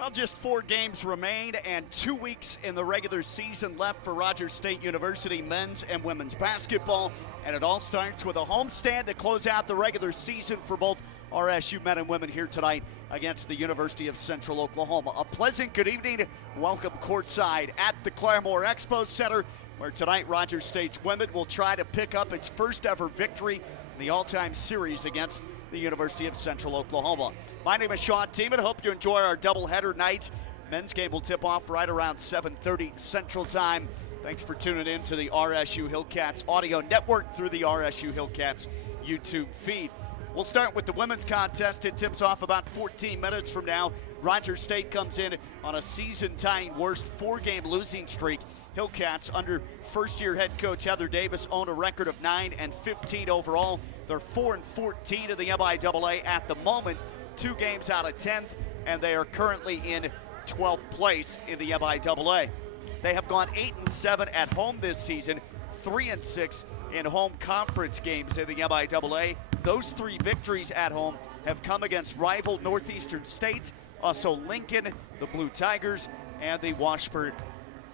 Well, just 4 games remain and 2 weeks in the regular season left for Rogers State University men's and women's basketball. And it all starts with a homestand to close out the regular season for both RSU men and women here tonight against the University of Central Oklahoma. A pleasant good evening. Welcome courtside at the Claremore Expo Center, where tonight Rogers State's women will try to pick up its first ever victory in the all-time series against the University of Central Oklahoma. My name is Sean Tiemann. Hope you enjoy our doubleheader night. Men's game will tip off right around 7:30 Central Time. Thanks for tuning in to the RSU Hillcats audio network through the RSU Hillcats YouTube feed. We'll start with the women's contest. It tips off about 14 minutes from now. Rogers State comes in on a season-tying worst 4-game losing streak. Hillcats, under first-year head coach Heather Davis, own a record of 9-15 overall. They're 4-14 in the MIAA at the moment, 2 games out of 10th, and they are currently in 12th place in the MIAA. They have gone 8-7 at home this season, 3-6 in home conference games in the MIAA. Those 3 victories at home have come against rival Northeastern State, also Lincoln, the Blue Tigers, and the Washburn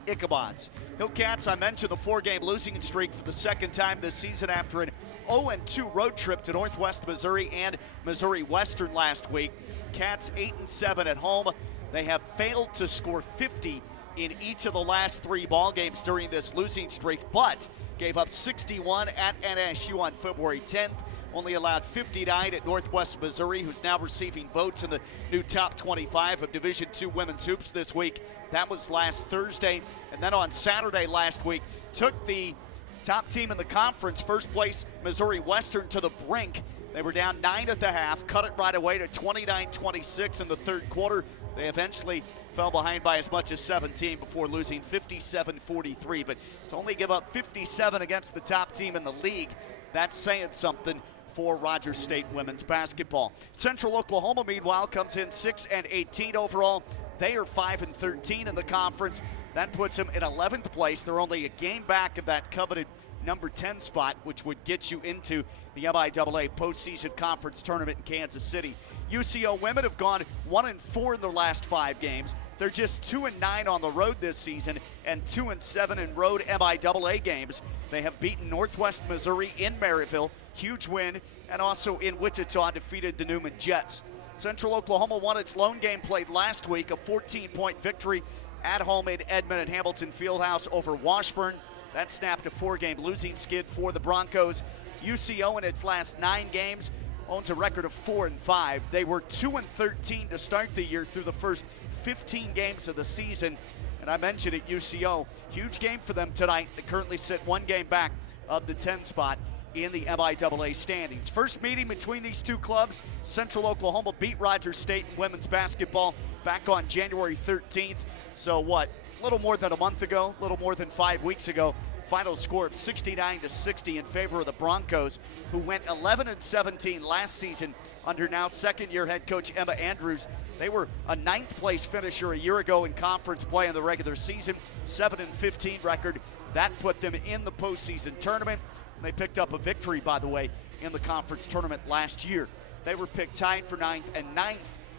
Ichabods. Hillcats, I mentioned the 4-game losing streak for the second time this season after an 0-2 road trip to Northwest Missouri and Missouri Western last week. Cats 8-7 at home. They have failed to score 50 in each of the last 3 ball games during this losing streak, but gave up 61 at NSU on February 10th. Only allowed 59 at Northwest Missouri, who's now receiving votes in the new top 25 of Division II women's hoops this week. That was last Thursday. And then on Saturday last week, took the top team in the conference, first place Missouri Western, to the brink. They were down 9 at the half, cut it right away to 29-26 in the third quarter. They eventually fell behind by as much as 17 before losing 57-43. But to only give up 57 against the top team in the league, that's saying something for Rogers State women's basketball. Central Oklahoma, meanwhile, comes in 6-18 overall. They are 5-13 in the conference. That puts them in 11th place. They're only a game back of that coveted number 10 spot, which would get you into the MIAA postseason conference tournament in Kansas City. UCO women have gone 1-4 in their last 5 games. They're just 2-9 on the road this season and 2-7 in road MIAA games. They have beaten Northwest Missouri in Maryville, huge win, and also in Wichita defeated the Newman Jets. Central Oklahoma won its lone game played last week, a 14-point victory at home in Edmond at Hamilton Fieldhouse over Washburn. That snapped a 4-game losing skid for the Broncos. UCO in its last 9 games owns a record of 4-5. They were 2-13 to start the year through the first 15 games of the season. And I mentioned it, UCO, huge game for them tonight. They currently sit 1 game back of the 10 spot in the MIAA standings. First meeting between these 2 clubs, Central Oklahoma beat Rogers State in women's basketball back on January 13th. So what, a little more than a month ago, a little more than 5 weeks ago. Final score of 69-60 in favor of the Broncos, who went 11-17 last season under now second-year head coach Emma Andrews. They were a 9th place finisher a year ago in conference play in the regular season, 7-15 record. That put them in the postseason tournament. They picked up a victory, by the way, in the conference tournament last year. They were picked tied for 9th and 9th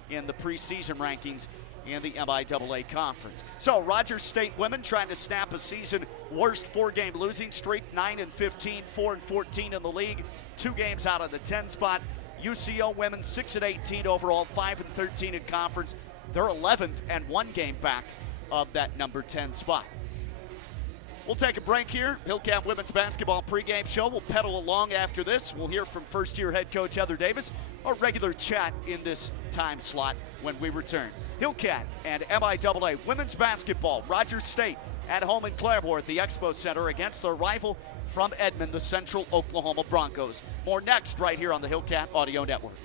in the preseason rankings in the MIAA conference. So Rogers State women trying to snap a season worst 4-game losing streak, 9-15, 4-14 in the league, 2 games out of the 10 spot. UCO women 6-18 overall, 5-13 in conference. They're 11th and 1 game back of that number 10 spot. We'll take a break here. Hillcat women's basketball pregame show will pedal along after this. We'll hear from first-year head coach Heather Davis, our regular chat in this time slot when we return. Hillcat and MIAA women's basketball, Rogers State at home in Claremore at the Expo Center against their rival from Edmond, the Central Oklahoma Broncos. More next right here on the Hillcat Audio Network.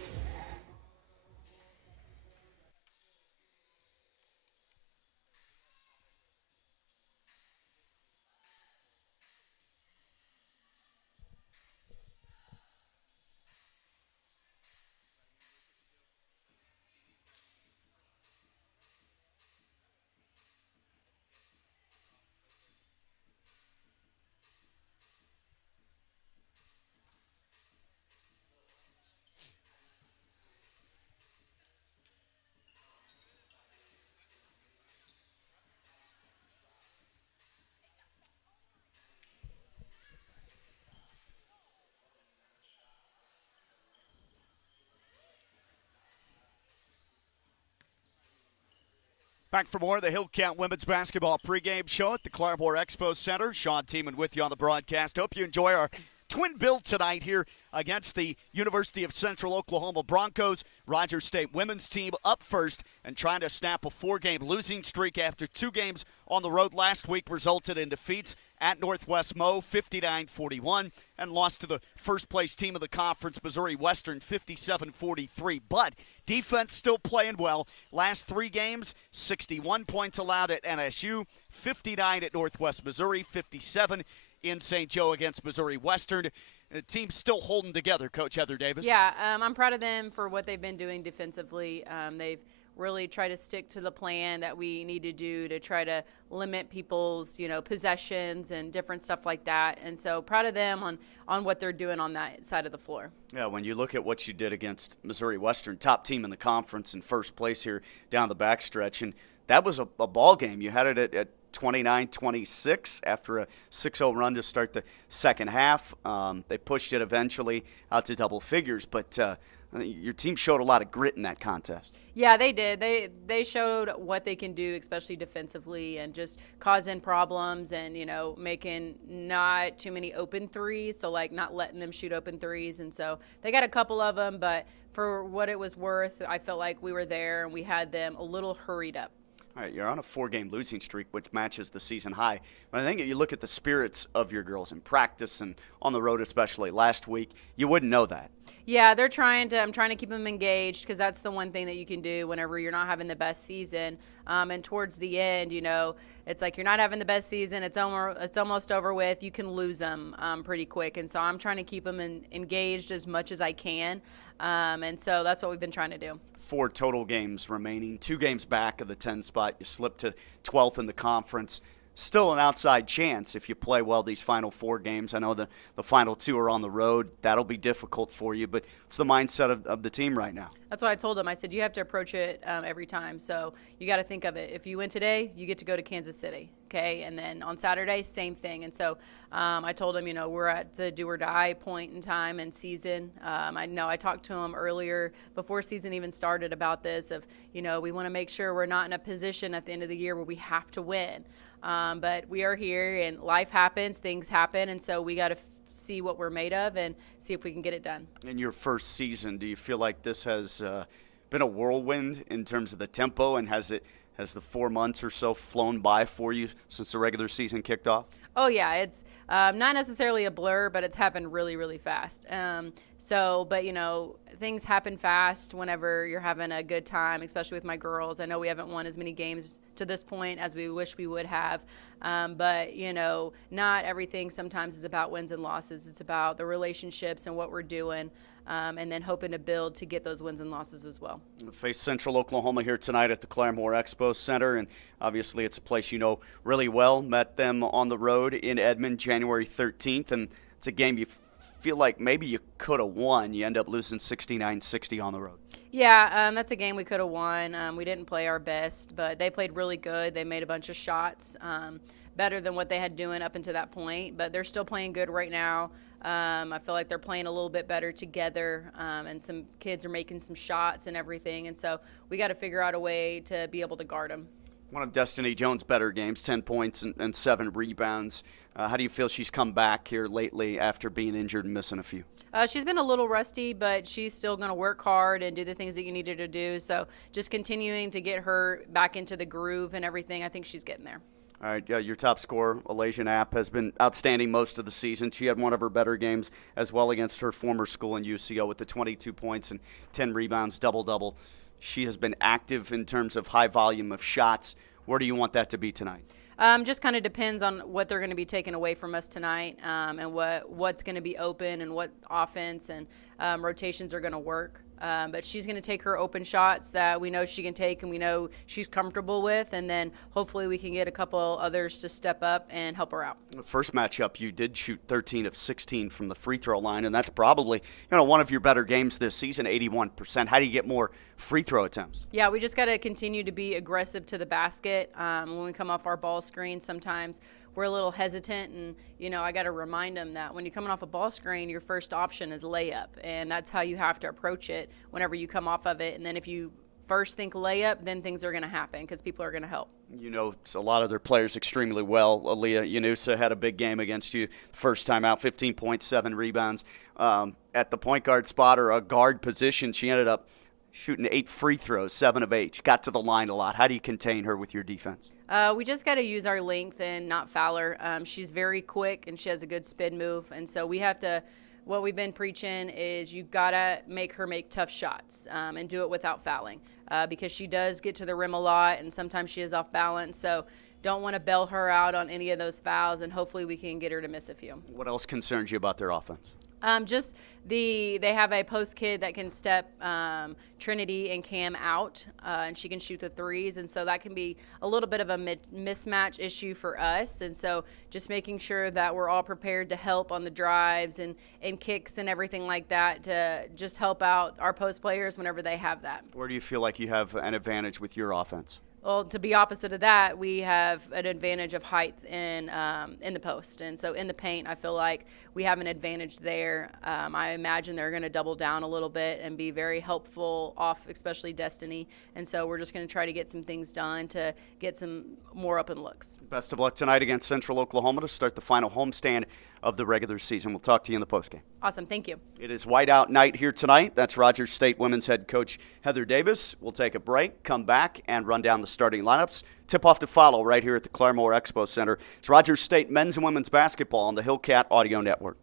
Back for more of the Hill Count Women's Basketball pregame show at the Claremore Expo Center. Sean Tiemann with you on the broadcast. Hope you enjoy our twin bill tonight here against the University of Central Oklahoma Broncos. Rogers State women's team up first and trying to snap a 4-game losing streak after 2 games on the road last week resulted in defeats at Northwest Mo 59-41 and lost to the first-place team of the conference, Missouri Western, 57-43. But defense still playing well. Last 3 games, 61 points allowed at NSU, 59 at Northwest Missouri, 57 in St. Joe against Missouri Western. The team's still holding together, Coach Heather Davis. Yeah, I'm proud of them for what they've been doing defensively. They've really tried to stick to the plan that we need to do to try to limit people's, possessions and different stuff like that. And so proud of them on what they're doing on that side of the floor. Yeah, when you look at what you did against Missouri Western, top team in the conference in first place here down the backstretch, and that was a ball game. You had it at 29-26 after a 6-0 run to start the second half. They pushed it eventually out to double figures, but your team showed a lot of grit in that contest. Yeah, they did. They showed what they can do, especially defensively, and just causing problems and, making not too many open threes, so, not letting them shoot open threes. And so they got a couple of them, but for what it was worth, I felt like we were there and we had them a little hurried up. All right, you're on a 4-game losing streak, which matches the season high. But I think if you look at the spirits of your girls in practice and on the road, especially last week, you wouldn't know that. Yeah, I'm trying to keep them engaged because that's the one thing that you can do whenever you're not having the best season. And towards the end, it's like you're not having the best season. It's almost over with. You can lose them pretty quick. And so I'm trying to keep them engaged as much as I can. And so that's what we've been trying to do. 4 total games remaining, 2 games back of the 10 spot. You slip to 12th in the conference. Still an outside chance if you play well these final 4 games. I know the final 2 are on the road. That'll be difficult for you, but it's the mindset of the team right now. That's what I told them. I said, you have to approach it every time. So you got to think of it. If you win today, you get to go to Kansas City, okay? And then on Saturday, same thing. And so I told them, we're at the do-or-die point in time and season. I know I talked to them earlier before season even started about this of, we want to make sure we're not in a position at the end of the year where we have to win. But we are here, and life happens, things happen, and so we got to see what we're made of and see if we can get it done. In your first season, do you feel like this has been a whirlwind in terms of the tempo, and has the 4 months or so flown by for you since the regular season kicked off? Oh, yeah. It's not necessarily a blur, but it's happened really, really fast. But, things happen fast whenever you're having a good time, especially with my girls. I know we haven't won as many games to this point as we wish we would have. But, not everything sometimes is about wins and losses. It's about the relationships and what we're doing. And then hoping to build to get those wins and losses as well. We'll face Central Oklahoma here tonight at the Claremore Expo Center, and obviously it's a place you know really well. Met them on the road in Edmond January 13th, and it's a game you feel like maybe you could have won. You end up losing 69-60 on the road. Yeah, that's a game we could have won. We didn't play our best, but they played really good. They made a bunch of shots, better than what they had doing up until that point, but they're still playing good right now. I feel like they're playing a little bit better together, and some kids are making some shots and everything, and so we got to figure out a way to be able to guard them. One of Destiny Jones' better games, 10 points and 7 rebounds. How do you feel she's come back here lately after being injured and missing a few? She's been a little rusty, but she's still going to work hard and do the things that you need her to do. So just continuing to get her back into the groove and everything, I think she's getting there. All right, your top scorer, Alasia Knapp, has been outstanding most of the season. She had one of her better games as well against her former school in UCO with the 22 points and 10 rebounds, double-double. She has been active in terms of high volume of shots. Where do you want that to be tonight? Just kind of depends on what they're going to be taking away from us tonight, and what's going to be open and what offense and rotations are going to work. But she's going to take her open shots that we know she can take and we know she's comfortable with, and then hopefully we can get a couple others to step up and help her out. The first matchup, you did shoot 13 of 16 from the free throw line, and that's probably one of your better games this season, 81%. How do you get more free throw attempts? Yeah, we just got to continue to be aggressive to the basket. When we come off our ball screen, sometimes we're a little hesitant, and I got to remind them that when you're coming off a ball screen, your first option is layup, and that's how you have to approach it whenever you come off of it. And then if you first think layup, then things are going to happen because people are going to help. You know a lot of their players extremely well. Aaliyah Yunusa had a big game against you first time out, 15.7 rebounds. At the point guard spot or a guard position, she ended up shooting 8 free throws, 7 of 8. She got to the line a lot. How do you contain her with your defense? We just got to use our length and not foul her. She's very quick and she has a good spin move, and so we have to. What we've been preaching is you gotta make her make tough shots and do it without fouling because she does get to the rim a lot and sometimes she is off balance. So don't want to bail her out on any of those fouls, and hopefully we can get her to miss a few. What else concerns you about their offense? Just they have a post kid that can step Trinity and Cam out, and she can shoot the threes, and so that can be a little bit of a mismatch issue for us. And so just making sure that we're all prepared to help on the drives and kicks and everything like that to just help out our post players whenever they have that. Where do you feel like you have an advantage with your offense? Well, to be opposite of that, we have an advantage of height in the post. And so in the paint, I feel like we have an advantage there. I imagine they're going to double down a little bit and be very helpful off, especially Destiny. And so we're just going to try to get some things done to get some more open looks. Best of luck tonight against Central Oklahoma to start the final homestand of the regular season. We'll talk to you in the postgame. Awesome. Thank you. It is whiteout night here tonight. That's Rogers State women's head coach Heather Davis. We'll take a break, come back, and run down the starting lineups. Tip-off to follow right here at the Claremore Expo Center. It's Rogers State men's and women's basketball on the Hillcat Audio Network.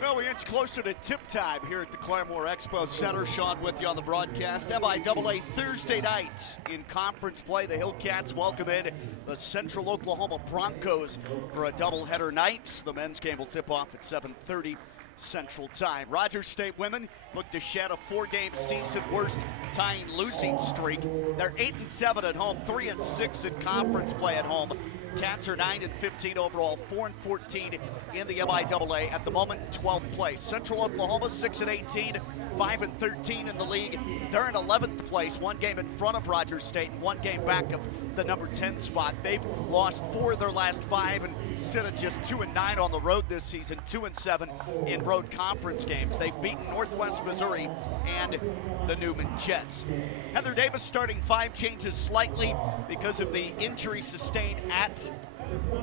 Well, we inch closer to tip time here at the Claremore Expo Center. Sean with you on the broadcast. MIAA Thursday night in conference play. The Hillcats welcome in the Central Oklahoma Broncos for a doubleheader night. The men's game will tip off at 7:30 Central Time. Rogers State women look to shed a 4-game season worst tying losing streak. They're 8-7 at home, 3-6 in conference play at home. Cats are 9-15 overall, 4-14 in the MIAA. At the moment, 12th place. Central Oklahoma 6-18, 5-13 in the league. They're in 11th place, 1 game in front of Rogers State, 1 game back of the number 10 spot. They've lost 4 of their last 5 and sit at just 2-9 on the road this season, 2-7 in road conference games. They've beaten Northwest Missouri and the Newman Jets. Heather Davis starting 5 changes slightly because of the injury sustained at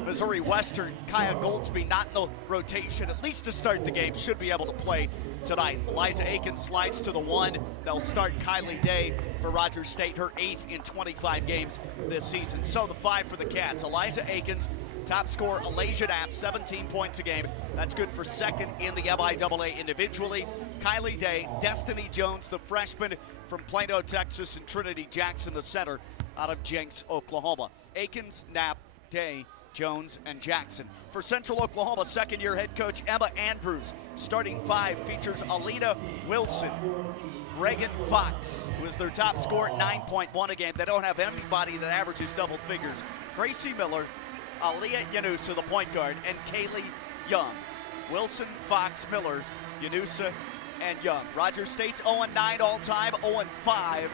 Missouri Western. Kaya Goldsby not in the rotation, at least to start the game, should be able to play tonight. Eliza Aikens slides to the 1. They'll start Kylie Day for Rogers State, her 8th in 25 games this season. So the 5 for the Cats. Eliza Aikens, top scorer Alasia Knapp, 17 points a game. That's good for 2nd in the MIAA individually. Kylie Day, Destiny Jones, the freshman from Plano, Texas, and Trinity Jackson, the center out of Jenks, Oklahoma. Aikens, Knapp, Day, Jones, and Jackson. For Central Oklahoma, 2nd-year head coach Emma Andrews. Starting 5 features Alina Wilson, Reagan Fox, who is their top scorer at 9.1 a game. They don't have anybody that averages double figures. Gracie Miller, Aaliyah Yunusa, the point guard, and Kaylee Young. Wilson, Fox, Miller, Yunusa, and Young. Rogers State's 0-9 all-time, 0-5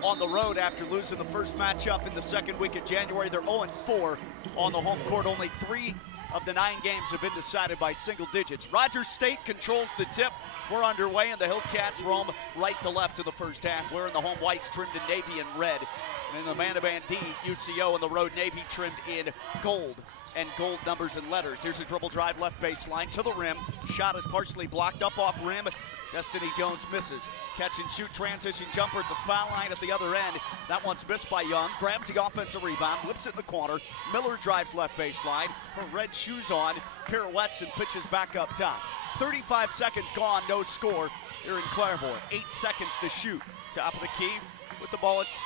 on the road after losing the first matchup in the 2nd week of January. They're 0-4 on the home court. Only 3 of the 9 games have been decided by single digits. Rogers State controls the tip. We're underway, and the Hillcats roam right to left in the first half. We're in the home whites trimmed in navy and red. And in the man-to-man D, UCO in the road navy trimmed in gold and gold numbers and letters. Here's a dribble drive left baseline to the rim. Shot is partially blocked up off rim. Destiny Jones misses. Catch and shoot transition jumper at the foul line at the other end. That one's missed by Young. Grabs the offensive rebound, whips it in the corner. Miller drives left baseline. Her red shoes on, pirouettes and pitches back up top. 35 seconds gone, no score here in Claremore. 8 seconds to shoot. Top of the key with the ball. It's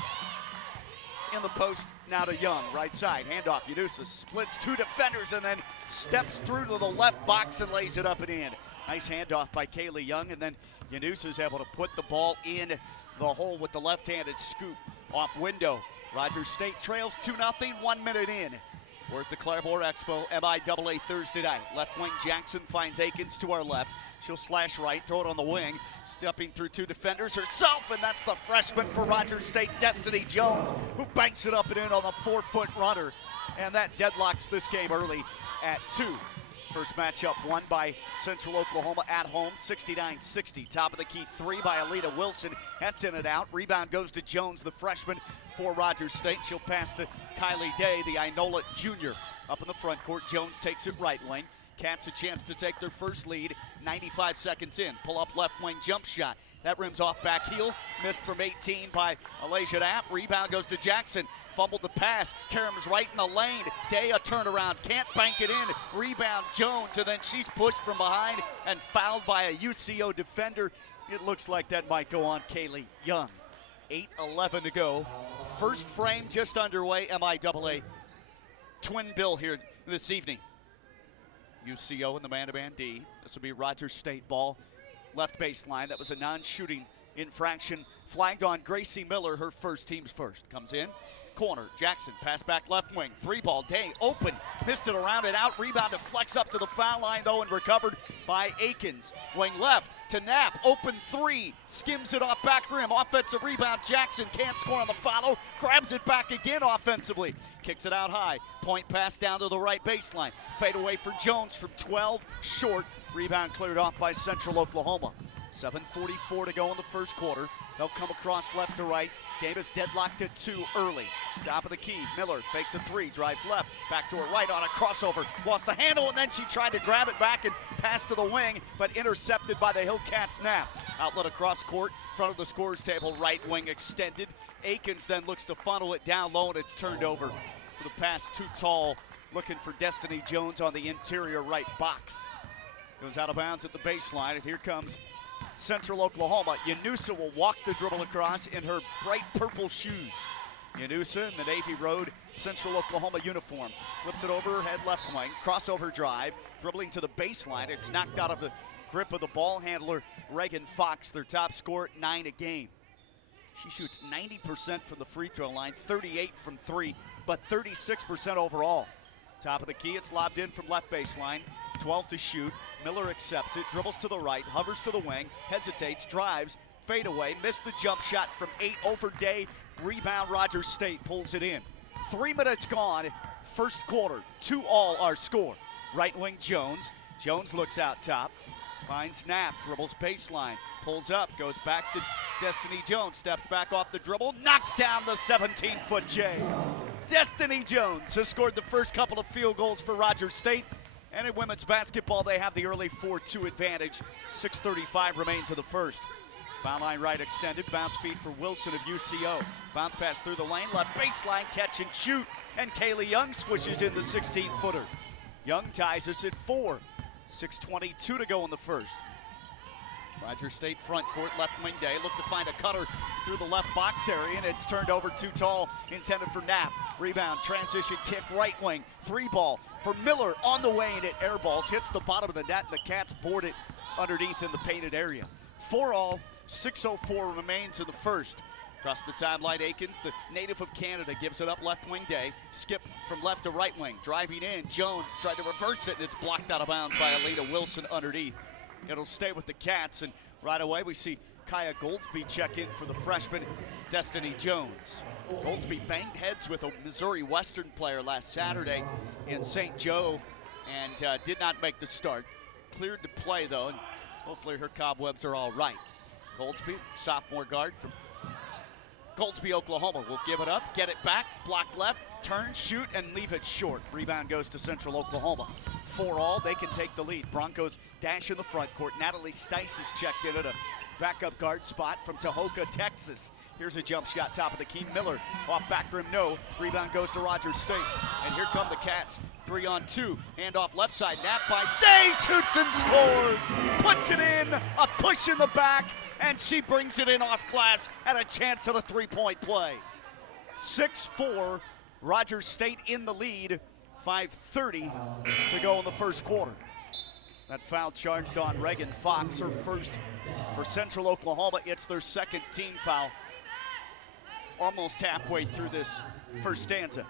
in the post now to Young, right side. Handoff, Yanusa splits 2 defenders and then steps through to the left box and lays it up and in. Nice handoff by Kaylee Young, and then Yanusa is able to put the ball in the hole with the left-handed scoop off window. Rogers State trails 2-0, 1 minute in. We're at the Claremore Expo, MIAA Thursday night. Left wing Jackson finds Akins to our left. She'll slash right, throw it on the wing, stepping through 2 defenders herself, and that's the freshman for Rogers State, Destiny Jones, who banks it up and in on the 4-foot runner. And that deadlocks this game early at 2. First matchup won by Central Oklahoma at home, 69-60. Top of the key 3 by Alita Wilson. That's in and out. Rebound goes to Jones, the freshman for Rogers State. She'll pass to Kylie Day, the Inola junior. Up in the front court, Jones takes it right wing. Cats a chance to take their first lead, 95 seconds in. Pull up left wing jump shot. That rims off back heel, missed from 18 by Alasia Knapp. Rebound goes to Jackson. Fumbled the pass. Karam's right in the lane. Day a turnaround. Can't bank it in. Rebound Jones, and then she's pushed from behind and fouled by a UCO defender. It looks like that might go on Kaylee Young. 8:11 to go. First frame just underway. MIAA twin bill here this evening. UCO in the man-to-man D. This will be Rogers State ball. Left baseline. That was a non-shooting infraction flagged on Gracie Miller. Her first, team's first. Comes in. Corner, Jackson, pass back left wing, 3-ball, Day open, missed it around and out, rebound to flex up to the foul line though and recovered by Akins. Wing left to Knapp, open 3, skims it off back rim, offensive rebound, Jackson can't score on the follow, grabs it back again offensively, kicks it out high, point pass down to the right baseline, fade away for Jones from 12, short, rebound cleared off by Central Oklahoma. 7:44 to go in the first quarter. They'll come across left to right. Game is deadlocked at 2 early. Top of the key, Miller fakes a 3, drives left, back to her right on a crossover. Lost the handle, and then she tried to grab it back and pass to the wing, but intercepted by the Hillcats Knapp. Outlet across court, front of the scorer's table, right wing extended. Akins then looks to funnel it down low, and it's turned over. For the pass too tall, looking for Destiny Jones on the interior right box. Goes out of bounds at the baseline, and here comes Central Oklahoma. Yanusa will walk the dribble across in her bright purple shoes. Yanusa in the Navy Road Central Oklahoma uniform. Flips it over her head left wing. Crossover drive. Dribbling to the baseline. It's knocked out of the grip of the ball handler, Reagan Fox, their top scorer at 9 a game. She shoots 90% from the free throw line, 38 from 3, but 36% overall. Top of the key, it's lobbed in from left baseline. 12 to shoot. Miller accepts it, dribbles to the right, hovers to the wing, hesitates, drives, fade away, missed the jump shot from 8 over Day. Rebound, Rogers State pulls it in. 3 minutes gone, first quarter, 2-all our score. Right wing Jones. Jones looks out top, finds Knapp, dribbles baseline, pulls up, goes back to Destiny Jones, steps back off the dribble, knocks down the 17-foot J. Destiny Jones has scored the first couple of field goals for Rogers State. And in women's basketball, they have the early 4-2 advantage. 6:35 remains of the first. Foul line right extended, bounce feed for Wilson of UCO. Bounce pass through the lane, left baseline, catch and shoot. And Kaylee Young squishes in the 16-footer. Young ties us at 4. 6:22 to go in the first. Rogers State front court, left wing Day. Look to find a cutter through the left box area, and it's turned over too tall, intended for Knapp. Rebound, transition kick, right wing. 3-ball for Miller on the way, and it airballs, hits the bottom of the net, and the Cats board it underneath in the painted area. 4-all, 6:04 remains of the first. Across the timeline, Akins, the native of Canada, gives it up left wing Day. Skip from left to right wing, driving in. Jones tried to reverse it, and it's blocked out of bounds by Alita Wilson underneath. It'll stay with the Cats, and right away we see Kaya Goldsby check in for the freshman, Destiny Jones. Goldsby banged heads with a Missouri Western player last Saturday in St. Joe and did not make the start. Cleared to play though, and hopefully her cobwebs are all right. Goldsby, sophomore guard from Goldsby, Oklahoma will give it up, get it back, block left, turn, shoot, and leave it short. Rebound goes to Central Oklahoma. 4-all, they can take the lead. Broncos dash in the front court. Natalie Stice is checked in at a backup guard spot from Tahoka, Texas. Here's a jump shot, top of the key. Miller off back rim, no. Rebound goes to Rogers State. And here come the Cats. 3-on-2, hand off left side. Knapp finds Day, shoots and scores. Puts it in, a push in the back, and she brings it in off glass and a chance at a three-point play. 6-4, Rogers State in the lead. 5:30 to go in the first quarter. That foul charged on Reagan Fox, her first for Central Oklahoma. It's their second team foul. Almost halfway through this first stanza.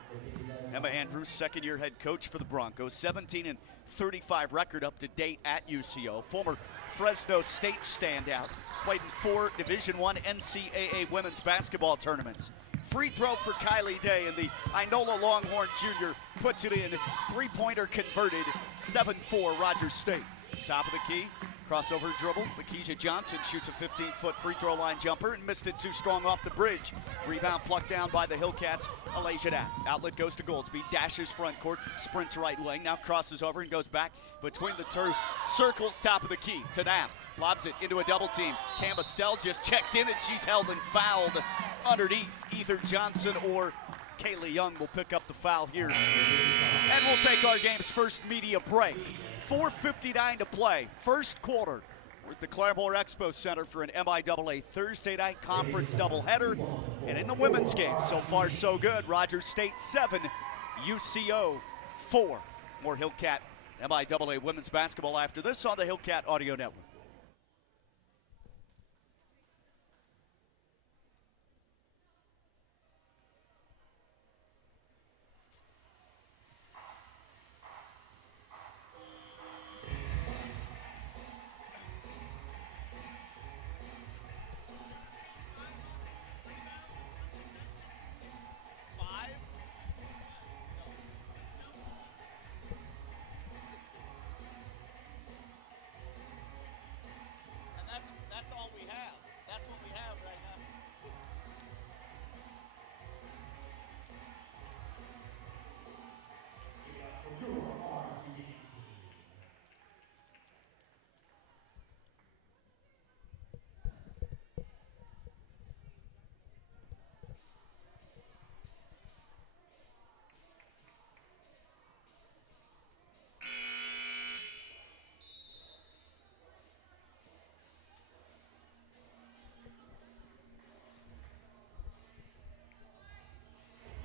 Emma Andrews, second-year head coach for the Broncos, 17-35 record up to date at UCO. Former Fresno State standout, played in 4 Division I NCAA women's basketball tournaments. Free throw for Kylie Day, and the Inola Longhorn Jr. puts it in. Three-pointer converted, 7-4 Rogers State. Top of the key, crossover dribble. Lakeisha Johnson shoots a 15-foot free throw line jumper and missed it too strong off the bridge. Rebound plucked down by the Hillcats. Alasia Knapp. Outlet goes to Goldsby, dashes front court, sprints right wing, now crosses over and goes back between the two. Circles top of the key to Knapp. Lobs it into a double team. Cam Estelle just checked in and she's held and fouled underneath. Either Johnson or Kaylee Young will pick up the foul here. And we'll take our game's first media break. 4:59 to play, first quarter. We're at the Claremore Expo Center for an MIAA Thursday night conference doubleheader. And in the women's game, so far so good. Rogers State 7, UCO 4. More Hillcat MIAA women's basketball after this on the Hillcat Audio Network. That's all we have. That's what we have right now.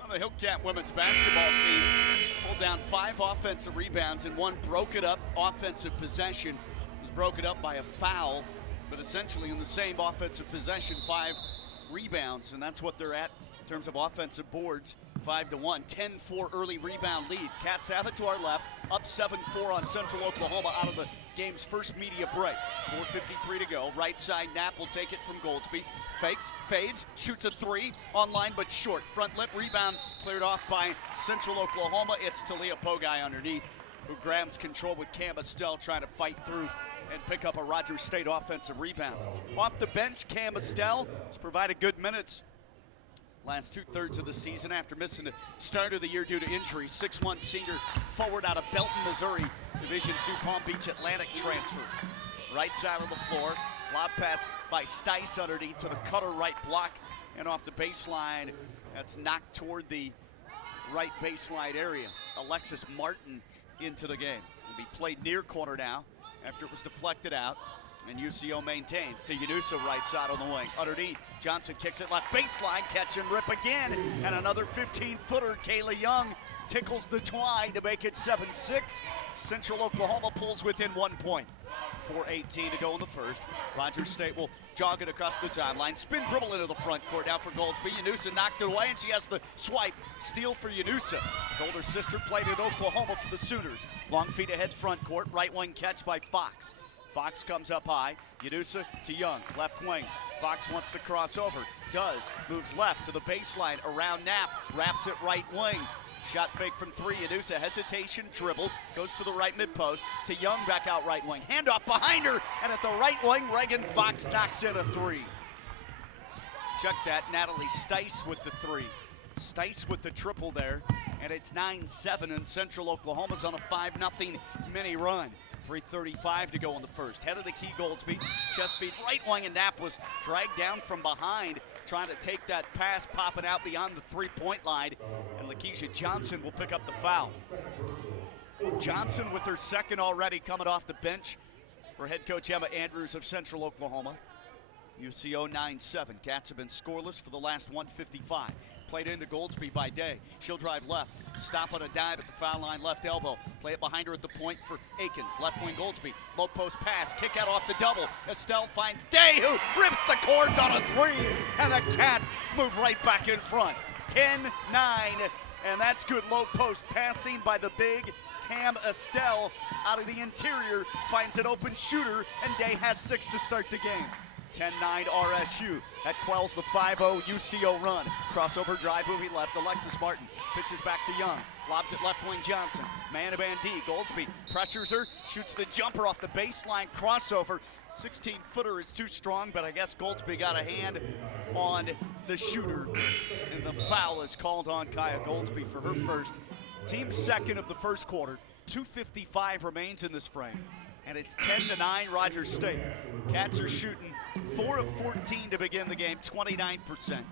The Hillcat women's basketball team pulled down 5 offensive rebounds and 1 broken up offensive possession. It was broken up by a foul, but essentially in the same offensive possession, 5 rebounds, and that's what they're at in terms of offensive boards. 5-1, 10-4 early rebound lead. Cats have it to our left, up 7-4 on Central Oklahoma out of the game's first media break. 4:53 to go. Right side, Knapp will take it from Goldsby. Fakes, fades, shoots a 3, online but short. Front lip rebound cleared off by Central Oklahoma. It's Talia Pogai underneath, who grabs control with Cam Estelle trying to fight through and pick up a Rogers State offensive rebound. Off the bench, Cam Estelle has provided good minutes last 2/3 of the season after missing the start of the year due to injury. 6'1" senior forward out of Belton, Missouri, Division II Palm Beach Atlantic transfer. Right side of the floor, lob pass by Stice underneath to the cutter right block and off the baseline. That's knocked toward the right baseline area. Alexis Martin into the game. Will be played near corner now after it was deflected out. And UCO maintains to Yanusa, right side on the wing. Underneath, Johnson kicks it left baseline, catch and rip again. And another 15-footer, Kaylee Young tickles the twine to make it 7-6. Central Oklahoma pulls within 1 point. 4:18 to go in the first. Rogers State will jog it across the timeline. Spin dribble into the front court now for Goldsby. Yanusa knocked it away, and she has the swipe. Steal for Yanusa. His older sister played at Oklahoma for the Sooners. Long feet ahead front court. Right wing catch by Fox. Fox comes up high. Yanusa to Young, left wing. Fox wants to cross over. Does. Moves left to the baseline. Around Knapp. Wraps it right wing. Shot fake from 3. Yanusa, hesitation, dribble. Goes to the right mid-post. To Young, back out right wing. Handoff behind her. And at the right wing, Reagan Fox knocks in a 3. Check that, Natalie Stice with the 3. Stice with the triple there, and it's 9-7, and Central Oklahoma's on a 5-0 mini run. 3:35 to go in the first. Head of the key, Goldsby. Chest feed, right wing, and Knapp was dragged down from behind, trying to take that pass, popping out beyond the 3-point line, and Lakeisha Johnson will pick up the foul. Johnson with her second already, coming off the bench for head coach Emma Andrews of Central Oklahoma. UCO 9-7. Cats have been scoreless for the last 155. Played into Goldsby by Day. She'll drive left. Stop on a dive at the foul line, left elbow. Play it behind her at the point for Akins. Left wing Goldsby. Low post pass. Kick out off the double. Estelle finds Day, who rips the cords on a 3. And the Cats move right back in front. 10-9. And that's good low post passing by the big Cam Estelle out of the interior. Finds an open shooter, and Day has 6 to start the game. 10-9 RSU. That quells the 5-0 UCO run. Crossover drive moving left. Alexis Martin pitches back to Young. Lobs it left wing Johnson. Man-to-man D. Goldsby pressures her. Shoots the jumper off the baseline. Crossover. 16-footer is too strong, but I guess Goldsby got a hand on the shooter. And the foul is called on Kaya Goldsby for her first. Team second of the first quarter. 2:55 remains in this frame. And it's 10-9 Rogers State. Cats are shooting 4 of 14 to begin the game, 29%.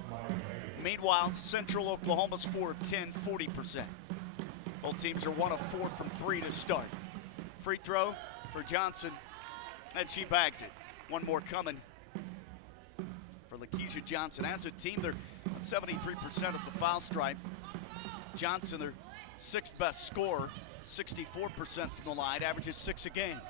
Meanwhile, Central Oklahoma's 4 of 10, 40%. Both teams are 1 of 4 from 3 to start. Free throw for Johnson, and she bags it. One more coming for Lakeisha Johnson. As a team, they're on 73% of the foul stripe. Johnson, their 6th best scorer, 64% from the line, averages 6 a game.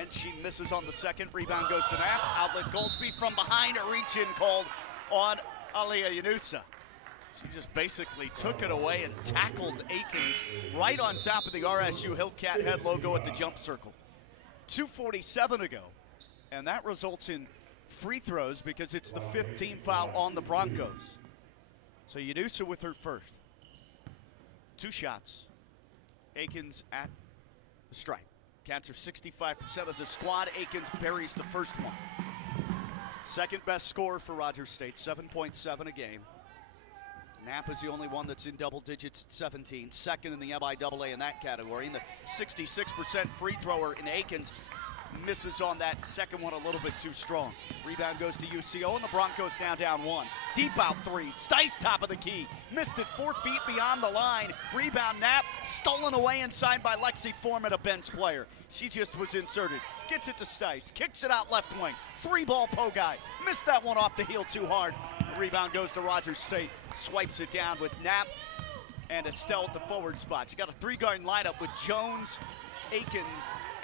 And she misses on the second. Rebound goes to Knapp. Outlet Goldsby from behind. A reach-in called on Aliyah Yunusa. She just basically took it away and tackled Akins right on top of the RSU Hillcat head logo at the jump circle. 2:47 to go, and that results in free throws because it's the 5th team foul on the Broncos. So Yunusa with her first. 2 shots. Akins at the stripe. Cats are 65% as a squad. Akins buries the first one. Second best scorer for Rogers State, 7.7 a game. Knapp is the only one that's in double digits at 17. Second in the MIAA in that category. And the 66% free thrower in Akins misses on that second one a little bit too strong. Rebound goes to UCO, and the Broncos now down 1. Deep out 3. Stice top of the key. Missed it 4 feet beyond the line. Rebound Knapp. Stolen away inside by Lexi Foreman, a bench player. She just was inserted. Gets it to Stice. Kicks it out left wing. 3-ball Pogai. Missed that one off the heel too hard. The rebound goes to Rogers State. Swipes it down with Knapp and Estelle at the forward spot. You got a 3-guard lineup with Jones, Akins,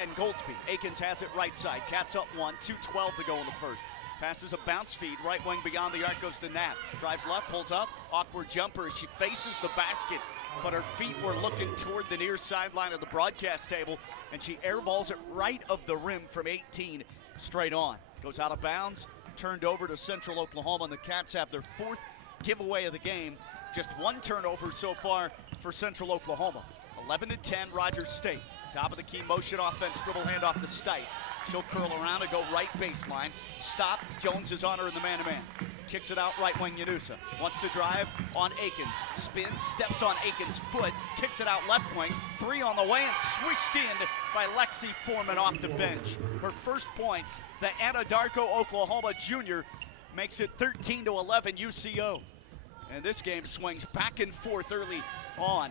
and Goldsby. Akins has it right side. Cats up 1, 2:12 to go in the first. Passes a bounce feed, right wing beyond the arc goes to Knapp. Drives left, pulls up, awkward jumper as she faces the basket, but her feet were looking toward the near sideline of the broadcast table, and she airballs it right of the rim from 18 straight on. Goes out of bounds, turned over to Central Oklahoma, and the Cats have their 4th giveaway of the game. Just 1 turnover so far for Central Oklahoma. 11-10 Rogers State. Top of the key motion offense, dribble handoff to Stice. She'll curl around and go right baseline. Stop, Jones is on her in the man-to-man. Kicks it out right wing Yunusa. Wants to drive on Akins. Spins, steps on Akins' foot. Kicks it out left wing. 3 on the way and swished in by Lexi Foreman off the bench. Her first points, the Anadarko, Oklahoma junior, makes it 13-11 UCO. And this game swings back and forth early on.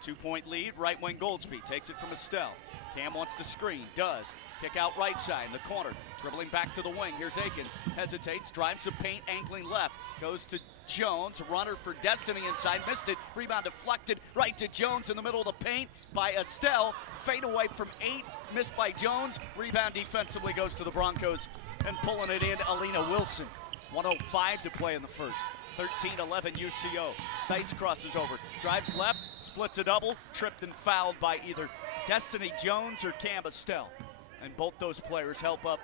2-point lead, right wing Goldsby takes it from Estelle. Cam wants to screen, does. Kick out right side in the corner, dribbling back to the wing. Here's Akins, hesitates, drives the paint, ankling left. Goes to Jones, runner for Destiny inside, missed it. Rebound deflected right to Jones in the middle of the paint by Estelle. Fade away from 8, missed by Jones. Rebound defensively goes to the Broncos, and pulling it in, Alina Wilson. 1:05 to play in the first. 13-11 UCO. Stice crosses over, drives left, splits a double, tripped and fouled by either Destiny Jones or Cam Estelle. And both those players help up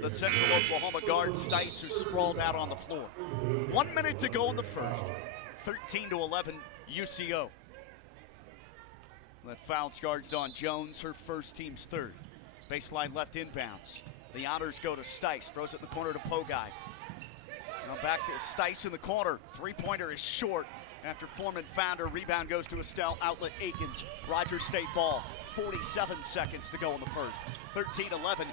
the Central Oklahoma guard, Stice, who's sprawled out on the floor. 1 minute to go in the first. 13-11 UCO. That foul charged on Jones, her first, team's 3rd. Baseline left inbounds. The honors go to Stice, throws it in the corner to Pogai. Now back to Stice in the corner. Three-pointer is short after Foreman found her. Rebound goes to Estelle. Outlet Akins. Rogers State ball. 47 seconds to go in the first. 13-11.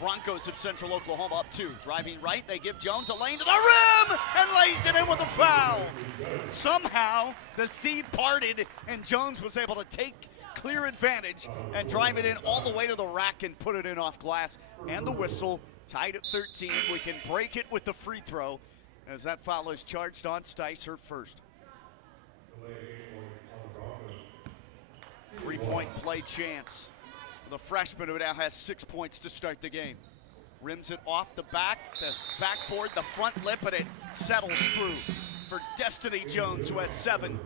Broncos of Central Oklahoma up 2. Driving right, they give Jones a lane to the rim and lays it in with a foul. Somehow the seed parted and Jones was able to take clear advantage and drive it in all the way to the rack and put it in off glass. And the whistle, tied at 13. We can break it with the free throw as that foul is charged on Stice, her first. 3-point play chance. The freshman who now has 6 points to start the game. Rims it off the backboard, the front lip, and it settles through for Destiny Jones, who has 7.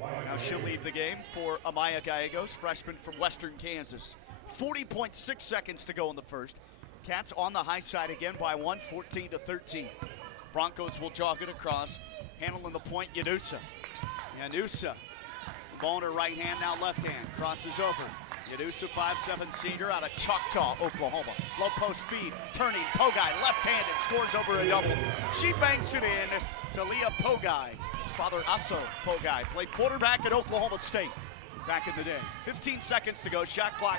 Now she'll leave the game for Amaya Gallegos, freshman from Western Kansas. 40.6 seconds to go in the first. Cats on the high side again by 1, 14-13. Broncos will jog it across. Handling the point, Yanusa. Yanusa, ball in her right hand, now left hand, crosses over. Yanusa, 5'7" senior out of Choctaw, Oklahoma. Low post feed, turning, Pogai, left-handed, scores over a double. She banks it in to Leah Pogai. Father Asso Pogai played quarterback at Oklahoma State back in the day. 15 seconds to go, shot clock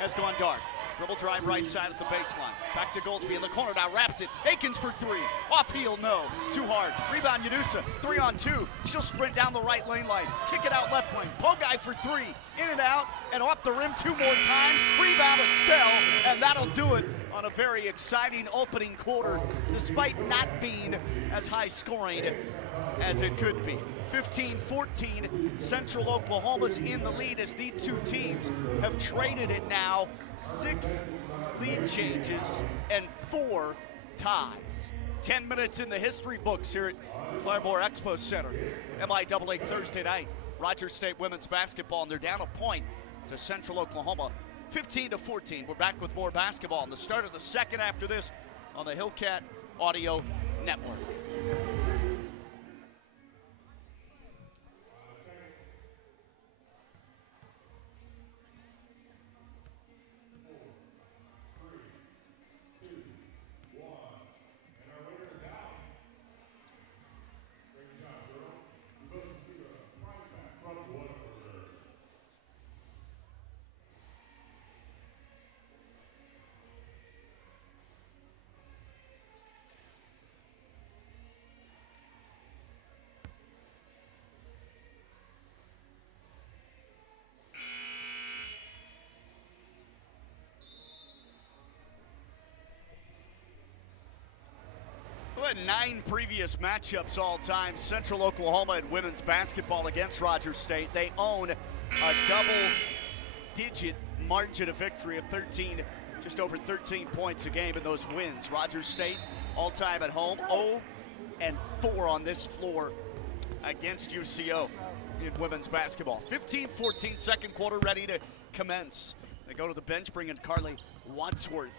has gone dark. Dribble drive right side at the baseline. Back to Goldsby in the corner, now wraps it. Akins for 3, off heel, no, too hard. Rebound Yanusa, 3-on-2. She'll sprint down the right lane line, kick it out left lane. Pogai for 3, in and out, and off the rim 2 more times. Rebound Estelle, and that'll do it on a very exciting opening quarter, despite not being as high scoring as it could be. 15-14, Central Oklahoma's in the lead as these two teams have traded it now. 6 lead changes and 4 ties. 10 minutes in the history books here at Claremore Expo Center. MIAA Thursday night, Rogers State women's basketball, and they're down a point to Central Oklahoma. 15-14, we're back with more basketball in the start of the second after this on the Hillcat Audio Network. Well, 9 previous matchups all time. Central Oklahoma in women's basketball against Rogers State. They own a double-digit margin of victory of 13, just over 13 points a game in those wins. Rogers State all-time at home, 0-4 on this floor against UCO in women's basketball. 15-14, second quarter ready to commence. They go to the bench, bring in Carly Wadsworth.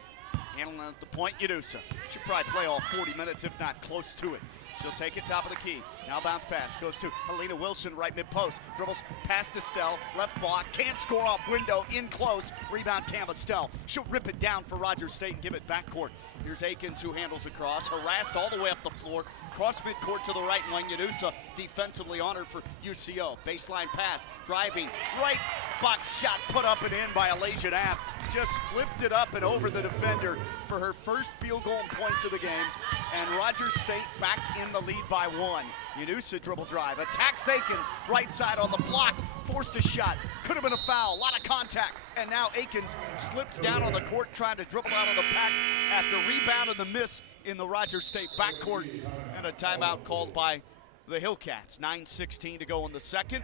Handling at the point, Yanusa. She'll probably play all 40 minutes, if not close to it. She'll take it top of the key. Now bounce pass goes to Helena Wilson, right mid-post. Dribbles past Estelle, left block, can't score off window, in close. Rebound Cam Estelle. She'll rip it down for Rogers State and give it backcourt. Here's Akins who handles across, harassed all the way up the floor. Cross midcourt to the right wing. Yanusa defensively on her for UCO. Baseline pass, driving, right box shot put up and in by Alasia Knapp. Just flipped it up and over the defender for her first field goal and points of the game. And Rogers State back in the lead by 1. Yanusa dribble drive, attacks Akins, right side on the block, forced a shot. Could have been a foul, a lot of contact. And now Akins slips down on the court trying to dribble out of the pack after rebound and the miss in the Rogers State backcourt. And a timeout called by the Hillcats. 9:16 to go in the second.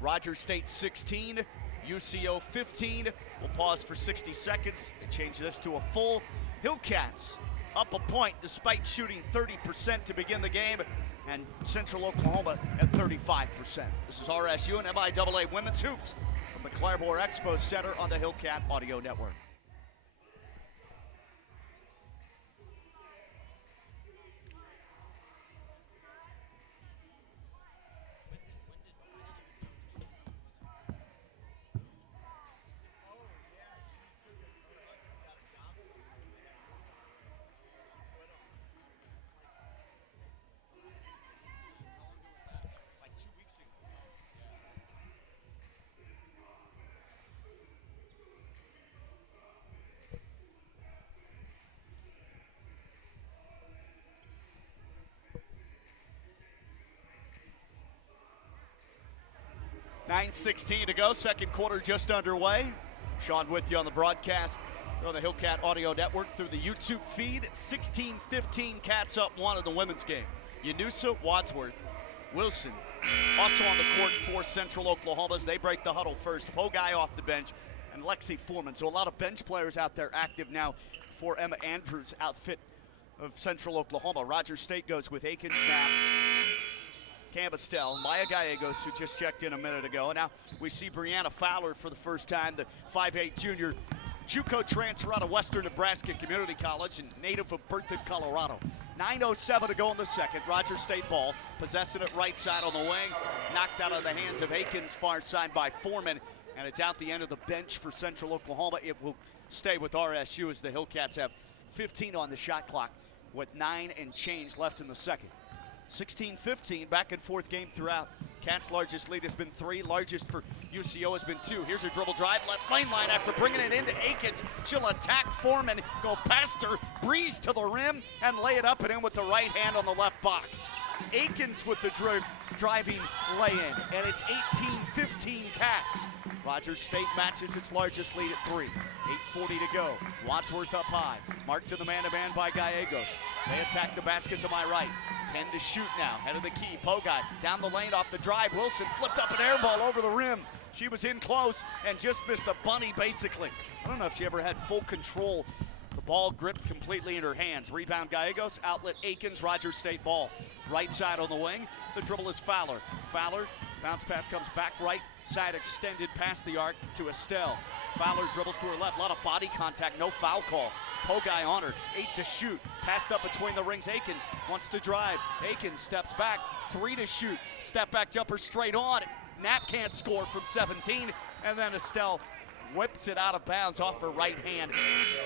Rogers State 16, UCO 15. We'll pause for 60 seconds and change this to a full. Hillcats up a point despite shooting 30% to begin the game, and Central Oklahoma at 35%. This is RSU and MIAA Women's Hoops from the Claremore Expo Center on the Hillcat Audio Network. 9:16 to go, second quarter just underway. Sean with you on the broadcast on the Hillcat Audio Network through the YouTube feed. 16-15 Cats up one in the women's game. Yanusa, Wadsworth, Wilson also on the court for Central Oklahoma as they break the huddle first. Pogai off the bench and Lexi Foreman. So a lot of bench players out there active now for Emma Andrews' outfit of Central Oklahoma. Rogers State goes with Aiken, Snap, Cambastel, Maya Gallegos, who just checked in a minute ago. And now we see Brianna Fowler for the first time, the 5'8 junior JUCO transfer out of Western Nebraska Community College and native of Berthoud, Colorado. 9:07 to go in the second. Rogers State ball, possessing it right side on the wing. Knocked out of the hands of Aikens, far side by Foreman. And it's out the end of the bench for Central Oklahoma. It will stay with RSU as the Hillcats have 15 on the shot clock with 9 and change left in the second. 16-15, back and forth game throughout. Cats' largest lead has been 3, largest for UCO has been 2. Here's a dribble drive, left lane line after bringing it into Aikens. She'll attack Foreman, go past her, breeze to the rim, and lay it up and in with the right hand on the left box. Aikens with the driving lay-in, and it's 18-15 Cats. Rogers State matches its largest lead at 3. 8:40 to go. Wadsworth up high. Marked to the man-to-man by Gallegos. They attack the basket to my right. 10 to shoot now. Head of the key. Pogai down the lane off the drive. Wilson flipped up an air ball over the rim. She was in close and just missed a bunny, basically. I don't know if she ever had full control. The ball gripped completely in her hands. Rebound Gallegos. Outlet Aikens. Rogers State ball. Right side on the wing. The dribble is Fowler. Fowler. Bounce pass comes back right side, extended past the arc to Estelle. Fowler dribbles to her left. A lot of body contact, no foul call. Pogai on her, 8 to shoot. Passed up between the rings. Aikens wants to drive. Aikens steps back, 3 to shoot. Step back jumper straight on. Knapp can't score from 17. And then Estelle whips it out of bounds off her right hand.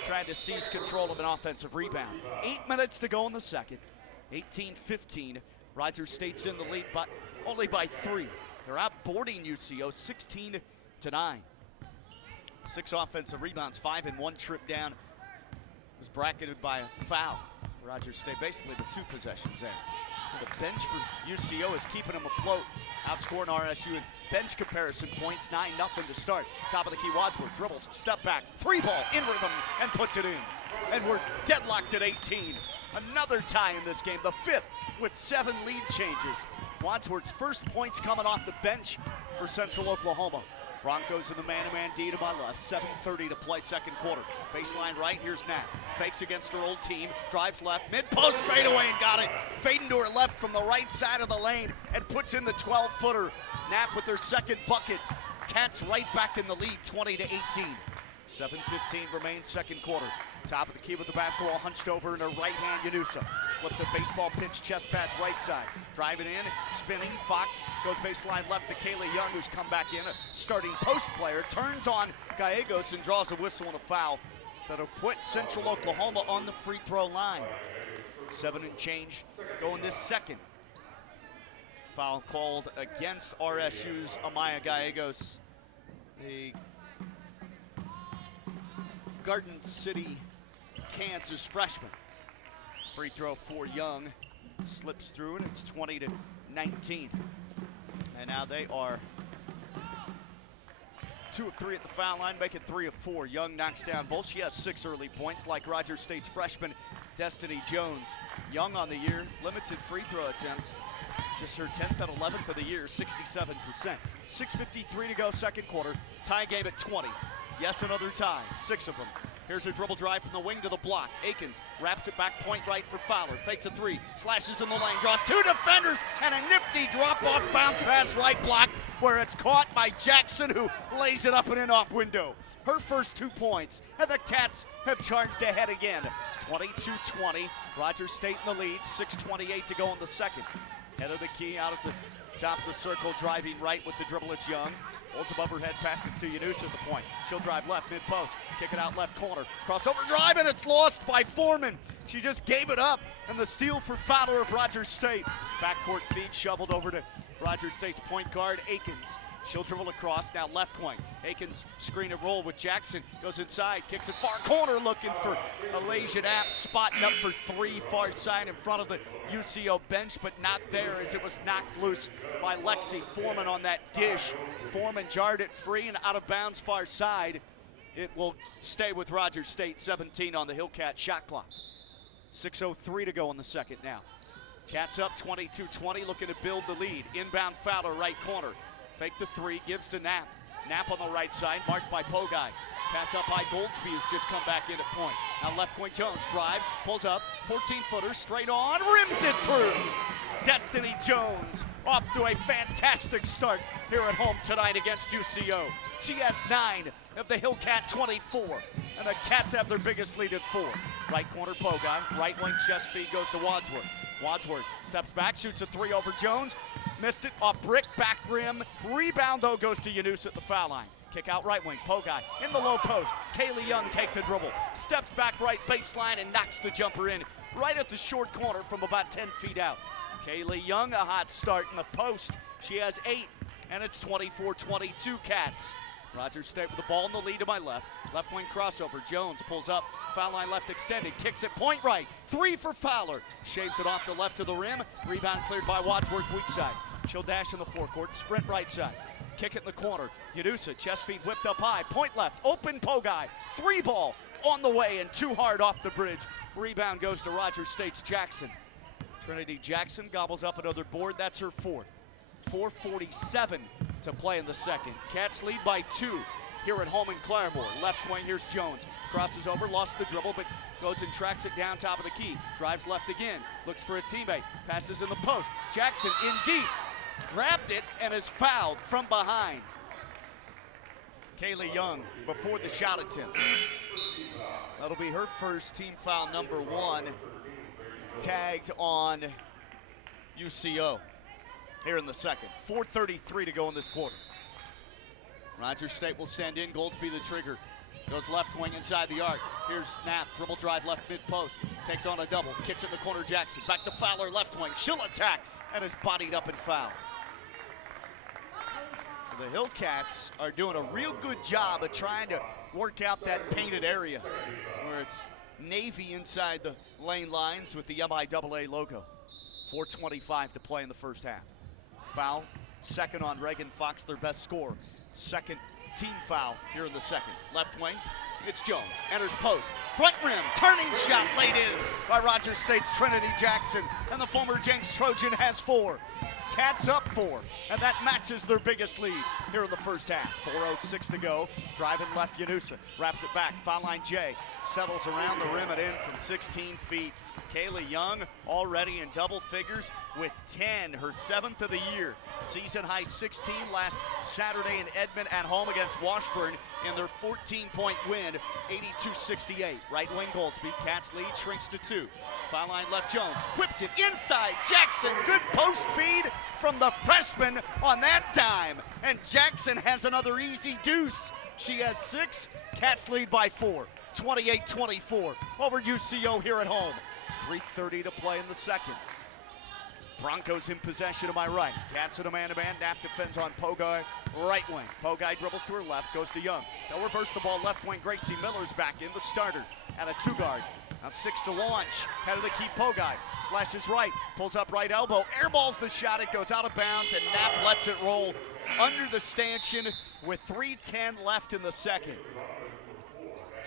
Trying to seize control of an offensive rebound. 8 minutes to go in the second. 18-15. Rogers State's in the lead, but only by 3. They're outboarding UCO 16-9. 6 offensive rebounds, 5 and 1 trip down. Was bracketed by a foul. Rogers State basically with 2 possessions there. The bench for UCO is keeping them afloat, outscoring RSU in bench comparison points, 9-0 to start. Top of the key, Wadsworth dribbles, step back, 3 ball in rhythm and puts it in. And we're deadlocked at 18. Another tie in this game, the 5th with 7 lead changes. Wadsworth's first points coming off the bench for Central Oklahoma. Broncos in the man-to-man D to my left. 7:30 to play second quarter. Baseline right, here's Nat. Fakes against her old team, drives left, mid-post fadeaway and got it. Fading to her left from the right side of the lane and puts in the 12-footer. Knapp with their second bucket. Cats right back in the lead, 20-18. 7:15 remains second quarter. Top of the key with the basketball hunched over in her right hand, Yanusa. Flips a baseball pitch, chest pass right side. Driving in, spinning, Fox goes baseline left to Kaylee Young, who's come back in, a starting post player. Turns on Gallegos and draws a whistle and a foul that'll put Central Oklahoma on the free throw line. 7 and change going this second. Foul called against RSU's Amaya Gallegos. A Garden City, Kansas freshman. Free throw for Young, slips through and it's 20-19. And now they are 2 of 3 at the foul line, making 3 of 4. Young knocks down both. She has 6 early points like Rogers State's freshman, Destiny Jones. Young on the year, limited free throw attempts. Just her 10th and 11th of the year, 67%. 6:53 to go, second quarter. Tie game at 20. Yes, another tie, 6 of them. Here's a dribble drive from the wing to the block. Aikens wraps it back point right for Fowler. Fakes a 3, slashes in the lane, draws 2 defenders, and a nifty drop-off bounce pass right block where it's caught by Jackson, who lays it up and in off window. Her first 2 points, and the Cats have charged ahead again. 22-20, Rogers State in the lead, 6:28 to go in the second. Head of the key out at the top of the circle, driving right with the dribble. It's Young. Holds above her head, passes to Yanusa at the point. She'll drive left, mid-post, kick it out left corner. Crossover drive, and it's lost by Foreman. She just gave it up, and the steal for Fowler of Rogers State. Backcourt feed shoveled over to Rogers State's point guard, Aikens. She'll dribble across, now left wing. Aikens screen and roll with Jackson. Goes inside, kicks it far corner, looking for Malaysian App. Spotting up for three, far side in front of the UCO bench, but not there as it was knocked loose by Lexi Foreman on that dish. Foreman jarred it free and out of bounds far side. It will stay with Rogers State, 17 on the Hillcat shot clock. 6:03 to go in the second now. Cats up 22-20, looking to build the lead. Inbound Fowler, right corner. Fake the three, gives to Knapp. Knapp on the right side, marked by Pogai. Pass up by Goldsby, who's just come back in at point. Now left wing Jones drives, pulls up, 14-footer, straight on, rims it through. Destiny Jones off to a fantastic start here at home tonight against UCO. She has 9 of the Hillcat 24, and the Cats have their biggest lead at 4. Right corner Pogai, right wing chest feed goes to Wadsworth. Wadsworth steps back, shoots a three over Jones, missed it off brick, back rim. Rebound though goes to Yanus at the foul line. Kick out right wing, Pogai in the low post. Kaylee Young takes a dribble, steps back right baseline and knocks the jumper in right at the short corner from about 10 feet out. Kaylee Young, a hot start in the post. She has 8, and it's 24-22 Cats. Rogers State with the ball in the lead to my left. Left wing crossover. Jones pulls up. Foul line left extended. Kicks it point right. 3 for Fowler. Shaves it off the left of the rim. Rebound cleared by Wadsworth weak side. She'll dash in the forecourt. Sprint right side. Kick it in the corner. Yadusa chest feed whipped up high. Point left. Open Pogai. 3 ball on the way and too hard off the bridge. Rebound goes to Rogers State's Jackson. Trinity Jackson gobbles up another board. That's her 4th. 4:47 to play in the second. Cats lead by 2 here at home in Claremore. Left wing, here's Jones. Crosses over, lost the dribble, but goes and tracks it down top of the key. Drives left again, looks for a teammate. Passes in the post. Jackson in deep. Grabbed it and is fouled from behind. Kaylee Young before the shot attempt. That'll be her first team foul number 1. Tagged on UCO here in the second. 4:33 to go in this quarter. Rogers State will send in. Goldsby the trigger. Goes left wing inside the arc. Here's Knapp. Dribble drive left mid post. Takes on a double. Kicks it in the corner. Jackson. Back to Fowler left wing. She'll attack and is bodied up and fouled. The Hillcats are doing a real good job of trying to work out that painted area where it's navy inside the lane lines with the MIAA logo. 4:25 to play in the first half. Foul, second on Reagan Fox, their best scorer. Second team foul here in the second. Left wing, it's Jones, enters post. Front rim, turning shot laid in by Rogers State's Trinity Jackson, and the former Jenks Trojan has 4. Cats up 4, and that matches their biggest lead here in the first half. 4:06 to go. Driving left, Yanusa wraps it back. Foul line Jay settles around the rim and in from 16 feet. Kaylee Young already in double figures with 10, her 7th of the year. Season high 16 last Saturday in Edmond at home against Washburn in their 14-point win, 82-68. Right wing Goldsby, Cats lead shrinks to 2. Foul line left Jones, whips it inside, Jackson, good post feed from the freshman on that dime. And Jackson has another easy deuce. She has 6, Cats lead by 4, 28-24 over UCO here at home. 3:30 to play in the second. Broncos in possession to my right. Cats in a man-to-man. Knapp defends on Pogai, right wing. Pogai dribbles to her left, goes to Young. They'll reverse the ball left wing. Gracie Miller's back in, the starter at a 2-guard. Now 6 to launch. Head of the key, Pogai. Slashes right, pulls up right elbow. Airballs the shot, it goes out of bounds, and Knapp lets it roll under the stanchion with 3:10 left in the second.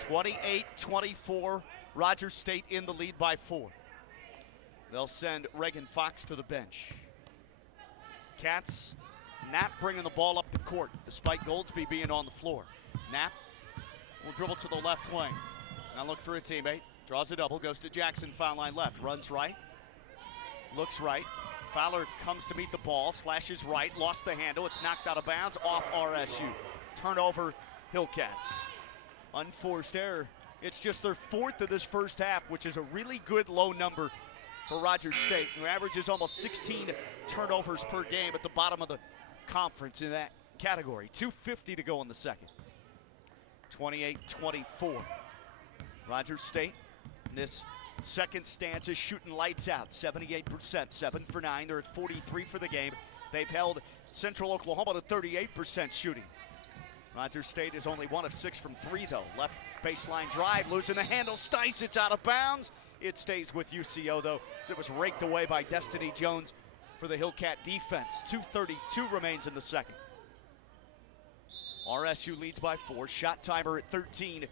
28-24. Rogers State in the lead by 4. They'll send Reagan Fox to the bench. Cats, Knapp bringing the ball up the court despite Goldsby being on the floor. Knapp will dribble to the left wing. Now look for a teammate. Draws a double, goes to Jackson, foul line left. Runs right, looks right. Fowler comes to meet the ball, slashes right, lost the handle. It's knocked out of bounds off RSU. Turnover, Hillcats. Unforced error. It's just their 4th of this first half, which is a really good low number for Rogers State, who averages almost 16 turnovers per game at the bottom of the conference in that category. 2:50 to go in the second. 28-24. Rogers State, in this second stanza, shooting lights out. 78%, 7 for 9. They're at 43 for the game. They've held Central Oklahoma to 38% shooting. Rogers State is only 1 of 6 from 3, though. Left baseline drive, losing the handle. Stice, it's out of bounds. It stays with UCO, though, as it was raked away by Destiny Jones for the Hillcat defense. 2:32 remains in the second. RSU leads by 4. Shot timer at 13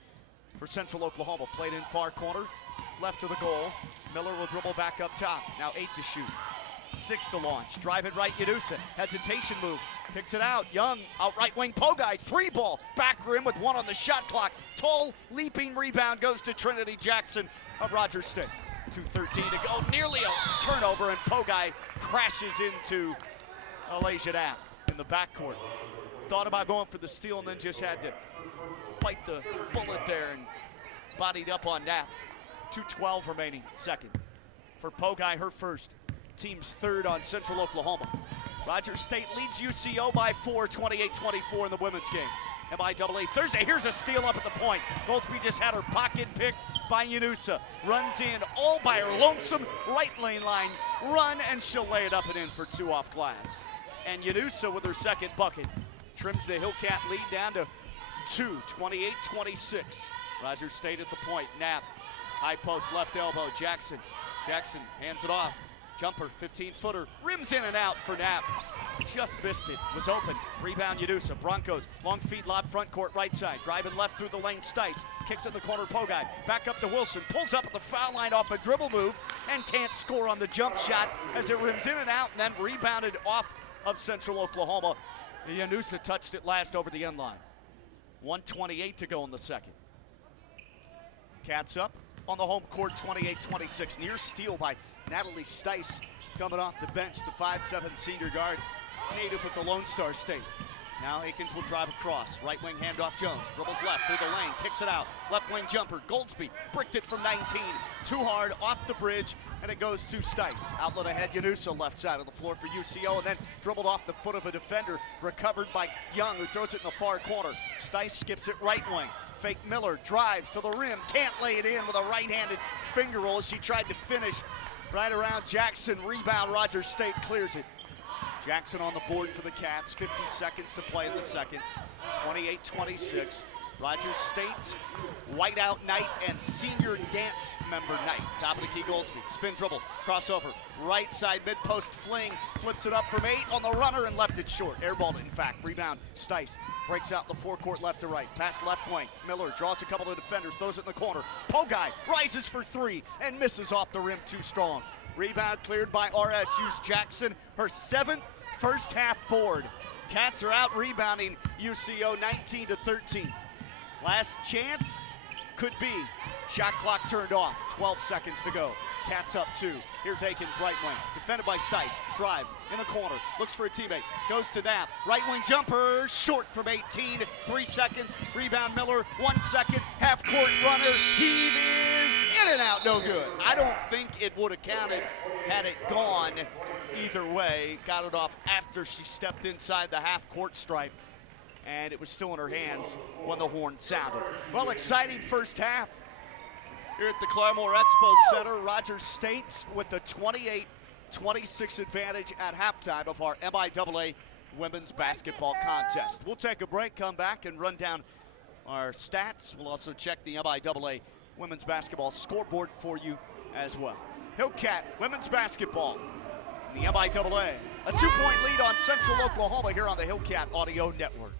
for Central Oklahoma. Played in far corner, left of the goal. Miller will dribble back up top. Now 8 to shoot. 6 to launch. Drive it right, Yanusa. Hesitation move. Picks it out. Young, out right wing. Pogai, 3-ball. Back rim with 1 on the shot clock. Tall, leaping rebound goes to Trinity Jackson of Rogers State. 2:13 to go. Nearly a turnover, and Pogai crashes into Alasia Knapp in the backcourt. Thought about going for the steal and then just had to bite the bullet there and bodied up on Knapp. 2:12 remaining second. For Pogai, her first. Team's third on Central Oklahoma. Rogers State leads UCO by 4, 28-24 in the women's game. MIAA Thursday, here's a steal up at the point. Goldsby just had her pocket picked by Yanusa. Runs in all by her lonesome right lane line run, and she'll lay it up and in for 2 off glass. And Yanusa with her second bucket trims the Hillcat lead down to 2, 28-26. Rogers State at the point. Knapp, high post, left elbow. Jackson hands it off. Jumper, 15-footer, rims in and out for Knapp. Just missed it, was open. Rebound Yanusa, Broncos, long feed lob front court right side. Driving left through the lane, Stice. Kicks it in the corner, Pogai. Back up to Wilson, pulls up at the foul line off a dribble move and can't score on the jump shot as it rims in and out and then rebounded off of Central Oklahoma. Yanusa touched it last over the end line. 1:28 to go in the second. Cats up on the home court, 28-26. Near steal by Natalie Stice coming off the bench, the 5'7" senior guard, native with the Lone Star State. Now Akins will drive across. Right wing handoff Jones. Dribbles left through the lane. Kicks it out. Left wing jumper. Goldsby bricked it from 19. Too hard off the bridge, and it goes to Stice. Outlet ahead, Yanusa left side of the floor for UCO, and then dribbled off the foot of a defender. Recovered by Young, who throws it in the far corner. Stice skips it right wing. Fake Miller drives to the rim. Can't lay it in with a right-handed finger roll as she tried to finish right around Jackson. Rebound, Rogers State clears it. Jackson on the board for the Cats. 50 seconds to play in the second. 28-26. Rogers State whiteout night and senior dance member night. Top of the key, Goldsby. Spin dribble, crossover, right side mid-post fling. Flips it up from 8 on the runner and left it short. Airballed, in fact. Rebound, Stice. Breaks out the forecourt left to right. Pass left wing. Miller draws a couple of defenders, throws it in the corner. Pogai rises for 3 and misses off the rim too strong. Rebound cleared by RSU's Jackson. Her 7th first half board. Cats are out rebounding UCO 19-13. Last chance could be. Shot clock turned off. 12 seconds to go. Cats up 2. Here's Akins, right wing. Defended by Stice. Drives in the corner. Looks for a teammate. Goes to Knapp. Right wing jumper. Short from 18. 3 seconds. Rebound Miller. 1 second. Half court runner. Heave is in and out. No good. I don't think it would have counted had it gone either way. Got it off after she stepped inside the half court stripe, and it was still in her hands when the horn sounded. Well, exciting first half here at the Claremore Expo Center. Rogers State with the 28-26 advantage at halftime of our MIAA women's basketball contest. We'll take a break, come back, and run down our stats. We'll also check the MIAA women's basketball scoreboard for you as well. Hillcat women's basketball, the MIAA, a 2-point lead on Central Oklahoma here on the Hillcat Audio Network.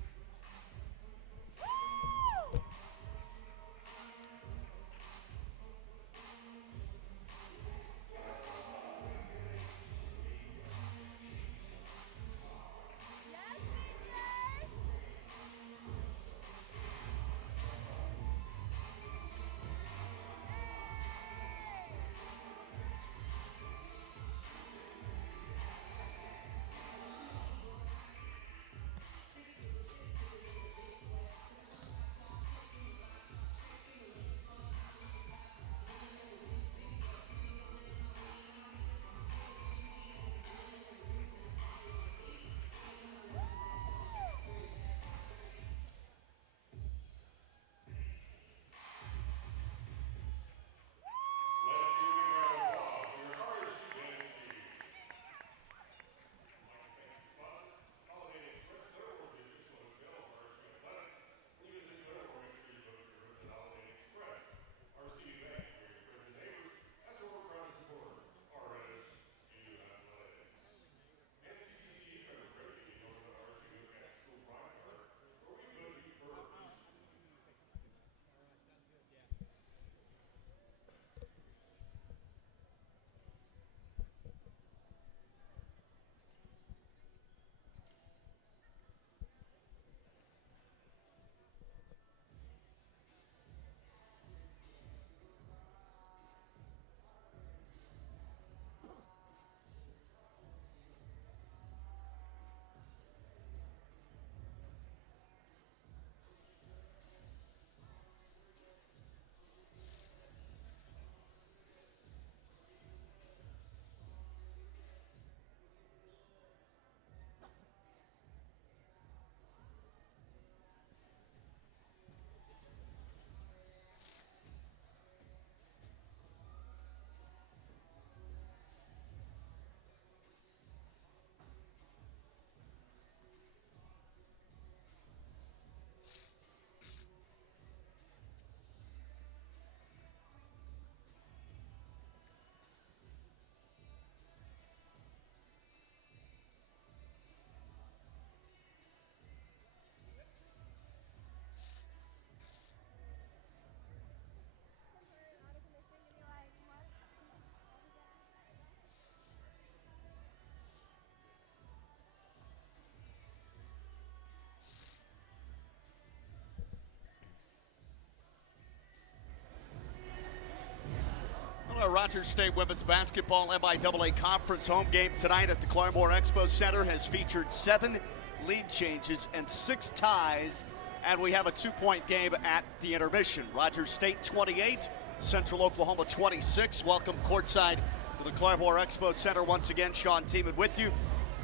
Rogers State women's basketball MIAA conference home game tonight at the Claremore Expo Center has featured 7 lead changes and 6 ties, and we have a 2-point game at the intermission. Rogers State 28, Central Oklahoma 26. Welcome courtside to the Claremore Expo Center. Once again, Sean Teeman with you.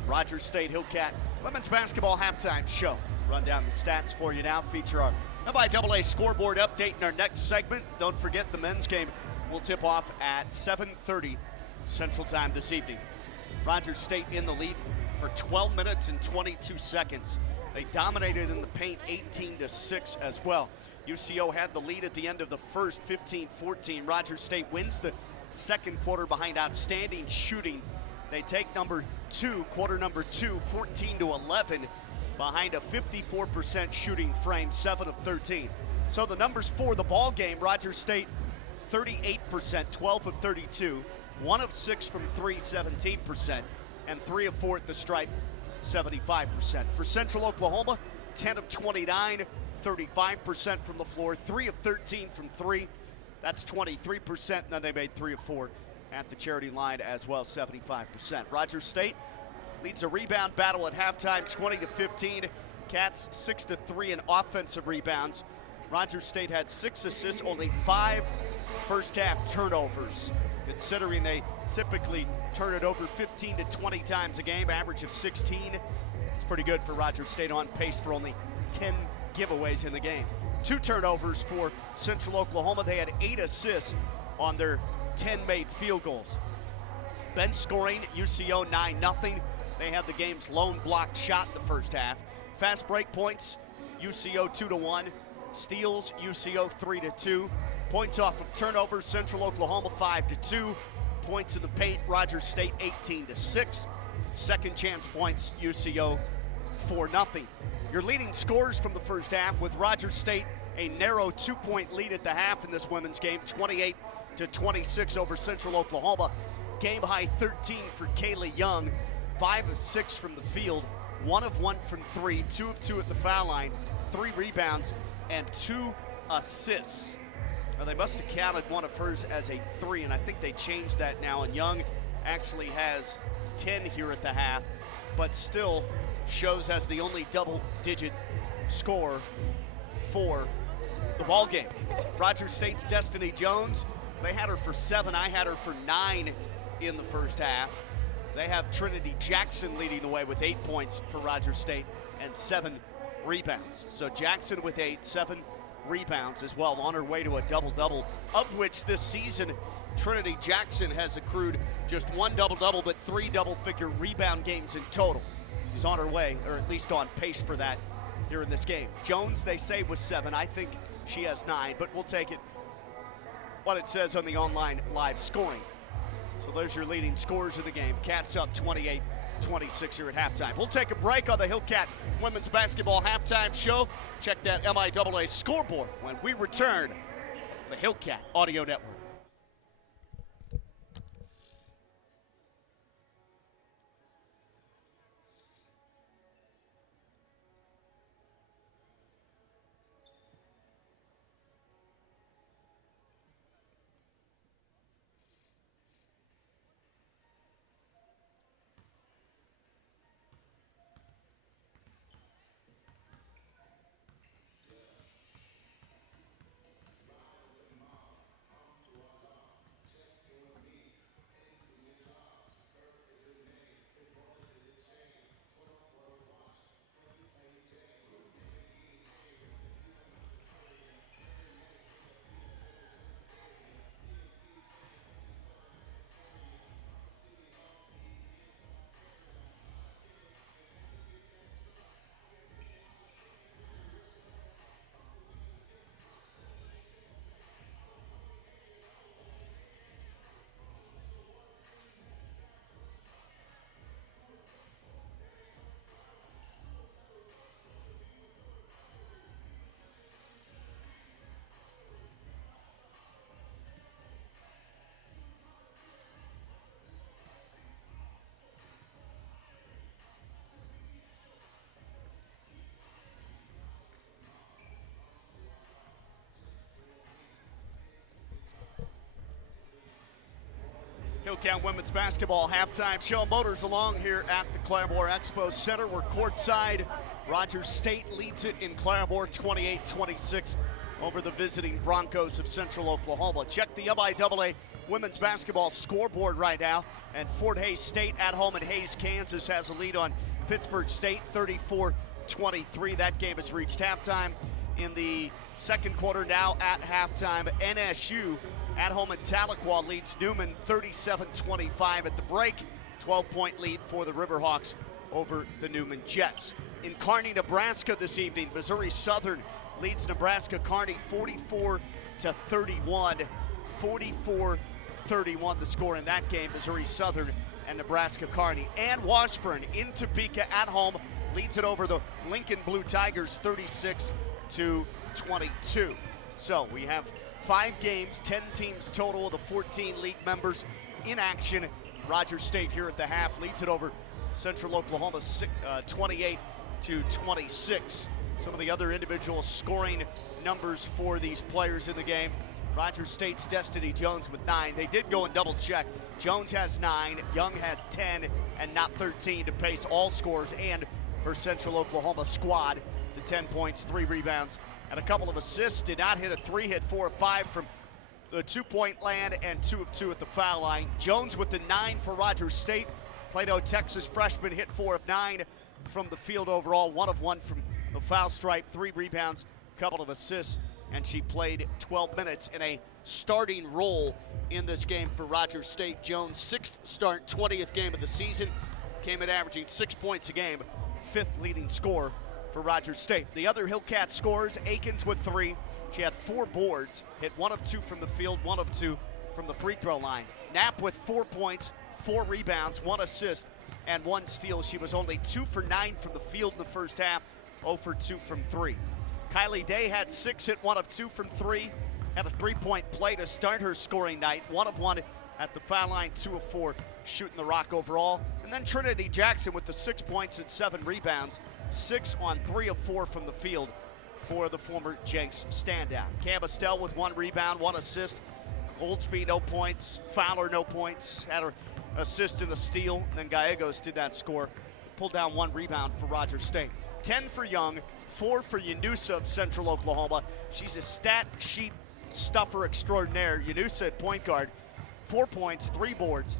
Rogers State Hillcat women's basketball halftime show. Run down the stats for you now. Feature our MIAA scoreboard update in our next segment. Don't forget the men's game will tip off at 7:30 Central Time this evening. Rogers State in the lead for 12 minutes and 22 seconds. They dominated in the paint 18-6 as well. UCO had the lead at the end of the first, 15-14. Rogers State wins the second quarter behind outstanding shooting. They take quarter number two, 14-11, behind a 54% shooting frame, 7 of 13. So the numbers for the ball game: Rogers State 38%, 12 of 32, 1 of 6 from 3, 17%, and 3 of 4 at the stripe, 75%. For Central Oklahoma, 10 of 29, 35% from the floor, 3 of 13 from 3, that's 23%, and then they made 3 of 4 at the charity line as well, 75%. Rogers State leads a rebound battle at halftime, 20-15. Cats 6-3 in offensive rebounds. Rogers State had 6 assists, only 5 first half turnovers, considering they typically turn it over 15 to 20 times a game, average of 16. It's pretty good for Rogers State, on pace for only 10 giveaways in the game. 2 turnovers for Central Oklahoma. They had 8 assists on their 10 made field goals. Bench scoring, UCO 9-0. They had the game's lone blocked shot in the first half. Fast break points, UCO 2-1. Steals, UCO 3-2. Points off of turnovers, Central Oklahoma 5-2. Points in the paint, Rogers State 18-6. Second chance points, UCO 4-0. Your leading scores from the first half, with Rogers State a narrow 2-point lead at the half in this women's game, 28-26 over Central Oklahoma. Game high 13 for Kaylee Young, 5 of 6 from the field, 1 of 1 from 3, 2 of 2 at the foul line, 3 rebounds, and 2 assists. Now, they must have counted one of hers as a 3, and I think they changed that now, and Young actually has 10 here at the half, but still shows as the only double-digit scorer for the ball game. Rogers State's Destiny Jones, they had her for 7. I had her for 9 in the first half. They have Trinity Jackson leading the way with 8 points for Rogers State and 7 rebounds. So Jackson with 8, 7 rebounds as well, on her way to a double-double, of which this season Trinity Jackson has accrued just 1 double-double, but 3 double-figure rebound games in total. She's on her way, or at least on pace for that here in this game. Jones, they say, was 7. I think she has 9, but we'll take it what it says on the online live scoring. So there's your leading scorers of the game. Cats up 28-26 here at halftime. We'll take a break on the Hillcat women's basketball halftime show. Check that MIAA scoreboard when we return. The Hillcat Audio Network. Hillcat women's basketball halftime show. Motors along here at the Claremore Expo Center. We're courtside. Rogers State leads it in Claremore 28-26 over the visiting Broncos of Central Oklahoma. Check the MIAA women's basketball scoreboard right now. And Fort Hays State at home in Hays, Kansas has a lead on Pittsburgh State 34-23. That game has reached halftime. In the second quarter now at halftime, NSU at home in Tahlequah leads Newman 37-25 at the break. 12-point lead for the Riverhawks over the Newman Jets. In Kearney, Nebraska this evening, Missouri Southern leads Nebraska Kearney 44-31. 44-31 the score in that game, Missouri Southern and Nebraska Kearney. And Washburn in Topeka at home leads it over the Lincoln Blue Tigers 36-22. So we have 5 games, 10 teams total of the 14 league members in action. Rogers State here at the half leads it over Central Oklahoma 28-26. Some of the other individual scoring numbers for these players in the game. Rogers State's Destiny Jones with 9. They did go and double check. Jones has 9, Young has 10, and not 13 to pace all scores and her Central Oklahoma squad. The 10 points, 3 rebounds, and a couple of assists. Did not hit a 3, hit 4 of 5 from the 2-point land and 2 of 2 at the foul line. Jones with the 9 for Rogers State. Plato, Texas freshman, hit 4 of 9 from the field overall, 1 of 1 from the foul stripe, 3 rebounds, a couple of assists, and she played 12 minutes in a starting role in this game for Rogers State. Jones' 6th start, 20th game of the season, came in averaging 6 points a game, 5th leading scorer for Rogers State. The other Hillcat scores, Akins with 3. She had 4 boards, hit 1 of 2 from the field, 1 of 2 from the free throw line. Knapp with 4 points, 4 rebounds, 1 assist, and 1 steal. She was only 2 for 9 from the field in the first half, 0 for 2 from 3. Kylie Day had 6, hit 1 of 2 from 3, had a 3-point play to start her scoring night, 1 of 1 at the foul line, 2 of 4 shooting the rock overall. And then Trinity Jackson with the 6 points and 7 rebounds, 6 on 3 of 4 from the field for the former Jenks standout. Cam Estelle with 1 rebound, 1 assist. Goldsby no points, Fowler no points, had her assist and a steal. Then Gallegos did not score, pulled down 1 rebound for Rogers State. 10 for Young, 4 for Yanusa of Central Oklahoma. She's a stat sheet stuffer extraordinaire. Yanusa at point guard, 4 points, 3 boards,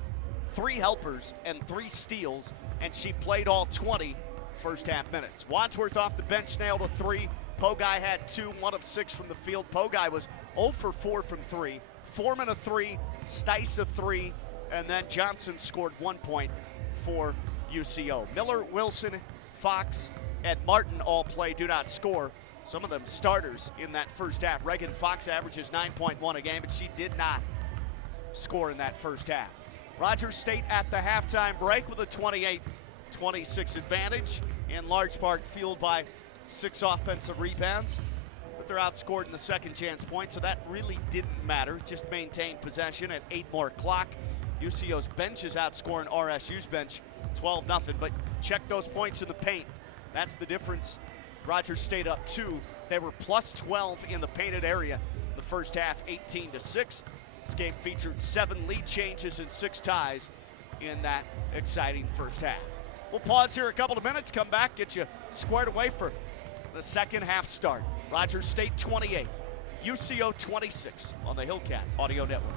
3 helpers, and 3 steals, and she played all 20 first half minutes. Wadsworth off the bench nailed a 3. Pogai had 2, 1 of 6 from the field. Pogai was 0 for 4 from 3. Foreman a 3, Stice a 3, and then Johnson scored 1 point for UCO. Miller, Wilson, Fox, and Martin all play, do not score. Some of them starters in that first half. Reagan Fox averages 9.1 a game, but she did not score in that first half. Rogers State at the halftime break with a 28-26 advantage, in large part fueled by 6 offensive rebounds, but they're outscored in the second chance point, so that really didn't matter. Just maintained possession at 8 more clock. UCO's bench is outscoring RSU's bench 12-0, but check those points in the paint. That's the difference. Rogers State up 2. They were plus 12 in the painted area the first half, 18-6. This game featured 7 lead changes and 6 ties in that exciting first half. We'll pause here a couple of minutes, come back, get you squared away for the second half start. Rogers State 28, UCO 26 on the Hillcat Audio Network.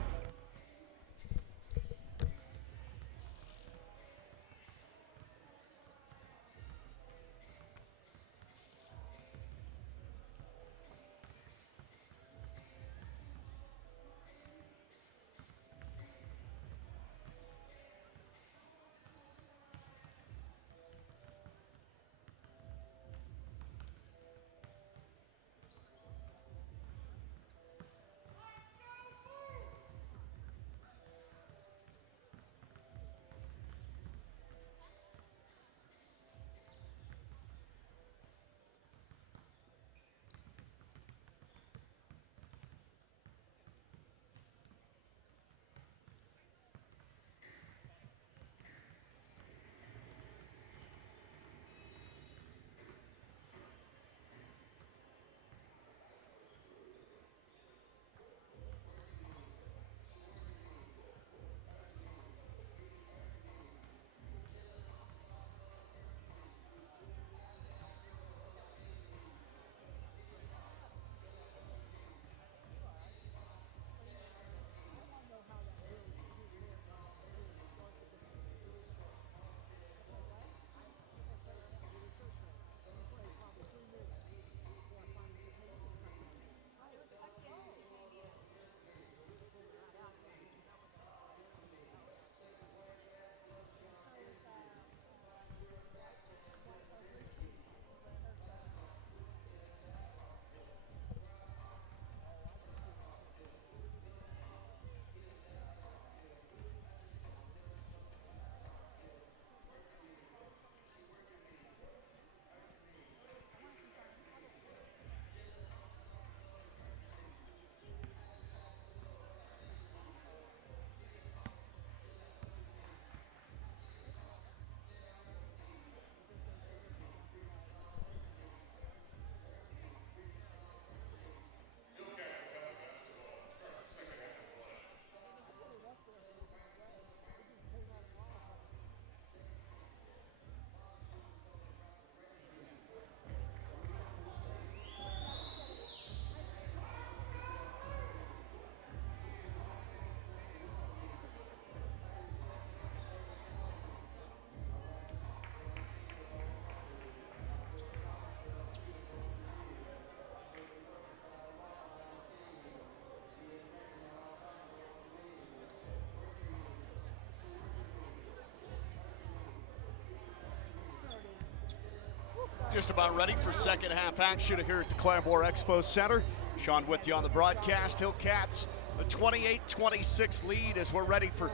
Just about ready for second half action here at the Claremore Expo Center. Sean with you on the broadcast. Hillcats a 28-26 lead as we're ready for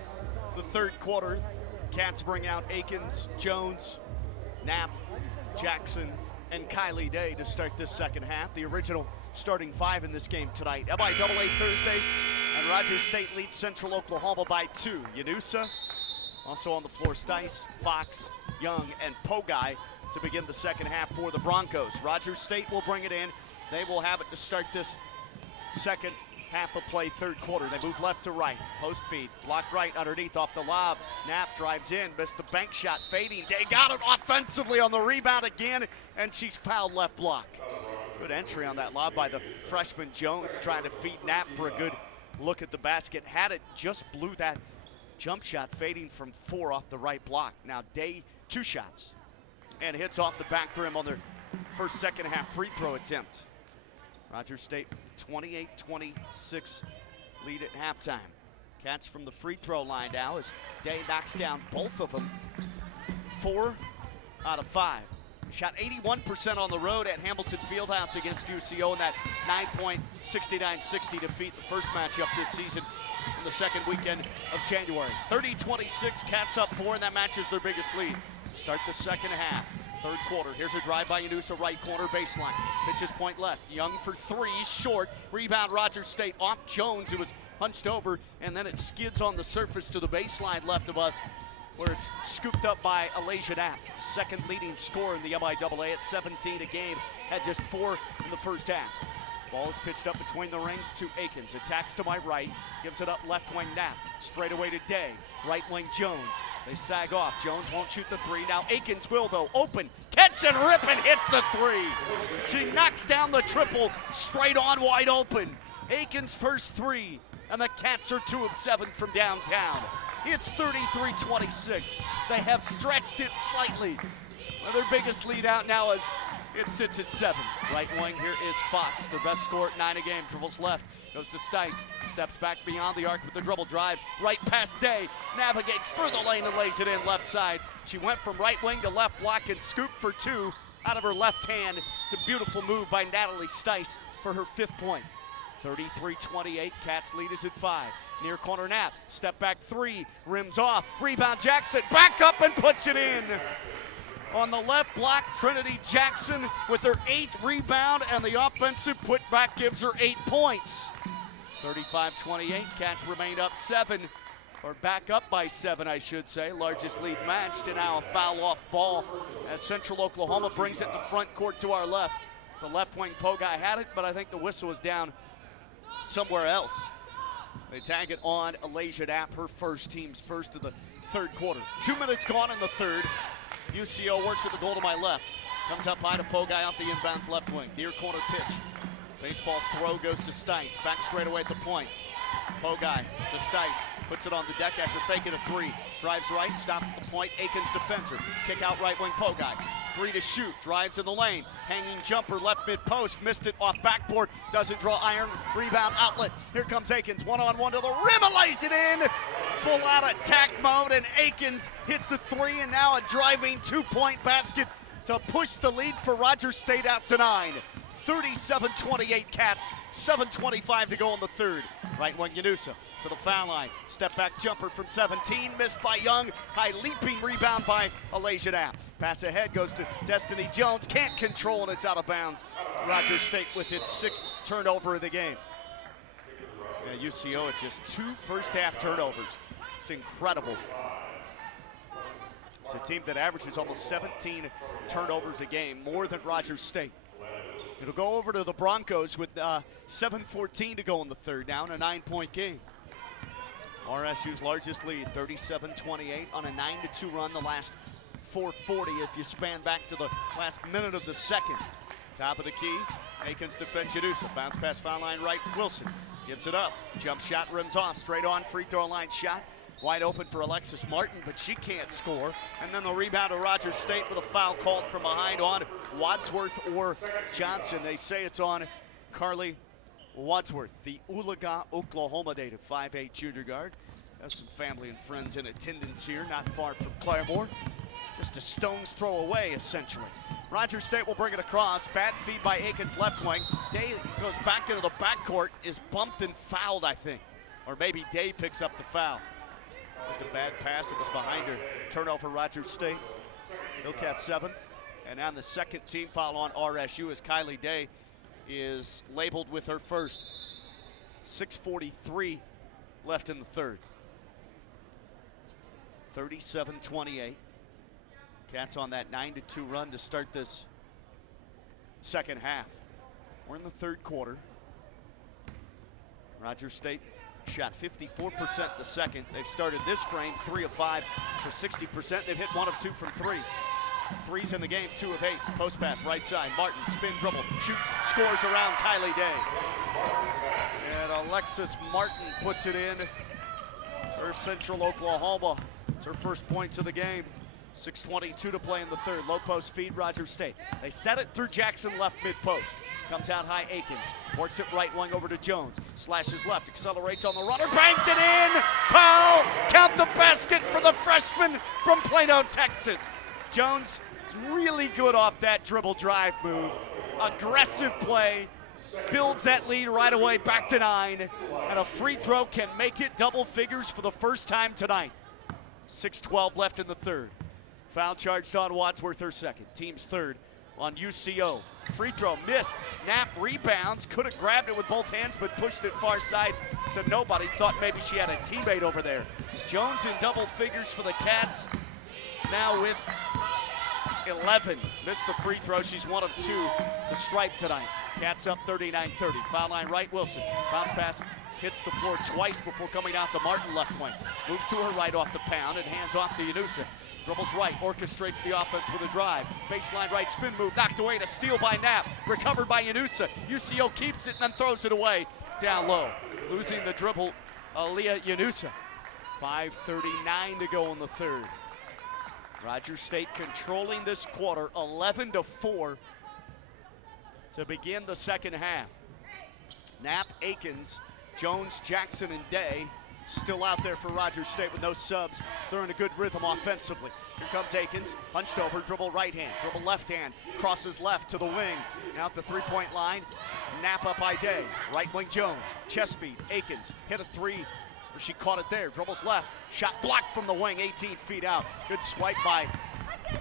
the third quarter. Cats bring out Akins, Jones, Knapp, Jackson, and Kylie Day to start this second half. The original starting five in this game tonight. MIAA Thursday, and Rogers State leads Central Oklahoma by 2. Yanusa, also on the floor, Stice, Fox, Young, and Pogai to begin the second half for the Broncos. Rogers State will bring it in. They will have it to start this second half of play, third quarter. They move left to right, post feed, blocked right underneath off the lob. Knapp drives in, missed the bank shot, fading. Day got it offensively on the rebound again, and she's fouled left block. Good entry on that lob by the freshman Jones, trying to feed Knapp for a good look at the basket. Had it, just blew that jump shot, fading from 4 off the right block. Now Day, 2 shots, and hits off the back rim on their first second half free throw attempt. Rogers State 28-26 lead at halftime. Cats from the free throw line now as Day knocks down both of them. 4 out of 5. Shot 81% on the road at Hamilton Fieldhouse against UCO in that 9-point 69-60 defeat, the first matchup this season in the second weekend of January. 30-26, Cats up 4, and that matches their biggest lead. Start the second half. Third quarter, here's a drive by Yanusa, right corner baseline. Pitches point left, Young for 3, short. Rebound Rogers State off Jones, who was hunched over, and then it skids on the surface to the baseline left of us, where it's scooped up by Alasia Knapp, second leading scorer in the MIAA at 17 a game, had just 4 in the first half. Ball is pitched up between the rings to Akins. Attacks to my right, gives it up left wing Knapp. Straight away to Day, right wing Jones. They sag off, Jones won't shoot the 3. Now Akins will though, open, catch and rip and hits the 3. She knocks down the triple, straight on wide open. Akins' first 3, and the Cats are 2 of 7 from downtown. It's 33-26. They have stretched it slightly. Well, their biggest lead out now is it sits at 7. Right wing here is Fox, their best scorer at 9 a game. Dribbles left, goes to Stice, steps back beyond the arc with the dribble, drives right past Day, navigates through the lane and lays it in left side. She went from right wing to left block and scooped for 2 out of her left hand. It's a beautiful move by Natalie Stice for her 5th point. 33-28, Cats lead is at 5. Near corner Knapp, step back 3, rims off, rebound Jackson, back up and puts it in. On the left block, Trinity Jackson with her 8th rebound, and the offensive putback gives her 8 points. 35-28, Cats remain up 7, or back up by 7, I should say. Largest lead matched, and now a foul off ball as Central Oklahoma brings it in the front court to our left. The left wing Pogai had it, but I think the whistle was down somewhere else. They tag it on Alasia Knapp, her first, team's first of the third quarter. 2 minutes gone in the third. UCO works at the goal to my left. Comes up high to Pogai off the inbounds left wing. Near corner pitch. Baseball throw goes to Stice. Back straight away at the point. Pogai to Stice. Puts it on the deck after faking a 3. Drives right, stops at the point. Akins defends her. Kick out right wing Pogai. 3 to shoot. Drives in the lane. Hanging jumper left mid post. Missed it off backboard. Doesn't draw iron. Rebound outlet. Here comes Akins. 1-on-1 to the rim. And lays it in. Full out attack mode. And Akins hits the 3. And now a driving 2-point basket to push the lead for Rogers State out to 9. 37-28 Cats, 7:25 to go in the third. Right wing Yanusa to the foul line. Step back jumper from 17, missed by Young. High leaping rebound by Alasia Knapp. Pass ahead goes to Destiny Jones. Can't control and it's out of bounds. Rogers State with its 6th turnover of the game. Yeah, UCO at just 2 first half turnovers. It's incredible. It's a team that averages almost 17 turnovers a game, more than Rogers State. It'll go over to the Broncos with 7:14 to go in the third, down a 9-point game. RSU's largest lead, 37-28 on a 9-2 run the last 4:40 if you span back to the last minute of the second. Top of the key, Akins defends Yanusa. Bounce pass foul line right, Wilson gives it up. Jump shot rims off, straight on free throw line shot. Wide open for Alexis Martin, but she can't score. And then the rebound to Rogers State with a foul called from behind on Wadsworth or Johnson. They say it's on Carly Wadsworth, the Oologah, Oklahoma native, 5'8" junior guard. Has some family and friends in attendance here, not far from Claremore. Just a stone's throw away, essentially. Rogers State will bring it across. Bad feed by Aikens, left wing. Day goes back into the backcourt, is bumped and fouled, I think. Or maybe Day picks up the foul. Just a bad pass, it was behind her. Turnover, Rogers State. Hillcat 7th. And on the second team foul on RSU as Kylie Day is labeled with her first. 6:43 left in the third. 37-28. Cats on that 9-2 run to start this second half. We're in the third quarter. Rogers State shot 54% the second. They've started this frame 3 of 5 for 60%. They've hit 1 of 2 from 3. Threes in the game, 2 of 8. Post pass, right side. Martin, spin dribble, shoots, scores around Kylie Day. And Alexis Martin puts it in for Central Oklahoma. It's her first points of the game. 6:22 to play in the third. Low post feed, Rogers State. They set it through Jackson left mid-post. Comes out high, Aikens. Works it right wing over to Jones. Slashes left, accelerates on the runner, banked it in! Foul! Count the basket for the freshman from Plano, Texas. Jones is really good off that dribble drive move. Aggressive play. Builds that lead right away, back to 9. And a free throw can make it double figures for the first time tonight. 6:12 left in the third. Foul charged on Wadsworth, her second. Team's third on UCO. Free throw missed. Knapp rebounds. Could have grabbed it with both hands, but pushed it far side to nobody. Thought maybe she had a teammate over there. Jones in double figures for the Cats. Now with 11. Missed the free throw. She's 1 of 2. The stripe tonight. Cats up 39-30. Foul line right, Wilson. Bounce pass. Hits the floor twice before coming out to Martin, left wing. Moves to her right off the pound and hands off to Yanusa. Dribbles right, orchestrates the offense with a drive. Baseline right, spin move, knocked away, and a steal by Knapp. Recovered by Yanusa. UCO keeps it and then throws it away down low. Losing the dribble, Aaliyah Yanusa. 5:39 to go in the third. Rogers State controlling this quarter, 11-4 to begin the second half. Knapp, Aikens, Jones, Jackson, and Day still out there for Rogers State with no subs. They're in a good rhythm offensively. Here comes Aikens, hunched over, dribble right hand, dribble left hand, crosses left to the wing. Now at the three-point line, Knapp up by Day. Right wing Jones, chest feed, Aikens, hit a three, or she caught it there, dribbles left, shot blocked from the wing, 18 feet out. Good swipe by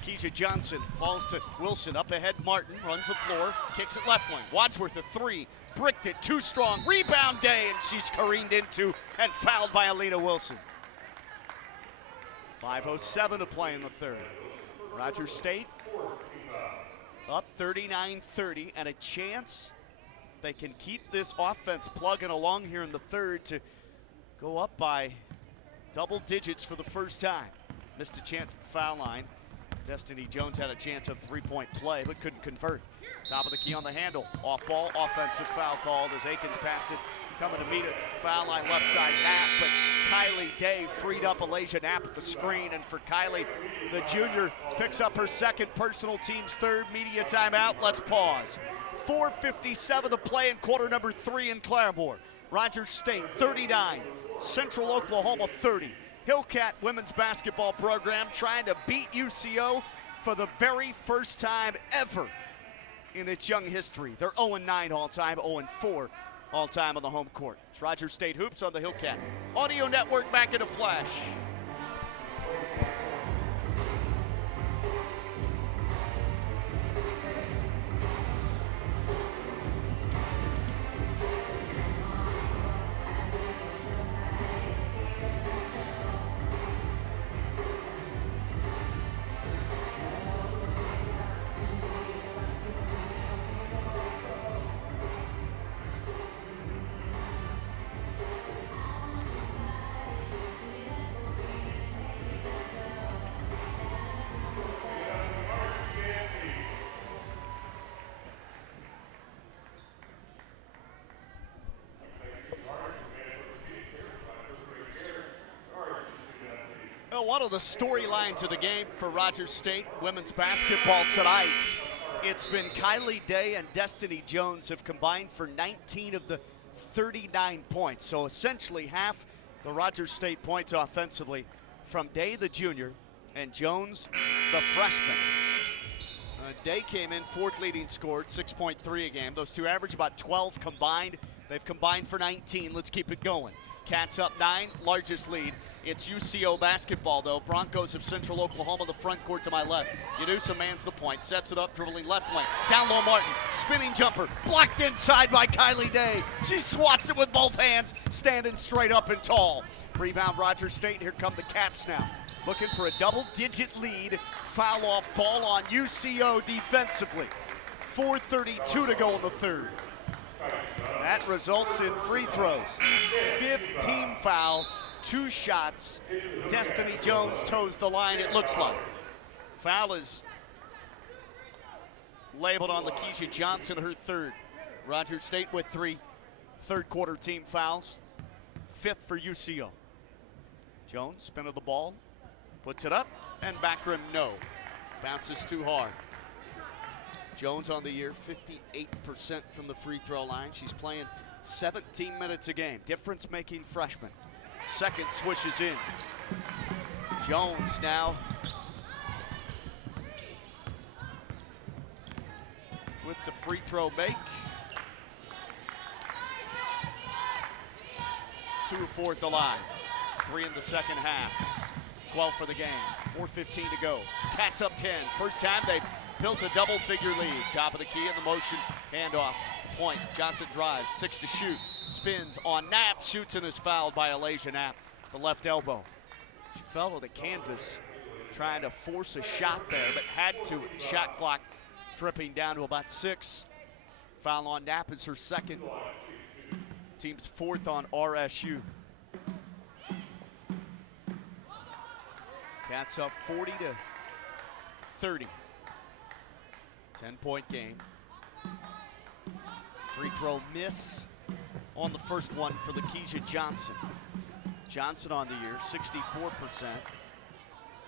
Keisha Johnson, falls to Wilson, up ahead Martin, runs the floor, kicks it left wing. Wadsworth a three, bricked it, too strong, rebound Day, and she's careened into and fouled by Alina Wilson. 5:07 to play in the third. Rogers State up 39-30, and a chance they can keep this offense plugging along here in the third to go up by double digits for the first time. Missed a chance at the foul line. Destiny Jones had a chance of three-point play, but couldn't convert. Top of the key on the handle. Off ball, offensive foul called as Aikens passed it. Coming to meet it, foul line left side, Knapp, but Kylie Day freed up Alasia Knapp at the screen, and for Kylie, the junior picks up her second, personal team's third. Media timeout, let's pause. 4:57 to play in quarter number 3 in Claremore. Rogers State 39, Central Oklahoma 30. Hillcat women's basketball program trying to beat UCO for the very first time ever in its young history. They're 0-9 all-time, 0-4 all-time on the home court. It's Rogers State Hoops on the Hillcat Audio Network, back in a flash. Well, one of the storylines of the game for Rogers State women's basketball tonight, it's been Kylie Day and Destiny Jones have combined for 19 of the 39 points. So essentially half the Rogers State points offensively from Day, the junior, and Jones, the freshman. Day came in fourth leading scorer, 6.3 a game. Those two average about 12 combined. They've combined for 19. Let's keep it going. Cats up 9, largest lead. It's UCO basketball, though. Broncos of Central Oklahoma, the front court to my left. Yanusa mans the point, sets it up, dribbling left wing. Down low, Martin, spinning jumper, blocked inside by Kylie Day. She swats it with both hands, standing straight up and tall. Rebound, Rogers State. Here come the Cats now. Looking for a double-digit lead. Foul off ball on UCO defensively. 4:32 to go in the third. That results in free throws. 5th team foul, 2 shots. Destiny Jones toes the line, it looks like. Foul is labeled on Lakeisha Johnson, her third. Rogers State with 3 third quarter team fouls. 5th for UCO. Jones, spin of the ball, puts it up, and back rim, no. Bounces too hard. Jones on the year, 58% from the free throw line. She's playing 17 minutes a game. Difference-making freshman. Second swishes in. Jones now with the free throw make. 2 of 4 at the line. 3 in the second half. 12 for the game. 4:15 to go. Cats up 10. First time they've built a double-figure lead. Top of the key in the motion. Handoff. Point. Johnson drives. 6 to shoot. Spins on Knapp. Shoots and is fouled by Alasia Knapp. The left elbow. She fell to the canvas trying to force a shot there, but had to. Shot clock dripping down to about 6. Foul on Knapp is her second. Team's 4th on RSU. Cats up 40-30. 10-point game. Free throw miss on the first one for Lakeisha Johnson. Johnson on the year, 64%.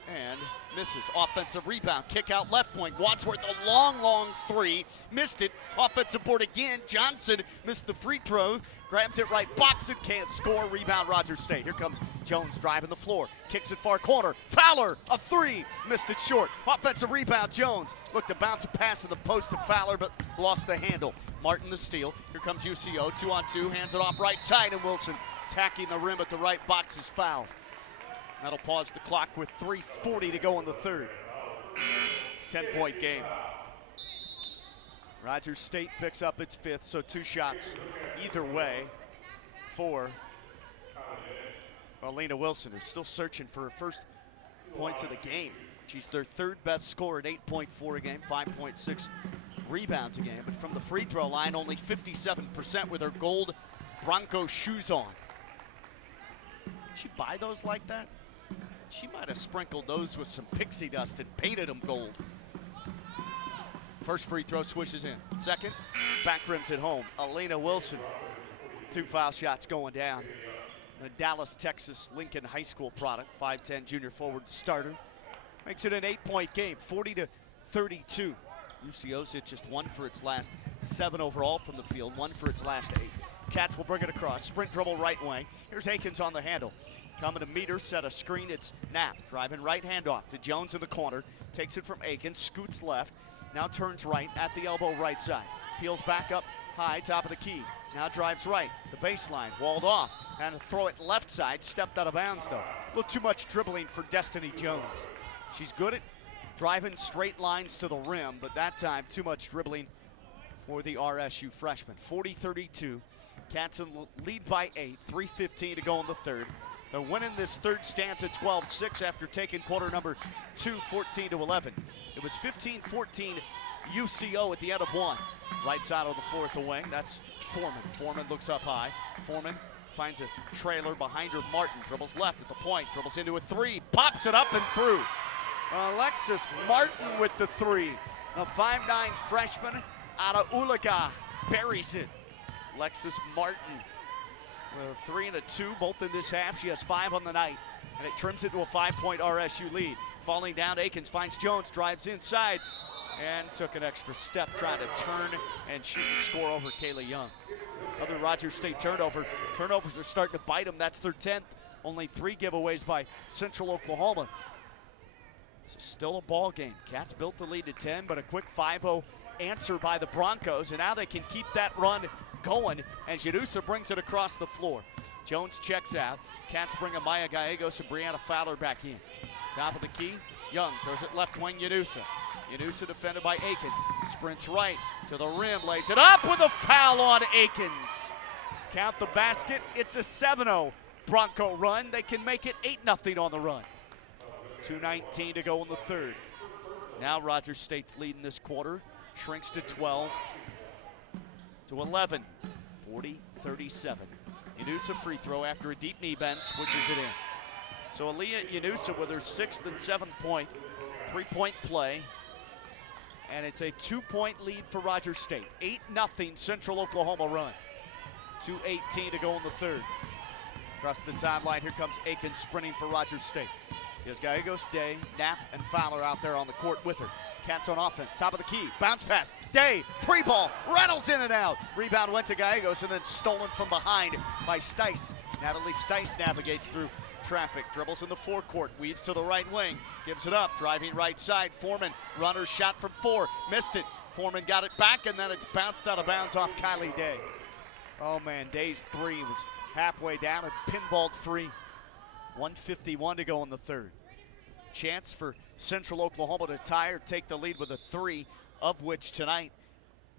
And misses. Offensive rebound, kick out left point. Wadsworth, a long 3. Missed it. Offensive board again. Johnson missed the free throw. Grabs it right, box it, can't score. Rebound, Rogers State. Here comes Jones driving the floor. Kicks it far corner. Fowler, a 3. Missed it short. Offensive rebound, Jones. Looked to bounce a pass to the post to Fowler, but lost the handle. Martin the steal. Here comes UCO, 2-on-2. Hands it off right side, and Wilson tacking the rim at the right box is fouled. That'll pause the clock with 3:40 to go in the third. 10-point game. Rogers State picks up its 5th, so 2 shots either way for Alina Wilson, who's still searching for her first points of the game. She's their 3rd best scorer at 8.4 a game, 5.6 rebounds a game. But from the free throw line, only 57% with her gold Bronco shoes on. Did she buy those like that? She might have sprinkled those with some pixie dust and painted them gold. First free throw swishes in. Second, back rims at home. Alina Wilson, 2 foul shots going down. The Dallas, Texas, Lincoln High School product, 5'10" junior forward starter. Makes it an 8-point game, 40-32. UCO's hit just 1 for its last 7 overall from the field, 1 for its last 8. Cats will bring it across, sprint dribble right wing. Here's Akins on the handle. Coming to meet her, set a screen, it's Knapp. Driving right handoff to Jones in the corner. Takes it from Akins, scoots left. Now turns right at the elbow right side. Peels back up high, top of the key. Now drives right, the baseline, walled off. And throw it left side, stepped out of bounds though. A little too much dribbling for Destiny Jones. She's good at driving straight lines to the rim, but that time too much dribbling for the RSU freshman. 40-32, Cats in lead by 8, 3:15 to go in the third. They're winning this third stance at 12-6 after taking quarter number 2, 14-11. It was 15-14 UCO at the end of 1. Right side of the floor at the wing, that's Foreman. Foreman looks up high. Foreman finds a trailer behind her. Martin dribbles left at the point, dribbles into a 3, pops it up and through. Alexis Martin with the 3. A 5'9" freshman out of Ulaga buries it. Alexis Martin. 3 and a 2, both in this half. She has 5 on the night, and it trims it to a 5-point RSU lead. Falling down, Akins finds Jones, drives inside, and took an extra step trying to turn and shoot and score over Kayla Young. Other Rogers State turnover. Turnovers are starting to bite them. That's their 10th. Only 3 giveaways by Central Oklahoma. It's still a ball game. Cats built the lead to 10, but a quick 5-0 answer by the Broncos, and now they can keep that run going as Yanusa brings it across the floor. Jones checks out. Cats bring Amaya Gallegos and Brianna Fowler back in. Top of the key, Young throws it left wing, Yanusa. Yanusa defended by Akins. Sprints right to the rim, lays it up with a foul on Akins. Count the basket, it's a 7-0 Bronco run. They can make it 8-0 on the run. 2:19 to go in the third. Now Rogers State's leading this quarter. Shrinks to 12 to 11. 40-37. Yanusa free throw after a deep knee bend, swishes it in. So Aaliyah Yanusa with her 6th and 7th point, 3-point play. And it's a 2-point lead for Rogers State. 8-0 Central Oklahoma run. 2:18 to go in the third. Across the timeline, here comes Akins sprinting for Rogers State. He has Gallegos, Day, Knapp, and Fowler out there on the court with her. Cats on offense, top of the key, bounce pass, Day, 3-ball, rattles in and out. Rebound went to Gallegos and then stolen from behind by Stice. Natalie Stice navigates through traffic, dribbles in the forecourt, weaves to the right wing, gives it up, driving right side. Foreman, runner shot from 4, missed it. Foreman got it back and then it's bounced out of bounds off Kylie Day. Oh man, Day's 3 was halfway down and pinballed free. 1:51 to go in the third. Chance for Central Oklahoma to tie or take the lead with a 3, of which tonight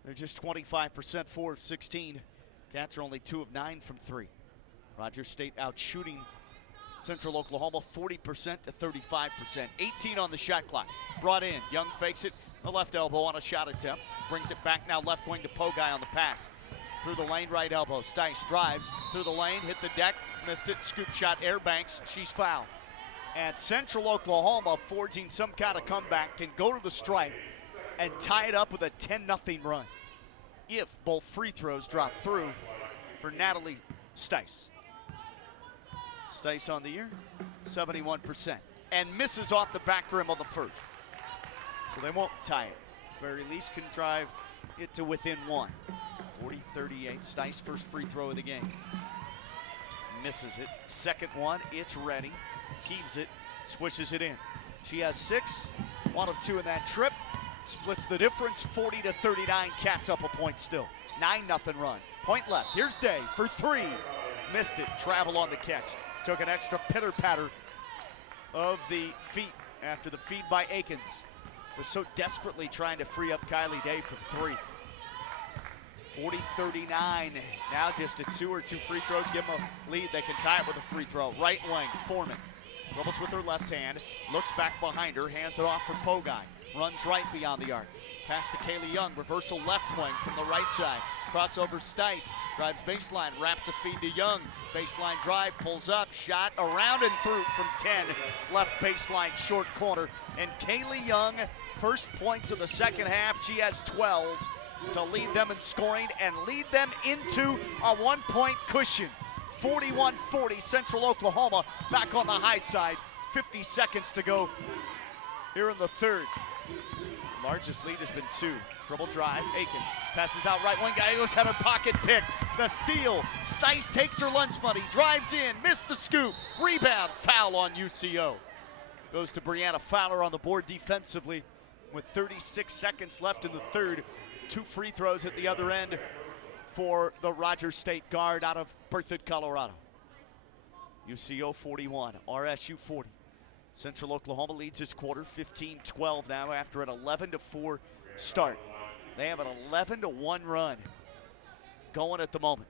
they're just 25%, 4 of 16. Cats are only 2 of 9 from 3. Rogers State out shooting Central Oklahoma 40% to 35%. 18 on the shot clock. Brought in, Young fakes it, the left elbow on a shot attempt. Brings it back now left wing to Pogai on the pass. Through the lane, right elbow. Stice drives through the lane, hit the deck, missed it, scoop shot, air banks, she's fouled. And Central Oklahoma, forging some kind of comeback, can go to the stripe and tie it up with a 10-0 run if both free throws drop through for Natalie Stice. Stice on the year, 71%, and misses off the back rim on the first. So they won't tie it. At the very least can drive it to within 1. 40-38, Stice first free throw of the game. Misses it, second one, it's ready. Heaves it, swishes it in. She has 6, 1 of 2 in that trip. Splits the difference, 40-39, Cats up a point still. 9-0 run, point left, here's Day for 3. Missed it, travel on the catch. Took an extra pitter-patter of the feet after the feed by Akins. They're so desperately trying to free up Kylie Day from 3. 40-39, now just a 2 or 2 free throws, give them a lead. They can tie it with a free throw. Right wing, Foreman, dribbles with her left hand, looks back behind her, hands it off for Pogai, runs right beyond the arc. Pass to Kaylee Young, reversal left wing from the right side. Crossover Stice, drives baseline, wraps a feed to Young. Baseline drive, pulls up, shot around and through from 10. Left baseline, short corner. And Kaylee Young, first points of the second half, she has 12 to lead them in scoring and lead them into a 1-point cushion. 41-40, Central Oklahoma back on the high side. 50 seconds to go here in the third. Largest lead has been 2. Dribble drive, Akins passes out right wing. Gallegos had her pocket pick. The steal. Stice takes her lunch money, drives in, missed the scoop. Rebound, foul on UCO. Goes to Brianna Fowler on the board defensively with 36 seconds left in the third. 2 free throws at the other end for the Rogers State guard out of Berthoud, Colorado. UCO 41, RSU 40. Central Oklahoma leads this quarter 15-12 now after an 11-4 start. They have an 11-1 run going at the moment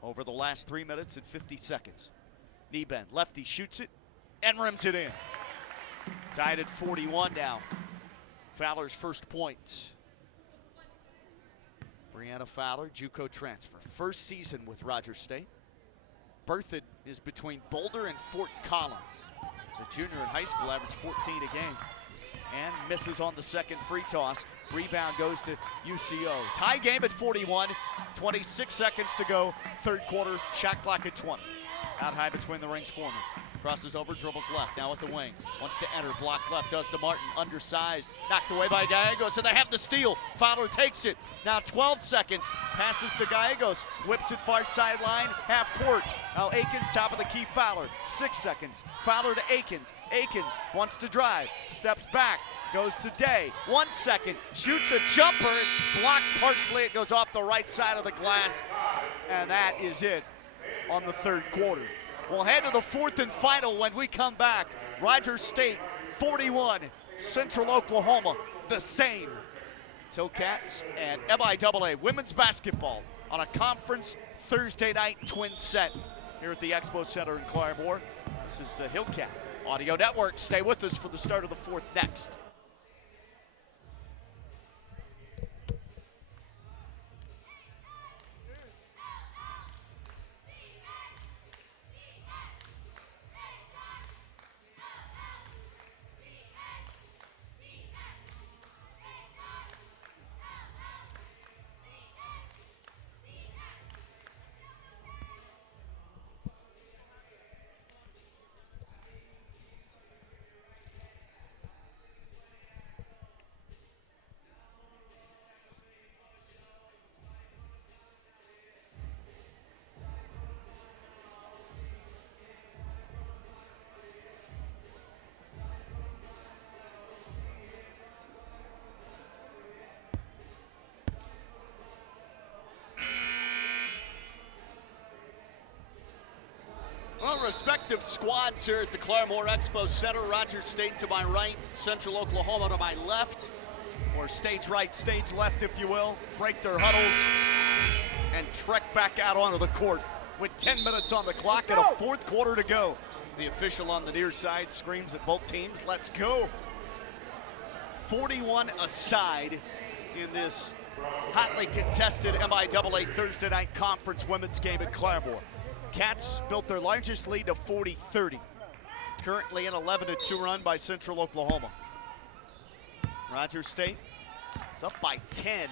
over the last 3 minutes and 50 seconds. Knee bend, lefty shoots it and rims it in. Tied at 41 now. Fowler's first points. Brianna Fowler, JUCO transfer. First season with Rogers State. Berthoud is between Boulder and Fort Collins. As a junior in high school, averaged 14 a game. And misses on the second free toss. Rebound goes to UCO. Tie game at 41, 26 seconds to go. Third quarter, shot clock at 20. Out high between the rings, Foreman. Crosses over, dribbles left, now at the wing. Wants to enter, block left, does to Martin, undersized. Knocked away by Gallegos, and they have the steal. Fowler takes it. Now 12 seconds, passes to Gallegos, whips it far sideline, half court. Now Akins, top of the key, Fowler. 6 seconds, Fowler to Akins. Akins wants to drive, steps back, goes to Day. 1 second, shoots a jumper, it's blocked partially, it goes off the right side of the glass, and that is it on the third quarter. We'll head to the fourth and final when we come back. Rogers State 41, Central Oklahoma the same. Cats and MIAA women's basketball on a conference Thursday night twin set here at the Expo Center in Claremore. This is the Hillcat Audio Network. Stay with us for the start of the fourth next. Well, respective squads here at the Claremore Expo Center. Rogers State to my right, Central Oklahoma to my left, or stage right, stage left, if you will. Break their huddles and trek back out onto the court with 10 minutes on the clock and a fourth quarter to go. The official on the near side screams at both teams, let's go. 41 aside in this hotly contested MIAA Thursday night conference women's game at Claremore. Cats built their largest lead to 40-30. Currently an 11-2 run by Central Oklahoma. Rogers State is up by 10,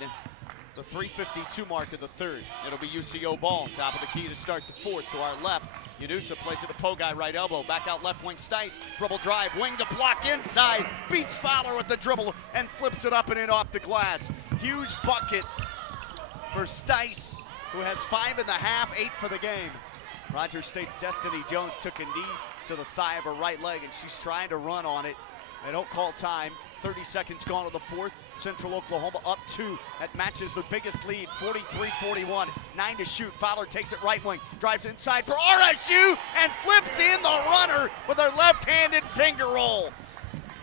the 3:52 mark of the third. It'll be UCO ball, top of the key to start the fourth. To our left, Yanusa plays it to Pogai, right elbow. Back out left wing, Stice. Dribble drive, wing to block inside. Beats Fowler with the dribble and flips it up and in off the glass. Huge bucket for Stice, who has 5 in the half, 8 for the game. Rogers State's Destiny Jones took a knee to the thigh of her right leg, and she's trying to run on it. They don't call time. 30 seconds gone to the fourth. Central Oklahoma up 2. That matches their biggest lead, 43-41. 9 to shoot. Fowler takes it right wing, drives inside for RSU, and flips in the runner with her left-handed finger roll.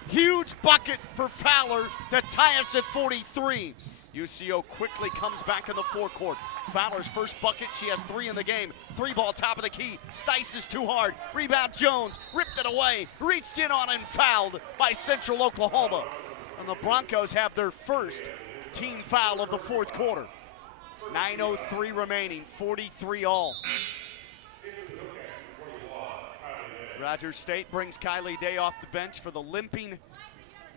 Huge bucket for Fowler to tie us at 43. UCO quickly comes back in the forecourt. Fowler's first bucket, she has 3 in the game. 3-ball top of the key. Stice is too hard. Rebound Jones, ripped it away, reached in on and fouled by Central Oklahoma. And the Broncos have their first team foul of the fourth quarter. 9:03 remaining, 43 all. Rogers State brings Kylie Day off the bench for the limping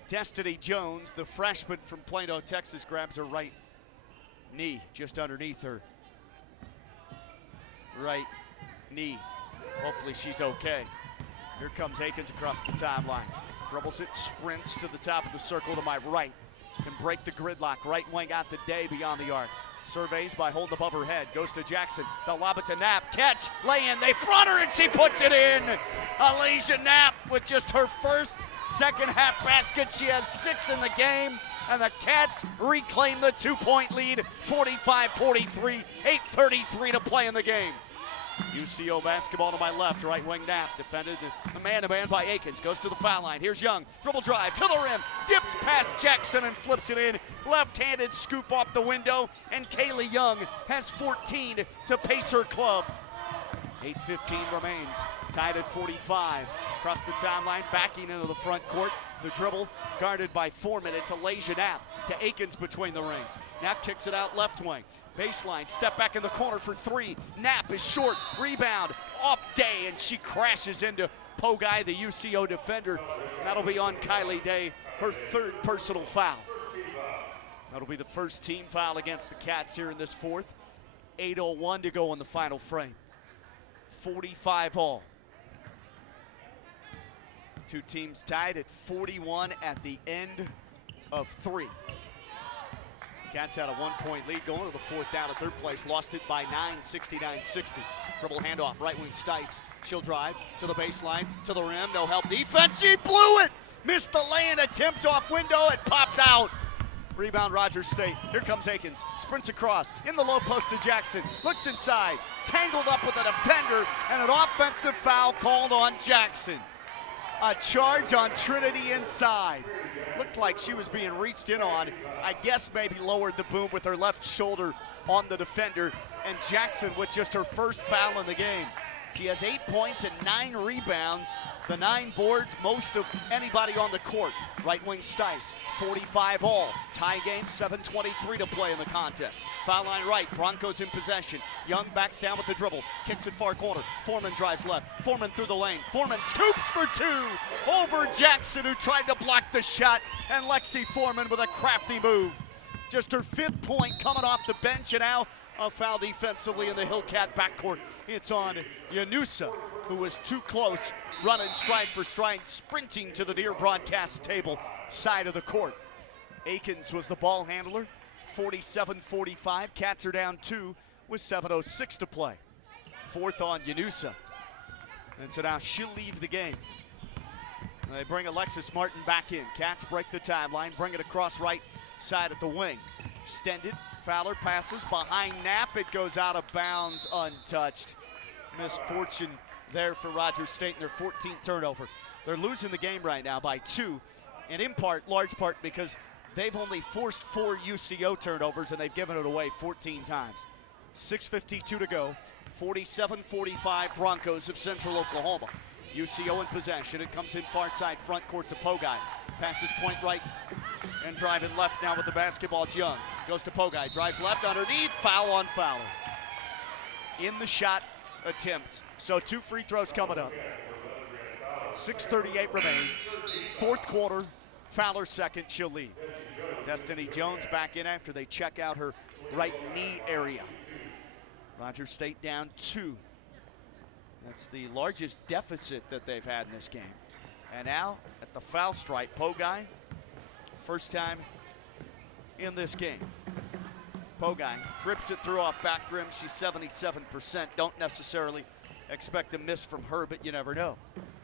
Destiny Jones, the freshman from Plano, Texas, grabs her right knee just underneath her right knee. Hopefully she's okay. Here comes Akins across the timeline. Dribbles it, sprints to the top of the circle to my right. Can break the gridlock. Right wing out the Day beyond the arc. Surveys by holding above her head. Goes to Jackson. They'll lob it to Knapp. Catch, lay in. They front her and she puts it in. Alasia Knapp with just her first second half basket. She has 6 in the game, and the Cats reclaim the 2-point lead, 45-43, 8:33 to play in the game. UCO basketball to my left, right wing Knapp, defended the man-to-man by Akins, goes to the foul line. Here's Young, dribble drive to the rim, dips past Jackson and flips it in. Left-handed scoop off the window, and Kaylee Young has 14 to pace her club. 8:15 remains, tied at 45. Across the timeline, backing into the front court. The dribble guarded by Foreman. It's Alasia Knapp to Akins between the rings. Knapp kicks it out left wing. Baseline, step back in the corner for 3. Knapp is short, rebound, off Day, and she crashes into Pogai, the UCO defender. That'll be on Kylie Day, her 3rd personal foul. That'll be the first team foul against the Cats here in this fourth. 8:01 to go in the final frame. 45 all. Two teams tied at 41 at the end of 3. Cats had a 1-point lead going to the fourth down at third place. Lost it by 9, 69-60. Dribble handoff, right wing Stice. She'll drive to the baseline, to the rim. No help defense. She blew it. Missed the lay-in attempt off window. It popped out. Rebound Rogers State. Here comes Akins. Sprints across. In the low post to Jackson. Looks inside. Tangled up with a defender. And an offensive foul called on Jackson. A charge on Trinity inside. Looked like she was being reached in on. I guess maybe lowered the boom with her left shoulder on the defender. And Jackson with just her first foul in the game. She has 8 points and 9 rebounds. The 9 boards, most of anybody on the court. Right wing Stice, 45 all. Tie game, 7:23 to play in the contest. Foul line right, Broncos in possession. Young backs down with the dribble, kicks it far corner. Foreman drives left, Foreman through the lane. Foreman scoops for 2 over Jackson, who tried to block the shot, and Lexi Foreman with a crafty move. Just her 5th point coming off the bench, and now a foul defensively in the Hillcat backcourt. It's on Yanusa, who was too close, running stride for stride, sprinting to the near broadcast table side of the court. Akins was the ball handler, 47-45. Cats are down 2 with 7:06 to play. 4th on Yanusa. And so now she'll leave the game. They bring Alexis Martin back in. Cats break the timeline, bring it across right side at the wing. Extended, Fowler passes behind Knapp. It goes out of bounds untouched. Misfortune there for Rogers State in their 14th turnover. They're losing the game right now by 2, and in part, large part, because they've only forced 4 UCO turnovers and they've given it away 14 times. 6:52 to go. 47-45 Broncos of Central Oklahoma. UCO in possession. It comes in far side front court to Pogai. Passes point right and driving left now with the basketball. It's Young. Goes to Pogai. Drives left underneath. Foul on Fowler. In the shot attempt. So 2 free throws coming up. 6:38 remains. 4th quarter. Fowler second. She'll lead. Destiny Jones back in after they check out her right knee area. Rogers State down 2. That's the largest deficit that they've had in this game. And now at the foul stripe, Pogai, first time in this game. Pogai trips it through off back rim. She's 77%. Don't necessarily expect a miss from her, but you never know.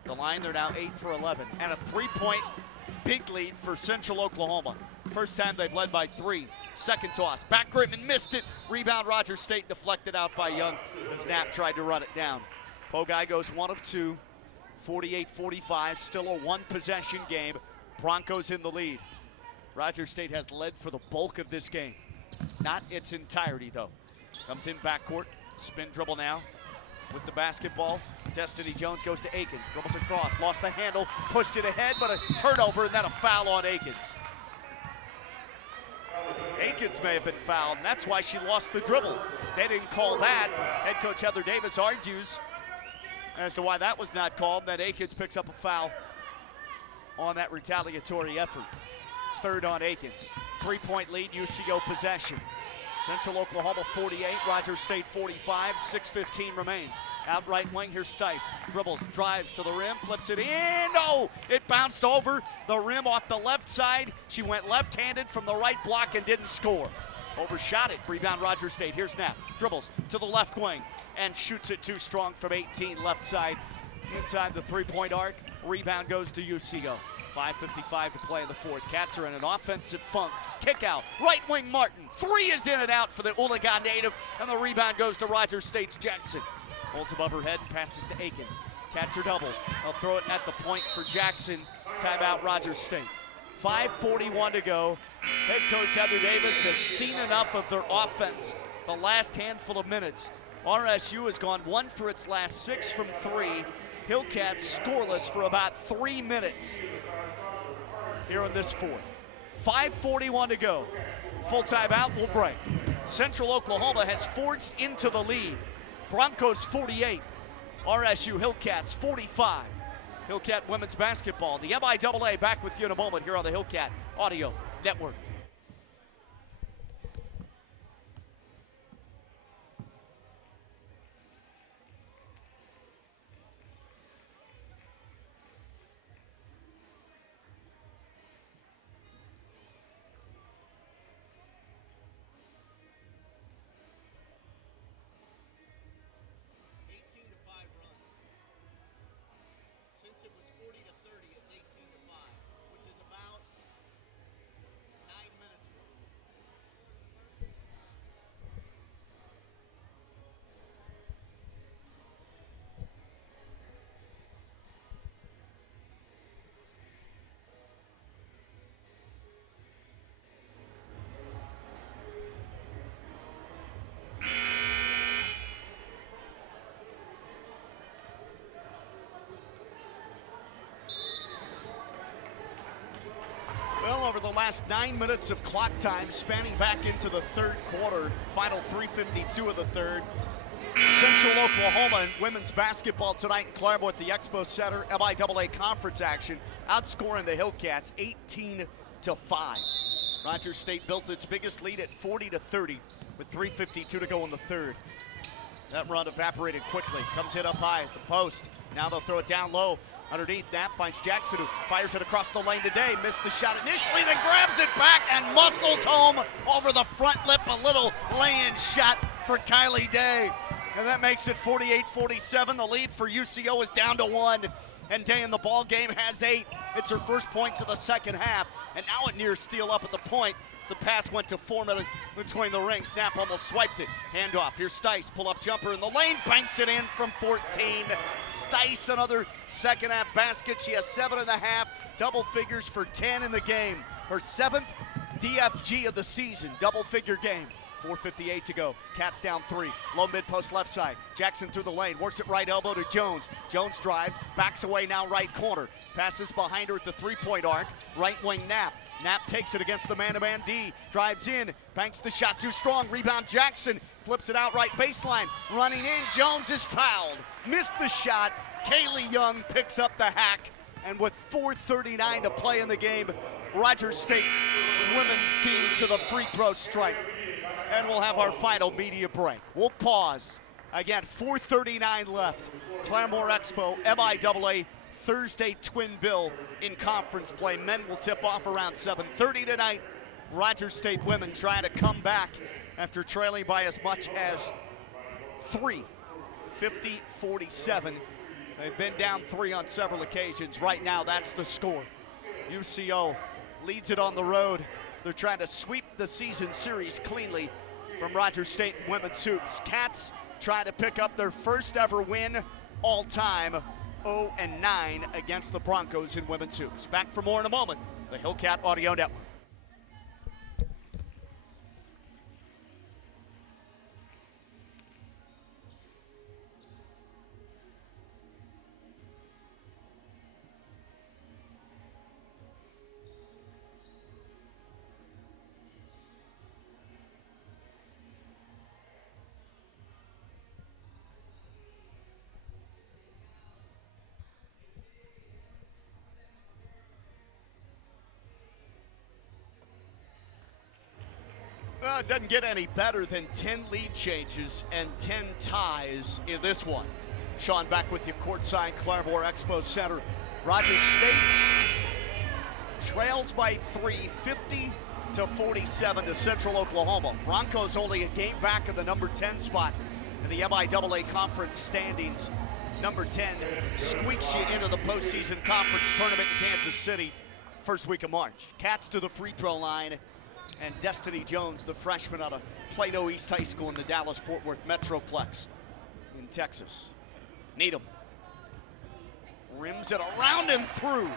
The line, they're now 8 for 11. And a 3-point big lead for Central Oklahoma. First time they've led by 3. Second toss, back rim and missed it. Rebound Rogers State, deflected out by Young as Knapp tried to run it down. Pogai goes 1 of 2, 48-45, still a 1-possession game. Broncos in the lead. Rogers State has led for the bulk of this game. Not its entirety, though. Comes in backcourt, spin dribble now with the basketball. Destiny Jones goes to Akins, dribbles across, lost the handle, pushed it ahead, but a turnover and then a foul on Akins. Akins may have been fouled, and that's why she lost the dribble. They didn't call that. Head coach Heather Davis argues as to why that was not called. That Akins picks up a foul on that retaliatory effort. 3rd on Akins. 3-point lead, UCO possession. Central Oklahoma 48, Rogers State 45, 6:15 remains. Out right wing, here's Stice. Dribbles, drives to the rim, flips it in. No! It bounced over the rim off the left side. She went left-handed from the right block and didn't score. Overshot it. Rebound Rogers State. Here's Knapp. Dribbles to the left wing and shoots it too strong from 18 left side. Inside the 3-point arc. Rebound goes to UCO. 5:55 to play in the 4th. Cats are in an offensive funk. Kick out. Right wing Martin. 3 is in and out for the Oologah native. And the rebound goes to Rogers State's Jackson. Holds above her head and passes to Akins. Cats are doubled. They'll throw it at the point for Jackson. Timeout Rogers State. 5:41 to go. Head coach Heather Davis has seen enough of their offense the last handful of minutes. RSU has gone 1 for its last 6 from 3. Hillcats scoreless for about 3 minutes here in this 4th. 5:41 to go. Full timeout, we'll break. Central Oklahoma has forged into the lead. Broncos 48, RSU Hillcats 45. Hillcat women's basketball. The MIAA back with you in a moment here on the Hillcat Audio Network. last 9 minutes of clock time, spanning back into the third quarter, final 3:52 of the third. Central Oklahoma and women's basketball tonight in Claremore at the Expo Center, MIAA conference action, outscoring the Hillcats 18-5. Rogers State built its biggest lead at 40-30 with 3:52 to go in the third. That run evaporated quickly. Comes hit up high at the post. Now they'll throw it down low. Underneath, Knapp finds Jackson, who fires it across the lane today. Missed the shot initially, then grabs it back and muscles home over the front lip. A little lay-in shot for Kylie Day. And that makes it 48-47. The lead for UCO is down to 1. And Day in the ball game has 8. It's her first points of the second half. And now it near steal up at the point. The pass went to Foreman between the rings. Knapp almost swiped it. Handoff. Here's Stice. Pull-up jumper in the lane. Banks it in from 14. Stice, another second half basket. She has 7.5. Double figures for 10 in the game. Her 7th DFG of the season. Double-figure game. 4:58 to go. Cats down 3. Low mid-post left side. Jackson through the lane. Works it right elbow to Jones. Jones drives. Backs away now right corner. Passes behind her at the three-point arc. Right wing Knapp. Knapp takes it against the man-to-man D. Drives in. Banks the shot too strong. Rebound Jackson. Flips it out right baseline. Running in. Jones is fouled. Missed the shot. Kaylee Young picks up the hack. And with 4:39 to play in the game, Rogers State women's team to the free throw stripe. And we'll have our final media break. We'll pause. Again, 4:39 left. Claremore Expo, MIAA Thursday twin bill in conference play. Men will tip off around 7:30 tonight. Rogers State women trying to come back after trailing by as much as 3, 50-47. They've been down 3 on several occasions. Right now, that's the score. UCO leads it on the road. They're trying to sweep the season series cleanly from Rogers State women's hoops. Cats trying to pick up their first ever win all time, 0-9 against the Broncos in women's hoops. Back for more in a moment. The Hillcat Audio Network. It doesn't get any better than 10 lead changes and 10 ties in this one. Sean back with you courtside, Claremore Expo Center. Rogers State trails by 3, 50-47 to Central Oklahoma. Broncos only a game back of the number 10 spot in the MIAA conference standings. Number 10 squeaks you into the postseason conference tournament in Kansas City first week of March. Cats to the free throw line. And Destiny Jones, the freshman out of Plato East High School in the Dallas-Fort Worth Metroplex in Texas. Needham rims it around and through.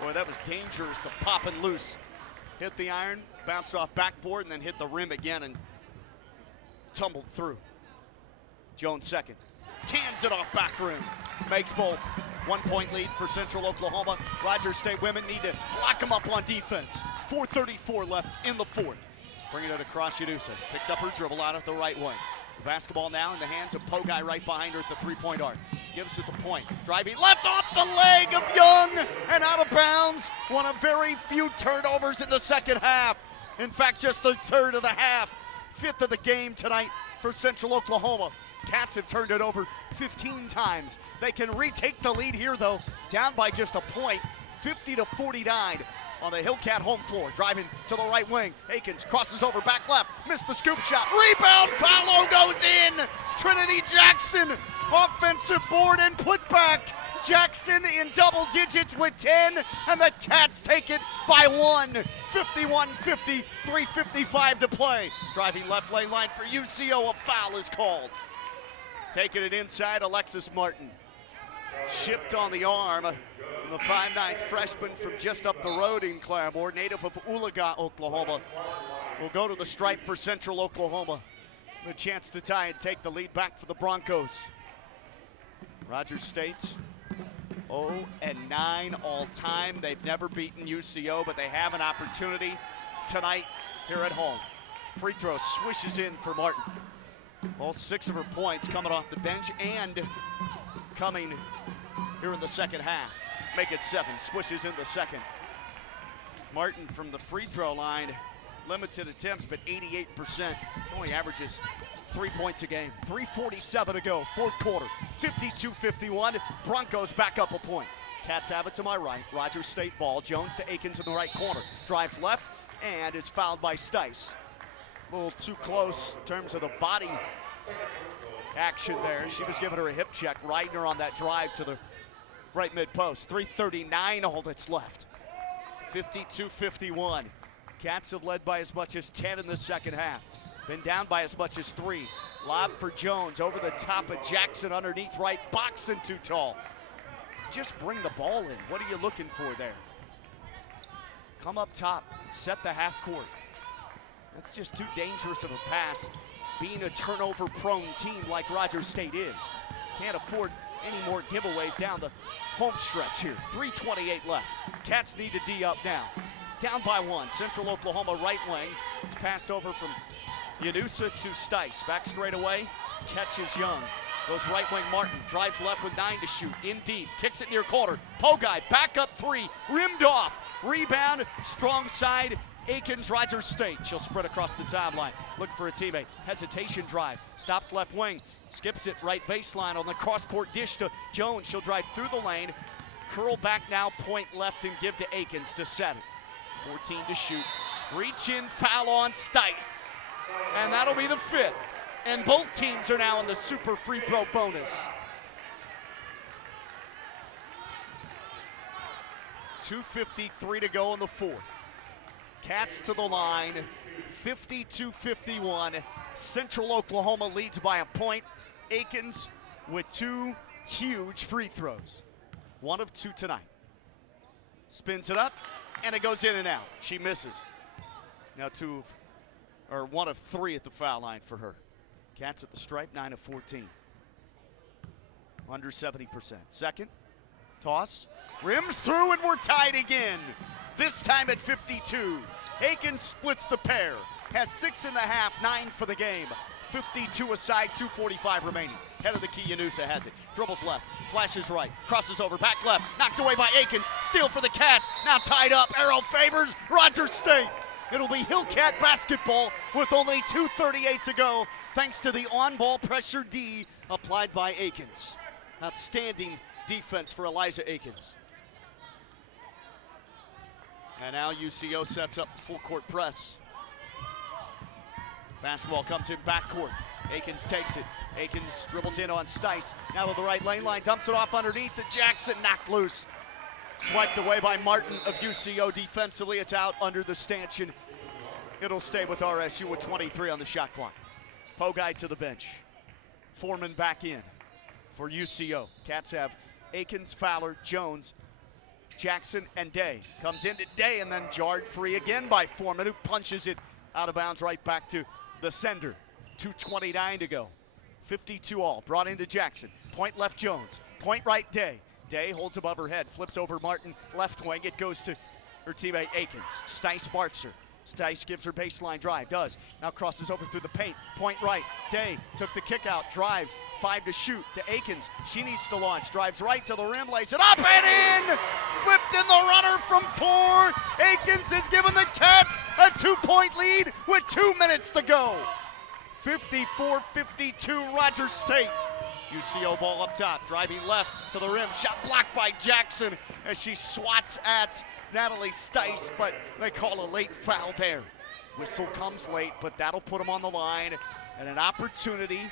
Boy, that was dangerous, the popping loose. Hit the iron, bounced off backboard, and then hit the rim again and tumbled through. Jones second. Tans it off back rim. Makes both. 1 point lead for Central Oklahoma. Rogers State women need to lock them up on defense. 4:34 left in the fourth. Bringing it across Yanusa. Picked up her dribble out at the right wing. The basketball now in the hands of Pogai right behind her at the three-point arc. Gives it the point. Driving left off the leg of Young and out of bounds. One of very few turnovers in the second half. In fact, just the third of the half. 5th of the game tonight for Central Oklahoma. Cats have turned it over 15 times. They can retake the lead here, though, down by just a point, 50-49 on the Hillcat home floor. Driving to the right wing. Akins crosses over back left. Missed the scoop shot. Rebound. Fallow goes in. Trinity Jackson. Offensive board and put back. Jackson in double digits with 10, and the Cats take it by 1. 51-50, 3:55 to play. Driving left lane line for UCO. A foul is called. Taking it inside, Alexis Martin. Chipped on the arm. The 5'9" freshman from just up the road in Claremore, native of Oologah, Oklahoma, will go to the stripe for Central Oklahoma. The chance to tie and take the lead back for the Broncos. Rogers State 0-9 all time. They've never beaten UCO, but they have an opportunity tonight here at home. Free throw swishes in for Martin. All 6 of her points coming off the bench and coming here in the second half. Make it 7, swishes in the second. Martin from the free throw line, limited attempts, but 88%. Only averages 3 points a game. 3:47 to go, fourth quarter. 52-51, Broncos back up a point. Cats have it to my right, Rogers State ball. Jones to Akins in the right corner. Drives left and is fouled by Stice. A little too close in terms of the body action there. She was giving her a hip check, riding her on that drive to the right mid post. 3:39 all that's left. 52-51. Cats have led by as much as 10 in the second half. Been down by as much as 3. Lob for Jones over the top of Jackson underneath right, boxing too tall. Just bring the ball in. What are you looking for there? Come up top, set the half court. That's just too dangerous of a pass, being a turnover-prone team like Rogers State is. Can't afford any more giveaways down the home stretch here. 3:28 left. Cats need to D up now. Down by 1. Central Oklahoma right wing. It's passed over from Yanusa to Stice. Back straight away. Catches Young. Goes right wing Martin. Drives left with 9 to shoot. In deep. Kicks it near corner. Pogai back up 3. Rimmed off. Rebound. Strong side. Akins, Rogers State. She'll sprint across the timeline. Look for a teammate. Hesitation drive. Stops left wing. Skips it right baseline on the cross-court dish to Jones. She'll drive through the lane. Curl back now. Point left and give to Akins to set it. 14 to shoot. Reach in, foul on Stice. And that'll be the 5th. And both teams are now in the super free throw bonus. 2:53 to go in the 4th. Cats to the line, 52-51. Central Oklahoma leads by a point. Akins with 2 huge free throws. 1 of 2 tonight. Spins it up, and it goes in and out. She misses. Now 1 of 3 at the foul line for her. Cats at the stripe, 9 of 14. Under 70%. Second, toss, rims through, and we're tied again. This time at 52. Akins splits the pair. Has 6 in the half, 9 for the game. 52 aside, 2:45 remaining. Head of the key, Yanusa has it. Dribbles left, flashes right, crosses over, back left, knocked away by Akins. Steal for the Cats, now tied up. Arrow favors Rogers State. It'll be Hillcat basketball with only 2:38 to go, thanks to the on-ball pressure D applied by Akins. Outstanding defense for Eliza Akins. And now UCO sets up the full court press. Basketball comes in backcourt. Akins takes it. Akins dribbles in on Stice. Now to the right lane line, dumps it off underneath to Jackson, knocked loose. Swiped away by Martin of UCO defensively. It's out under the stanchion. It'll stay with RSU with 23 on the shot clock. Pogai to the bench. Foreman back in for UCO. Cats have Akins, Fowler, Jones, Jackson, and Day. Comes into Day and then jarred free again by Foreman, who punches it out of bounds right back to the sender. 2:29 to go. 52 all. Brought into Jackson. Point left Jones. Point right Day. Day holds above her head. Flips over Martin. Left wing. It goes to her teammate Akins. Stice marks her. Stice gives her baseline drive. Does. Now crosses over through the paint. Point right. Day took the kick out. Drives. 5 to shoot to Akins. She needs to launch. Drives right to the rim. Lays it up and in. Flipped in the runner from 4. Akins has given the Cats a 2-point lead with 2 minutes to go. 54-52 Rogers State. UCO ball up top. Driving left to the rim. Shot blocked by Jackson as she swats at Natalie Stice, but they call a late foul there. Whistle comes late, but that'll put them on the line and an opportunity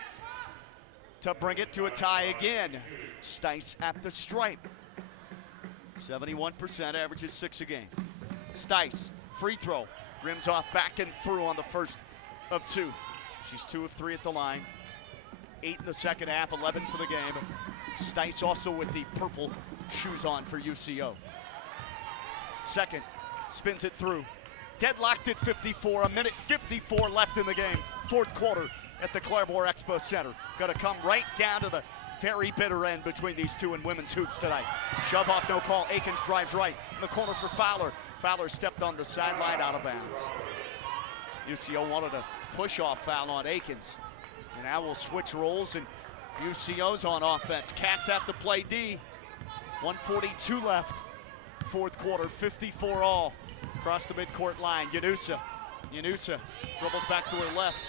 to bring it to a tie again. Stice at the stripe. 71%, averages 6 a game. Stice, free throw, rims off back and through on the first of 2. She's 2 of 3 at the line. 8 in the second half, 11 for the game. Stice also with the purple shoes on for UCO. Second, spins it through. Deadlocked at 54, a minute 54 left in the game. Fourth quarter at the Claremore Expo Center. Gonna come right down to the very bitter end between these two in women's hoops tonight. Shove off, no call. Akins drives right in the corner for Fowler. Fowler stepped on the sideline, out of bounds. UCO wanted a push-off foul on Akins. And now we'll switch roles, and UCO's on offense. Cats have to play D. 1:42 left. Fourth quarter, 54 all. Across the midcourt line, Yanusa dribbles back to her left.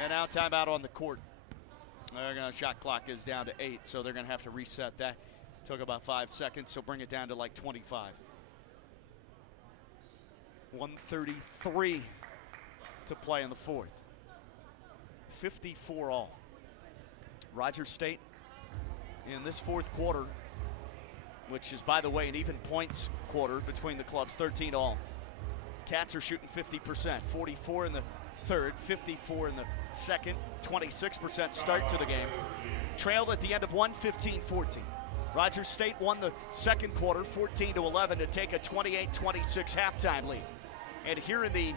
And now timeout on the court. Shot clock is down to 8, so they're going to have to reset that. Took about 5 seconds, so bring it down to like 25. 1:33 to play in the fourth. 54 all. Rogers State in this fourth quarter, which is, by the way, an even points quarter between the clubs, 13 all. Cats are shooting 50%, 44 in the third, 54 in the second, 26% start to the game. Trailed at the end of one, 15-14. Rogers State won the second quarter, 14-11, to take a 28-26 halftime lead. And here in the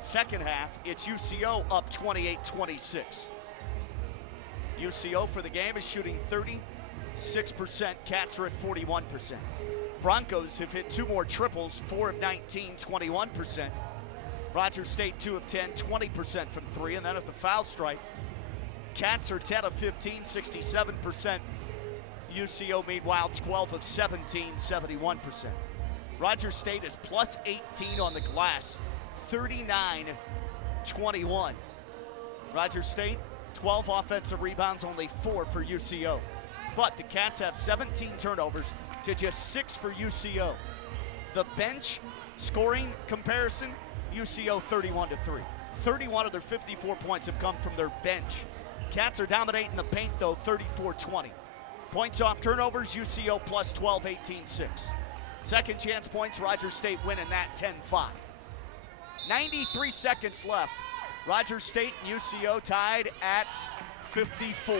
second half, it's UCO up 28-26. UCO for the game is shooting 36%. Cats are at 41%. Broncos have hit 2 more triples, 4 of 19, 21%. Rogers State 2 of 10, 20% from 3. And then at the foul stripe, Cats are 10 of 15, 67%. UCO, meanwhile, 12 of 17, 71%. Rogers State is plus 18 on the glass, 39-21. Rogers State, 12 offensive rebounds, only 4 for UCO. But the Cats have 17 turnovers to just 6 for UCO. The bench scoring comparison, UCO 31-3. 31 of their 54 points have come from their bench. Cats are dominating the paint, though, 34-20. Points off turnovers, UCO plus 12, 18-6. Second chance points, Rogers State winning that 10-5. 93 seconds left. Rogers State and UCO tied at 54.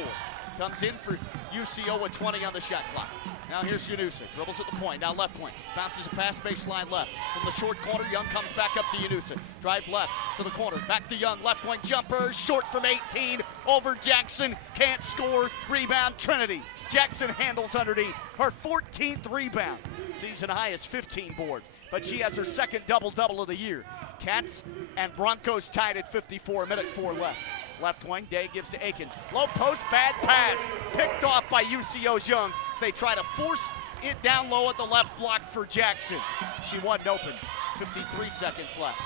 Comes in for UCO with 20 on the shot clock. Now here's Yanusa, dribbles at the point, now left wing. Bounces a pass baseline left. From the short corner, Young comes back up to Yanusa. Drive left to the corner, back to Young, left wing jumper, short from 18, over Jackson, can't score, rebound Trinity. Jackson handles underneath, her 14th rebound. Season high is 15 boards, but she has her second double-double of the year. Cats and Broncos tied at 54, minute 4 left. Left wing, Day gives to Akins. Low post, bad pass. Picked off by UCO's Young. They try to force it down low at the left block for Jackson. She wasn't open. 53 seconds left.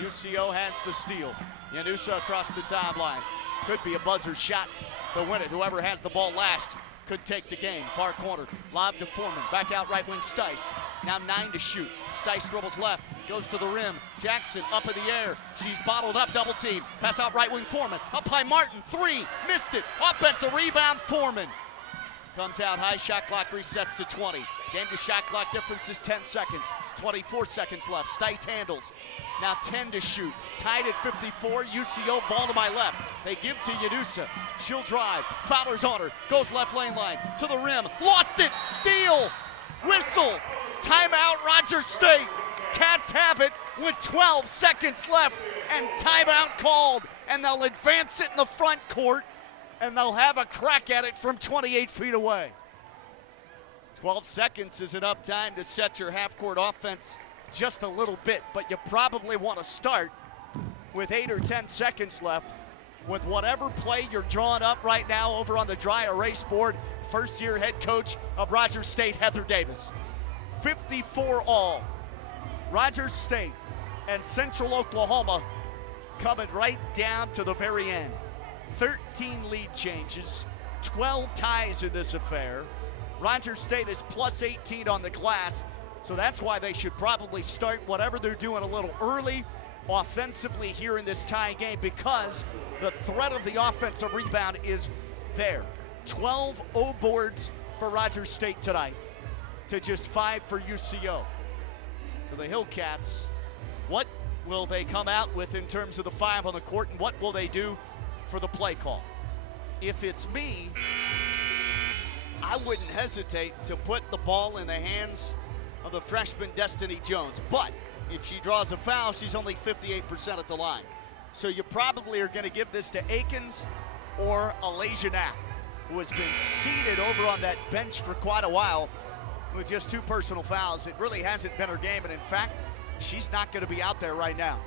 UCO has the steal. Yanusa across the timeline. Could be a buzzer shot to win it. Whoever has the ball last could take the game. Far corner, lob to Foreman. Back out right wing, Stice. Now 9 to shoot. Stice dribbles left, goes to the rim. Jackson up in the air. She's bottled up, double team. Pass out right wing, Foreman. Up by Martin, 3, missed it. Offensive rebound, Foreman. Comes out high, shot clock resets to 20. Game to shot clock difference is 10 seconds. 24 seconds left. Stice handles. Now 10 to shoot. Tied at 54. UCO ball to my left. They give to Yanusa. She'll drive. Fowler's on her. Goes left lane line to the rim. Lost it. Steal. Whistle. Timeout Rogers State. Cats have it with 12 seconds left and timeout called. And they'll advance it in the front court and they'll have a crack at it from 28 feet away. 12 seconds is enough time to set your half-court offense just a little bit, but you probably want to start with 8 or 10 seconds left with whatever play you're drawing up right now over on the dry erase board. First-year head coach of Rogers State, Heather Davis. 54 all. Rogers State and Central Oklahoma coming right down to the very end. 13 lead changes, 12 ties in this affair. Rogers State is plus 18 on the glass, so that's why they should probably start whatever they're doing a little early offensively here in this tie game, because the threat of the offensive rebound is there. 12 O boards for Rogers State tonight to just 5 for UCO. So the Hillcats, what will they come out with in terms of the 5 on the court, and what will they do for the play call? If it's me, I wouldn't hesitate to put the ball in the hands of the freshman Destiny Jones. But if she draws a foul, she's only 58% at the line. So you probably are going to give this to Akins or Alasia Knapp. who has been seated over on that bench for quite a while with just 2 personal fouls. It really hasn't been her game, and in fact, she's not going to be out there right now.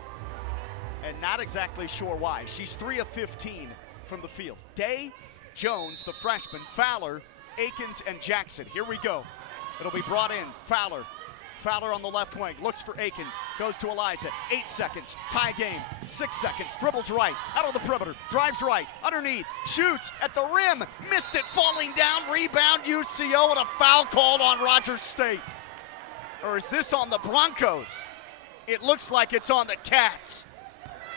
And not exactly sure why. She's 3 of 15 from the field. Day, Jones, the freshman, Fowler, Akins, and Jackson. Here we go. It'll be brought in. Fowler. Fowler on the left wing, looks for Akins, goes to Eliza, 8 seconds, tie game, 6 seconds, dribbles right, out on the perimeter, drives right, underneath, shoots at the rim, missed it, falling down, rebound UCO, and a foul called on Rogers State. Or is this on the Broncos? It looks like it's on the Cats.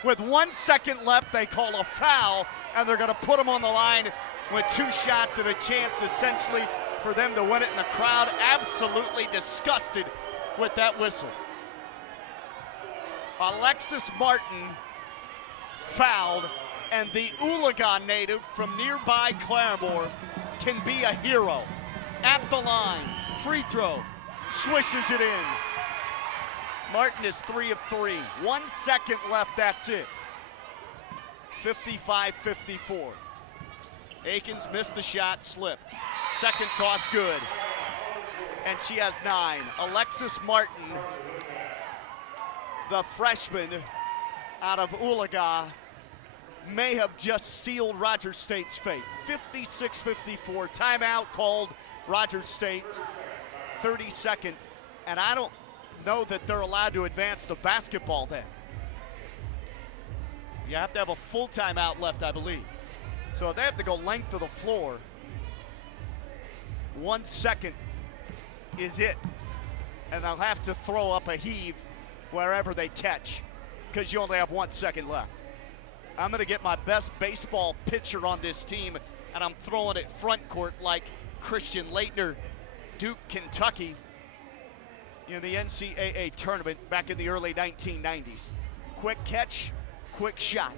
With 1 second left, they call a foul, and they're gonna put them on the line with 2 shots and a chance essentially for them to win it, and the crowd absolutely disgusted with that whistle. Alexis Martin fouled, and the Oologah native from nearby Claremore can be a hero. At the line, free throw, swishes it in. Martin is 3 of 3. 1 second left, that's it. 55-54. Akins missed the shot, slipped. Second toss, good. And she has 9. Alexis Martin, the freshman out of Oologah, may have just sealed Rogers State's fate. 56-54, timeout called Rogers State, 32nd, and I don't know that they're allowed to advance the basketball then. You have to have a full timeout left, I believe. So they have to go length of the floor. 1 second is it, and they'll have to throw up a heave wherever they catch because you only have 1 second left. I'm going to get my best baseball pitcher on this team, and I'm throwing it front court like Christian Laettner, Duke, Kentucky, in the NCAA tournament back in the early 1990s. Quick catch, quick shot.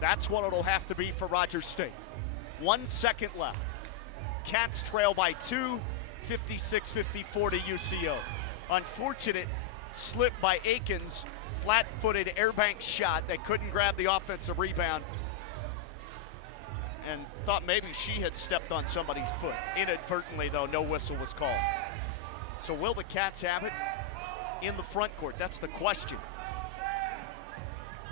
That's what it'll have to be for Rogers State. 1 second left. Cats trail by 2, 56-54 to UCO. Unfortunate slip by Akins, flat-footed airbank shot. They couldn't grab the offensive rebound and thought maybe she had stepped on somebody's foot. Inadvertently, though, no whistle was called. So will the Cats have it in the front court? That's the question.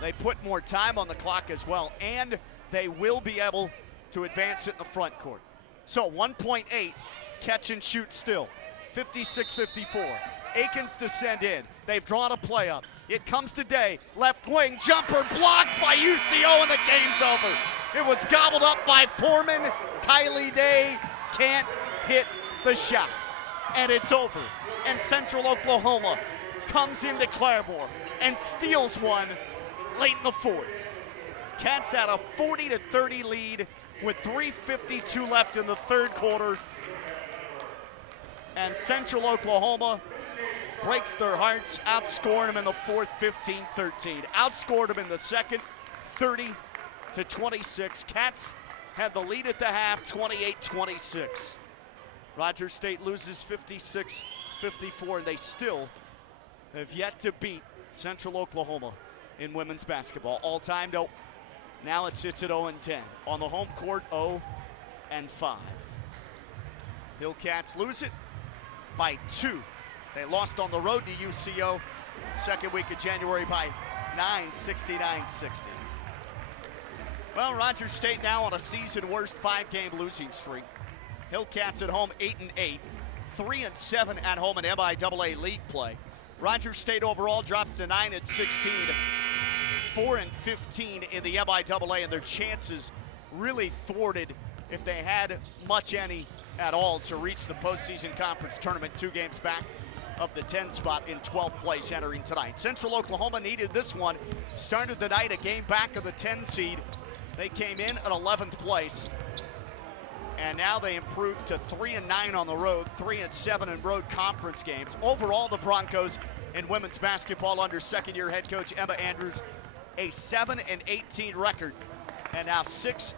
They put more time on the clock as well, and they will be able to advance it in the front court. So 1.8, catch and shoot still. 56-54. Akins to send in. They've drawn a play up. It comes to Day. Left wing jumper blocked by UCO, and the game's over. It was gobbled up by Foreman. Kylie Day can't hit the shot. And it's over. And Central Oklahoma comes into Claremore and steals one late in the fourth. Cats had a 40-30 lead with 3:52 left in the third quarter. And Central Oklahoma breaks their hearts, outscoring them in the fourth 15-13. Outscored them in the second 30-26. Cats had the lead at the half, 28-26. Rogers State loses 56-54, and they still have yet to beat Central Oklahoma in women's basketball. All-time, nope. Now it sits at 0-10. On the home court, 0-5. Hillcats lose it by 2. They lost on the road to UCO second week of January by 9, 69-60. Well, Rogers State now on a season worst 5-game losing streak. Hillcats at home 8-8, 3-7 at home in MIAA league play. Rogers State overall drops to 9-16, 4-15 in the MIAA, and their chances really thwarted, if they had much any at all, to reach the postseason conference tournament, 2 games back of the 10 spot in 12th place entering tonight. Central Oklahoma needed this one. Started the night a game back of the 10 seed. They came in at 11th place, and now they improved to 3-9 on the road, 3-7 in road conference games. Overall, the Broncos in women's basketball under second-year head coach Emma Andrews, a 7-18 record, and now 6-13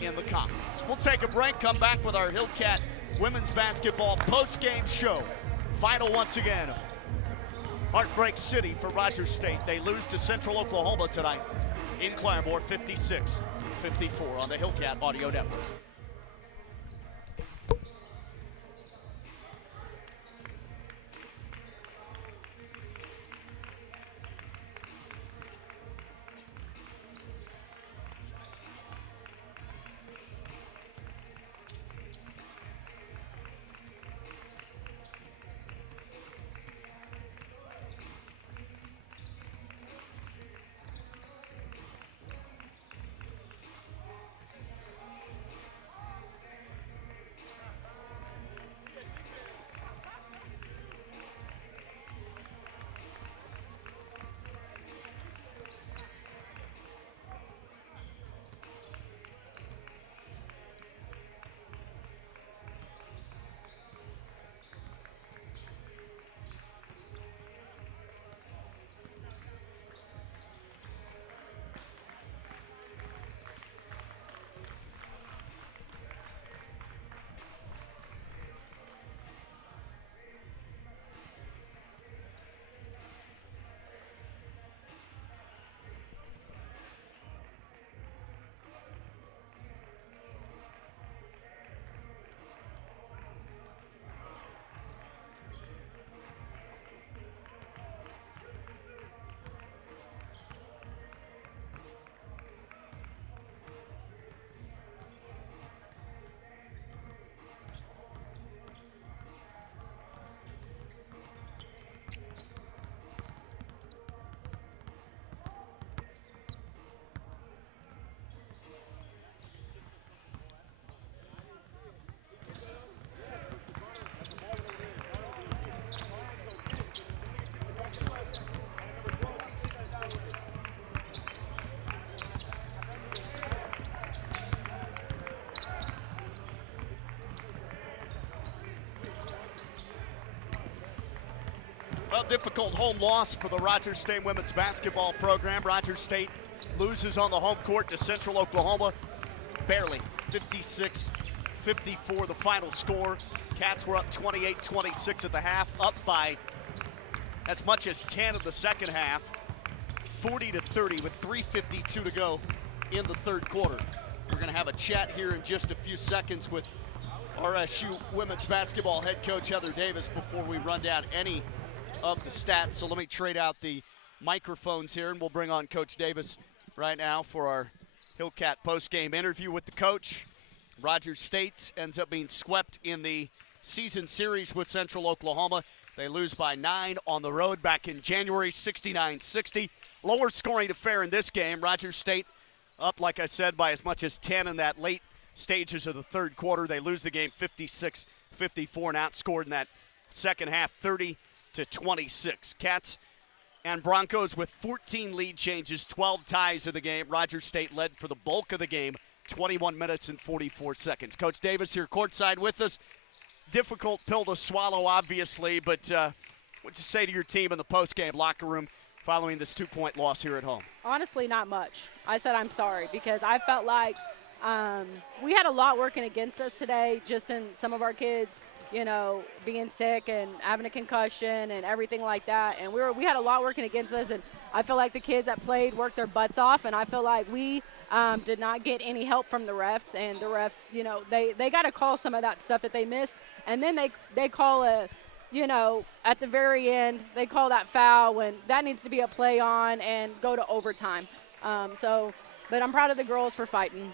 in the conference. We'll take a break, come back with our Hillcat women's basketball post-game show. Final once again, Heartbreak City for Rogers State. They lose to Central Oklahoma tonight in Claremore, 56-54 on the Hillcat Audio Network. Well, difficult home loss for the Rogers State women's basketball program. Rogers State loses on the home court to Central Oklahoma. Barely, 56-54 the final score. Cats were up 28-26 at the half, up by as much as 10 in the second half, 40-30 with 3:52 to go in the third quarter. We're going to have a chat here in just a few seconds with RSU women's basketball head coach Heather Davis before we run down any of the stats. So let me trade out the microphones here, and we'll bring on Coach Davis right now for our Hillcat post-game interview with the coach. Rogers State ends up being swept in the season series with Central Oklahoma. They lose by 9 on the road back in January, 69-60. Lower scoring affair in this game. Rogers State up, like I said, by as much as 10 in that late stages of the third quarter. They lose the game 56-54 and outscored in that second half 30-26. Cats and Broncos with 14 lead changes, 12 ties of the game. Rogers State led for the bulk of the game, 21 minutes and 44 seconds. Coach Davis here courtside with us. Difficult pill to swallow, obviously, but what'd you say to your team in the postgame locker room following this 2-point loss here at home? Honestly, not much. I said I'm sorry because I felt like we had a lot working against us today, just in some of our kids, you know, being sick and having a concussion and everything like that. And we had a lot working against us, and I feel like the kids that played worked their butts off, and I feel like we did not get any help from the refs. And the refs, you know, they got to call some of that stuff that they missed, and then they call a, you know, at the very end, they call that foul when that needs to be a play on and go to overtime. But I'm proud of the girls for fighting.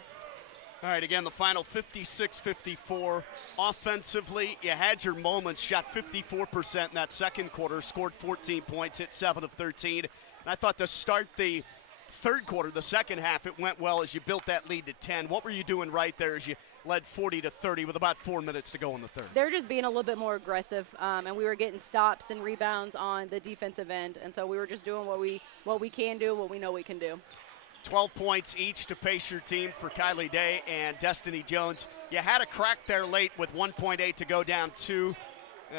All right, again, the final 56-54. Offensively, you had your moments, shot 54% in that second quarter, scored 14 points, hit 7 of 13. And I thought to start the third quarter, the second half, it went well as you built that lead to 10. What were you doing right there as you led 40-30 with about 4 minutes to go in the third? They're just being a little bit more aggressive, and we were getting stops and rebounds on the defensive end. And so we were just doing what we can do, what we know we can do. 12 points each to pace your team for Kylie Day and Destiny Jones. You had a crack there late with 1.8 to go, down 2.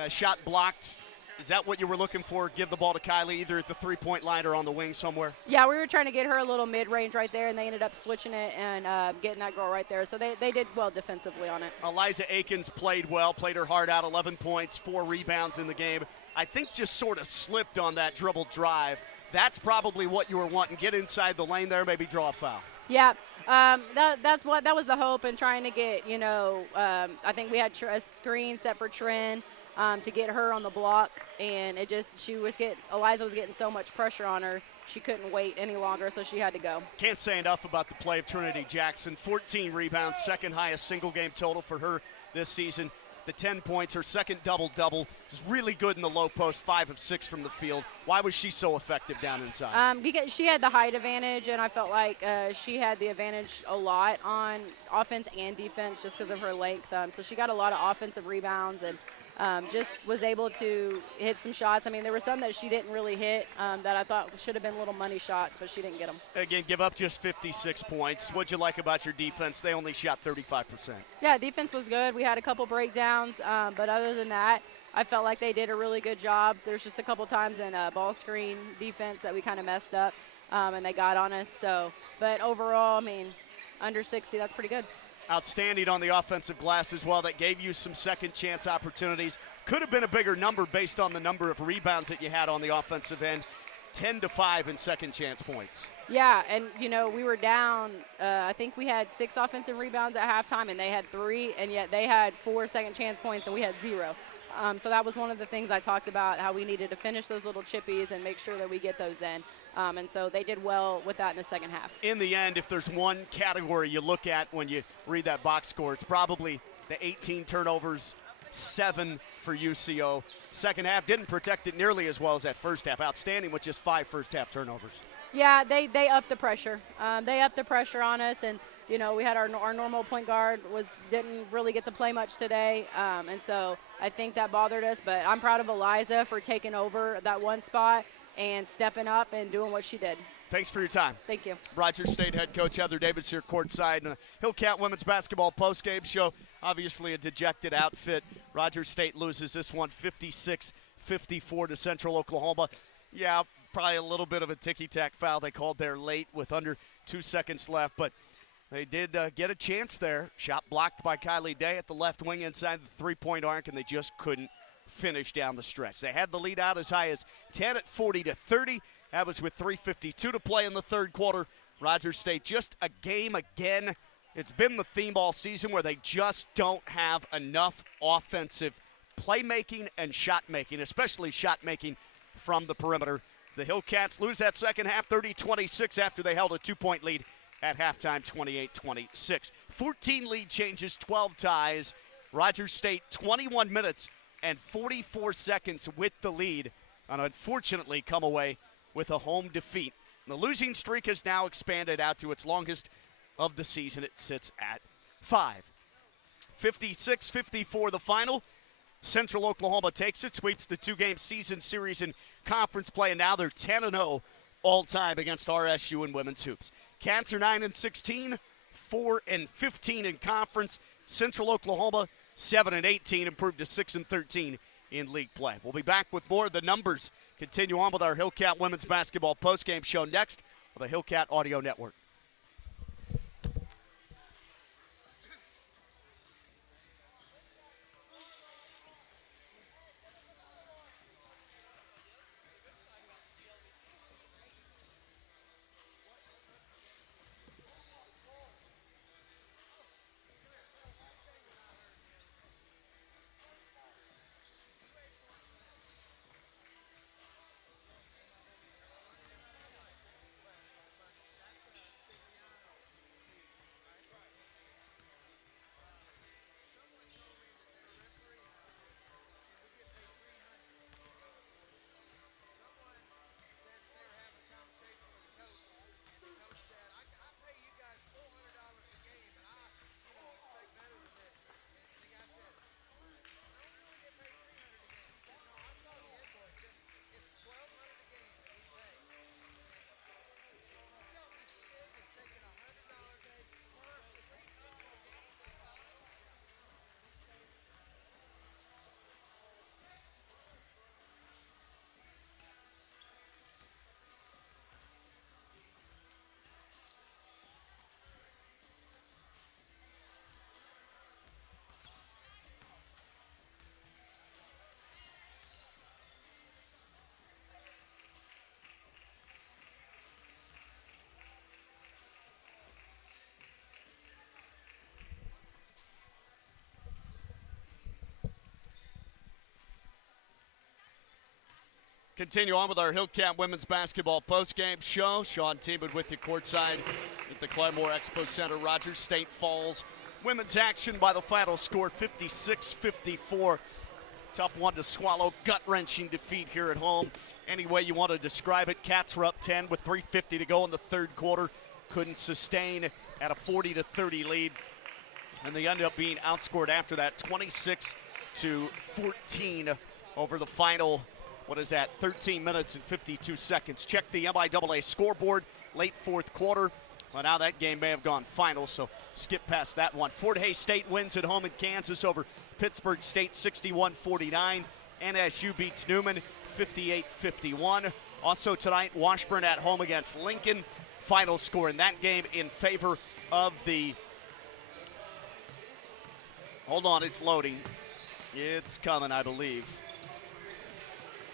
Shot blocked. Is that what you were looking for? Give the ball to Kylie either at the three-point line or on the wing somewhere? Yeah, we were trying to get her a little mid-range right there, and they ended up switching it and getting that girl right there. So they did well defensively on it. Eliza Akins played well, played her heart out, 11 points, 4 rebounds in the game. I think just sort of slipped on that dribble drive. That's probably what you were wanting. Get inside the lane there, maybe draw a foul. Yeah, That was the hope, and trying to get, I think we had a screen set for Trin to get her on the block, and Eliza was getting so much pressure on her, she couldn't wait any longer, so she had to go. Can't say enough about the play of Trinity Jackson. 14 rebounds, second highest single game total for her this season. The 10 points, her second double-double, is really good in the low post, 5 of 6 from the field. Why was she so effective down inside? Because she had the height advantage, and I felt like she had the advantage a lot on offense and defense just because of her length. So she got a lot of offensive rebounds and just was able to hit some shots. I mean, there were some that she didn't really hit that I thought should have been little money shots, but she didn't get them. Again, give up just 56 points. What'd you like about your defense? They only shot 35%. Yeah, defense was good. We had a couple breakdowns, but other than that, I felt like they did a really good job. There's just a couple times in ball screen defense that we kind of messed up, and they got on us. But overall, I mean, under 60, that's pretty good. Outstanding on the offensive glass as well. That gave you some second chance opportunities. Could have been a bigger number based on the number of rebounds that you had on the offensive end. 10-5 in second chance points. Yeah, and, we were down. I think we had 6 offensive rebounds at halftime, and they had 3, and yet they had 4 second chance points, and we had 0. So that was one of the things I talked about, how we needed to finish those little chippies and make sure that we get those in. And so they did well with that in the second half. In the end, if there's one category you look at when you read that box score, it's probably the 18 turnovers, 7 for UCO. Second half didn't protect it nearly as well as that first half. Outstanding with just 5 first half turnovers. Yeah, they upped the pressure. They upped the pressure on us, and we had our normal point guard didn't really get to play much today, and so I think that bothered us. But I'm proud of Eliza for taking over that one spot and stepping up and doing what she did. Thanks for your time. Thank you. Rogers State head coach Heather Davis here courtside in a Hillcat women's basketball postgame show. Obviously a dejected outfit. Rogers State loses this one 56-54 to Central Oklahoma. Yeah, probably a little bit of a ticky-tack foul they called there late with under 2 seconds left, but they did get a chance there. Shot blocked by Kylie Day at the left wing inside the three-point arc, and they just couldn't finish down the stretch. They had the lead out as high as 10 at 40-30. That was with 3:52 to play in the third quarter. Rogers State just a game again. It's been the theme all season where they just don't have enough offensive playmaking and shot making, especially shot making from the perimeter. The Hillcats lose that second half 30-26 after they held a 2-point lead at halftime 28-26. 14 lead changes, 12 ties. Rogers State 21 minutes and 44 seconds with the lead, and unfortunately come away with a home defeat. The losing streak has now expanded out to its longest of the season. It sits at 5. 56-54 the final. Central Oklahoma takes it, sweeps the 2-game season series in conference play, and now they're 10-0 all-time against RSU in women's hoops. Cats are 9-16, 4-15 in conference. Central Oklahoma 7-18, improved to 6-13 in league play. We'll be back with more of the numbers. Continue on with our Hillcat women's basketball postgame show next on the Hillcat Audio Network. Continue on with our Hillcat women's basketball postgame show. Sean Teeman with you courtside at the Claremore Expo Center. Rogers State falls. Women's action by the final score 56-54. Tough one to swallow. Gut-wrenching defeat here at home. Any way you want to describe it. Cats were up 10 with 3:50 to go in the third quarter. Couldn't sustain at a 40-30 lead. And they ended up being outscored after that 26-14 over the final, 13 minutes and 52 seconds. Check the MIAA scoreboard, late fourth quarter. Well, now that game may have gone final, so skip past that one. Fort Hays State wins at home in Kansas over Pittsburgh State 61-49. NSU beats Newman 58-51. Also tonight, Washburn at home against Lincoln. Final score in that game in favor of the... Hold on, it's loading. It's coming, I believe.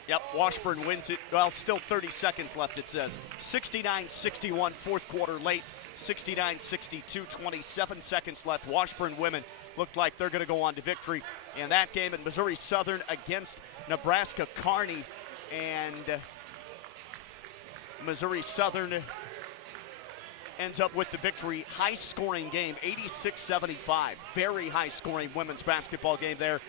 Yep, Washburn wins it. Well, still 30 seconds left, it says. 69-61, fourth quarter late. 69-62, 27 seconds left. Washburn women look like they're going to go on to victory in that game. And Missouri Southern against Nebraska Kearney. And Missouri Southern ends up with the victory. High-scoring game, 86-75. Very high-scoring women's basketball game there.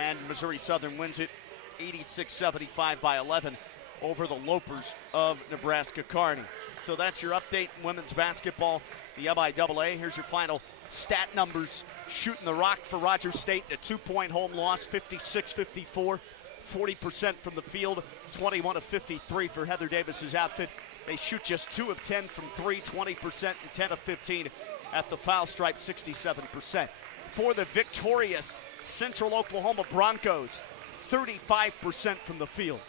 And Missouri Southern wins it 86-75 by 11 over the Lopers of Nebraska Kearney. So that's your update in women's basketball, the MIAA. Here's your final stat numbers. Shooting the rock for Rogers State, a 2-point home loss, 56-54. 40% from the field, 21 of 53 for Heather Davis's outfit. They shoot just 2 of 10 from 3, 20%, and 10 of 15 at the foul stripe, 67%. For the victorious Central Oklahoma Broncos, 35% from the field,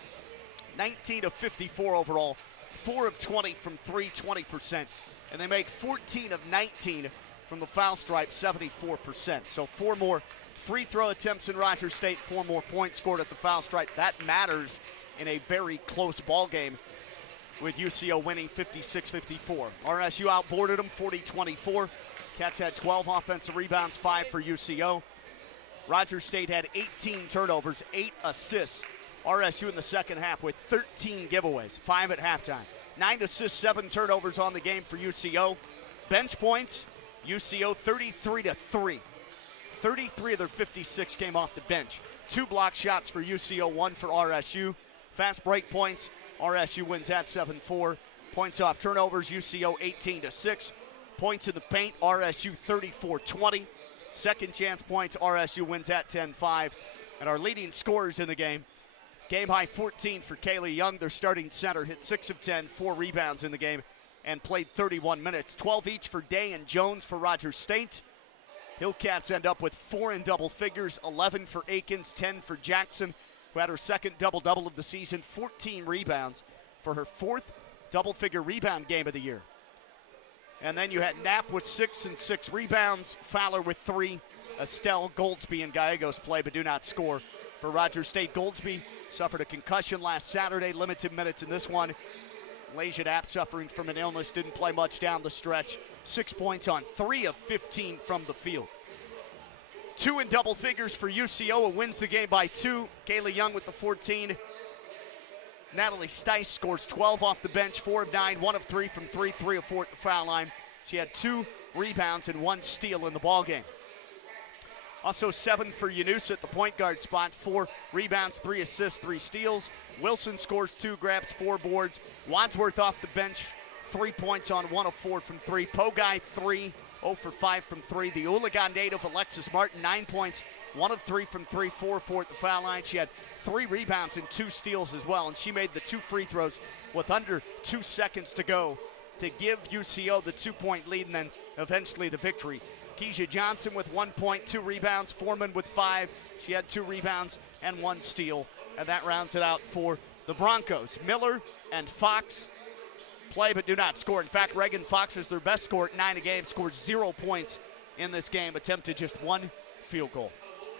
19 of 54 overall, 4 of 20 from 3, 20%, and they make 14 of 19 from the foul stripe, 74%. So 4 more free throw attempts in Rogers State, 4 more points scored at the foul stripe. That matters in a very close ball game, with UCO winning 56-54. RSU outboarded them 40-24. Cats had 12 offensive rebounds, 5 for UCO. Rogers State had 18 turnovers, 8 assists. RSU in the second half with 13 giveaways, 5 at halftime. 9 assists, 7 turnovers on the game for UCO. Bench points, UCO 33-3. 33 of their 56 came off the bench. 2 block shots for UCO, 1 for RSU. Fast break points, RSU wins at 7-4. Points off turnovers, UCO 18-6. Points in the paint, RSU 34-20. Second chance points, RSU wins at 10-5. And our leading scorers in the game, game high 14 for Kaylee Young, their starting center, hit 6 of 10, 4 rebounds in the game, and played 31 minutes. 12 each for Day and Jones for Rogers State. Hillcats end up with 4 in double figures, 11 for Akins, 10 for Jackson, who had her second double-double of the season, 14 rebounds for her 4th double-figure rebound game of the year. And then you had Knapp with 6 and 6 rebounds, Fowler with 3, Estelle, Goldsby, and Gallegos play but do not score for Rogers State. Goldsby suffered a concussion last Saturday, limited minutes in this one. Lasia Knapp suffering from an illness, didn't play much down the stretch. 6 points on 3 of 15 from the field. 2 in double figures for UCO, who wins the game by 2. Kaylee Young with the 14. Natalie Stice scores 12 off the bench, 4 of 9, 1 of 3 from 3, 3 of 4 at the foul line. She had 2 rebounds and 1 steal in the ballgame. Also 7 for Yanusa at the point guard spot, 4 rebounds, 3 assists, 3 steals. Wilson scores 2, grabs 4 boards. Wadsworth off the bench, 3 points on 1 of 4 from 3. Pogai 3, 0 for 5 from 3. The Oregon native Alexis Martin, 9 points, 1 of 3 from 3, 4 of 4 at the foul line. She had 3 rebounds and 2 steals as well, and she made the 2 free throws with under 2 seconds to go to give UCO the 2-point lead and then eventually the victory. Keisha Johnson with 1 point, 2 rebounds. Foreman with 5. She had 2 rebounds and 1 steal, and that rounds it out for the Broncos. Miller and Fox play but do not score. In fact, Reagan Fox is their best scorer at 9 a game, scored 0 points in this game, attempted just 1 field goal.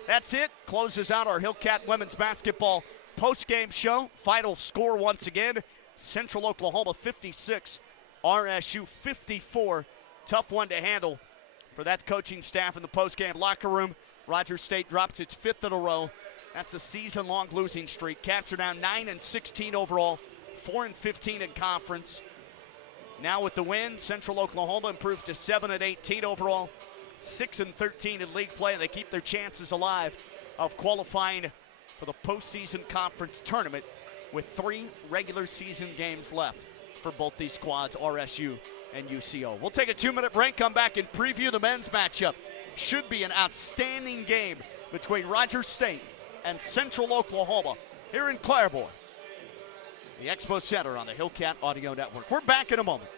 That's it. Closes out our Hillcat women's basketball post-game show. Final score once again, Central Oklahoma 56, RSU 54. Tough one to handle for that coaching staff in the post-game locker room. Rogers State drops its 5th in a row That's a season-long losing streak. Cats are now 9-16 overall, 4-15 in conference. Now with the win, Central Oklahoma improves to 7-18 overall, 6-13 in league play, and they keep their chances alive of qualifying for the postseason conference tournament with 3 regular season games left for both these squads, RSU and UCO. We'll take a 2-minute break, come back and preview the men's matchup. Should be an outstanding game between Rogers State and Central Oklahoma here in Claiborne, the Expo Center on the Hillcat Audio Network. We're back in a moment.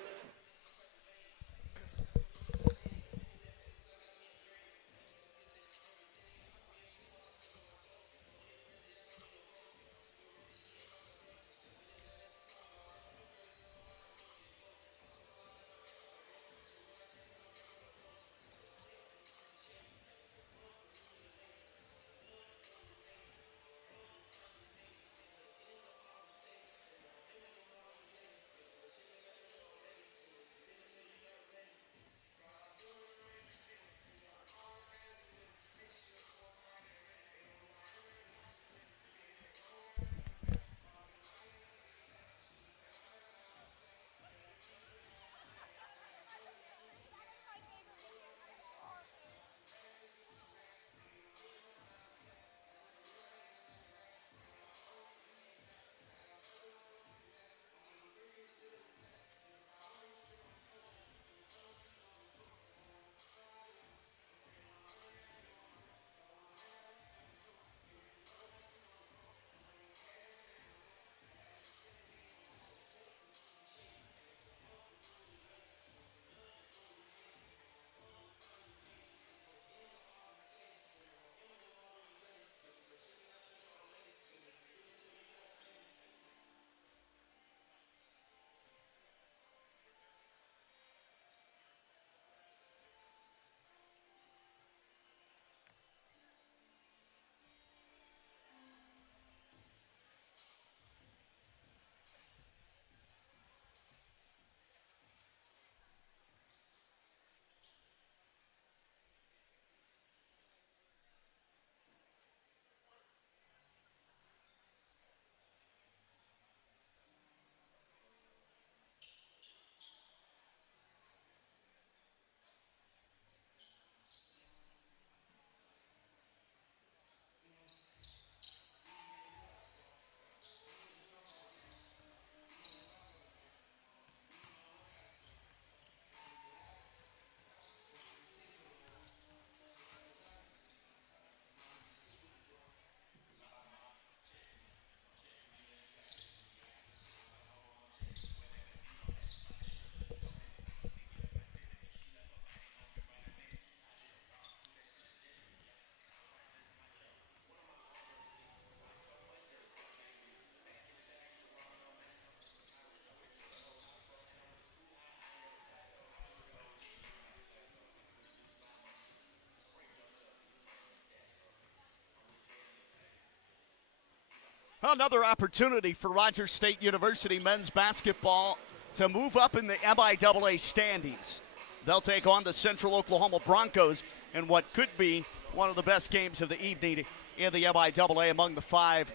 Another opportunity for Rogers State University men's basketball to move up in the MIAA standings. They'll take on the Central Oklahoma Broncos in what could be one of the best games of the evening in the MIAA among the 5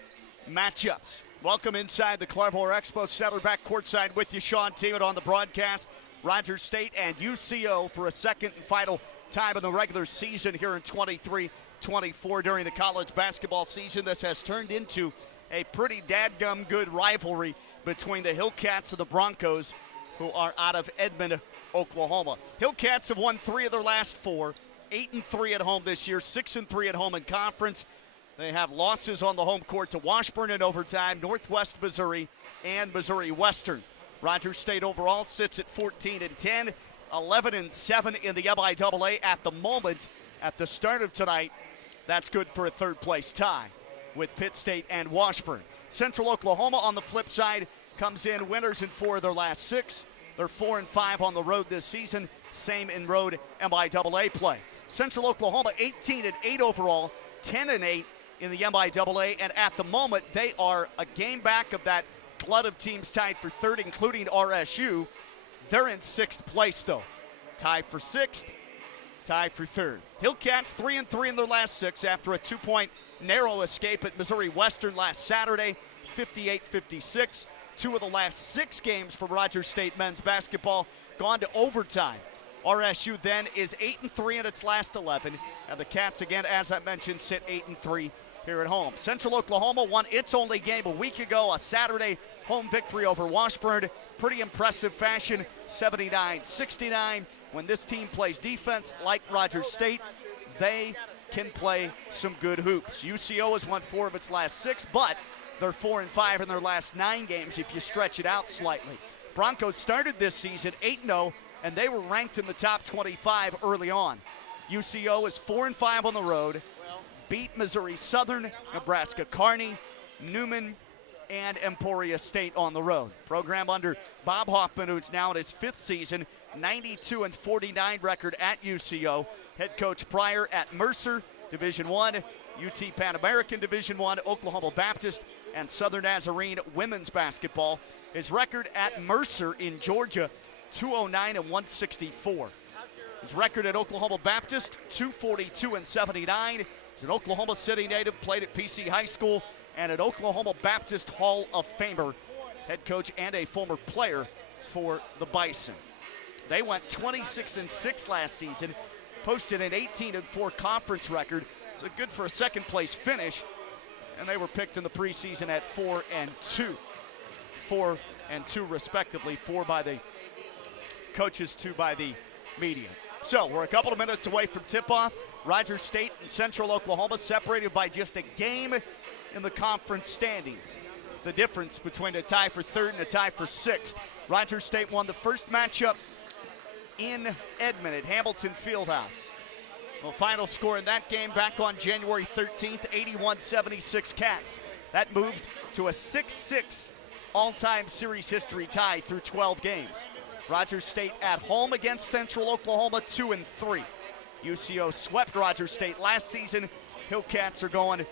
matchups. Welcome inside the Claiborne Expo Center. Back courtside with you, Sean Teeman on the broadcast. Rogers State and UCO for a second and final time in the regular season here in 23-24 during the college basketball season. This has turned into a pretty dadgum good rivalry between the Hillcats and the Broncos, who are out of Edmond, Oklahoma. Hillcats have won 3 of their last 4, 8-3 at home this year, 6-3 at home in conference. They have losses on the home court to Washburn in overtime, Northwest Missouri, and Missouri Western. Rogers State overall sits at 14-10, 11-7 in the MIAA at the moment. At the start of tonight, that's good for a third-place tie with Pitt State and Washburn. Central Oklahoma on the flip side comes in winners in 4 of their last 6. They're 4-5 on the road this season, same in road MIAA play. Central Oklahoma 18-8 overall, 10-8 in the MIAA, and at the moment they are a game back of that glut of teams tied for 3rd, including RSU. They're in 6th place though, tied for 6th. tie for third. Hillcats 3-3 in their last 6 after a 2-point narrow escape at Missouri Western last Saturday, 58-56. 2 of the last 6 games for Rogers State men's basketball gone to overtime. RSU then is 8-3 in its last 11, and the Cats again, as I mentioned, sit 8-3 here at home. Central Oklahoma won its only game a week ago, a Saturday home victory over Washburn. Pretty impressive fashion, 79-69. When this team plays defense like Rogers State, they can play some good hoops. UCO has won 4 of its last 6, but they're 4-5 in their last 9 games if you stretch it out slightly. Broncos started this season 8-0, and they were ranked in the top 25 early on. UCO is 4-5 on the road, beat Missouri Southern, Nebraska Kearney, Newman, and Emporia State on the road. Program under Bob Hoffman, who's now in his 5th season, 92-49 record at UCO. Head coach Pryor at Mercer, Division I, UT Pan American Division I, Oklahoma Baptist, and Southern Nazarene women's basketball. His record at Mercer in Georgia, 209-164. His record at Oklahoma Baptist, 242-79. He's an Oklahoma City native, played at PC High School, and an Oklahoma Baptist Hall of Famer, head coach and a former player for the Bison. They went 26-6 last season, posted an 18-4 conference record. So good for a second place finish, and they were picked in the preseason at 4-2. 4-2 respectively, 4 by the coaches, 2 by the media. So we're a couple of minutes away from tip-off. Rogers State and Central Oklahoma separated by just a game in the conference standings. It's the difference between a tie for 3rd and a tie for 6th. Rogers State won the first matchup in Edmond at Hamilton Fieldhouse. The final score in that game back on January 13th, 81-76 Cats. That moved to a 6-6 all-time series history tie through 12 games. Rogers State at home against Central Oklahoma, 2-3. UCO swept Rogers State last season. Hillcats are going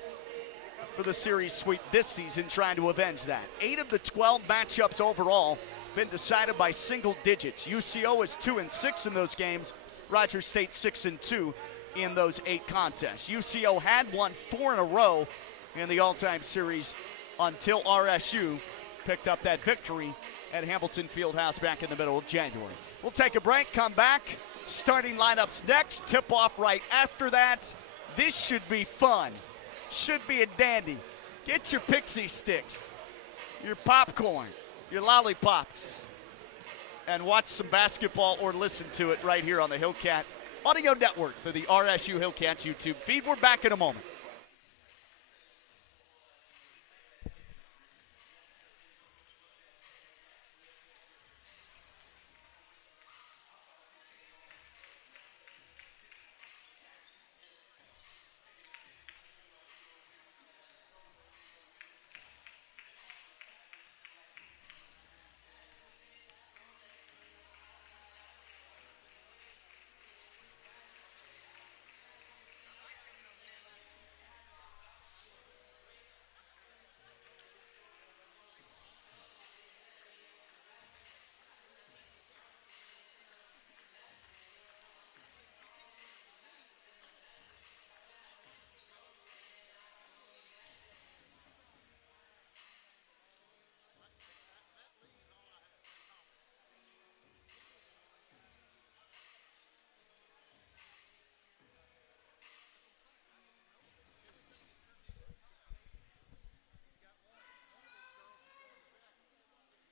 for the series sweep this season, trying to avenge that. 8 of the 12 matchups overall been decided by single digits. UCO is 2-6 in those games. Rogers State 6-2 in those 8 contests. UCO had won 4 in a row in the all-time series until RSU picked up that victory at Hamilton Fieldhouse back in the middle of January. We'll take a break, come back. Starting lineups next, tip-off right after that. This should be fun. Should be a dandy. Get your pixie sticks, your popcorn, your lollipops, and watch some basketball or listen to it right here on the Hillcat Audio Network for the RSU Hillcats YouTube feed. We're back in a moment.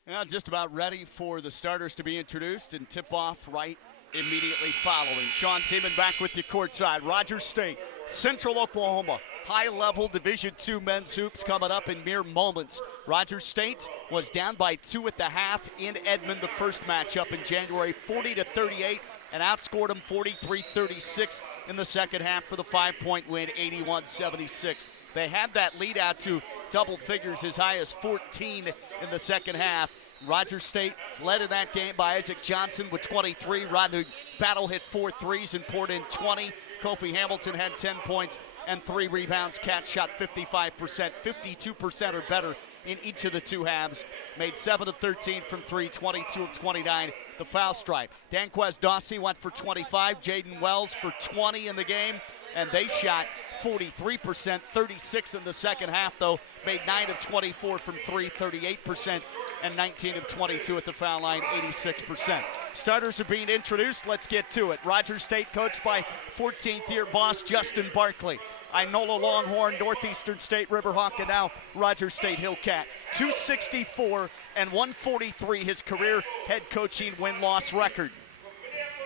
Well, just about ready for the starters to be introduced and tip-off right immediately following. Sean Tiemann back with you courtside. Rogers State, Central Oklahoma, high-level Division II men's hoops coming up in mere moments. Rogers State was down by 2 at the half in Edmond the first matchup in January, 40-38, and outscored them 43-36 in the second half for the 5-point win, 81-76. They had that lead out to double figures as high as 14 in the second half. Rogers State led in that game by Isaac Johnson with 23. Rodney Battle hit 4 threes and poured in 20. Kofi Hamilton had 10 points and 3 rebounds. Cats shot 55%, 52% or better in each of the two halves. Made 7 of 13 from 3, 22 of 29, the foul stripe. Danquez Dawsey went for 25, Jaden Wells for 20 in the game, and they shot 43%, 36 in the second half, though. Made 9 of 24 from 3, 38%, and 19 of 22 at the foul line, 86%. Starters are being introduced. Let's get to it. Rogers State coached by 14th-year boss Justin Barkley. Inola Longhorn, Northeastern State Riverhawk, and now Rogers State Hillcat. 264 and 143, his career head coaching win-loss record.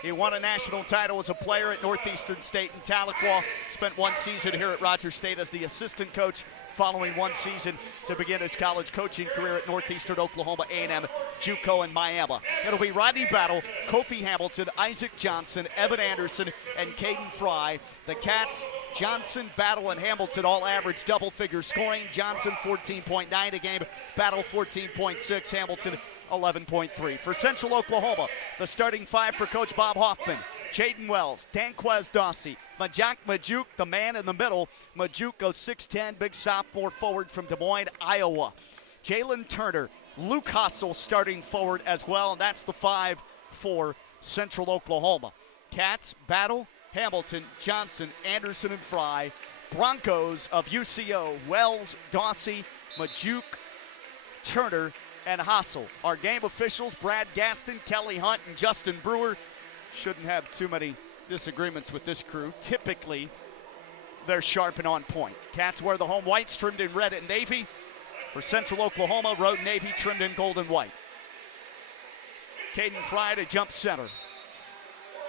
He won a national title as a player at Northeastern State in Tahlequah. Spent one season here at Rogers State as the assistant coach, following one season to begin his college coaching career at Northeastern Oklahoma A&M, JUCO, and Miami. It'll be Rodney Battle, Kofi Hamilton, Isaac Johnson, Evan Anderson, and Caden Fry. The Cats, Johnson, Battle, and Hamilton all average double-figure scoring. Johnson 14.9 a game, Battle 14.6, Hamilton 11.3. For Central Oklahoma, the starting five for Coach Bob Hoffman: Jaden Wells, Danquez Dawsey, Majak Majuk, the man in the middle. Majuk goes 6'10", big sophomore forward from Des Moines, Iowa. Jalen Turner, Luke Hussel starting forward as well, and that's the five for Central Oklahoma. Cats, Battle, Hamilton, Johnson, Anderson, and Fry. Broncos of UCO, Wells, Dawsey, Majuk, Turner, and Hussel. Our game officials, Brad Gaston, Kelly Hunt, and Justin Brewer. Shouldn't have too many disagreements with this crew. Typically, they're sharp and on point. Cats wear the home whites trimmed in red and navy. For Central Oklahoma, road navy trimmed in gold and white. Caden Fry to jump center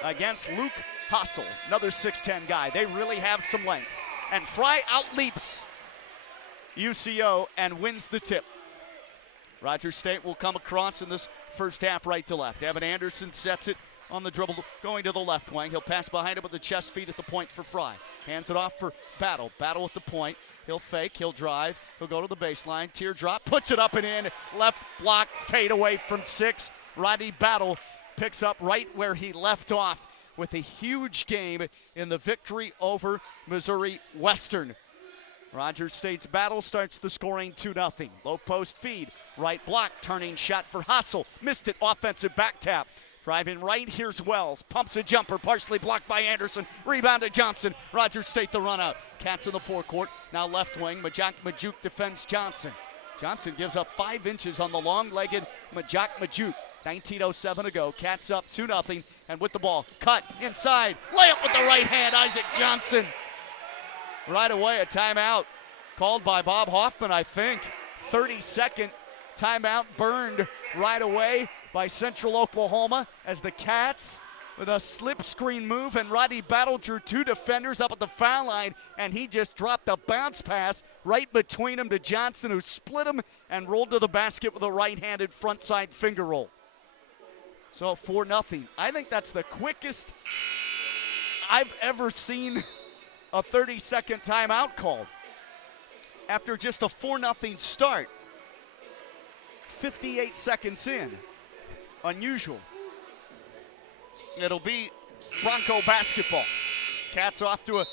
against Luke Hussel, another 6'10 guy. They really have some length. And Fry outleaps UCO and wins the tip. Rogers State will come across in this first half right to left. Evan Anderson sets it on the dribble, going to the left wing. He'll pass behind him with the chest feed at the point for Fry. Hands it off for Battle. Battle at the point. He'll fake, he'll drive, he'll go to the baseline. Teardrop, puts it up and in. Left block, fade away from 6. Rodney Battle picks up right where he left off with a huge game in the victory over Missouri Western. Rogers State's Battle starts the scoring 2-0. Low post feed, right block, turning shot for Hussel. Missed it, offensive back tap. Driving right, here's Wells. Pumps a jumper, partially blocked by Anderson. Rebound to Johnson. Rogers State the run out. Cats in the forecourt. Now left wing. Majak Majuk defends Johnson. Johnson gives up 5 inches on the long-legged Majak Majuk. 19:07 to go. Cats up 2-0. And with the ball, cut inside. Layup with the right hand, Isaac Johnson. Right away, a timeout called by Bob Hoffman, I think. 30-second timeout burned right away by Central Oklahoma as the Cats, with a slip screen move, and Rodney Battle drew 2 defenders up at the foul line, and he just dropped a bounce pass right between them to Johnson, who split him and rolled to the basket with a right-handed frontside finger roll. So 4-0. I think that's the quickest I've ever seen a 30-second timeout called after just a 4-0 start. 58 seconds in. Unusual. It'll be Bronco basketball. Cats off to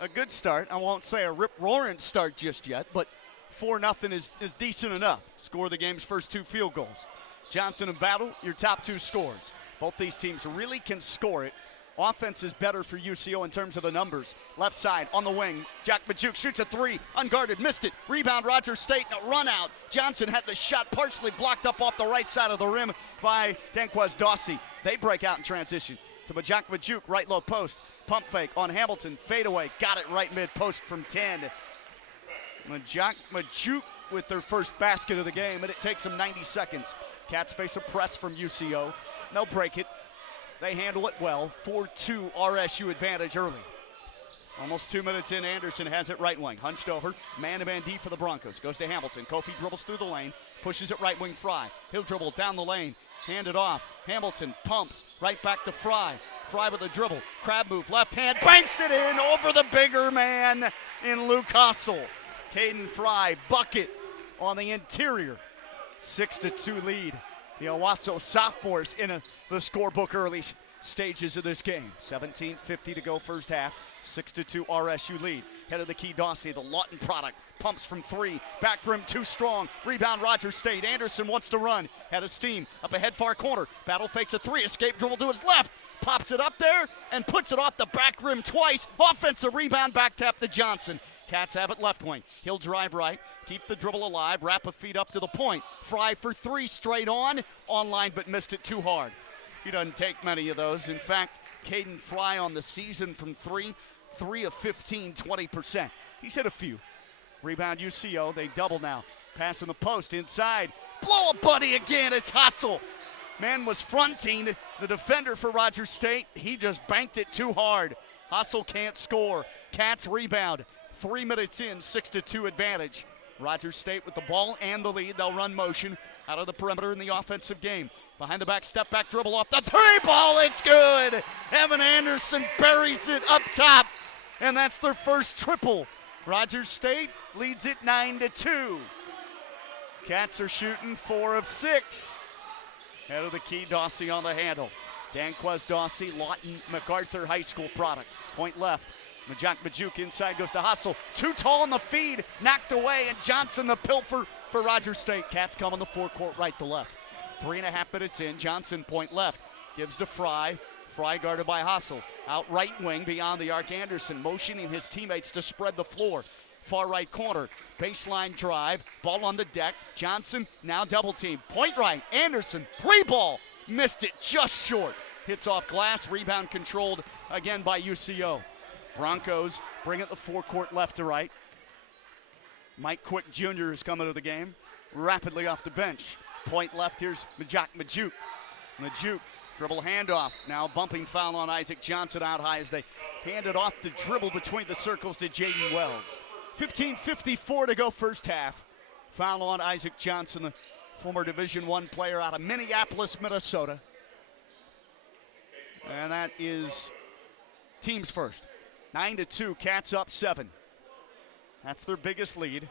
a good start. I won't say a rip-roaring start just yet, but 4-0 is decent enough. Score the game's first 2 field goals. Johnson and Battle, your top 2 scorers. Both these teams really can score it. Offense is better for UCO in terms of the numbers. Left side on the wing. Jack Majuk shoots a 3, unguarded, missed it. Rebound, Rogers State, and a run out. Johnson had the shot partially blocked up off the right side of the rim by Danquez Dawsey. They break out in transition to Majak Majuk, right low post. Pump fake on Hamilton, fadeaway, got it right mid post from 10. Majak Majuk with their first basket of the game, and it takes them 90 seconds. Cats face a press from UCO. They'll break it. They handle it well. 4-2 RSU advantage early. Almost 2 minutes in, Anderson has it right wing. Hunched over, man-to-man D for the Broncos. Goes to Hamilton. Kofi dribbles through the lane, pushes it right wing Fry. He'll dribble down the lane, hand it off. Hamilton pumps, right back to Fry. Fry with a dribble, crab move, left hand, banks it in over the bigger man in Luke Hussel. Caden Fry, bucket on the interior. 6-2 lead. The Owasso sophomores in the scorebook early stages of this game. 17:50 to go first half. 6-2 RSU lead. Head of the key, Dawsey, the Lawton product. Pumps from 3. Back rim too strong. Rebound, Rogers State. Anderson wants to run. Head of steam. Up ahead, far corner. Battle fakes a 3. Escape dribble to his left. Pops it up there and puts it off the back rim twice. Offensive rebound, back tap to Johnson. Cats have it left wing. He'll drive right, keep the dribble alive, wrap a feet up to the point. Fry for 3 straight online, but missed it too hard. He doesn't take many of those. In fact, Caden Fry on the season from 3 of 15, 20%. He's hit a few. Rebound UCO, they double now. Pass in the post, inside. Blow a buddy again, it's Hustle. Man was fronting the defender for Rogers State. He just banked it too hard. Hustle can't score. Cats rebound. 3 minutes in, 6-2 advantage. Rogers State with the ball and the lead. They'll run motion out of the perimeter in the offensive game. Behind the back, step back, dribble off the 3 ball. It's good. Evan Anderson buries it up top, and that's their first triple. Rogers State leads it 9-2. Cats are shooting 4 of 6. Head of the key, Dawsey on the handle. Danquez Dawsey, Lawton MacArthur High School product. Point left. Majuk inside goes to Hustle. Too tall on the feed, knocked away, and Johnson the pilfer for Rogers State. Cats come on the forecourt right to left. 3.5 minutes in, Johnson point left. Gives to Fry. Fry guarded by Hustle. Out right wing beyond the arc, Anderson motioning his teammates to spread the floor. Far right corner, baseline drive, ball on the deck. Johnson now double team. Point right, Anderson, 3 ball. Missed it just short. Hits off glass, rebound controlled again by UCO. Broncos bring it the forecourt left to right. Mike Quick Jr. is coming to the game, rapidly off the bench. Point left, here's Majuk. Majuk, dribble handoff. Now bumping foul on Isaac Johnson out high as they hand it off the dribble between the circles to Jaden Wells. 15:54 to go first half. Foul on Isaac Johnson, the former Division I player out of Minneapolis, Minnesota. And that is teams first. 9-2, Cats up 7. That's their biggest lead.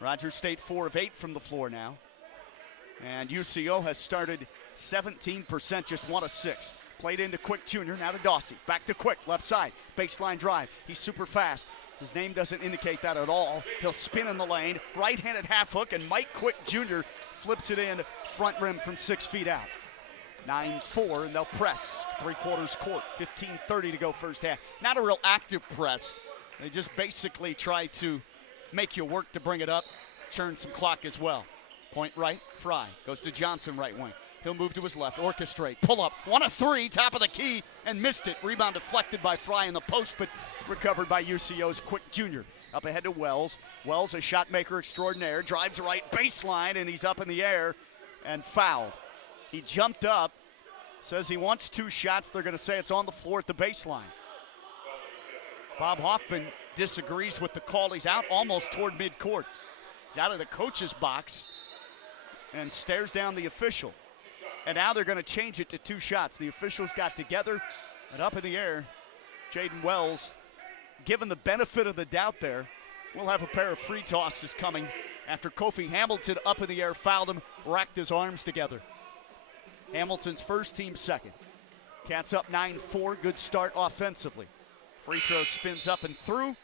Rogers State 4 of 8 from the floor now. And UCO has started 17%, just 1 of 6. Played into Quick Jr., now to Dawsey. Back to Quick, left side, baseline drive. He's super fast. His name doesn't indicate that at all. He'll spin in the lane, right-handed half hook, and Mike Quick Jr. flips it in front rim from 6 feet out. 9-4, and they'll press. 3/4 court, 15:30 to go first half. Not a real active press. They just basically try to make you work to bring it up, churn some clock as well. Point right, Fry. Goes to Johnson right wing. He'll move to his left, orchestrate, pull up. 1 of 3, top of the key, and missed it. Rebound deflected by Fry in the post, but recovered by UCO's Quick Jr. Up ahead to Wells. Wells, a shot maker extraordinaire, drives right baseline, and he's up in the air and fouled. He jumped up, says he wants 2 shots. They're going to say it's on the floor at the baseline. Bob Hoffman disagrees with the call. He's out almost toward midcourt. He's out of the coach's box and stares down the official. And now they're going to change it to 2 shots. The officials got together and up in the air. Jaden Wells, given the benefit of the doubt there, we'll have a pair of free tosses coming after Kofi Hamilton up in the air, fouled him, racked his arms together. Hamilton's first, team second. Cats up 9-4, good start offensively. Free throw spins up and through,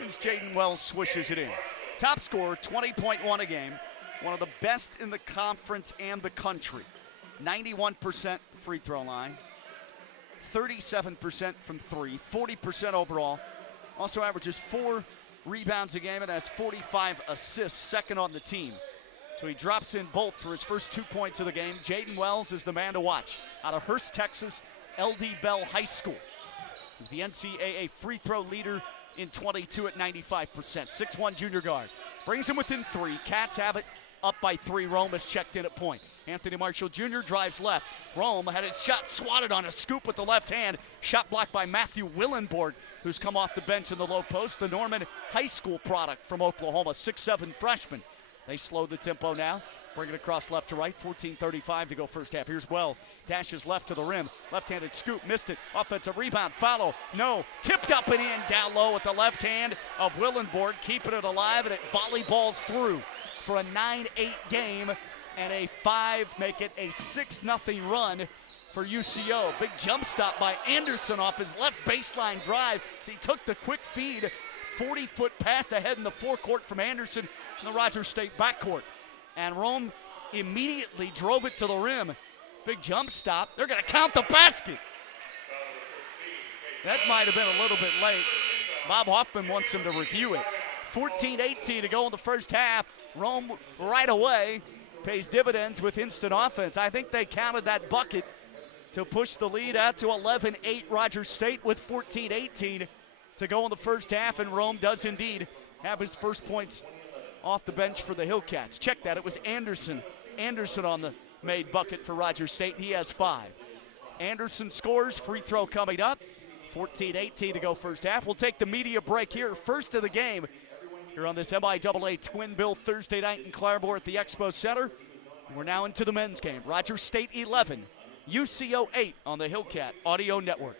as Jaden Wells swishes it in. Top scorer, 20.1 a game, one of the best in the conference and the country. 91% free throw line, 37% from 3, 40% overall. Also averages 4 rebounds a game and has 45 assists, second on the team. So he drops in both for his first 2 points of the game. Jaden Wells is the man to watch. Out of Hearst, Texas, LD Bell High School. He's the NCAA free throw leader in 22 at 95%. 6'1 junior guard. Brings him within 3. Cats have it up by 3. Rome has checked in at point. Anthony Marshall Jr. drives left. Rome had his shot swatted on a scoop with the left hand. Shot blocked by Matthew Willenborg, who's come off the bench in the low post. The Norman High School product from Oklahoma, 6'7 freshman. They slow the tempo now. Bring it across left to right. 14:35 to go first half. Here's Wells. Dashes left to the rim. Left-handed scoop. Missed it. Offensive rebound. Follow. No. Tipped up and in. Down low with the left hand of Willenborg. Keeping it alive, and it volleyballs through for a 9-8 game and a 5. Make it a 6-0 run for UCO. Big jump stop by Anderson off his left baseline drive. So he took the quick feed. 40-foot pass ahead in the forecourt from Anderson in the Rogers State backcourt. And Rome immediately drove it to the rim. Big jump stop. They're going to count the basket. That might have been a little bit late. Bob Hoffman wants him to review it. 14-18 to go in the first half. Rome right away pays dividends with instant offense. I think they counted that bucket to push the lead out to 11-8 Rogers State with 14-18 to go in the first half, and Rome does indeed have his first points off the bench for the Hillcats. Check that, it was Anderson on the made bucket for Rogers State. He has 5. Anderson scores, free throw coming up. 14-18 to go first half. We'll take the media break here, first of the game here on this MIAA Twin Bill Thursday night in Claremore at the Expo Center. And we're now into the men's game. Rogers State 11, UCO 8 on the Hillcat Audio Network.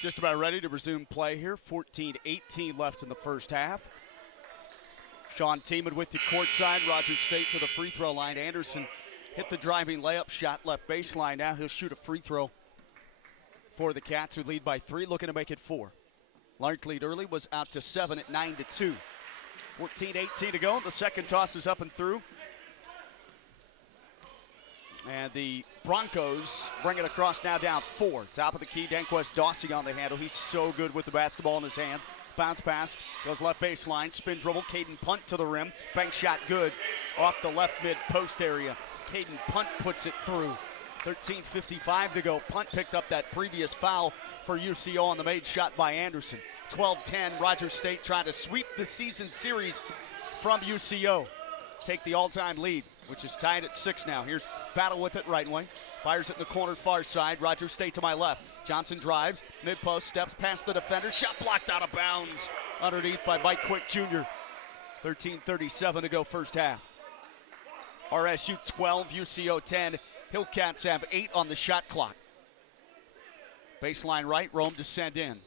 Just about ready to resume play here. 14-18 left in the first half. Sean Tiemann with you courtside. Rogers State to the free throw line. Anderson hit the driving layup shot left baseline. Now he'll shoot a free throw for the Cats, who lead by 3, looking to make it 4. Large lead early, was out to 7 at 9-2. 14-18 to go. The second toss is up and through. And the Broncos bring it across now down 4. Top of the key, Danquest Dawsey on the handle. He's so good with the basketball in his hands. Bounce pass, goes left baseline, spin dribble. Caden punt to the rim. Bank shot good off the left mid post area. Caden punt puts it through. 13:55 to go. Punt picked up that previous foul for UCO on the made shot by Anderson. 12-10, Rogers State trying to sweep the season series from UCO. Take the all-time lead, which is tied at 6 now. Here's Battle with it, right wing. Fires it in the corner, far side. Rogers State to my left. Johnson drives, mid-post, steps past the defender. Shot blocked out of bounds underneath by Mike Quick Jr. 13:37 to go first half. RSU 12, UCO 10. Hillcats have 8 on the shot clock. Baseline right, Rome to send in.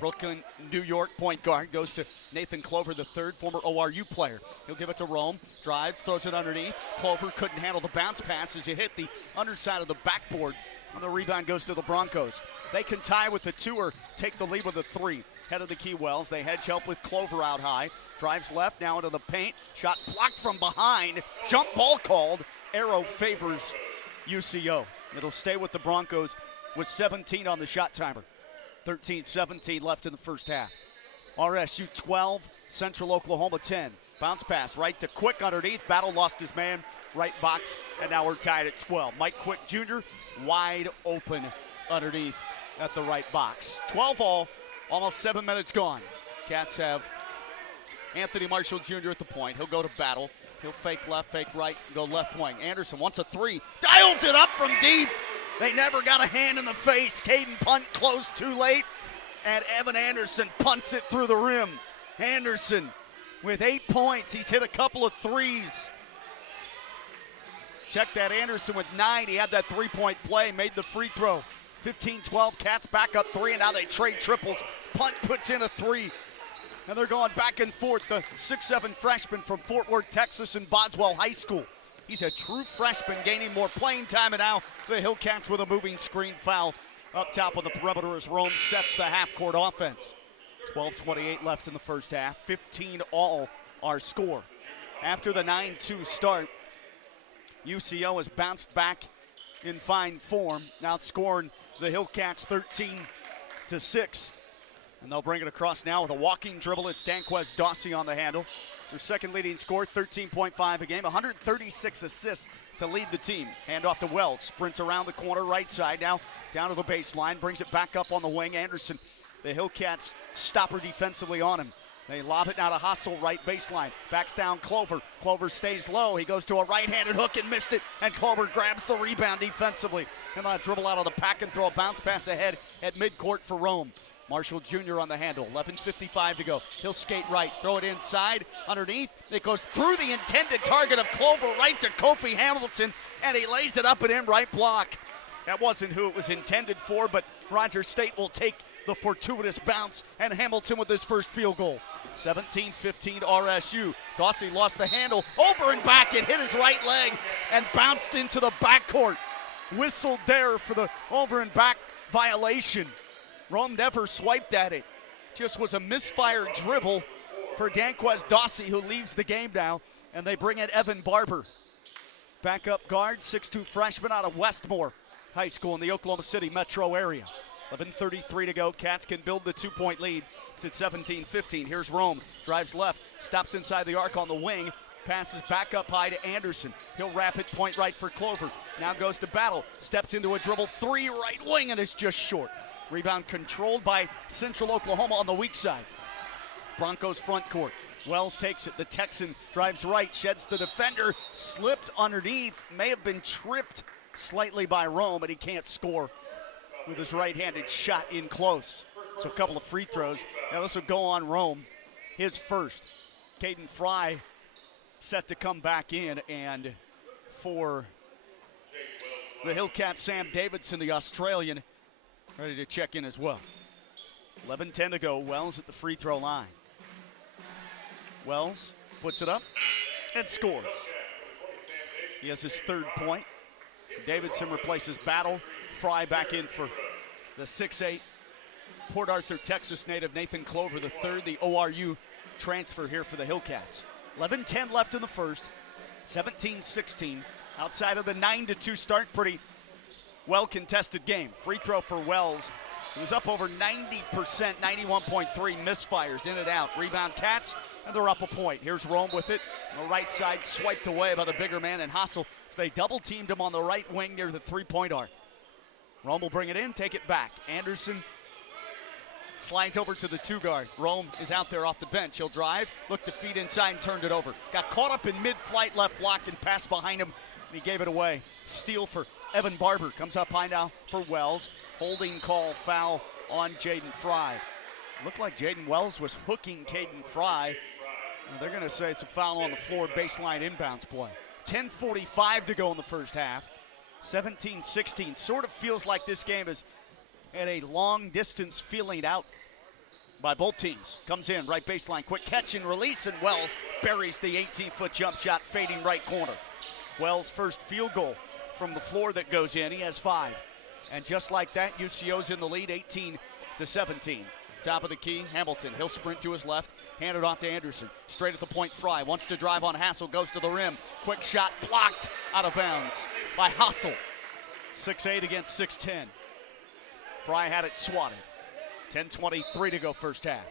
Brooklyn, New York point guard goes to Nathan Clover III, former ORU player. He'll give it to Rome, drives, throws it underneath. Clover couldn't handle the bounce pass as it hit the underside of the backboard. And the rebound goes to the Broncos. They can tie with the 2 or take the lead with a 3. Head of the key Wells, they hedge help with Clover out high. Drives left, now into the paint. Shot blocked from behind. Jump ball called. Arrow favors UCO. It'll stay with the Broncos with 17 on the shot timer. 13-17 left in the first half. RSU 12, Central Oklahoma 10. Bounce pass right to Quick underneath. Battle lost his man, right box, and now we're tied at 12. Mike Quick Jr. wide open underneath at the right box. 12 all, almost 7 minutes gone. Cats have Anthony Marshall Jr. at the point. He'll go to Battle. He'll fake left, fake right, go left wing. Anderson wants a 3, dials it up from deep. They never got a hand in the face. Caden punt closed too late, and Evan Anderson punts it through the rim. Anderson with 8 points. He's hit a couple of threes. Check that, Anderson with 9. He had that 3-point play, made the free throw. 15-12, Cats back up 3, and now they trade triples. Punt puts in a 3, and they're going back and forth. The 6'7" freshman from Fort Worth, Texas, and Boswell High School. He's a true freshman, gaining more playing time, and now the Hillcats with a moving screen foul up top of the perimeter as Rome sets the half-court offense. 12:28 left in the first half, 15 all our score. After the 9-2 start, UCO has bounced back in fine form, outscoring the Hillcats 13-6. And they'll bring it across now with a walking dribble. It's Danquez Dawsey on the handle. It's their second leading score, 13.5 a game, 136 assists to lead the team. Hand off to Wells, sprints around the corner, right side now, down to the baseline, brings it back up on the wing. Anderson, the Hillcats stopper defensively on him. They lob it now to Hassel, right baseline. Backs down Clover. Clover stays low. He goes to a right-handed hook and missed it. And Clover grabs the rebound defensively. And a dribble out of the pack and throw a bounce pass ahead at midcourt for Rome. Marshall Jr. on the handle. 11:55 to go. He'll skate right. Throw it inside. Underneath. It goes through the intended target of Clover right to Kofi Hamilton. And he lays it up and in, right block. That wasn't who it was intended for, but Rogers State will take the fortuitous bounce, and Hamilton with his first field goal. 17-15 RSU. Dawsey lost the handle, over and back, it hit his right leg and bounced into the backcourt. Whistled there for the over and back violation. Rome never swiped at it. Just was a misfired dribble for Danquez Dawsey, who leaves the game now, and they bring in Evan Barber. Backup guard, 6'2 freshman out of Westmore High School in the Oklahoma City metro area. 11:33 to go. Cats can build the 2-point lead. It's at 17-15. Here's Rome. Drives left. Stops inside the arc on the wing. Passes back up high to Anderson. He'll wrap it point right for Clover. Now goes to Battle. Steps into a dribble. 3 right wing, and it's just short. Rebound controlled by Central Oklahoma on the weak side. Broncos front court. Wells takes it. The Texan drives right. Sheds the defender. Slipped underneath. May have been tripped slightly by Rome, but he can't score with his right-handed shot in close. So a couple of free throws. Now this will go on Rome, his first. Caden Fry set to come back in, and for the Hillcats, Sam Davidson, the Australian, ready to check in as well. 11:10 to go. Wells at the free throw line. Wells puts it up and scores. He has his third point. Davidson replaces Battle. Fry back in for the 6'8 Port Arthur, Texas native Nathan Clover III, the ORU transfer here for the Hillcats. 11:10 left in the first, 17-16. Outside of the 9-2 start, pretty well contested game. Free throw for Wells. He was up over 90%, 91.3 misfires in and out. Rebound Cats, and they're up a point. Here's Rome with it. On the right side, swiped away by the bigger man and Hassel. So they double teamed him on the right wing near the 3-point arc. Rome will bring it in, take it back. Anderson slides over to the 2 guard. Rome is out there off the bench. He'll drive, look to feed inside, and turned it over. Got caught up in mid-flight, left block, and passed behind him, and he gave it away. Steal for Evan Barber. Comes up high now for Wells. Holding call, foul on Jaden Fry. Looked like Jaden Wells was hooking Caden Fry. They're going to say it's a foul on the floor, baseline inbounds play. 10:45 to go in the first half. 17-16. Sort of feels like this game is at a long distance feeling out by both teams. Comes in, right baseline, quick catch and release, and Wells buries the 18-foot jump shot, fading right corner. Wells' first field goal from the floor that goes in. He has 5. And just like that, UCO's in the lead, 18-17. Top of the key, Hamilton. He'll sprint to his left, hand it off to Anderson. Straight at the point, Fry wants to drive on Hassel, goes to the rim. Quick shot blocked out of bounds by Hassel. 6'8 against 6'10. Fry had it swatted. 10:23 to go first half.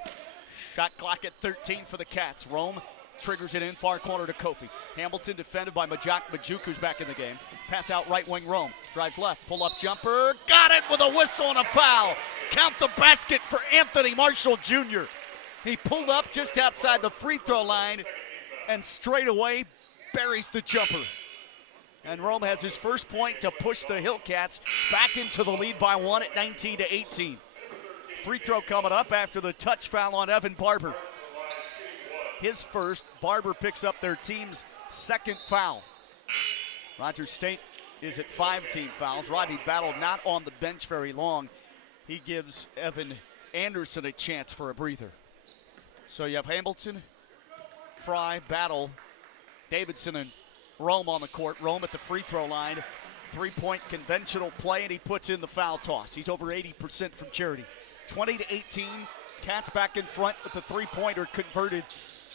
Shot clock at 13 for the Cats. Rome triggers it in far corner to Kofi. Hamilton defended by Majak Majuk, who's back in the game. Pass out right wing Rome. Drives left, pull up jumper. Got it with a whistle and a foul. Count the basket for Anthony Marshall Jr. He pulled up just outside the free throw line and straight away buries the jumper. And Rome has his first point to push the Hillcats back into the lead by 1 at 19-18. Free throw coming up after the touch foul on Evan Barber. His first. Barber picks up their team's second foul. Rogers State is at 5 team fouls. Rodney Battle not on the bench very long. He gives Evan Anderson a chance for a breather. So you have Hamilton, Fry, Battle, Davidson, and Rome on the court. Rome at the free throw line. 3-point conventional play, and he puts in the foul toss. He's over 80% from charity. 20-18. Cats back in front with the three-pointer converted.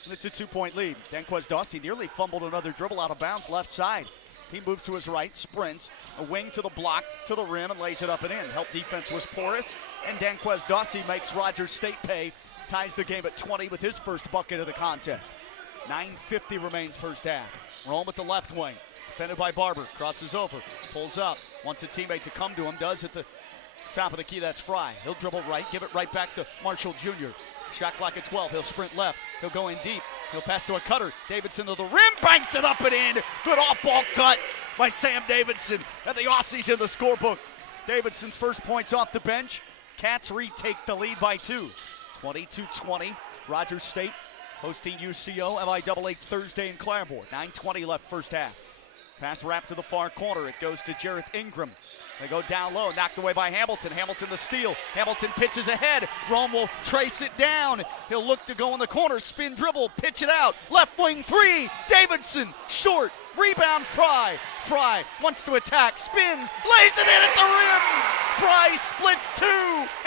And it's a 2-point lead. Danquez Dawsey nearly fumbled another dribble out of bounds left side. He moves to his right, sprints, a wing to the block, to the rim, and lays it up and in. Help defense was porous, and Danquez Dawsey makes Rogers State pay. Ties the game at 20 with his first bucket of the contest. 9:50 remains first half. Rome at the left wing. Defended by Barber. Crosses over. Pulls up. Wants a teammate to come to him. Does at the top of the key. That's Fry. He'll dribble right. Give it right back to Marshall Jr. Shot clock at 12. He'll sprint left. He'll go in deep. He'll pass to a cutter. Davidson to the rim. Banks it up and in. Good off-ball cut by Sam Davidson. And the Aussies in the scorebook. Davidson's first points off the bench. Cats retake the lead by 2. 22-20. Rogers State hosting UCO MIAA Thursday in Claremore. 9:20 left first half. Pass wrap to the far corner. It goes to Jareth Ingram. They go down low, knocked away by Hamilton. Hamilton the steal. Hamilton pitches ahead. Rome will trace it down. He'll look to go in the corner, spin dribble, pitch it out. Left wing three. Davidson, short. Rebound Fry. Fry wants to attack, spins, lays it in at the rim. Fry splits 2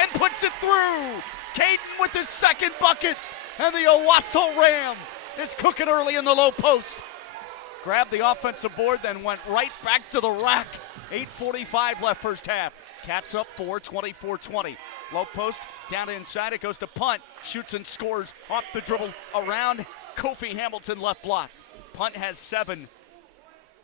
and puts it through. Caden with his second bucket. And the Owasso Ram is cooking early in the low post. Grabbed the offensive board, then went right back to the rack. 8:45 left first half. Cats up 4, 24-20. Low post, down inside, it goes to Punt. Shoots and scores off the dribble around Kofi Hamilton left block. Punt has 7.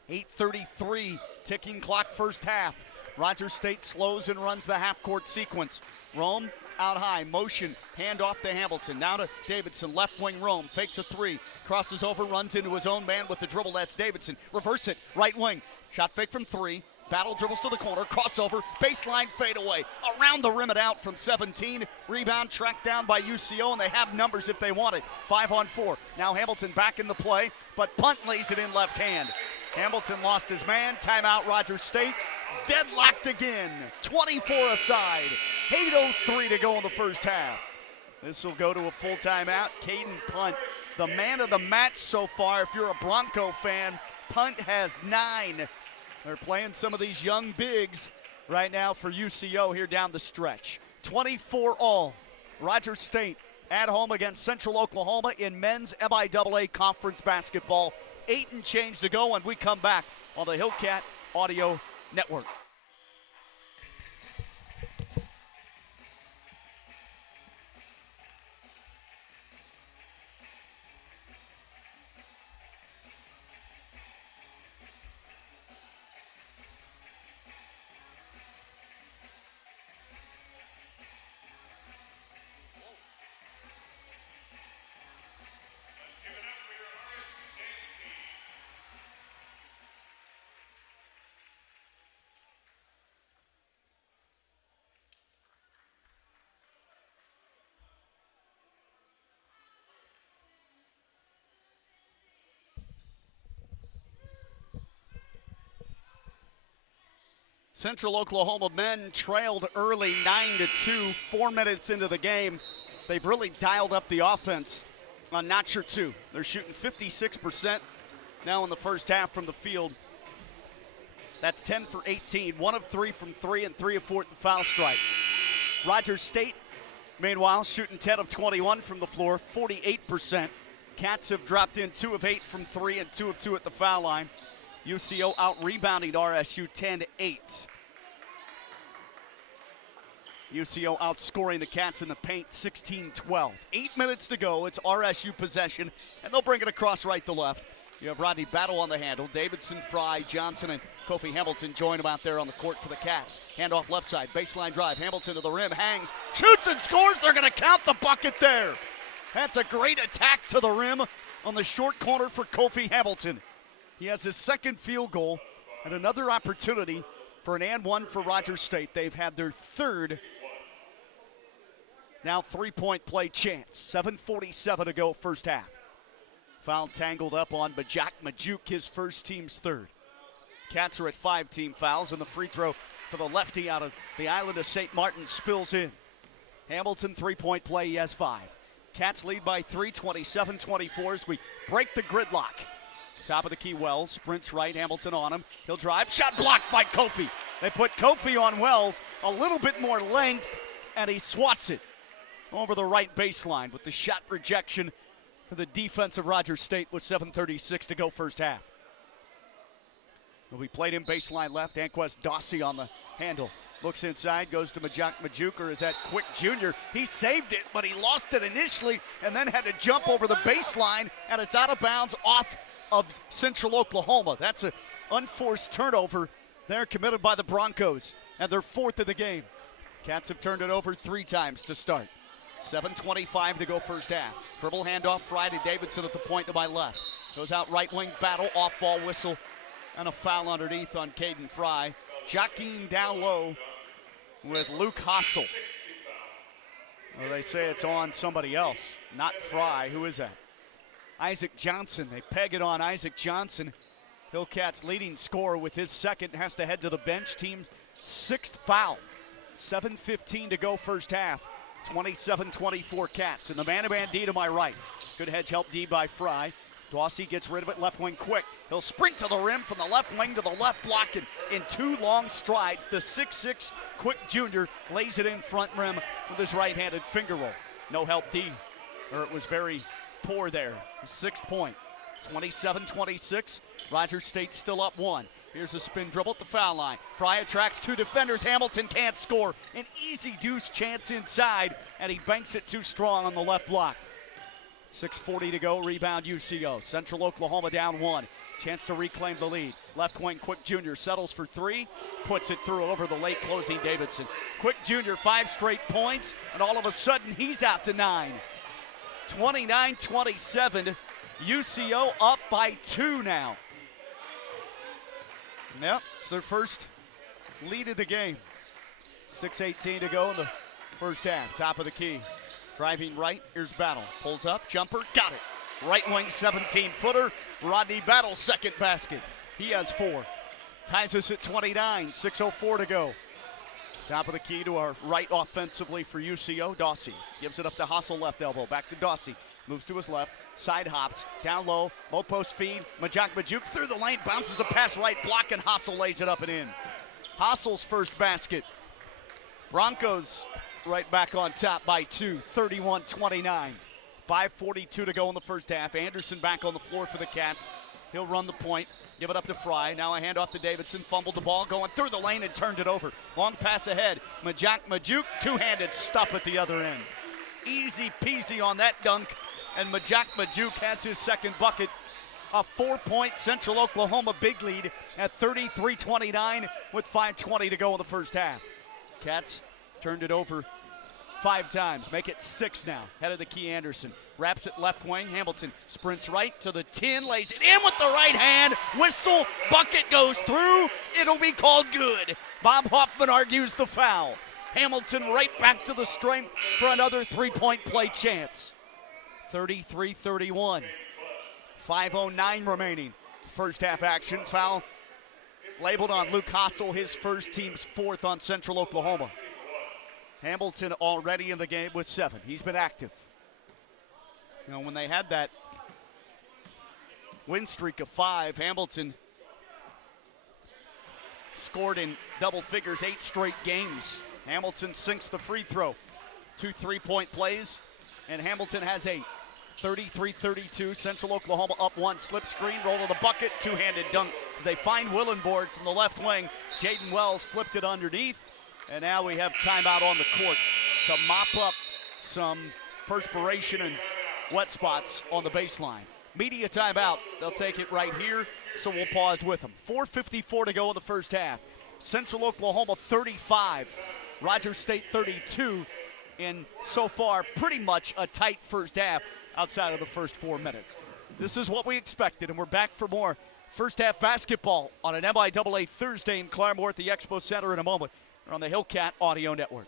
8:33, ticking clock first half. Rogers State slows and runs the half-court sequence. Rome out high, motion, hand off to Hamilton. Now to Davidson, left wing Rome, fakes a 3, crosses over, runs into his own man with the dribble, that's Davidson. Reverse it, right wing, shot fake from 3, battle dribbles to the corner, crossover, baseline fadeaway, around the rim and out from 17. Rebound tracked down by UCO, and they have numbers if they want it. 5-on-4. Now Hamilton back in the play, but Punt lays it in left hand. Hamilton lost his man, timeout Rogers State. Deadlocked again, 24 aside, 8:03 to go in the first half. This will go to a full timeout. Caden Punt, the man of the match so far. If you're a Bronco fan, Punt has 9. They're playing some of these young bigs right now for UCO here down the stretch. 24 all. Rogers State at home against Central Oklahoma in men's MIAA conference basketball. 8 and change to go when we come back on the Hillcat Audio Network. Central Oklahoma men trailed early 9-2, 4 minutes into the game. They've really dialed up the offense on Notcher 2. They're shooting 56% now in the first half from the field. That's 10 for 18, 1 of 3 from 3 and 3 of 4 at the foul stripe. Rogers State, meanwhile, shooting 10 of 21 from the floor, 48%. Cats have dropped in 2 of 8 from 3 and 2 of 2 at the foul line. UCO out-rebounding RSU 10-8. UCO outscoring the Cats in the paint 16-12. 8 minutes to go. It's RSU possession, and they'll bring it across right to left. You have Rodney Battle on the handle. Davidson, Fry, Johnson, and Kofi Hamilton join him out there on the court for the Cats. Handoff left side, baseline drive. Hamilton to the rim, hangs, shoots and scores. They're going to count the bucket there. That's a great attack to the rim on the short corner for Kofi Hamilton. He has his second field goal and another opportunity for an and one for Rogers State. They've had their third, now 3-point play chance. 7:47 to go first half. Foul tangled up on Bajak Majuk, his first, team's third. Cats are at 5 team fouls, and the free throw for the lefty out of the island of St. Martin spills in. Hamilton 3-point play, he has 5. Cats lead by 3, 27-24 as we break the gridlock. Top of the key, Wells. Sprints right, Hamilton on him. He'll drive. Shot blocked by Kofi. They put Kofi on Wells. A little bit more length, and he swats it over the right baseline with the shot rejection for the defense of Rogers State with 7:36 to go first half. Will be played in baseline left. Anquest Dossie on the handle. Looks inside, goes to Majuk, or is that Quick Jr.? He saved it, but he lost it initially and then had to jump over the baseline, and it's out of bounds off of Central Oklahoma. That's an unforced turnover there committed by the Broncos, and they're 4th of the game. Cats have turned it over 3 times to start. 7:25 to go first half. Dribble handoff, Fry to Davidson at the point to my left. Goes out right wing, battle, off ball whistle, and a foul underneath on Caden Fry. Jockeying down low with Luke Hossel. Well, they say it's on somebody else, not Fry. Who is that? Isaac Johnson. They peg it on Isaac Johnson. Hillcats leading scorer with his second, has to head to the bench. Team's 6th foul. 7:15 to go first half. 27-24 Cats. And the man-to-man D to my right. Good hedge help D by Fry. Dossie gets rid of it, left wing quick. He'll sprint to the rim from the left wing to the left block, and in 2 long strides, the 6'6" Quick Jr. lays it in front rim with his right-handed finger roll. No help D, or it was very poor there. His 6th point. 27-26. Rogers State still up 1. Here's a spin dribble at the foul line. Fry attracts 2 defenders. Hamilton can't score. An easy deuce chance inside, and he banks it too strong on the left block. 6:40 to go, rebound UCO. Central Oklahoma down 1. Chance to reclaim the lead. Left wing Quick Jr. settles for 3, puts it through over the late closing Davidson. Quick Jr. 5 straight points, and all of a sudden he's out to 9. 29-27, UCO up by 2 now. Yep, it's their first lead of the game. 6:18 to go in the first half. Top of the key. Driving right, here's Battle. Pulls up, jumper, got it. Right wing 17-footer. Rodney Battle's second basket. He has 4. Ties us at 29, 6:04 to go. Top of the key to our right offensively for UCO. Dossie gives it up to Hossel, left elbow. Back to Dossie. Moves to his left. Side hops. Down low. Low post feed. Majuk through the lane. Bounces a pass right block, and Hossel lays it up and in. Hossel's first basket. Broncos right back on top by 2, 31-29. 5:42 to go in the first half. Anderson back on the floor for the Cats. He'll run the point, give it up to Fry. Now a handoff to Davidson, fumbled the ball, going through the lane and turned it over. Long pass ahead. Majuk, two-handed stop at the other end. Easy peasy on that dunk, and Majuk has his second bucket. A 4-point Central Oklahoma big lead at 33-29 with 5:20 to go in the first half. Cats turned it over 5 times. Make it 6 now. Head of the key, Anderson. Wraps it left wing. Hamilton sprints right to the 10. Lays it in with the right hand. Whistle. Bucket goes through. It'll be called good. Bob Hoffman argues the foul. Hamilton right back to the string for another 3-point play chance. 33-31. 5:09 remaining. First half action. Foul labeled on Luke Hossel, his first, team's 4th on Central Oklahoma. Hamilton already in the game with 7. He's been active. You know, when they had that win streak of 5, Hamilton scored in double figures 8 straight games. Hamilton sinks the free throw. 2 3-point plays, and Hamilton has 8. 33-32, Central Oklahoma up 1. Slip screen, roll to the bucket, two-handed dunk. They find Willenborg from the left wing. Jaden Wells flipped it underneath. And now we have timeout on the court to mop up some perspiration and wet spots on the baseline. Media timeout. They'll take it right here, so we'll pause with them. 4:54 to go in the first half. Central Oklahoma 35, Rogers State 32, and so far pretty much a tight first half outside of the first 4 minutes. This is what we expected, and we're back for more first half basketball on an MIAA Thursday in Claremore at the Expo Center in a moment. We're on the Hillcat Audio Network.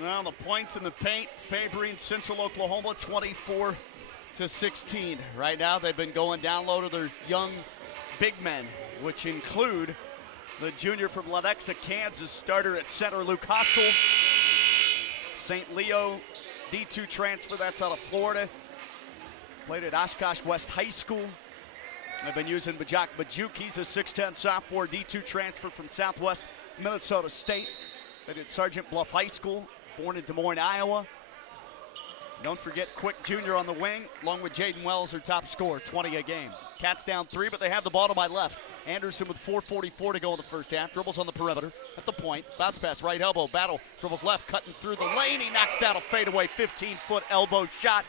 Well, the points in the paint favoring Central Oklahoma 24-16. Right now, they've been going down low to their young big men, which include the junior from Lenexa, Kansas, starter at center, Luke Hossel. St. Leo, D2 transfer, that's out of Florida. Played at Oshkosh West High School. They've been using Bajak Bajuk. He's a 6'10 sophomore, D2 transfer from Southwest Minnesota State. They did Sergeant Bluff High School, born in Des Moines, Iowa. Don't forget Quick Jr. on the wing, along with Jaden Wells, their top scorer, 20 a game. Cats down 3, but they have the ball to my left. Anderson with 4:44 to go in the first half. Dribbles on the perimeter at the point. Bounce pass, right elbow, battle. Dribbles left, cutting through the lane. He knocks down a fadeaway 15-foot elbow shot.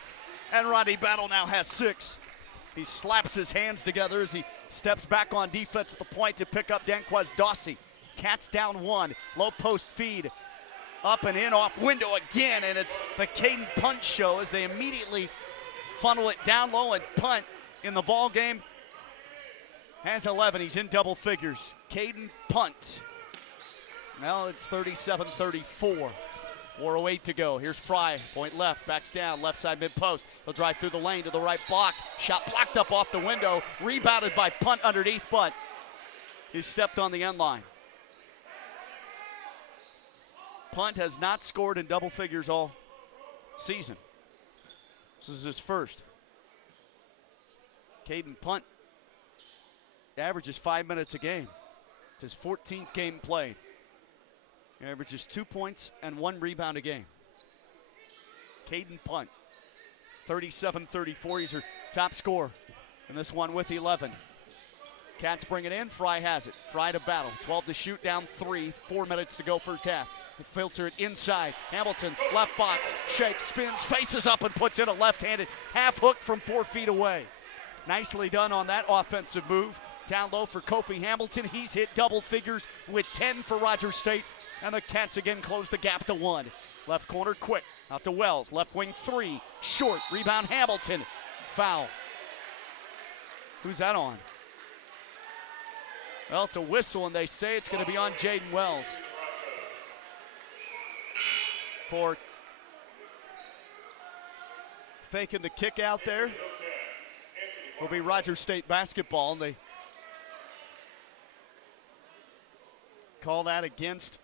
And Rodney Battle now has 6. He slaps his hands together as he steps back on defense at the point to pick up Danquez Dawsey. Cats down 1, low post feed. Up and in, off window again, and it's the Caden Punt show as they immediately funnel it down low and punt in the ball game. Has 11, he's in double figures. Caden Punt. Now it's 37-34. 4:08 to go. Here's Fry, point left, backs down, left side mid-post. He'll drive through the lane to the right block. Shot blocked up off the window, rebounded by Punt underneath, but he stepped on the end line. Punt has not scored in double figures all season. This is his first. Caden Punt averages 5 minutes a game. It's his 14th game played. He averages 2 points and 1 rebound a game. Caden Punt, 37-34. He's their top scorer in this one with 11. Cats bring it in. Fry has it. Fry to Battle. 12 to shoot, down 3. 4 minutes to go first half. Filter it inside. Hamilton, left box, shakes, spins, faces up, and puts in a left-handed half hook from 4 feet away. Nicely done on that offensive move. Down low for Kofi Hamilton. He's hit double figures with 10 for Rogers State. And the Cats again close the gap to 1. Left corner, Quick. Out to Wells. Left wing 3. Short. Rebound Hamilton. Foul. Who's that on? Well, it's a whistle, and they say it's going to be on Jaden Wells. For faking the kick out there will be Rogers State basketball, and they call that against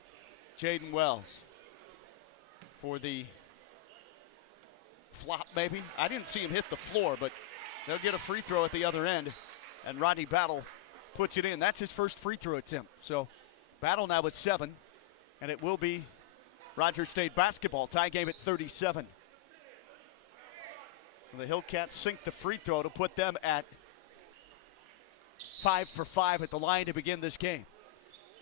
Jaden Wells for the flop, maybe. I didn't see him hit the floor, but they'll get a free throw at the other end, and Rodney Battle puts it in. That's his first free throw attempt. So Battle now with 7, and it will be Rogers State basketball. Tie game at 37. The Hillcats sink the free throw to put them at 5 for 5 at the line to begin this game.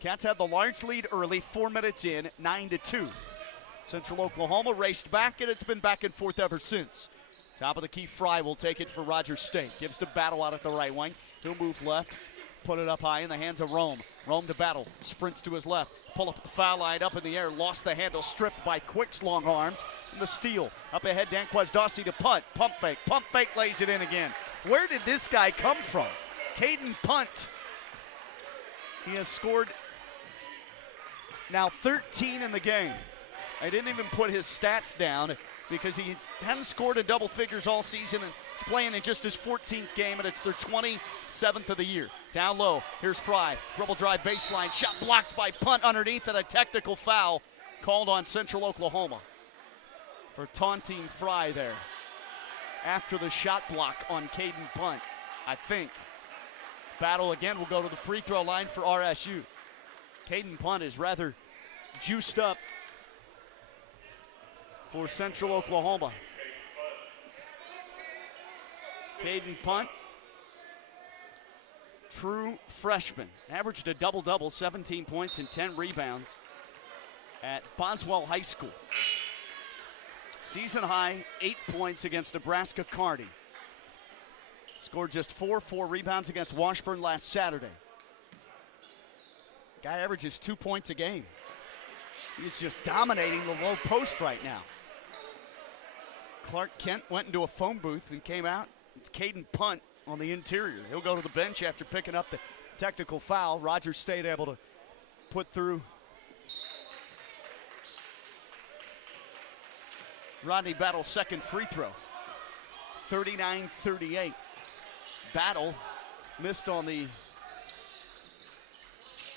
Cats had the large lead early, 4 minutes in, 9-2. Central Oklahoma raced back, and it's been back and forth ever since. Top of the key, Fry will take it for Rogers State. Gives to Battle out at the right wing. He'll move left, put it up high in the hands of Rome. Rome to Battle, sprints to his left. Pull up the foul line, up in the air, lost the handle, stripped by Quick's long arms. And the steal, up ahead, Danquez Dawsey to Punt. Pump fake, lays it in again. Where did this guy come from? Caden Punt. He has scored now 13 in the game. I didn't even put his stats down because he hasn't scored in double figures all season, and he's playing in just his 14th game, and it's their 27th of the year. Down low, here's Fry. Dribble drive baseline, shot blocked by Punt underneath, and a technical foul called on Central Oklahoma for taunting Fry there after the shot block on Caden Punt, I think. Battle again will go to the free throw line for RSU. Caden Punt is rather juiced up for Central Oklahoma. Caden Punt, true freshman, averaged a double-double, 17 points and 10 rebounds at Boswell High School. Season high, 8 points against Nebraska Kearney. Scored just 4 rebounds against Washburn last Saturday. Guy averages 2 points a game. He's just dominating the low post right now. Clark Kent went into a phone booth and came out. It's Caden Punt on the interior. He'll go to the bench after picking up the technical foul. Rogers State able to put through Rodney Battle's second free throw. 39-38. Battle missed on the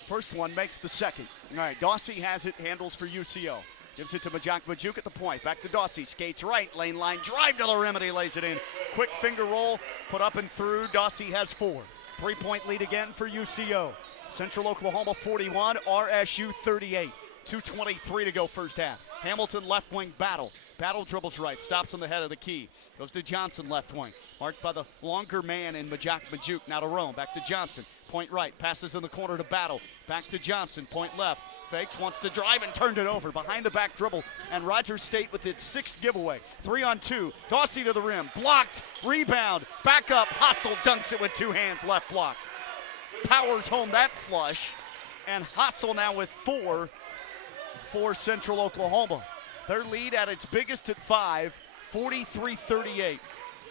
first one, makes the second. All right, Dawsey has it, handles for UCO. Gives it to Majuk at the point. Back to Dawsey, skates right, lane line, drive to the rim, and he lays it in. Quick finger roll, put up and through. Dawsey has 4. 3-point lead again for UCO. Central Oklahoma 41, RSU 38. 2:23 to go first half. Hamilton left wing Battle. Battle dribbles right, stops on the head of the key. Goes to Johnson left wing. Marked by the longer man in Majuk. Now to Rome, back to Johnson. Point right, passes in the corner to Battle. Back to Johnson, point left. Fakes, wants to drive and turned it over. Behind the back dribble, and Rogers State with its 6th giveaway. 3-on-2, Dawsey to the rim, blocked, rebound, back up, Hassel dunks it with 2 hands, left block. Powers home that flush, and Hassel now with 4 for Central Oklahoma. Their lead at its biggest at 5, 43-38.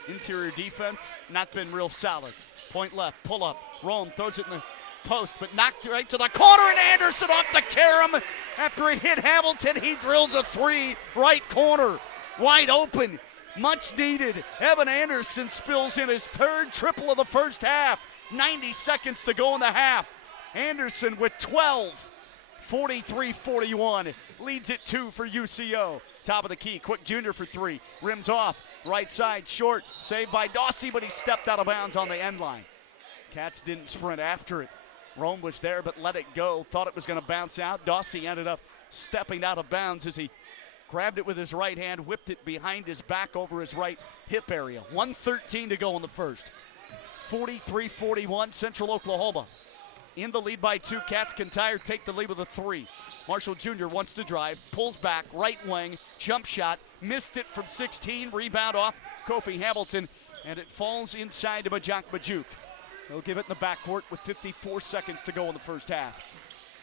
Interior defense, not been real solid. Point left, pull up, Rome throws it in the post, but knocked right to the corner, and Anderson off the carom. After it hit Hamilton, he drills a 3, right corner, wide open, much needed. Evan Anderson spills in his 3rd triple of the first half. 90 seconds to go in the half. Anderson with 12. 43-41, leads it 2 for UCO. Top of the key, Quick Jr. for 3, rims off, right side short, saved by Dawsey, but he stepped out of bounds on the end line. Cats didn't sprint after it. Rome was there but let it go, thought it was going to bounce out. Dawsey ended up stepping out of bounds as he grabbed it with his right hand, whipped it behind his back over his right hip area. 1:13 to go in the first. 43-41, Central Oklahoma. In the lead by 2, Cats Kintyre take the lead with a 3. Marshall Jr. wants to drive, pulls back, right wing, jump shot, missed it from 16, rebound off Kofi Hamilton, and it falls inside to Majuk. They'll give it in the backcourt with 54 seconds to go in the first half.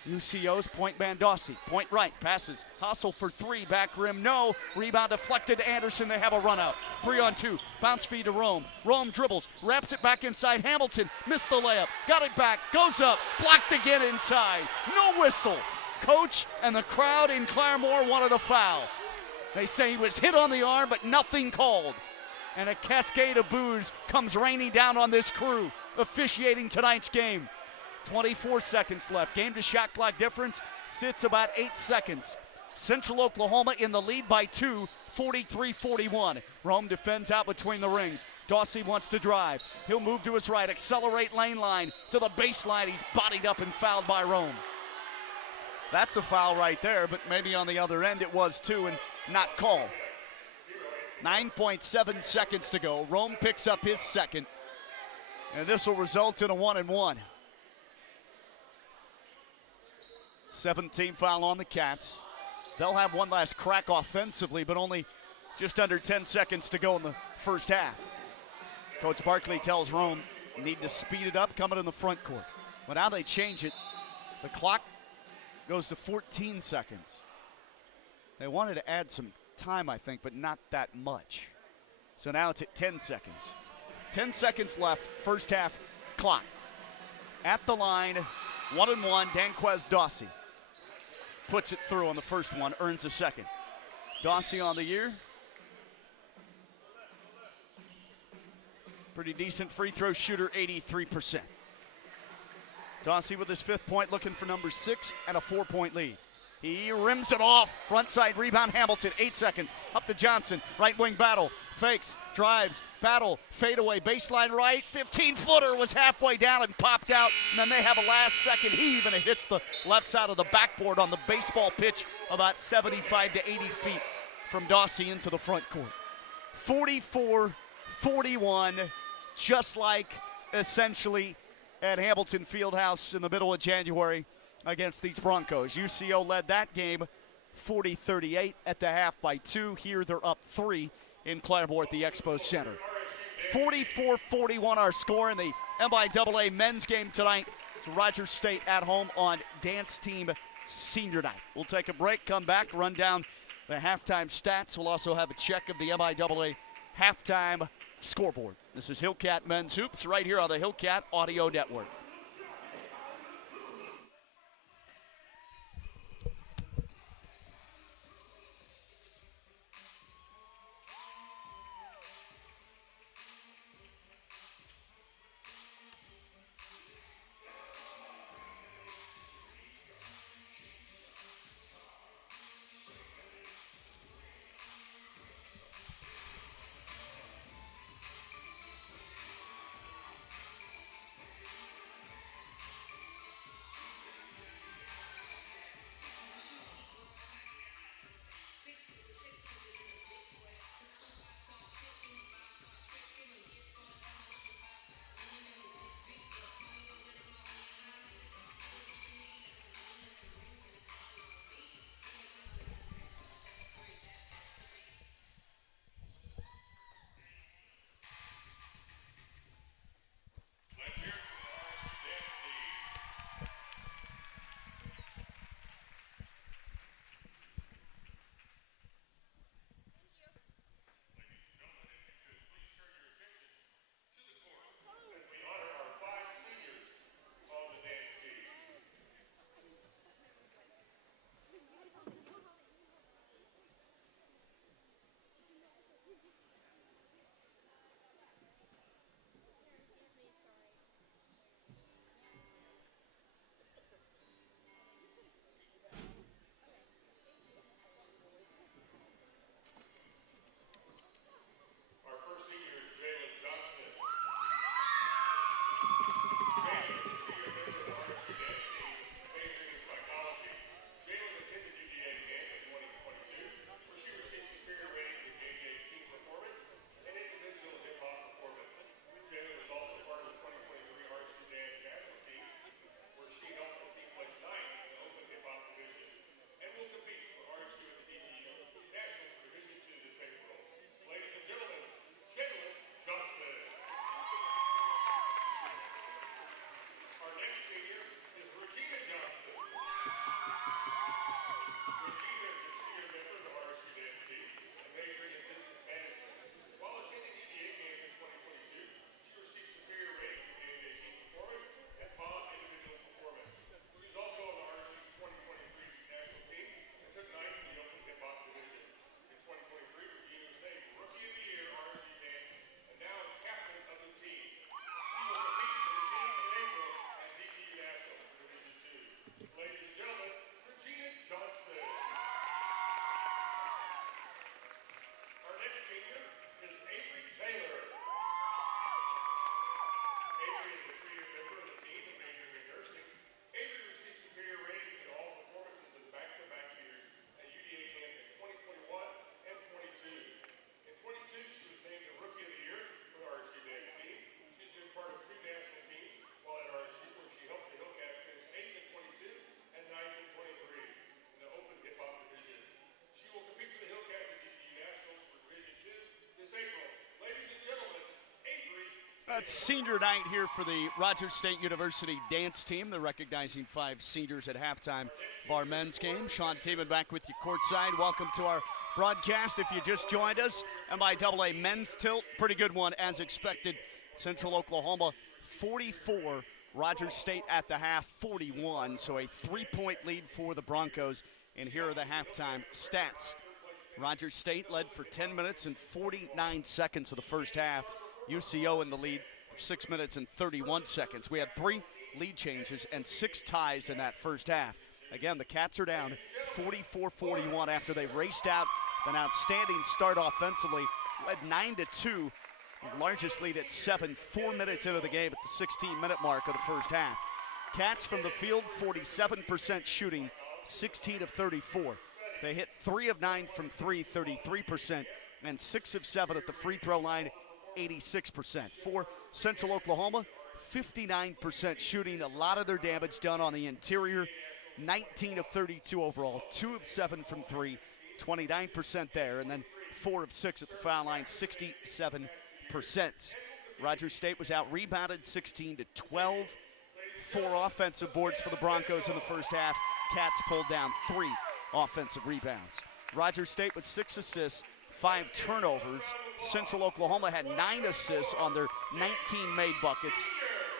UCO's point man Dawsey, point right, passes, hustle for 3, back rim, no, rebound deflected to Anderson, they have a run out. 3-on-2, bounce feed to Rome. Rome dribbles, wraps it back inside, Hamilton, missed the layup, got it back, goes up, blocked again inside, no whistle. Coach and the crowd in Claremore wanted a foul. They say he was hit on the arm, but nothing called. And a cascade of boos comes raining down on this crew officiating tonight's game. 24 seconds left. Game to shot clock difference sits about 8 seconds. Central Oklahoma in the lead by 2, 43-41. Rome defends out between the rings. Dawsey wants to drive. He'll move to his right, accelerate lane line to the baseline. He's bodied up and fouled by Rome. That's a foul right there, but maybe on the other end it was too and not called. 9.7 seconds to go. Rome picks up his second, and this will result in a 1-and-1. 17 foul on the Cats. They'll have one last crack offensively, but only just under 10 seconds to go in the first half. Coach Barkley tells Rome, need to speed it up coming in the front court. But now they change it. The clock goes to 14 seconds. They wanted to add some time, I think, but not that much. So now it's at 10 seconds. 10 seconds left, first half clock. At the line, 1-and-1, Danquez Dawsey. Puts it through on the first one, earns a second. Dawsey on the year. Pretty decent free throw shooter, 83%. Dawsey with his 5th point, looking for number 6 and a 4-point lead. He rims it off, front side rebound Hamilton, 8 seconds. Up to Johnson, right wing Battle, fakes, drives, Battle, fadeaway, baseline right, 15-footer was halfway down and popped out, and then they have a last second heave, and it hits the left side of the backboard on the baseball pitch about 75 to 80 feet from Dawsey into the front court. 44-41, just like essentially at Hamilton Fieldhouse in the middle of January against these Broncos. UCO led that game 40-38 at the half by 2. Here they're up 3 in Claremore at the Expo Center. 44-41 our score in the MIAA men's game tonight. It's Rogers State at home on Dance Team Senior Night. We'll take a break, come back, run down the halftime stats. We'll also have a check of the MIAA halftime scoreboard. This is Hillcat Men's Hoops right here on the Hillcat Audio Network. It's senior night here for the Rogers State University dance team. They're recognizing 5 seniors at halftime of our men's game. Sean Tiemann back with you courtside. Welcome to our broadcast. If you just joined us, MIAA men's tilt, pretty good one as expected. Central Oklahoma 44, Rogers State at the half 41, so a 3-point lead for the Broncos. And here are the halftime stats. Rogers State led for 10 minutes and 49 seconds of the first half. UCO in the lead for 6 minutes and 31 seconds. We had 3 lead changes and 6 ties in that first half. Again, the Cats are down 44-41 after they raced out an outstanding start offensively, led 9-2, largest lead at 7, 4 minutes into the game at the 16-minute mark of the first half. Cats from the field, 47% shooting, 16 of 34. They hit 3 of 9 from 3, 33%, and 6 of 7 at the free throw line, 86%. For Central Oklahoma, 59% shooting, a lot of their damage done on the interior, 19 of 32 overall, 2 of 7 from 3, 29% there, and then 4 of 6 at the foul line, 67%. Rogers State was out rebounded 16-12. 4 offensive boards for the Broncos in the first half. Cats pulled down 3 offensive rebounds. Rogers State with 6 assists, 5 turnovers. Central Oklahoma had 9 assists on their 19 made buckets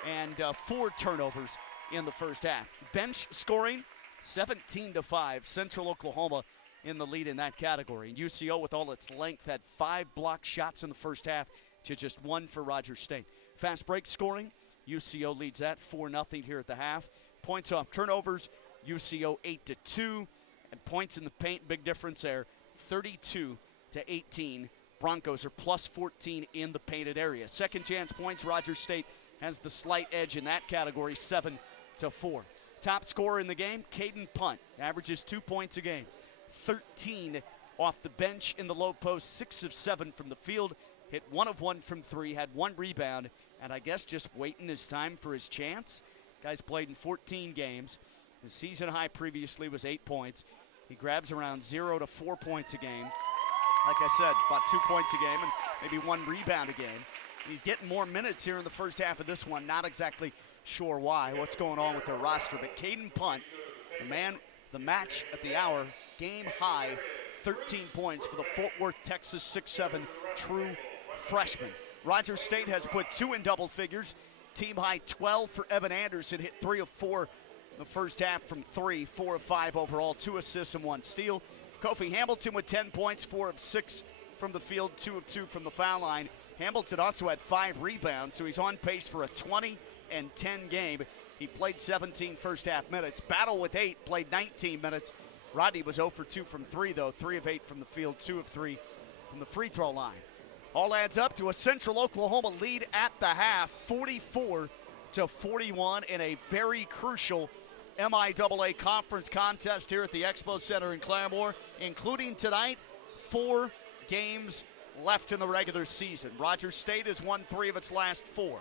and 4 turnovers in the first half. Bench scoring, 17-5. Central Oklahoma in the lead in that category. And UCO, with all its length, had 5 blocked shots in the first half to just 1 for Rogers State. Fast break scoring, UCO leads that 4-0 here at the half. Points off turnovers, UCO 8-2. And points in the paint, big difference there, 32-18. Broncos are plus 14 in the painted area. Second chance points, Rogers State has the slight edge in that category, 7-4. Top scorer in the game, Caden Punt, averages 2 points a game. 13 off the bench in the low post, 6 of 7 from the field, hit 1 of 1 from 3, had 1 rebound, and I guess just waiting his time for his chance. Guy's played in 14 games. His season high previously was 8 points. He grabs around 0 to 4 points a game. Like I said, about 2 points a game and maybe 1 rebound a game. He's getting more minutes here in the first half of this one. Not exactly sure why, what's going on with their roster. But Caden Punt, the man, the match at the hour, game high, 13 points for the Fort Worth, Texas 6'7" true freshman. Rogers State has put 2 in double figures. Team high 12 for Evan Anderson, hit 3 of 4 in the first half from 3, 4 of 5 overall, 2 assists and 1 steal. Kofi Hamilton with 10 points, 4 of 6 from the field, 2 of 2 from the foul line. Hamilton also had 5 rebounds, so he's on pace for a 20-10 game. He played 17 first half minutes. Battle with 8, played 19 minutes. Rodney was 0 for 2 from 3, though, 3 of 8 from the field, 2 of 3 from the free throw line. All adds up to a Central Oklahoma lead at the half, 44-41 in a very crucial MIAA conference contest here at the Expo Center in Claremore, including tonight, 4 games left in the regular season. Rogers State has won 3 of its last 4.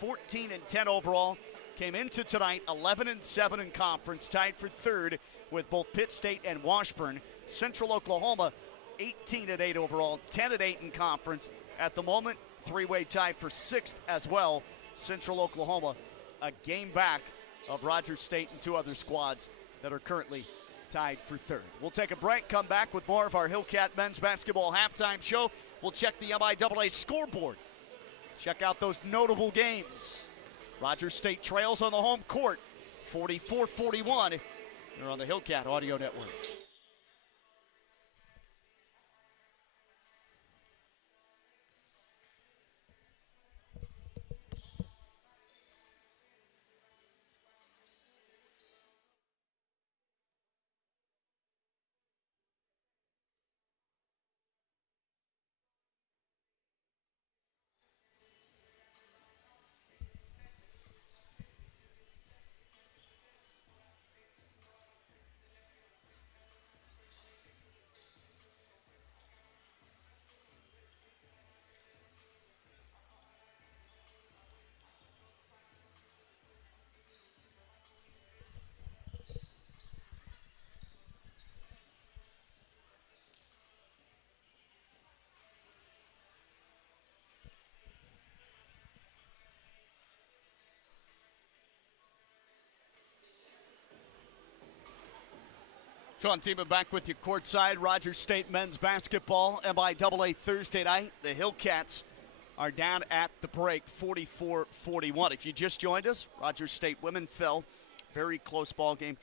14-10 overall, came into tonight 11-7 in conference, tied for 3rd with both Pitt State and Washburn. Central Oklahoma 18-8 overall, 10-8 in conference. At the moment, 3-way tie for 6th as well. Central Oklahoma a game back of Rogers State and 2 other squads that are currently tied for 3rd. We'll take a break, come back with more of our Hillcat men's basketball halftime show. We'll check the MIAA scoreboard. Check out those notable games. Rogers State trails on the home court, 44-41. You're on the Hillcat Audio Network. Sean Teeman back with you courtside. Rogers State men's basketball, MIAA Thursday night. The Hillcats are down at the break, 44-41. If you just joined us, Rogers State women fell. Very close ball game,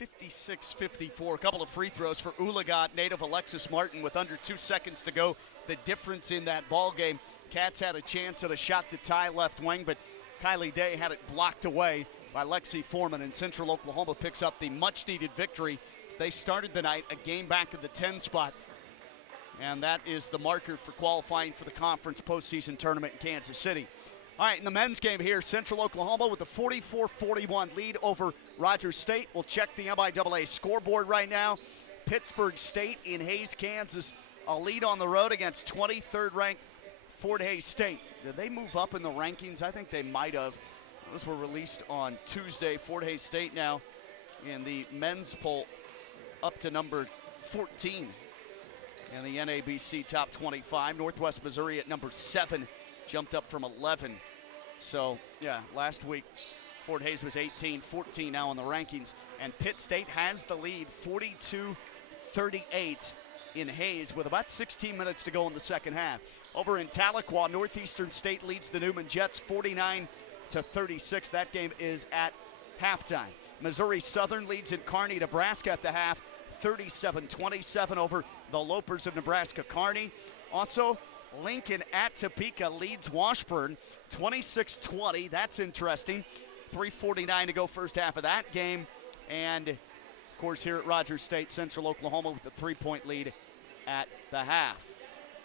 56-54. A couple of free throws for Ulagat native Alexis Martin with under 2 seconds to go. The difference in that ball game. Cats had a chance at a shot to tie left wing, but Kylie Day had it blocked away by Lexi Foreman, and Central Oklahoma picks up the much-needed victory. They started the night a game back in the 10 spot, and that is the marker for qualifying for the conference postseason tournament in Kansas City. All right, in the men's game here, Central Oklahoma with a 44-41 lead over Rogers State. We'll check the MIAA scoreboard right now. Pittsburgh State in Hays, Kansas, a lead on the road against 23rd-ranked Fort Hays State. Did they move up in the rankings? I think they might have. Those were released on Tuesday. Fort Hays State now in the men's poll up to number 14 in the NABC top 25. Northwest Missouri at number 7, jumped up from 11. So, yeah, last week Fort Hays was 18, 14 now in the rankings. And Pitt State has the lead, 42-38 in Hays with about 16 minutes to go in the second half. Over in Tahlequah, Northeastern State leads the Newman Jets 49-36. That game is at halftime. Missouri Southern leads in Kearney, Nebraska at the half, 37-27 over the Lopers of Nebraska Kearney. Also, Lincoln at Topeka leads Washburn 26-20. That's interesting. 3:49 to go first half of that game. And, of course, here at Rogers State, Central Oklahoma with the 3-point lead at the half.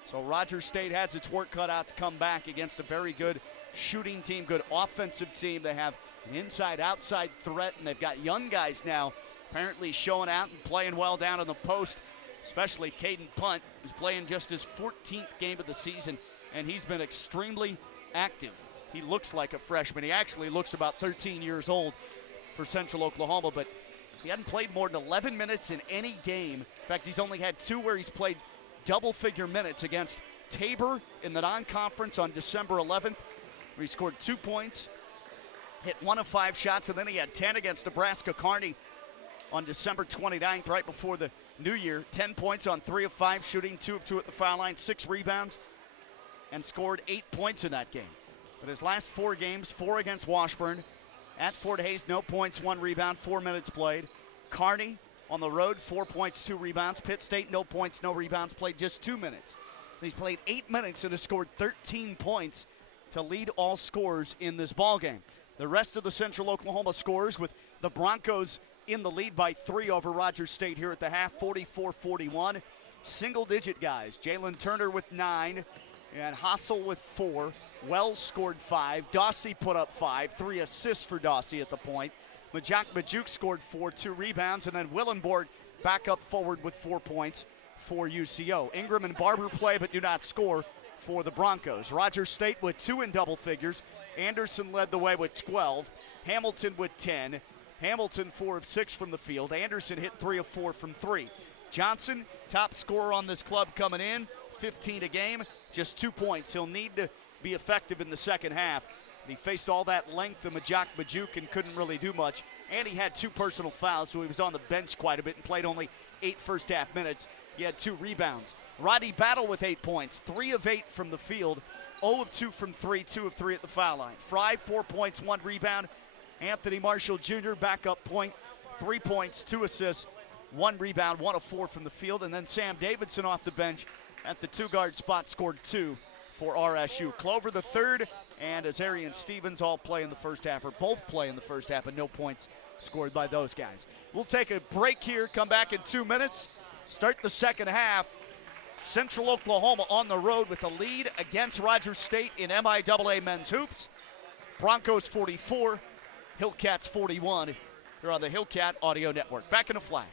So Rogers State has its work cut out to come back against a very good shooting team, good offensive team. They have an inside-outside threat, and they've got young guys now apparently showing out and playing well down in the post, especially Caden Punt, who's playing just his 14th game of the season, and he's been extremely active. He looks like a freshman. He actually looks about 13 years old for Central Oklahoma, but he hadn't played more than 11 minutes in any game. In fact, he's only had 2 where he's played double-figure minutes against Tabor in the non-conference on December 11th, where he scored 2 points, hit 1 of 5 shots, and then he had 10 against Nebraska Kearney on December 29th, right before the new year. 10 points on 3 of 5 shooting, 2 of 2 at the foul line, 6 rebounds, and scored 8 points in that game. But his last 4 games, 4 against Washburn. At Fort Hays, no points, 1 rebound, 4 minutes played. Kearney on the road, 4 points, 2 rebounds. Pitt State, no points, no rebounds, played just 2 minutes. He's played 8 minutes and has scored 13 points to lead all scorers in this ballgame. The rest of the Central Oklahoma scores with the Broncos in the lead by 3 over Rogers State here at the half, 44-41. Single-digit guys, Jalen Turner with 9, and Hassel with 4. Wells scored 5. Dawsey put up 5. 3 assists for Dawsey at the point. Majuk scored 4, 2 rebounds, and then Willenborg back up forward with 4 points for UCO. Ingram and Barber play but do not score for the Broncos. Rogers State with 2 in double figures. Anderson led the way with 12. Hamilton with 10. Hamilton 4 of 6 from the field. Anderson hit 3 of 4 from 3. Johnson, top scorer on this club coming in, 15 a game, just 2 points. He'll need to be effective in the second half. He faced all that length of Majuk and couldn't really do much. And he had 2 personal fouls, so he was on the bench quite a bit and played only 8 first half minutes. He had 2 rebounds. Roddy Battle with 8 points, 3 of 8 from the field, 0 of 2 from 3, 2 of 3 at the foul line. Fry, 4 points, 1 rebound. Anthony Marshall Jr., backup point, 3 points, 2 assists, 1 rebound, 1 of 4 from the field. And then Sam Davidson off the bench at the 2-guard spot scored 2 for RSU. Clover the third and Azarian Stevens all play in the first half, or both play in the first half, and no points scored by those guys. We'll take a break here, come back in 2 minutes, start the second half. Central Oklahoma on the road with the lead against Rogers State in MIAA men's hoops. Broncos 44, Hillcats 41. Here on the Hillcat Audio Network. Back in a flash.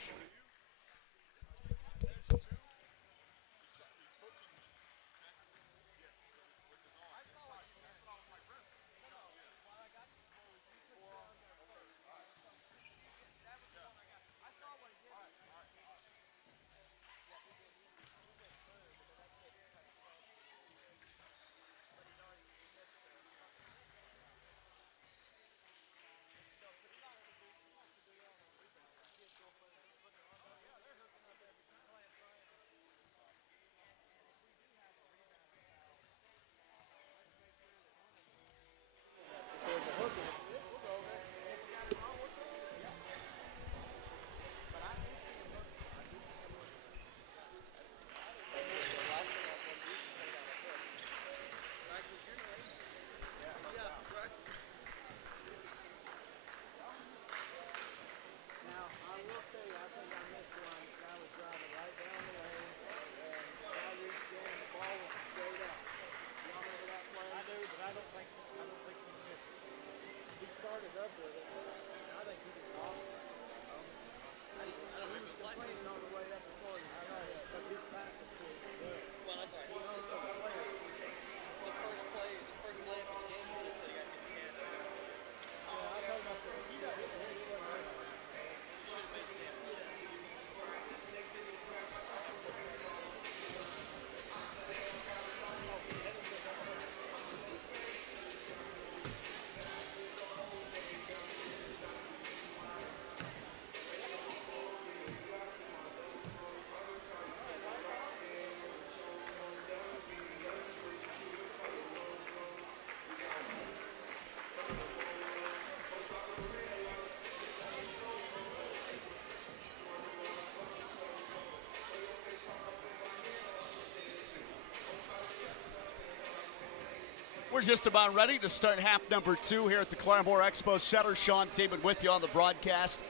We're just about ready to start half number 2 here at the Claremore Expo Center. Sean Taman with you on the broadcast.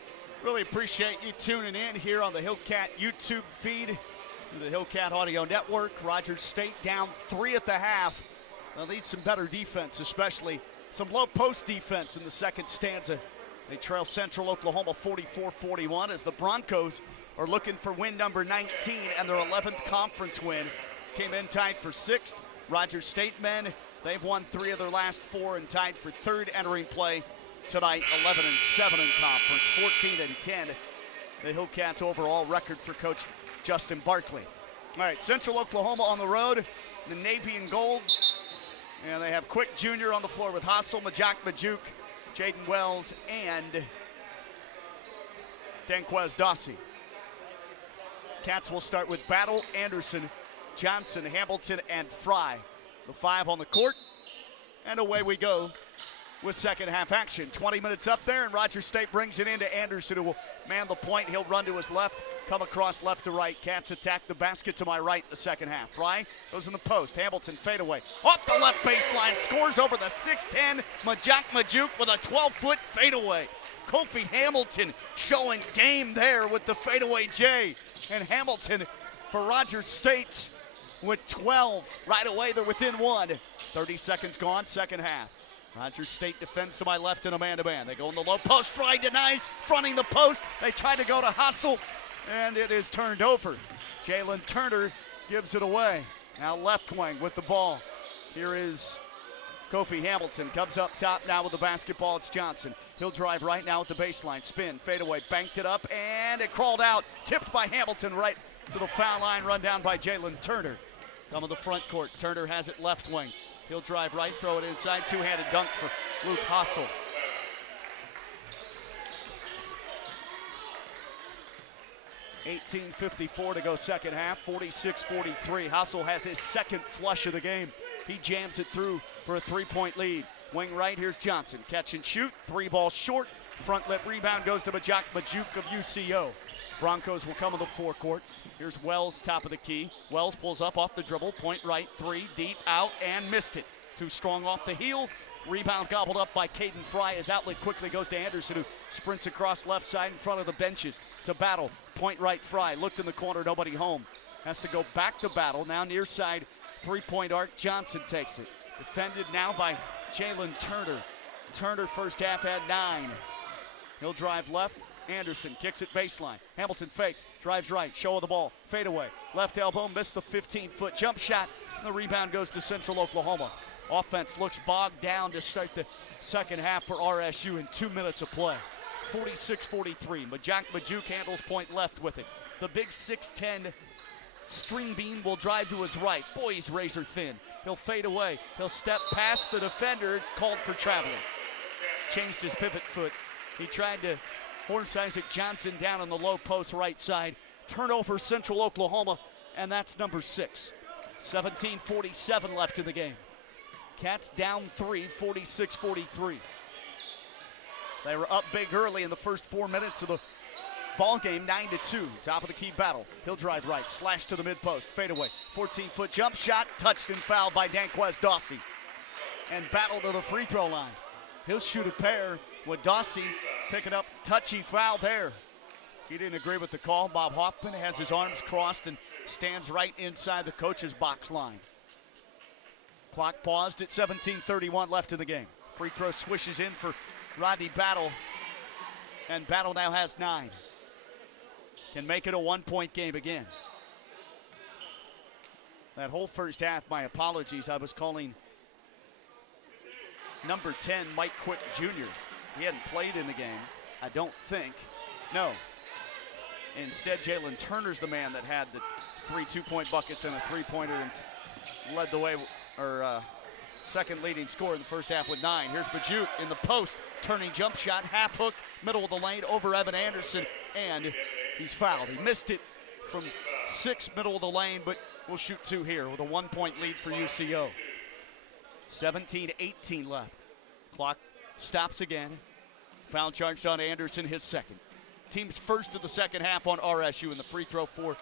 Really appreciate you tuning in here on the Hillcat YouTube feed, the Hillcat Audio Network. Rogers State down 3 at the half. They'll need some better defense, especially some low post defense in the second stanza. They trail Central Oklahoma 44-41 as the Broncos are looking for win number 19 and their 11th conference win. Came in tied for 6th. Rogers State men, they've won 3 of their last 4 and tied for 3rd entering play tonight, 11-7 in conference, 14-10. The Hillcats' overall record for Coach Justin Barkley. All right, Central Oklahoma on the road, the Navy and gold. And they have Quick Jr. on the floor with Hassel, Majak Majuk, Jaden Wells, and Danquez Dossie. Cats will start with Battle, Anderson, Johnson, Hamilton, and Fry. The 5 on the court, and away we go with second half action. 20 minutes up there, and Rogers State brings it into Anderson, who will man the point. He'll run to his left, come across left to right. Cats attack the basket to my right in the second half. Fry goes in the post. Hamilton fadeaway. Off the left baseline, scores over the 6'10". Majak Majuk with a 12-foot fadeaway. Kofi Hamilton showing game there with the fadeaway J. And Hamilton for Rogers State with 12. Right away, they're within 1. 30 seconds gone, second half. Rogers State defends to my left in a man-to-man. They go in the low post. Fry denies, fronting the post. They try to go to Hassel, and it is turned over. Jalen Turner gives it away. Now left wing with the ball. Here is Kofi Hamilton. Comes up top now with the basketball. It's Johnson. He'll drive right now at the baseline. Spin, fadeaway, banked it up, and it crawled out. Tipped by Hamilton right to the foul line. Run down by Jalen Turner. Come to the front court. Turner has it left wing. He'll drive right, throw it inside. Two-handed dunk for Luke Hassel. $18:54 to go second half, 46-43. Hassel has his second flush of the game. He jams it through for a 3-point lead. Wing right, here's Johnson. Catch and shoot, 3-ball short. Front lip rebound goes to Majak Majuk of UCO. Broncos will come to the forecourt. Here's Wells, top of the key. Wells pulls up off the dribble, point right, 3, deep, out, and missed it. Too strong off the heel. Rebound gobbled up by Caden Fry. His outlet quickly goes to Anderson, who sprints across left side in front of the benches to Battle. Point right, Fry. Looked in the corner, nobody home. Has to go back to Battle. Now near side, 3-point arc. Johnson takes it. Defended now by Jalen Turner. Turner first half had 9. He'll drive left. Anderson kicks it baseline. Hamilton fakes, drives right, show of the ball, fadeaway. Left elbow, missed the 15-foot jump shot. And the rebound goes to Central Oklahoma. Offense looks bogged down to start the second half for RSU in 2 minutes of play. 46-43. Majak Majuk handles point left with it. The big 6'10" string bean will drive to his right. Boy, he's razor thin. He'll fade away. He'll step past the defender, called for traveling. Changed his pivot foot. He tried to horse Isaac Johnson down on the low post right side. Turnover Central Oklahoma, and that's number 6. 17:47 left in the game. Cats down 3, 46-43. They were up big early in the first 4 minutes of the ball game, 9-2. Top of the key Battle. He'll drive right, slash to the mid post, fade away. 14-foot jump shot, touched and fouled by Danquez Dossie. And Battle to the free throw line. He'll shoot a pair with Dossie picking up touchy foul there. He didn't agree with the call. Bob Hoffman has his arms crossed and stands right inside the coach's box line. Clock paused at 17:31 left in the game. Free throw swishes in for Rodney Battle, and Battle now has 9. Can make it a 1-point game again. That whole first half, my apologies, I was calling number 10 Mike Quick Jr. He hadn't played in the game, I don't think. No. Instead, Jalen Turner's the man that had the 3 2-point buckets and a 3-pointer and led the way, or second leading scorer in the first half with 9. Here's Majuk in the post, turning jump shot, half hook, middle of the lane, over Evan Anderson, and he's fouled. He missed it from 6, middle of the lane, but we'll shoot 2 here with a 1-point lead for UCO. 17-18 left. Clock stops again. Foul charged on Anderson, his second. Team's first of the second half on RSU, and the free throw for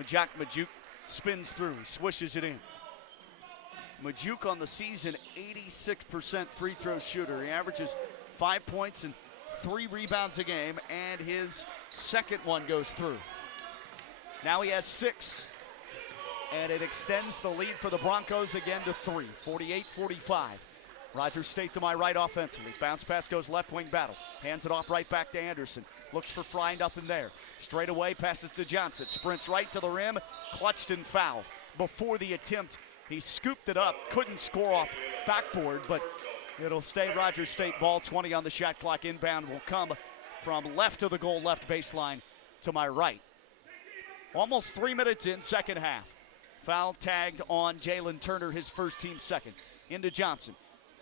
Majak Majuk spins through. He swishes it in. Majuk on the season, 86% free throw shooter. He averages 5 points and 3 rebounds a game, and his second one goes through. Now he has 6, and it extends the lead for the Broncos again to 3, 48-45. Rogers State to my right offensively. Bounce pass goes left wing Battle. Hands it off right back to Anderson. Looks for Fry, nothing there. Straight away, passes to Johnson. Sprints right to the rim, clutched and fouled. Before the attempt, he scooped it up, couldn't score off backboard, but it'll stay Rogers State ball. 20 on the shot clock. Inbound will come from left of the goal, left baseline to my right. Almost 3 minutes in, second half. Foul tagged on Jalen Turner, his first team second. Into Johnson.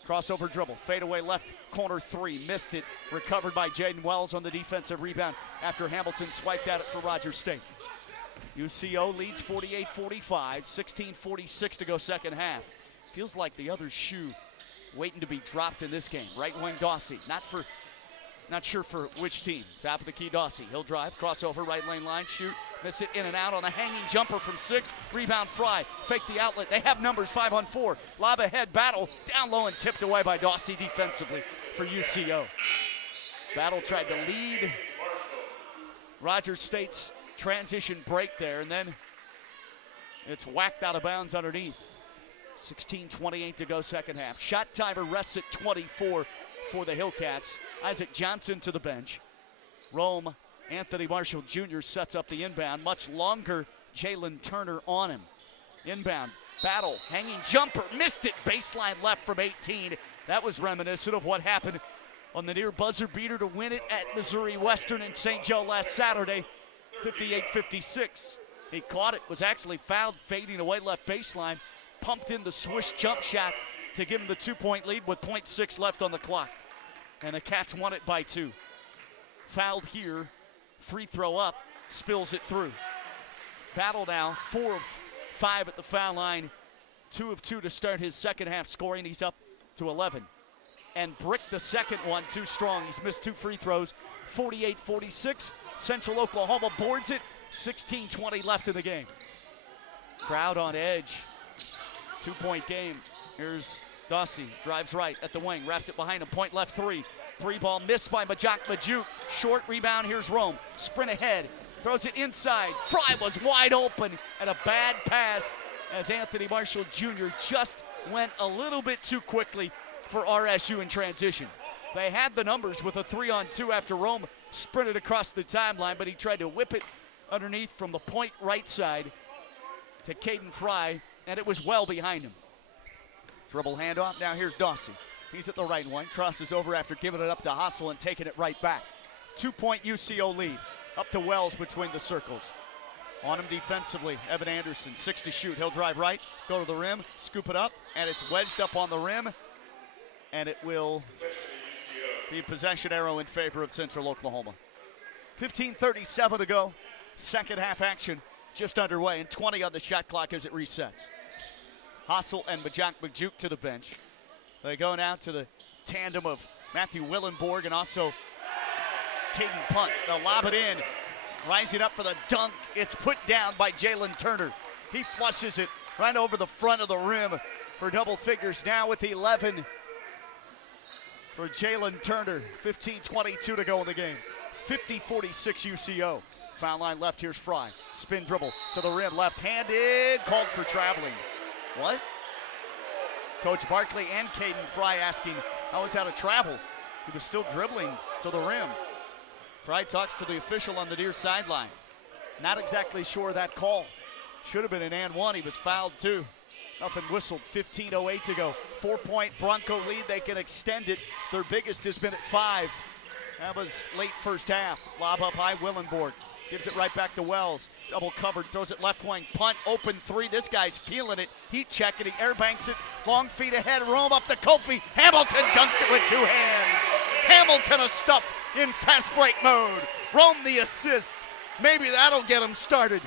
Crossover dribble, fadeaway left corner 3, missed it, recovered by Jaden Wells on the defensive rebound after Hamilton swiped at it for Rogers State. UCO leads 48-45, 16:46 to go second half. Feels like the other shoe waiting to be dropped in this game. Right wing Dawsey, not sure for which team. Top of the key Dawsey, he'll drive, crossover, right lane line, shoot, miss it in and out on a hanging jumper from 6. Rebound Fry, fake the outlet. They have numbers 5 on 4. Lob ahead, Battle, down low and tipped away by Dawsey defensively for UCO. Battle tried to lead Rogers State's transition break there, and then it's whacked out of bounds underneath. 16:28 to go second half. Shot timer rests at 24 for the Hillcats. Isaac Johnson to the bench. Rome, Anthony Marshall Jr. sets up the inbound. Much longer Jalen Turner on him. Inbound, Battle, hanging jumper, missed it, baseline left from 18. That was reminiscent of what happened on the near buzzer beater to win it at Missouri Western in St. Joe last Saturday, 58-56. He caught it, was actually fouled, fading away left baseline, pumped in the swish jump shot to give him the 2-point lead with 0.6 left on the clock. And the Cats won it by 2. Fouled here, free throw up, spills it through. Battle now, 4 of 5 at the foul line, 2 of 2 to start his second half scoring. He's up to 11. And Brick the second one, too strong. He's missed 2 free throws, 48-46. Central Oklahoma boards it, 16:20 left in the game. Crowd on edge, 2-point game. Here's Dawsey, drives right at the wing, wraps it behind him, point left 3. 3 ball missed by Majuk. Short rebound, here's Rome. Sprint ahead, throws it inside. Fry was wide open, and a bad pass as Anthony Marshall Jr. just went a little bit too quickly for RSU in transition. They had the numbers with a 3-on-2 after Rome sprinted across the timeline, but he tried to whip it underneath from the point right side to Caden Fry, and it was well behind him. Dribble handoff, now here's Dawsey. He's at the right wing, crosses over after giving it up to Hassel and taking it right back. 2-point UCO lead, up to Wells between the circles. On him defensively, Evan Anderson, 6 to shoot. He'll drive right, go to the rim, scoop it up, and it's wedged up on the rim, and it will be a possession arrow in favor of Central Oklahoma. 15:37 to go, second half action just underway, and 20 on the shot clock as it resets. Hassel and Majuk to the bench. They go now to the tandem of Matthew Willenborg and also Caden Punt. They'll lob it in, rising up for the dunk. It's put down by Jalen Turner. He flushes it right over the front of the rim for double figures now with 11 for Jalen Turner. 15:22 to go in the game. 50-46 UCO. Foul line left, here's Fry. Spin dribble to the rim, left-handed, called for traveling. What? Coach Barkley and Caden Fry asking, how is that a travel? He was still dribbling to the rim. Fry talks to the official on the near sideline. Not exactly sure of that call. Should have been an and 1. He was fouled too. Nothing whistled. 15:08 to go. 4-point Bronco lead. They can extend it. Their biggest has been at 5. That was late first half. Lob up high, Willenborg. Gives it right back to Wells. Double covered, throws it left wing. Punt, open 3. This guy's feeling it. Heat check it, he airbanks it. Long feet ahead, Rome up to Kofi. Hamilton dunks it with 2 hands. Hamilton a stuff in fast break mode. Rome the assist. Maybe that'll get him started.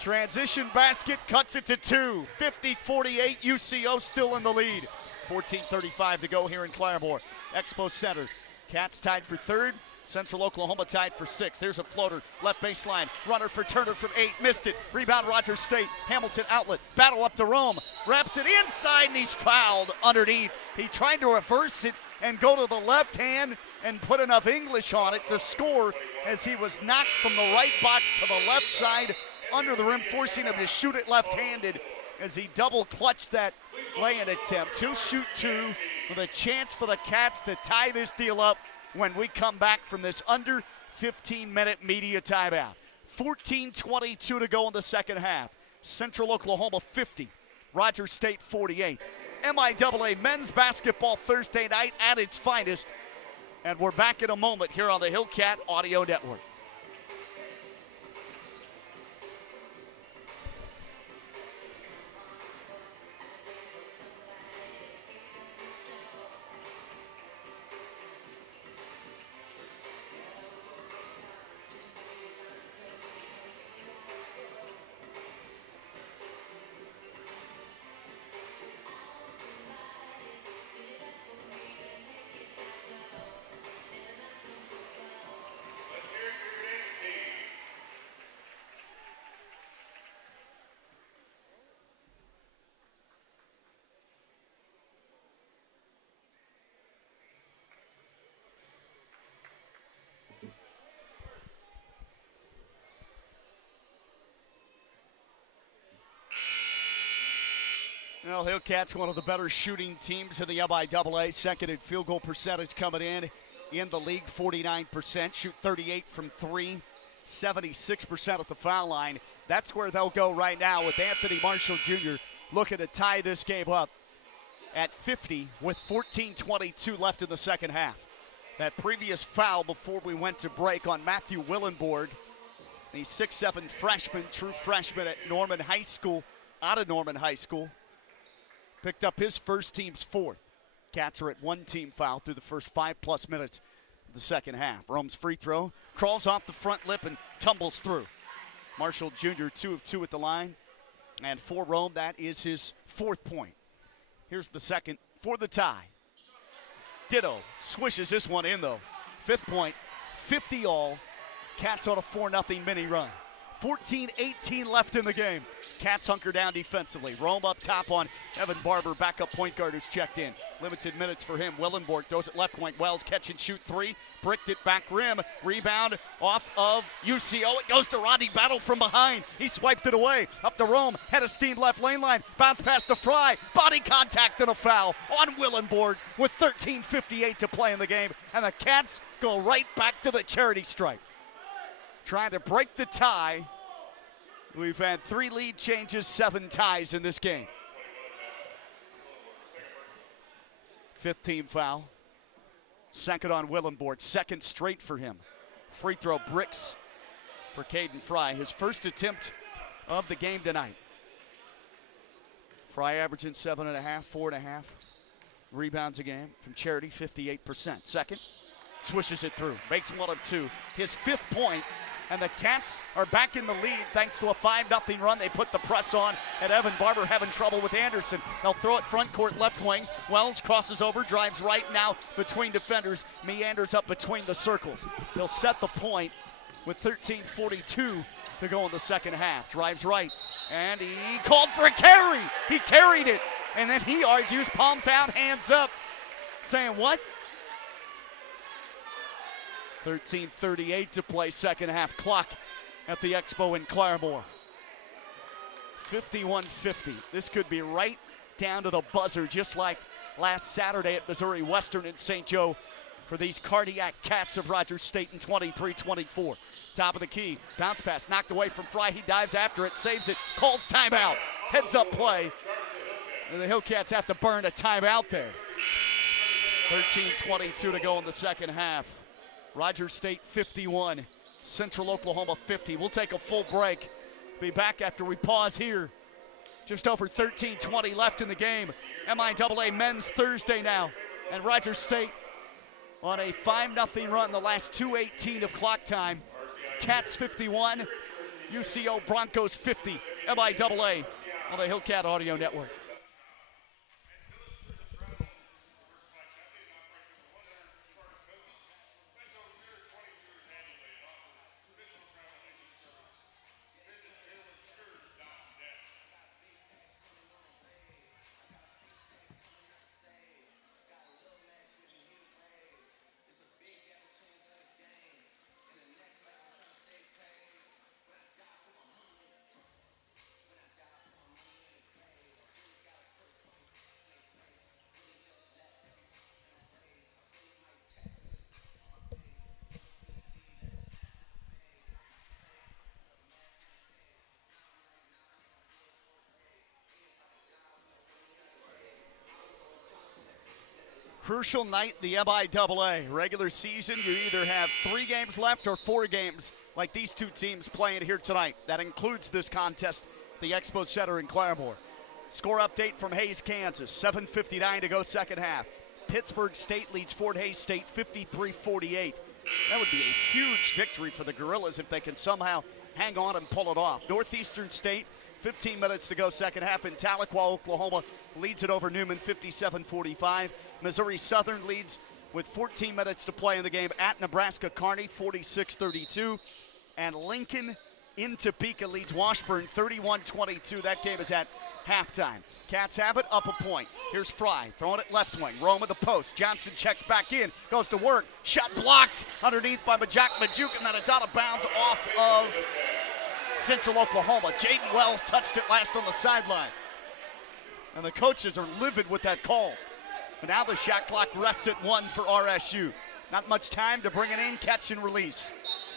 Transition basket, cuts it to 2. 50-48, UCO still in the lead. 14:35 to go here in Claremore. Expo Center. Cats tied for 3rd. Central Oklahoma tied for 6. There's a floater, left baseline. Runner for Turner from 8, missed it. Rebound Rogers State. Hamilton outlet, battle up to Rome. Wraps it inside and he's fouled underneath. He tried to reverse it and go to the left hand and put enough English on it to score as he was knocked from the right box to the left side under the rim, forcing him to shoot it left-handed as he double clutched that lay-in attempt. 2 shoot 2 with a chance for the Cats to tie this deal up when we come back from this under 15-minute media timeout. 14:22 to go in the second half. Central Oklahoma 50, Rogers State 48. MIAA men's basketball Thursday night at its finest. And we're back in a moment here on the Hillcat Audio Network. Well, Hillcats, one of the better shooting teams in the MIAA. Second in field goal percentage coming in the league, 49%. Shoot 38 from 3, 76% at the foul line. That's where they'll go right now with Anthony Marshall Jr. looking to tie this game up at 50 with 14:22 left in the second half. That previous foul before we went to break on Matthew Willenborg, the 6'7" freshman, true freshman at Norman High School, out of Norman High School. Picked up his first team's 4th. Cats are at 1 team foul through the first 5+ minutes of the second half. Rome's free throw crawls off the front lip and tumbles through. Marshall Jr. 2 of 2 at the line. And for Rome, that is his 4th point. Here's the second for the tie. Ditto swishes this one in though. 5th point, 50 all. Cats on a 4-0 mini run. 14:18 left in the game. Cats hunker down defensively. Rome up top on Evan Barber, backup point guard who's checked in. Limited minutes for him. Willenborg throws it left wing. Wells catch and shoot 3. Bricked it back rim. Rebound off of UCO. It goes to Rodney Battle from behind. He swiped it away. Up to Rome. Head of steam left lane line. Bounce pass to Fry. Body contact and a foul on Willenborg with 13:58 to play in the game. And the Cats go right back to the charity stripe. Trying to break the tie. We've had 3 lead changes, 7 ties in this game. 5th team foul. Second on Willenborg, second straight for him. Free throw bricks for Caden Fry, his first attempt of the game tonight. Fry averaging 7.5, 4.5 rebounds a game from charity, 58%. Second, swishes it through, makes 1 of 2. His 5th point. And the Cats are back in the lead thanks to a 5-0 run. They put the press on, and Evan Barber having trouble with Anderson. They'll throw it front court left wing. Wells crosses over, drives right now between defenders, meanders up between the circles. They'll set the point with 13:42 to go in the second half. Drives right, and he called for a carry. He carried it, and then he argues, palms out, hands up, saying what? 13:38 to play, second half clock at the Expo in Claremore. 51-50. This could be right down to the buzzer, just like last Saturday at Missouri Western in St. Joe for these cardiac Cats of Rogers State in 23-24. Top of the key, bounce pass knocked away from Fry. He dives after it, saves it, calls timeout. Heads up play. And the Hillcats have to burn a timeout there. 13:22 to go in the second half. Rogers State 51, Central Oklahoma 50. We'll take a full break. Be back after we pause here. Just over 13:20 left in the game. MIAA men's Thursday now. And Rogers State on a 5-0 run the last 2:18 of clock time. Cats 51, UCO Broncos 50. MIAA on the Hillcat Audio Network. Crucial night, the MIAA. Regular season, you either have 3 games left or 4 games like these two teams playing here tonight. That includes this contest, the Expo Center in Claremore. Score update from Hays, Kansas. 7:59 to go second half. Pittsburgh State leads Fort Hays State 53-48. That would be a huge victory for the Gorillas if they can somehow hang on and pull it off. Northeastern State, 15 minutes to go second half in Tahlequah, Oklahoma, leads it over Newman 57-45. Missouri Southern leads with 14 minutes to play in the game at Nebraska Kearney 46-32. And Lincoln in Topeka leads Washburn 31-22. That game is at halftime. Cats have it, up a point. Here's Fry, throwing it left wing. Rome at the post. Johnson checks back in, goes to work. Shot blocked underneath by Majuk, and then it's out of bounds off of Central Oklahoma. Jaden Wells touched it last on the sideline. And the coaches are livid with that call. But now the shot clock rests at 1 for RSU. Not much time to bring it in, catch and release.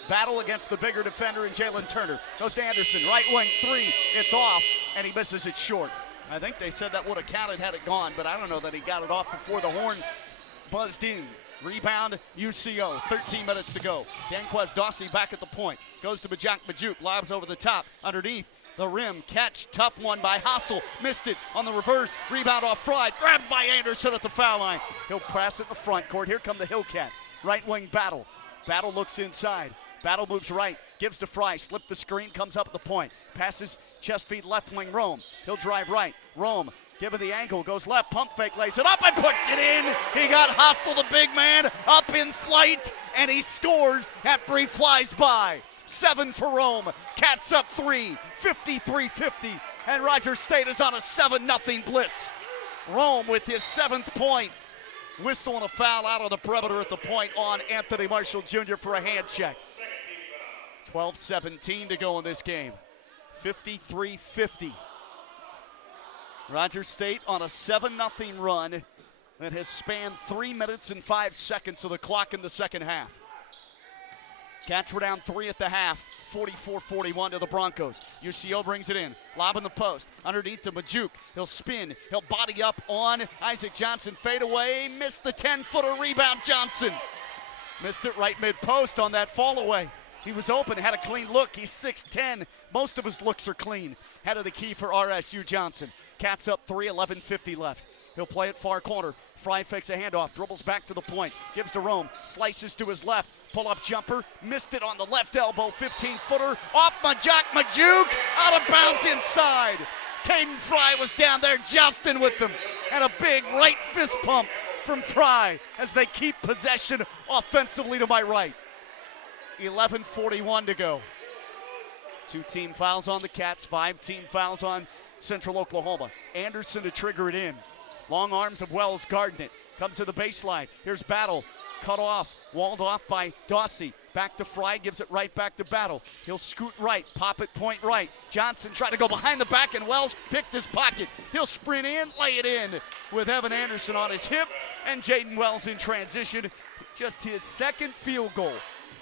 Battle against the bigger defender in Jalen Turner. Goes to Anderson, right wing 3, it's off, and he misses it short. I think they said that would have counted had it gone, but I don't know that he got it off before the horn buzzed in. Rebound, UCO, 13 minutes to go. Danquez Dawsey back at the point. Goes to Majuk, lobs over the top, underneath the rim, catch, tough one by Hassel, missed it on the reverse, rebound off Fry, grabbed by Anderson at the foul line. He'll press at the front court. Here come the Hillcats. Right wing Battle. Battle looks inside. Battle moves right, gives to Fry, slip the screen, comes up at the point. Passes chest feed left wing Rome. He'll drive right. Rome, given the angle, goes left, pump fake, lays it up and puts it in. He got Hassel, the big man, up in flight, and he scores after he flies by. 7 for Rome. Cats up 3, 53-50, and Rogers State is on a 7-0 blitz. Rome with his 7th point. Whistle and a foul out on the perimeter at the point on Anthony Marshall Jr. for a hand check. 12-17 to go in this game. 53-50. Rogers State on a 7-0 run that has spanned 3 minutes and 5 seconds of the clock in the second half. Cats were down 3 at the half, 44-41 to the Broncos. UCO brings it in, lob in the post, underneath to Majuk. He'll spin, he'll body up on Isaac Johnson, fade away, missed the 10-footer, rebound Johnson. Missed it right mid-post on that fall away. He was open, had a clean look. He's 6'10". Most of his looks are clean. Head of the key for RSU Johnson. Cats up 3, 11:50 left. He'll play it far corner. Fry fakes a handoff, dribbles back to the point, gives to Rome, slices to his left, pull-up jumper, missed it on the left elbow, 15-footer, off Majuk, out of bounds inside. Caden Fry was down there jousting with them, and a big right fist pump from Fry as they keep possession offensively to my right. 11:41 to go. 2 team fouls on the Cats, 5 team fouls on Central Oklahoma. Anderson to trigger it in. Long arms of Wells guarding it. Comes to the baseline. Here's Battle. Cut off. Walled off by Dawsey. Back to Fry. Gives it right back to Battle. He'll scoot right. Pop it point right. Johnson tried to go behind the back, and Wells picked his pocket. He'll sprint in, lay it in with Evan Anderson on his hip. And Jaden Wells in transition. Just his 2nd field goal.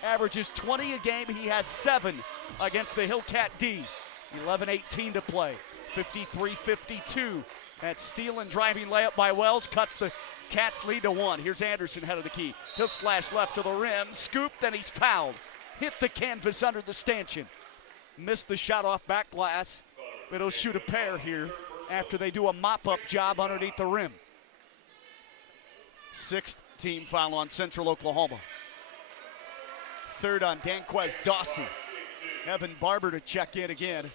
Averages 20 a game. He has 7 against the Hillcat D. 11:18 to play. 53-52. That steal and driving layup by Wells cuts the Cats lead to 1. Here's Anderson, head of the key. He'll slash left to the rim, scoop, then he's fouled. Hit the canvas under the stanchion. Missed the shot off back glass, but he'll shoot a pair here after they do a mop-up job underneath the rim. 6th team foul on Central Oklahoma. 3rd on Danquez Dawsey. Evan Barber to check in again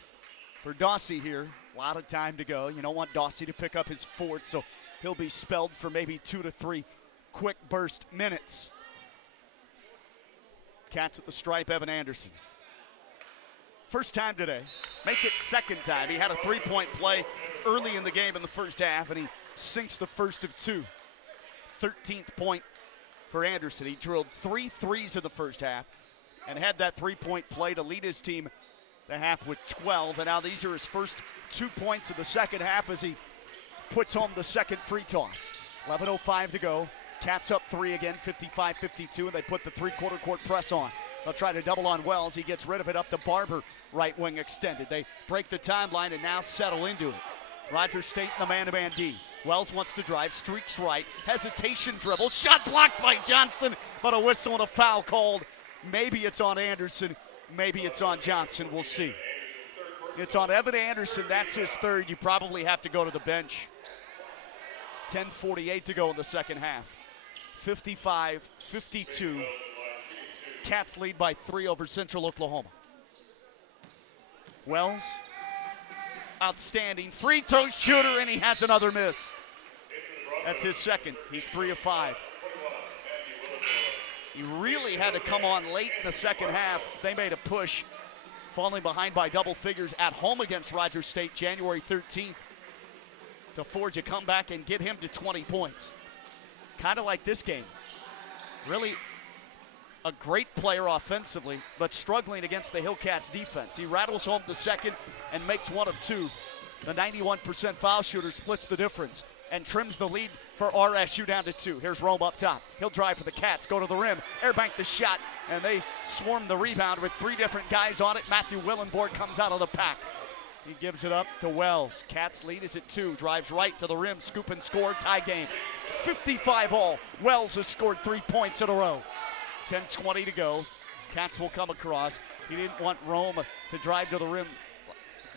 for Dawsey here. A lot of time to go. You don't want Dawsey to pick up his 4th, so he'll be spelled for maybe 2 to 3 quick burst minutes. Cats at the stripe, Evan Anderson. First time today. Make it 2nd time. He had a 3-point play early in the game in the first half, and he sinks the first of 2. 13th point for Anderson. He drilled 3 threes in the first half and had that 3-point play to lead his team the half with 12, and now these are his first 2 points of the second half as he puts home the 2nd free toss. 11:05 to go. Cats up 3 again, 55-52, and they put the 3-quarter court press on. They'll try to double on Wells. He gets rid of it up to Barber, right wing extended. They break the timeline and now settle into it. Rogers State in the man-to-man D. Wells wants to drive, streaks right, hesitation dribble, shot blocked by Johnson, but a whistle and a foul called. Maybe it's on Anderson, maybe it's on Johnson, we'll see. It's on Evan Anderson, that's his third. You probably have to go to the bench. 10:48 to go in the second half. 55-52. Cats lead by 3 over Central Oklahoma. Wells, outstanding free throw shooter, and he has another miss. That's his second. He's 3 of 5. He really had to come on late in the second half as they made a push, falling behind by double figures at home against Rogers State January 13th to forge a comeback and get him to 20 points. Kind of like this game. Really a great player offensively, but struggling against the Hillcats defense. He rattles home the second and makes 1 of 2. The 91% foul shooter splits the difference and trims the lead for RSU down to 2. Here's Rome up top. He'll drive for the Cats, go to the rim, airbank the shot, and they swarm the rebound with 3 different guys on it. Matthew Willenborg comes out of the pack. He gives it up to Wells. Cats lead is at 2, drives right to the rim, scoop and score, tie game. 55 all. Wells has scored 3 points in a row. 10:20 to go. Cats will come across. He didn't want Rome to drive to the rim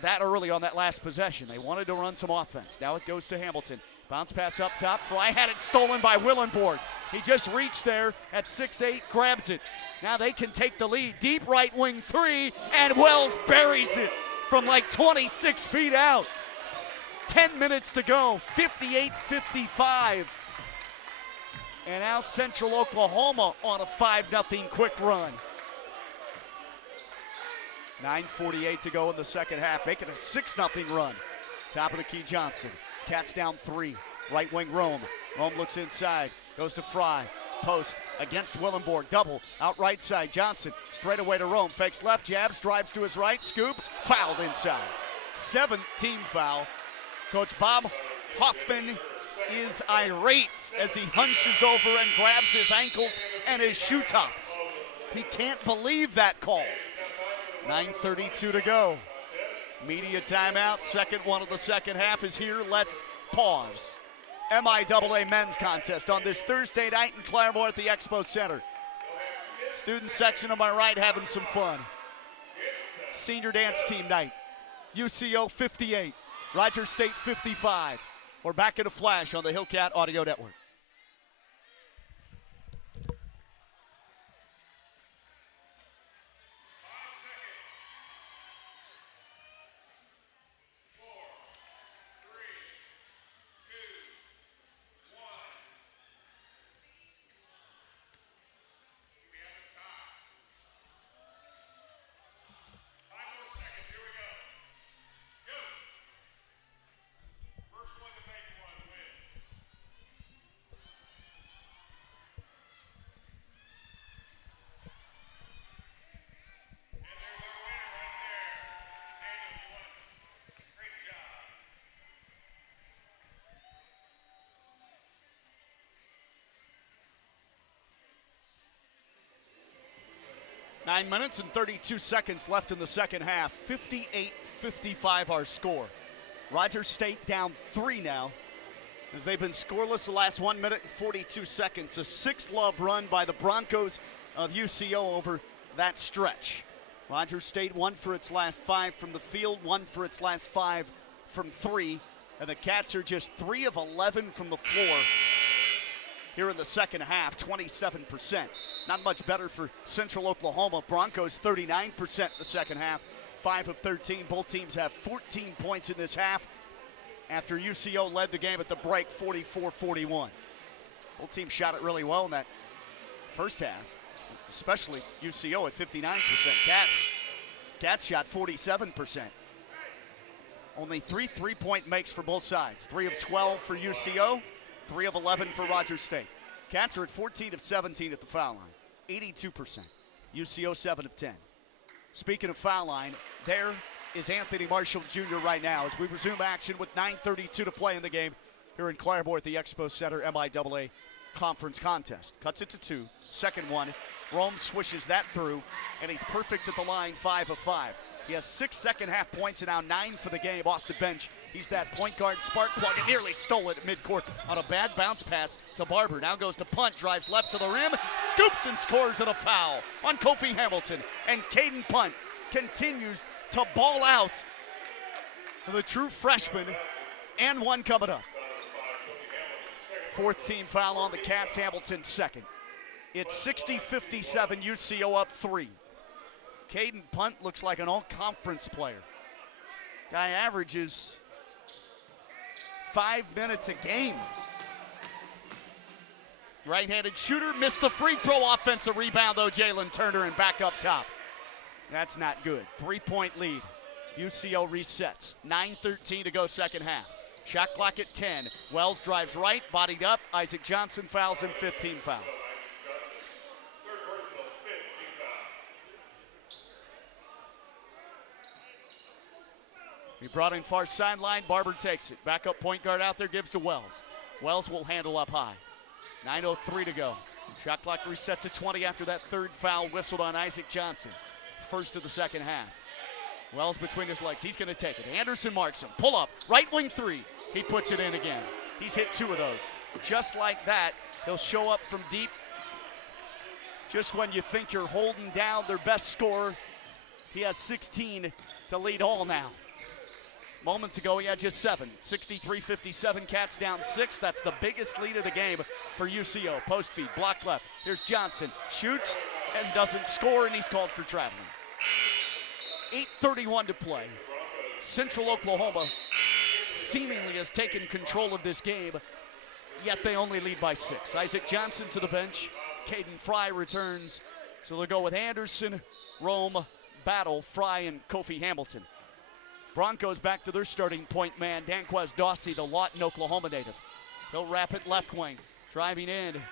that early on that last possession. They wanted to run some offense. Now it goes to Hamilton. Bounce pass up top. Fry had it stolen by Willenborg. He just reached there at 6'8", grabs it. Now they can take the lead. Deep right wing 3, and Wells buries it from like 26 feet out. 10 minutes to go, 58-55. And now Central Oklahoma on a 5-0 quick run. 9:48 to go in the second half, making a 6-0 run. Top of the key, Johnson. Cats down 3. Right wing, Rome. Rome looks inside, goes to Fry. Post against Willenborg, double, out right side, Johnson, straight away to Rome, fakes left, jabs, drives to his right, scoops, fouled inside. 7th team foul. Coach Bob Hoffman is irate as he hunches over and grabs his ankles and his shoe tops. He can't believe that call. 9:32 to go. Media timeout, second one of the second half is here. Let's pause. MIAA men's contest on this Thursday night in Claremore at the Expo Center. Student section on my right having some fun. Senior dance team night. UCO 58, Rogers State 55. We're back in a flash on the Hillcat Audio Network. Nine minutes and 32 seconds left in the second half. 58-55 our score. Rogers State down 3 now, as they've been scoreless the last 1 minute and 42 seconds. A 6-love run by the Broncos of UCO over that stretch. Rogers State 1 for its last 5 from the field, 1 for its last 5 from 3, and the Cats are just 3 of 11 from the floor here in the second half, 27%. Not much better for Central Oklahoma. Broncos 39% in the second half, 5 of 13. Both teams have 14 points in this half after UCO led the game at the break 44-41. Both teams shot it really well in that first half, especially UCO at 59%. Cats shot 47%. Only 3 3-point makes for both sides. 3 of 12 for UCO, 3 of 11 for Rogers State. Cats are at 14 of 17 at the foul line, 82%. UCO 7 of 10. Speaking of foul line, there is Anthony Marshall Jr. right now as we resume action with 9:32 to play in the game here in Claremore at the Expo Center MIAA Conference Contest. Cuts it to 2, second one. Rome swishes that through, and he's perfect at the line, 5 of 5. He has 6 second-half points and now 9 for the game off the bench. He's that point guard spark plug and nearly stole it at midcourt on a bad bounce pass to Barber. Now goes to punt, drives left to the rim, scoops and scores at a foul on Kofi Hamilton. And Caden Punt continues to ball out for the true freshman, and one coming up. 4th team foul on the Cats, Hamilton second. It's 60-57, UCO up 3. Caden Punt looks like an all-conference player. Guy averages 5 minutes a game. Right-handed shooter, missed the free throw. Offensive rebound though, Jalen Turner, and back up top. That's not good. 3-point lead. UCO resets. 9:13 to go second half. Shot clock at 10. Wells drives right, bodied up. Isaac Johnson fouls and 15 foul. He brought in far sideline. Barber takes it. Backup point guard out there, gives to Wells. Wells will handle up high. 9:03 to go. Shot clock reset to 20 after that third foul whistled on Isaac Johnson. First of the second half. Wells between his legs. He's going to take it. Anderson marks him. Pull up. Right wing 3. He puts it in again. He's hit 2 of those. Just like that, he'll show up from deep. Just when you think you're holding down their best scorer, he has 16 to lead all now. Moments ago, he had just 7. 63-57, Cats down 6. That's the biggest lead of the game for UCO. Post feed, block left. Here's Johnson. Shoots and doesn't score, and he's called for traveling. 8:31 to play. Central Oklahoma seemingly has taken control of this game, yet they only lead by 6. Isaac Johnson to the bench. Caden Fry returns. So they'll go with Anderson, Rome, Battle, Fry, and Kofi Hamilton. Broncos back to their starting point man, Danquez Dawsey, the Lawton, Oklahoma native. He'll wrap it left wing, driving in.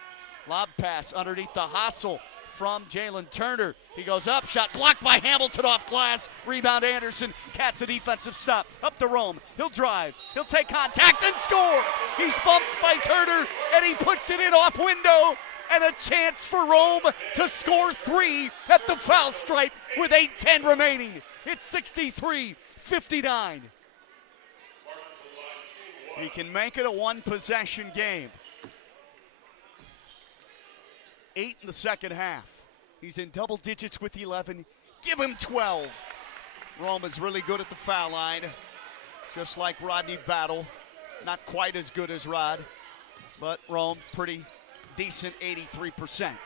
Lob pass underneath the hustle from Jalen Turner. He goes up, shot blocked by Hamilton off glass. Rebound Anderson, Cats a defensive stop. Up to Rome, he'll drive, he'll take contact and score. He's bumped by Turner and he puts it in off window. And a chance for Rome to score 3 at the foul stripe with 8:10 remaining. It's 63-59. He can make it a 1-possession game. 8 in the second half. He's in double digits with 11. Give him 12. Rome is really good at the foul line, just like Rodney Battle. Not quite as good as Rod, but Rome pretty decent, 83%.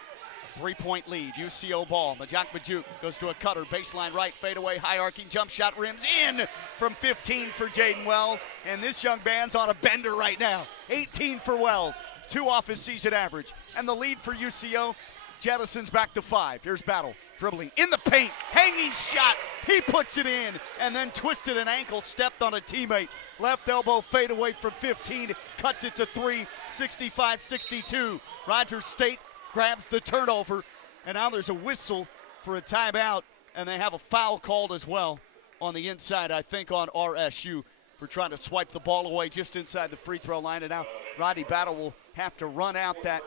3-point lead, UCO ball. Majak Majuk goes to a cutter, baseline right, fadeaway, high arcing jump shot, rims in from 15 for Jaden Wells. And this young man's on a bender right now. 18 for Wells, 2 off his season average. And the lead for UCO jettisons back to 5. Here's Battle, dribbling in the paint, hanging shot. He puts it in and then twisted an ankle, stepped on a teammate. Left elbow fadeaway from 15, cuts it to 3, 65-62. Rogers State grabs the turnover, and now there's a whistle for a timeout, and they have a foul called as well on the inside, I think, on RSU for trying to swipe the ball away just inside the free throw line. And now Rodney Battle will have to run out that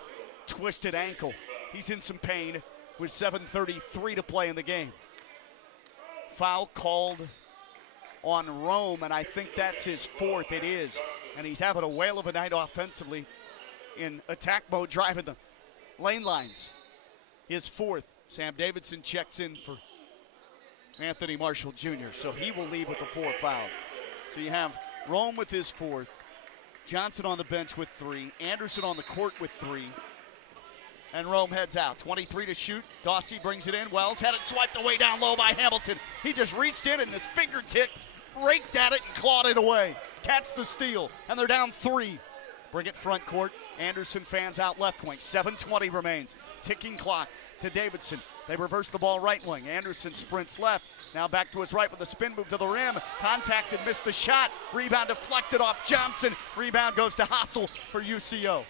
twisted ankle. He's in some pain with 7:33 to play in the game. Foul called on Rome, and I think that's his 4th. It is. And he's having a whale of a night offensively in attack mode, driving the lane lines. His 4th. Sam Davidson checks in for Anthony Marshall Jr., so he will leave with the 4 fouls. So you have Rome with his 4th, Johnson on the bench with 3, Anderson on the court with 3, and Rome heads out. 23 to shoot. Dawsey brings it in. Wells had it swiped away down low by Hamilton. He just reached in and his fingertip raked at it and clawed it away. Cats the steal, and they're down 3. Bring it front court. Anderson fans out left wing. 7:20 remains. Ticking clock to Davidson. They reverse the ball right wing. Anderson sprints left. Now back to his right with a spin move to the rim. Contacted, missed the shot. Rebound deflected off Johnson. Rebound goes to Hassel for UCO.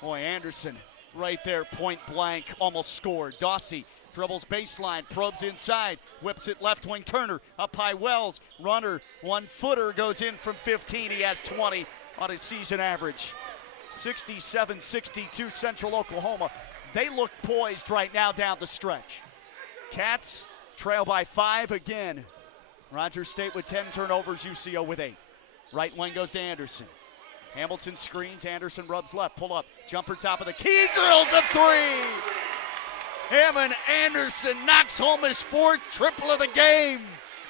Boy, Anderson right there, point blank, almost scored. Dawsey dribbles baseline, probes inside, whips it left wing. Turner up high. Wells, runner, 1-footer goes in from 15. He has 20 on his season average. 67-62 Central Oklahoma. They look poised right now down the stretch. Cats trail by 5 again. Rogers State with 10 turnovers, UCO with 8. Right wing goes to Anderson. Hamilton screens, Anderson rubs left, pull up, jumper top of the key, drills a three! Evan Anderson knocks home his 4th triple of the game.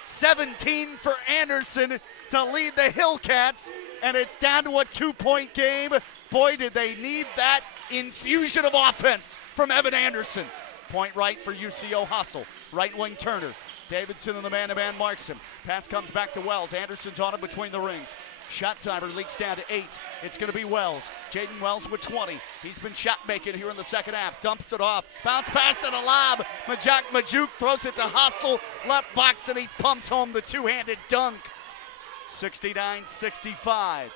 17 for Anderson to lead the Hillcats, and it's down to a 2-point game. Boy, did they need that infusion of offense from Evan Anderson. Point right for UCO hustle. Right wing Turner. Davidson and the man-to-man marks him. Pass comes back to Wells. Anderson's on it between the rings. Shot timer leaks down to 8. It's going to be Wells. Jaden Wells with 20. He's been shot making here in the second half. Dumps it off. Bounce pass and a lob. Majuk throws it to Hustle. Left box and he pumps home the two-handed dunk. 69-65.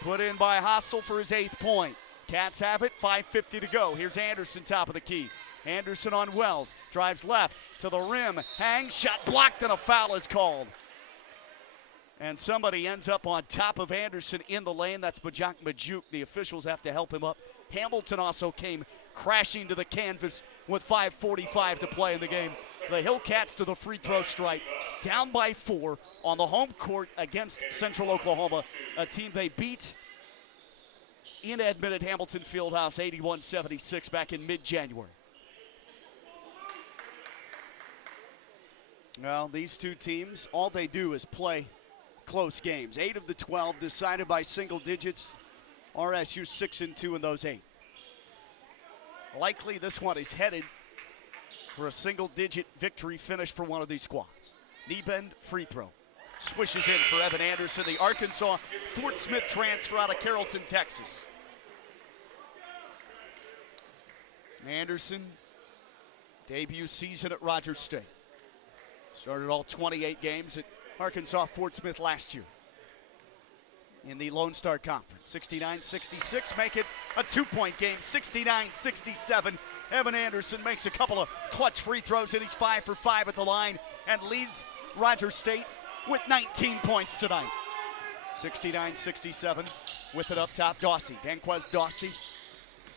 Put in by Hustle for his 8th point. Cats have it. 5:50 to go. Here's Anderson top of the key. Anderson on Wells. Drives left to the rim. Hangs. Shot blocked and a foul is called. And somebody ends up on top of Anderson in the lane. That's Majuk. The officials have to help him up. Hamilton also came crashing to the canvas with 5:45 to play in the game. The Hillcats to the free throw stripe. Down by 4 on the home court against Central Oklahoma, a team they beat in Edmond at Hamilton Fieldhouse 81-76 back in mid-January. Well, these two teams, all they do is play close games. 8 of the 12 decided by single digits. RSU 6-2 in those 8. Likely this one is headed for a single-digit victory finish for one of these squads. Knee bend, free throw. Swishes in for Evan Anderson, the Arkansas Fort Smith transfer out of Carrollton, Texas. Anderson, debut season at Rogers State. Started all 28 games at Arkansas Fort Smith last year in the Lone Star Conference. 69-66, make it a 2-point game. 69-67. Evan Anderson makes a couple of clutch free throws, and he's 5 for 5 at the line and leads Rogers State with 19 points tonight. 69-67 with it up top, Dawsey. Danquez Dawsey.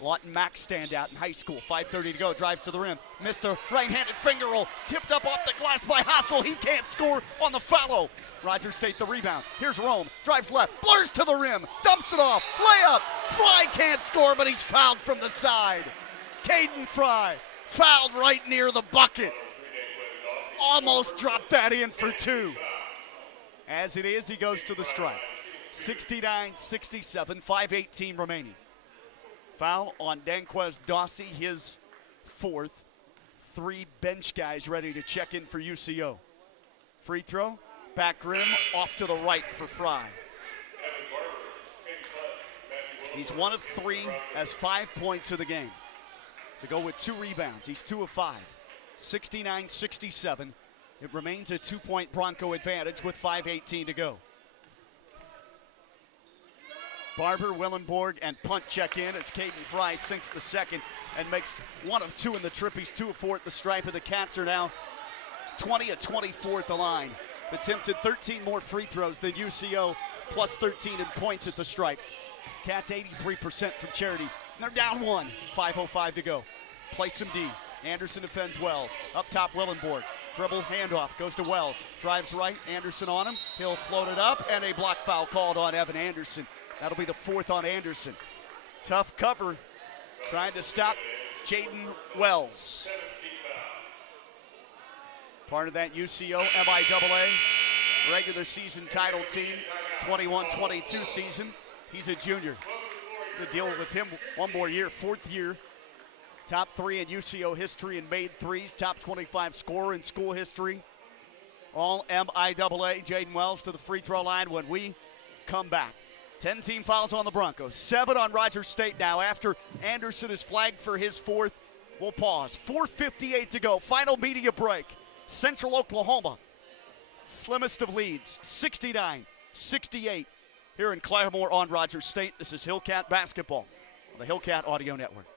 Lawton Mack standout in high school. 5:30 to go, drives to the rim. Missed a right-handed finger roll. Tipped up off the glass by Hassel. He can't score on the follow. Rogers State the rebound. Here's Rome. Drives left. Blurs to the rim. Dumps it off. Layup. Fry can't score, but he's fouled from the side. Caden Fry fouled right near the bucket. Almost dropped that in for 2. As it is, he goes to the strike. 69-67, 5:18 remaining. Foul on Danquez Dawsey, his 4th. 3 bench guys ready to check in for UCO. Free throw, back rim, off to the right for Fry. He's 1 of 3, has 5 points of the game. To go with 2 rebounds, he's 2 of 5. 69-67. It remains a 2-point Bronco advantage with 5:18 to go. Barber, Willenborg, and punt check in as Caden Fry sinks the second and makes 1 of 2 in the trip. He's 2 of 4 at the stripe, and the Cats are now 20 of 24 at the line. Attempted 13 more free throws than UCO, plus 13 in points at the stripe. Cats 83% from charity. And they're down 1, 5:05 to go. Play some D. Anderson defends Wells. Up top, Willenborg. Dribble, handoff, goes to Wells. Drives right, Anderson on him. He'll float it up, and a block foul called on Evan Anderson. That'll be the 4th on Anderson. Tough cover, trying to stop Jaden Wells. Part of that UCO MIAA regular season title team, 21-22 season. He's a junior. To deal with him 1 more year, 4th year. Top 3 in UCO history in made threes, top 25 scorer in school history. All MIAA, Jaden Wells to the free throw line when we come back. 10 team fouls on the Broncos, 7 on Rogers State now after Anderson is flagged for his 4th. We'll pause. 4:58 to go, final media break. Central Oklahoma, slimmest of leads, 69-68 here in Claremore on Rogers State. This is Hillcat basketball on the Hillcat Audio Network.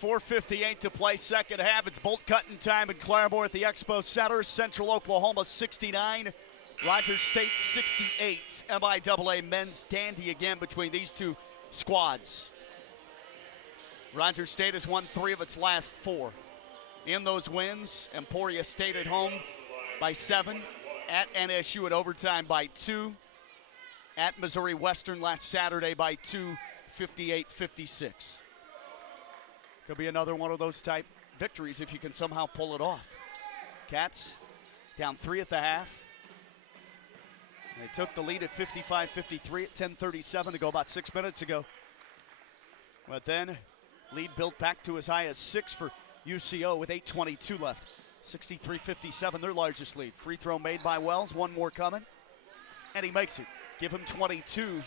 4:58 to play, second half. It's bolt cutting time in Claremore at the Expo Center. Central Oklahoma 69, Rogers State 68. MIAA men's dandy again between these two squads. Rogers State has won 3 of its last 4. In those wins, Emporia State at home by 7, at NSU at overtime by 2, at Missouri Western last Saturday by 2, 58-56. Could be another one of those type victories if you can somehow pull it off. Cats down 3 at the half. They took the lead at 55-53 at 10:37 to go, about 6 minutes ago. But then lead built back to as high as 6 for UCO with 8:22 left. 63-57, their largest lead. Free throw made by Wells, one more coming, and he makes it. Give him 22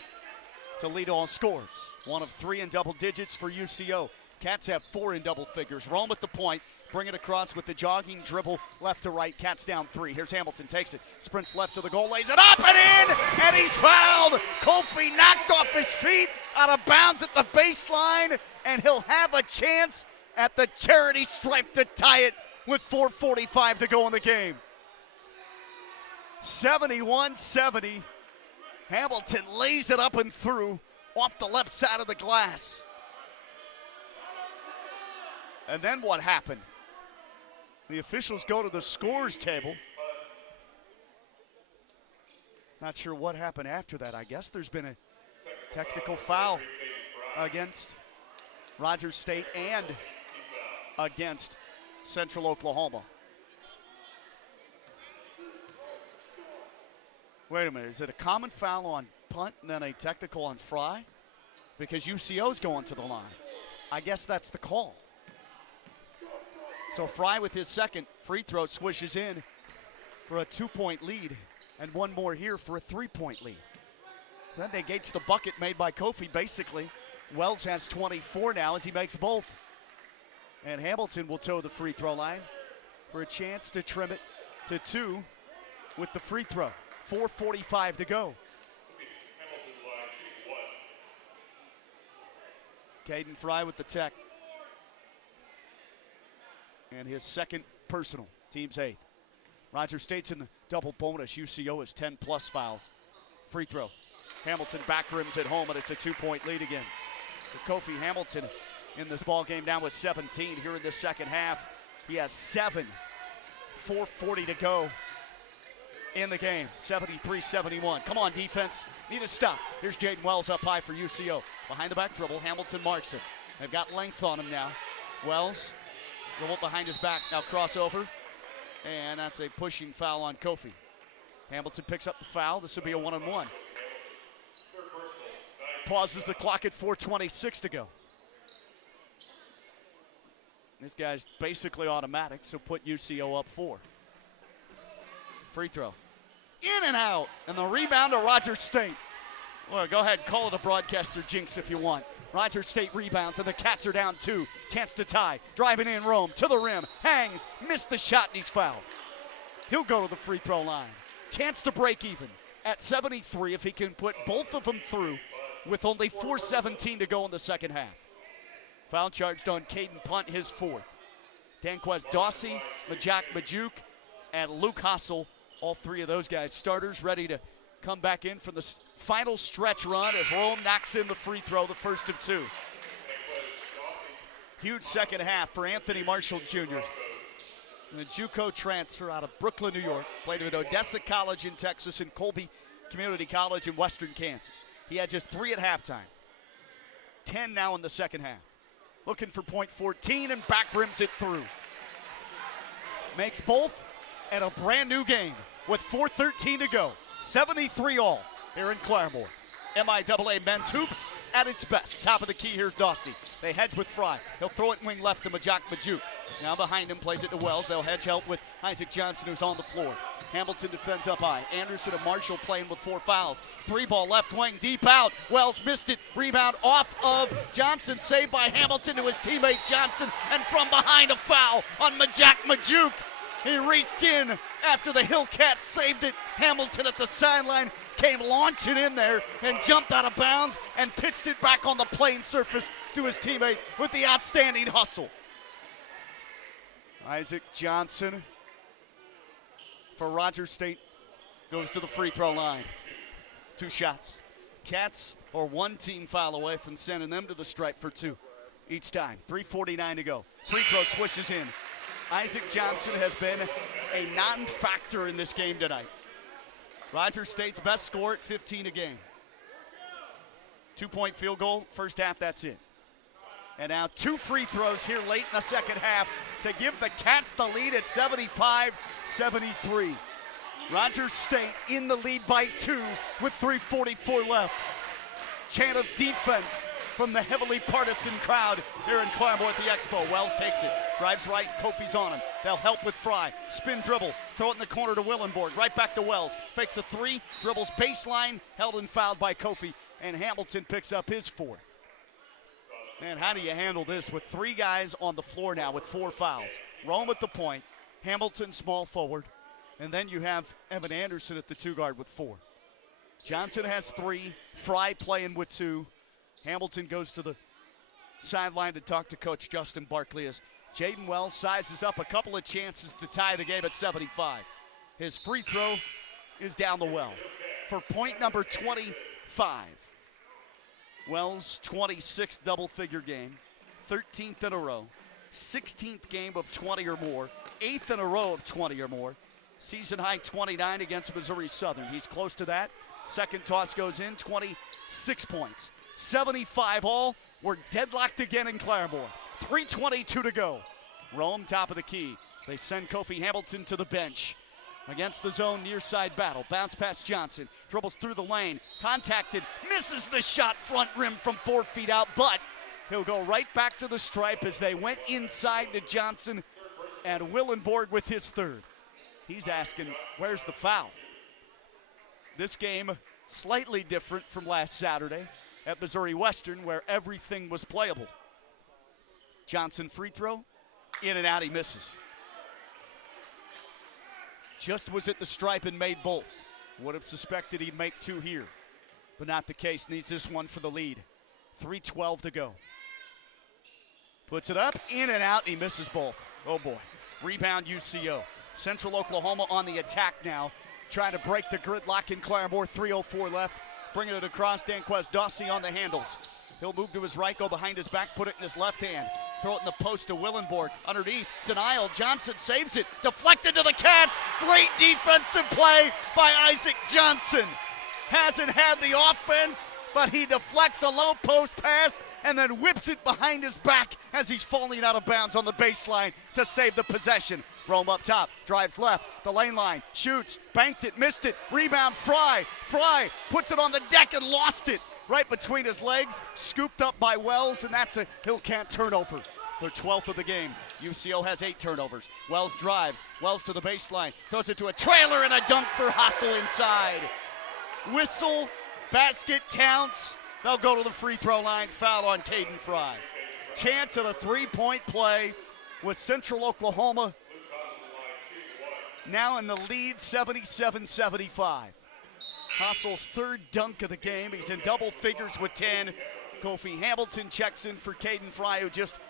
to lead all scores. 1 of 3 in double digits for UCO. Cats have 4 in double figures. Rome at the point, bring it across with the jogging dribble left to right. Cats down 3. Here's Hamilton, takes it, sprints left to the goal, lays it up and in, and he's fouled. Kofi knocked off his feet, out of bounds at the baseline, and he'll have a chance at the charity stripe to tie it with 4:45 to go in the game. 71-70. Hamilton lays it up and through off the left side of the glass. And then what happened? The officials go to the scores table. Not sure what happened after that. I guess there's been a technical foul against Rogers State and against Central Oklahoma. Wait a minute, is it a common foul on punt and then a technical on Fry? Because UCO's going to the line. I guess that's the call. So Fry with his second free throw swishes in for a 2-point lead, and one more here for a 3-point lead. That negates the bucket made by Kofi, basically. Wells has 24 now as he makes both. And Hamilton will toe the free throw line for a chance to trim it to 2 with the free throw. 4:45 to go. Caden Fry with the tech. And his second personal, team's 8th. Rogers State's in the double bonus. UCO has 10+ fouls. Free throw. Hamilton back rims at home, and it's a 2-point lead again. So Kofi Hamilton in this ball game now with 17 here in the second half. He has 7. 4:40 to go in the game. 73-71. Come on, defense. Need a stop. Here's Jaden Wells up high for UCO. Behind the back dribble, Hamilton marks it. They've got length on him now. Wells, dribble behind his back. Now crossover. And that's a pushing foul on Kofi. Hamilton picks up the foul. This will be a 1-on-1. Pauses the clock at 4:26 to go. This guy's basically automatic, so put UCO up 4. Free throw. In and out. And the rebound to Rogers State. Well, go ahead, call it a broadcaster jinx if you want. Rogers State rebounds, and the Cats are down 2. Chance to tie. Driving in Rome to the rim. Hangs. Missed the shot, and he's fouled. He'll go to the free throw line. Chance to break even at 73 if he can put both of them through with only 4:17 to go in the second half. Foul charged on Caden Punt, his 4th. Danquez Dawsey, Majak Majuk, and Luke Hassel, all 3 of those guys starters, ready to come back in for the final stretch run as Rome knocks in the free throw, the first of 2. Huge second half for Anthony Marshall Jr. The JUCO transfer out of Brooklyn, New York, played at Odessa College in Texas and Colby Community College in Western Kansas. He had just 3 at halftime. 10 now in the second half. Looking for point 14 and back rims it through. Makes both and a brand new game with 4:13 to go. 73 all here in Claremore. MIAA men's hoops at its best. Top of the key, here's Dawsey. They hedge with Fry. He'll throw it wing left to Majak Majuk. Now behind him, plays it to Wells. They'll hedge help with Isaac Johnson, who's on the floor. Hamilton defends up high. Anderson and Marshall playing with 4 fouls. 3 ball left wing, deep out. Wells missed it. Rebound off of Johnson, saved by Hamilton to his teammate Johnson. And from behind, a foul on Majak Majuk. He reached in after the Hillcats saved it. Hamilton at the sideline came launching in there and jumped out of bounds and pitched it back on the playing surface off to his teammate with the outstanding hustle. Isaac Johnson for Rogers State goes to the free throw line. 2 shots. Cats are 1 team foul away from sending them to the stripe for 2 each time. 3:49 to go. Free throw swishes in. Isaac Johnson has been a non-factor in this game tonight. Rogers State's best score at 15 a game. 2-point field goal, first half, that's it. And now 2 free throws here late in the second half to give the Cats the lead at 75-73. Rogers State in the lead by 2 with 3:44 left. Chant of defense from the heavily partisan crowd here in Claremore at the Expo. Wells takes it, drives right, Kofi's on him. They'll help with Fry. Spin dribble, throw it in the corner to Willenborg. Right back to Wells, fakes a 3, dribbles baseline, held and fouled by Kofi, and Hamilton picks up his 4th. Man, how do you handle this with 3 guys on the floor now with 4 fouls? Rome at the point, Hamilton small forward, and then you have Evan Anderson at the 2 guard with 4. Johnson has 3, Fry playing with 2. Hamilton goes to the sideline to talk to Coach Justin Barkley as Jaden Wells sizes up a couple of chances to tie the game at 75. His free throw is down the well for point number 25. Wells' 26th double-figure game, 13th in a row, 16th game of 20 or more, 8th in a row of 20 or more, season high 29 against Missouri Southern. He's close to that. Second toss goes in, 26 points. 75 all. We're deadlocked again in Claremore. 3:22 to go. Rome top of the key. They send Kofi Hamilton to the bench. Against the zone near side battle. Bounce past Johnson. Dribbles through the lane. Contacted. Misses the shot front rim from 4 feet out. But he'll go right back to the stripe as they went inside to Johnson. And Willenborg with his 3rd. He's asking, where's the foul? This game slightly different from last Saturday at Missouri Western, where everything was playable. Johnson free throw, in and out, he misses. Just was at the stripe and made both. Would have suspected he'd make 2 here, but not the case. Needs this one for the lead. 3:12 to go. Puts it up, in and out, he misses both. Oh boy. Rebound UCO. Central Oklahoma on the attack now, trying to break the gridlock in Claremore. 3:04 left. Bringing it across, Danquez Dossie on the handles. He'll move to his right, go behind his back, put it in his left hand. Throw it in the post to Willenborg. Underneath, denial, Johnson saves it. Deflected to the Cats. Great defensive play by Isaac Johnson. Hasn't had the offense, but he deflects a low post pass and then whips it behind his back as he's falling out of bounds on the baseline to save the possession. Rome up top, drives left, the lane line, shoots, banked it, missed it, rebound, Fry. Fry puts it on the deck and lost it right between his legs, scooped up by Wells, and that's a Hill-Cant turnover. Their 12th of the game. UCO has 8 turnovers. Wells drives, Wells to the baseline, throws it to a trailer and a dunk for Hassel inside. Whistle, basket counts. They'll go to the free throw line, foul on Caden Fry. Chance at a 3-point play with Central Oklahoma now in the lead, 77-75. Hassel's 3rd dunk of the game. He's in double figures with 10. Kofi Hamilton checks in for Caden Fry, who just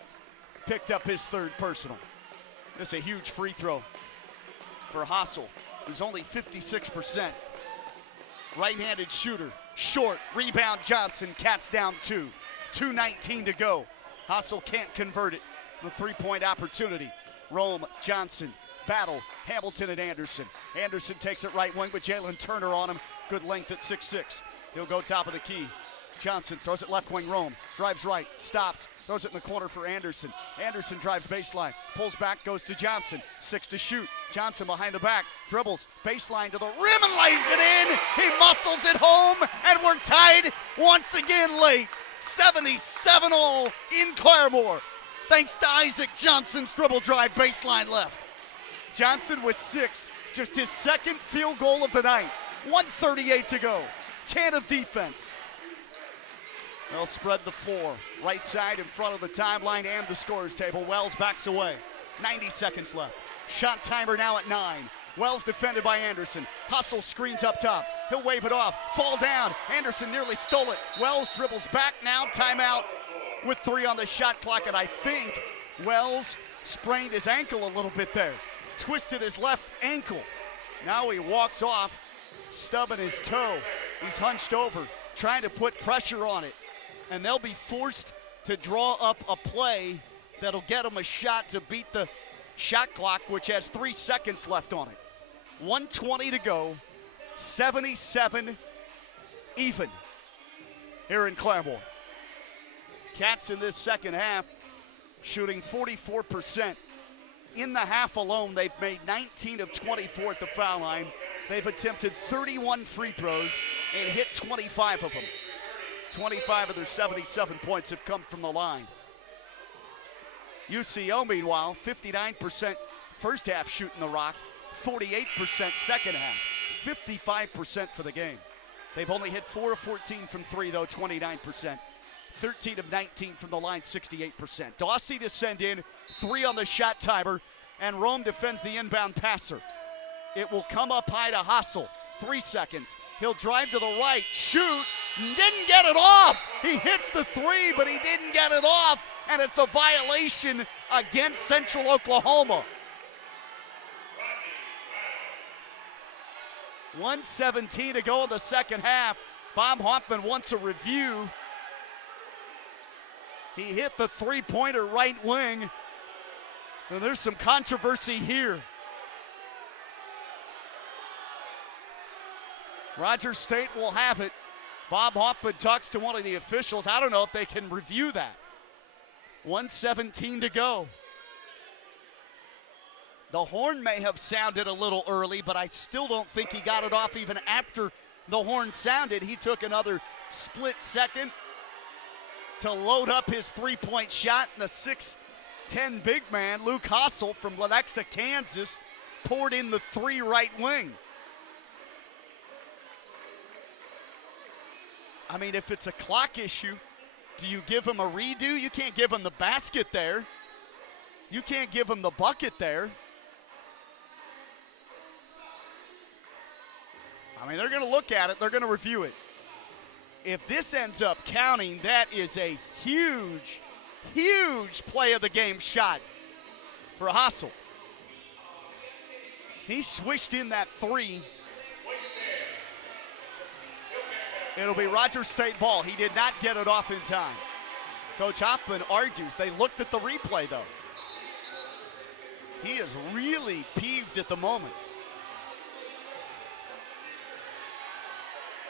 picked up his 3rd personal. This is a huge free throw for Hassel, who's only 56%. Right-handed shooter, short, rebound Johnson, Cats down 2. 2:19 to go. Hassel can't convert it. The 3-point opportunity. Rome, Johnson, battle, Hamilton and Anderson. Anderson takes it right wing with Jalen Turner on him. Good length at 6'6". He'll go top of the key. Johnson throws it left wing, Rome. Drives right, stops, throws it in the corner for Anderson. Anderson drives baseline, pulls back, goes to Johnson. 6 to shoot. Johnson behind the back, dribbles, baseline to the rim and lays it in. He muscles it home, and we're tied once again late. 77 all in Claremore. Thanks to Isaac Johnson's dribble drive baseline left. Johnson with 6, just his 2nd field goal of the night. 1:38 to go. Chant of defense. They'll spread the floor. Right side in front of the timeline and the scorer's table. Wells backs away. 90 seconds left. Shot timer now at 9. Wells defended by Anderson. Hustle screens up top. He'll wave it off. Fall down. Anderson nearly stole it. Wells dribbles back now. Timeout. with 3 on the shot clock, and I think Wells sprained his ankle a little bit there. Twisted his left ankle. Now he walks off, stubbing his toe. He's hunched over, trying to put pressure on it. And they'll be forced to draw up a play that'll get them a shot to beat the shot clock, which has 3 seconds left on it. 1:20 to go, 77 even here in Claremore. Cats in this second half shooting 44%. In the half alone, they've made 19 of 24 at the foul line. They've attempted 31 free throws and hit 25 of them. 25 of their 77 points have come from the line. UCO, meanwhile, 59% first half shooting the rock, 48% second half, 55% for the game. They've only hit 4 of 14 from 3, though, 29%. 13 of 19 from the line, 68%. Dawsey to send in, 3 on the shot timer, and Rome defends the inbound passer. It will come up high to Hassel. 3 seconds. He'll drive to the right, shoot, didn't get it off. He hits the 3, but he didn't get it off, and it's a violation against Central Oklahoma. 1:17 to go in the second half. Bob Hoffman wants a review. He hit the three-pointer right wing, and there's some controversy here. Rogers State will have it. Bob Hoffman talks to one of the officials. I don't know if they can review that. 1:17 to go. The horn may have sounded a little early, but I still don't think he got it off even after the horn sounded. He took another split second to load up his three-point shot, and the 6'10" big man, Luke Hassel from Lenexa, Kansas, poured in the 3 right wing. I mean, if it's a clock issue, do you give him a redo? You can't give him the basket there. You can't give him the bucket there. I mean, they're going to look at it. They're going to review it. If this ends up counting, that is a huge, huge play of the game shot for Hassel. He swished in that 3. It'll be Rogers State ball. He did not get it off in time. Coach Hoffman argues. They looked at the replay, though. He is really peeved at the moment.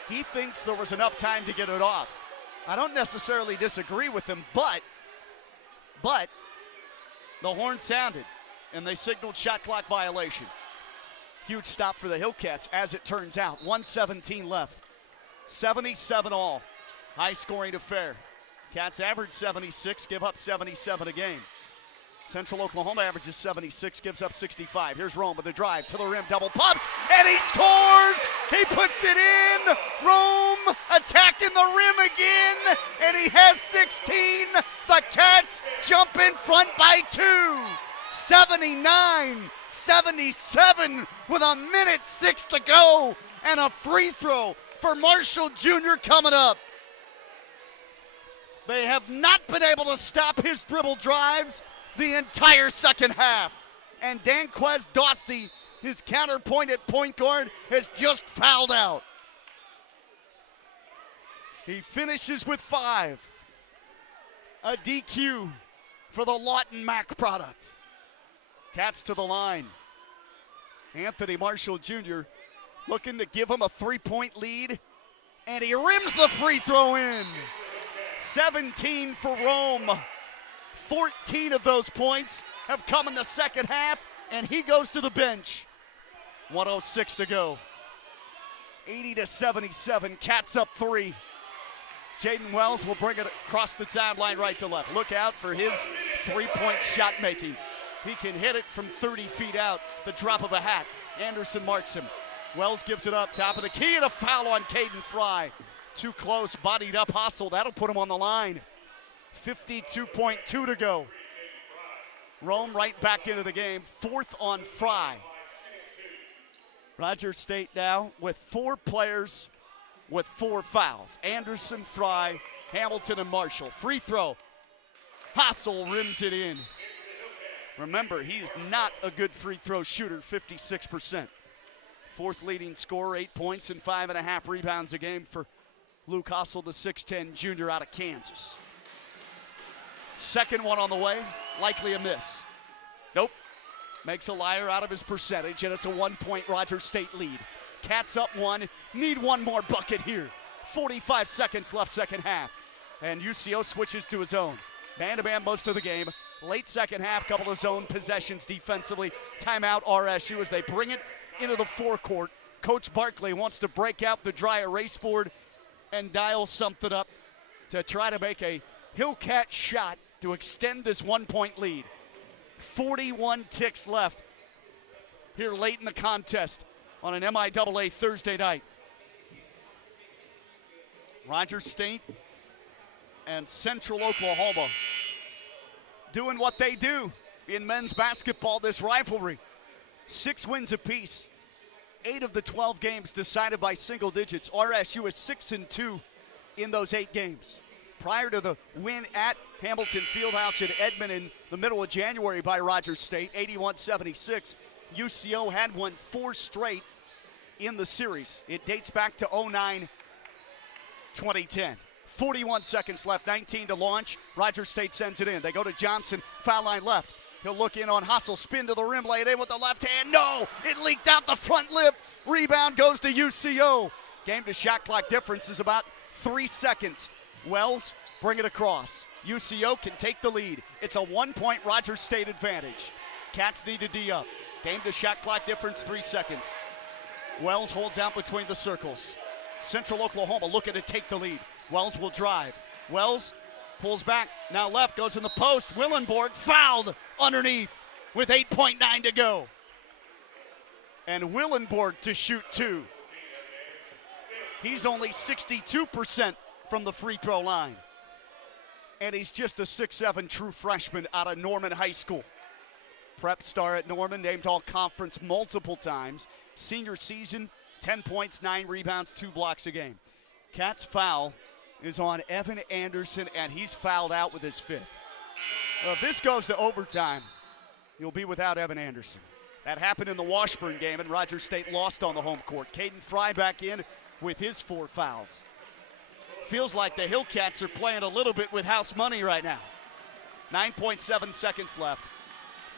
He thinks there was enough time to get it off. I don't necessarily disagree with him, but the horn sounded, and they signaled shot clock violation. Huge stop for the Hillcats, as it turns out. 1:17 left. 77 all. High-scoring affair. Cats average 76, give up 77 a game. Central Oklahoma averages 76, gives up 65. Here's Rome with a drive to the rim, double pumps, and he scores! He puts it in! Rome attacking the rim again, and he has 16. The Cats jump in front by 2. 79-77 with 1:06 to go, and a free throw for Marshall Jr. coming up. They have not been able to stop his dribble drives the entire second half. And Danquez Dawsey, his counterpoint at point guard, has just fouled out. He finishes with 5. A DQ for the Lawton Mac product. Cats to the line. Anthony Marshall Jr. looking to give him a 3-point lead, and he rims the free throw in. 17 for Rome. 14 of those points have come in the second half, and he goes to the bench. 1:06 to go. 80-77, Cats up 3. Jaden Wells will bring it across the timeline right to left. Look out for his 3-point shot making. He can hit it from 30 feet out, the drop of a hat. Anderson marks him. Wells gives it up, top of the key, and a foul on Caden Fry. Too close, bodied up Hassel. That'll put him on the line. 52.2 to go. Rome right back into the game, 4th on Fry. Rogers State now with 4 players with 4 fouls. Anderson, Fry, Hamilton, and Marshall. Free throw Hassel rims it in. Remember, he is not a good free throw shooter, 56%. Fourth leading scorer, 8 points and 5.5 rebounds a game for Luke Hassel, the 6'10 junior out of Kansas. Second one on the way, likely a miss. Nope. Makes a liar out of his percentage, and it's a 1-point Rogers State lead. Cats up one, need one more bucket here. 45 seconds left second half. And UCO switches to his own. Man-to-man most of the game. Late second half, couple of zone possessions defensively. Timeout RSU as they bring it into the forecourt. Coach Barkley wants to break out the dry erase board and dial something up to try to make a Hillcat shot to extend this 1-point lead. 41 ticks left here late in the contest on an MIAA Thursday night. Rogers State and Central Oklahoma doing what they do in men's basketball, this rivalry. 6 wins apiece. 8 of the 12 games decided by single digits. RSU is 6-2 in those 8 games. Prior to the win at Hamilton Fieldhouse in Edmond in the middle of January by Rogers State, 81-76, UCO had won 4 straight in the series. It dates back to 09-2010. 41 seconds left, 19 to launch. Rogers State sends it in. They go to Johnson, foul line left. He'll look in on Hassel, spin to the rim, lay it in with the left hand. No, it leaked out the front lip. Rebound goes to UCO. Game to shot clock difference is about 3 seconds. Wells bring it across. UCO can take the lead. It's a 1-point Rogers State advantage. Cats need to D up. Game to shot clock difference, 3 seconds. Wells holds out between the circles. Central Oklahoma looking to take the lead. Wells will drive. Wells pulls back, now left, goes in the post. Willenborg fouled underneath with 8.9 to go. And Willenborg to shoot 2. He's only 62% from the free throw line. And he's just a 6'7 true freshman out of Norman High School. Prep star at Norman, named all conference multiple times. Senior season, 10 points, 9 rebounds, 2 blocks a game. Cats foul is on Evan Anderson, and he's fouled out with his 5th. Well, if this goes to overtime, you'll be without Evan Anderson. That happened in the Washburn game, and Rogers State lost on the home court. Caden Fry back in with his 4 fouls. Feels like the Hillcats are playing a little bit with house money right now. 9.7 seconds left.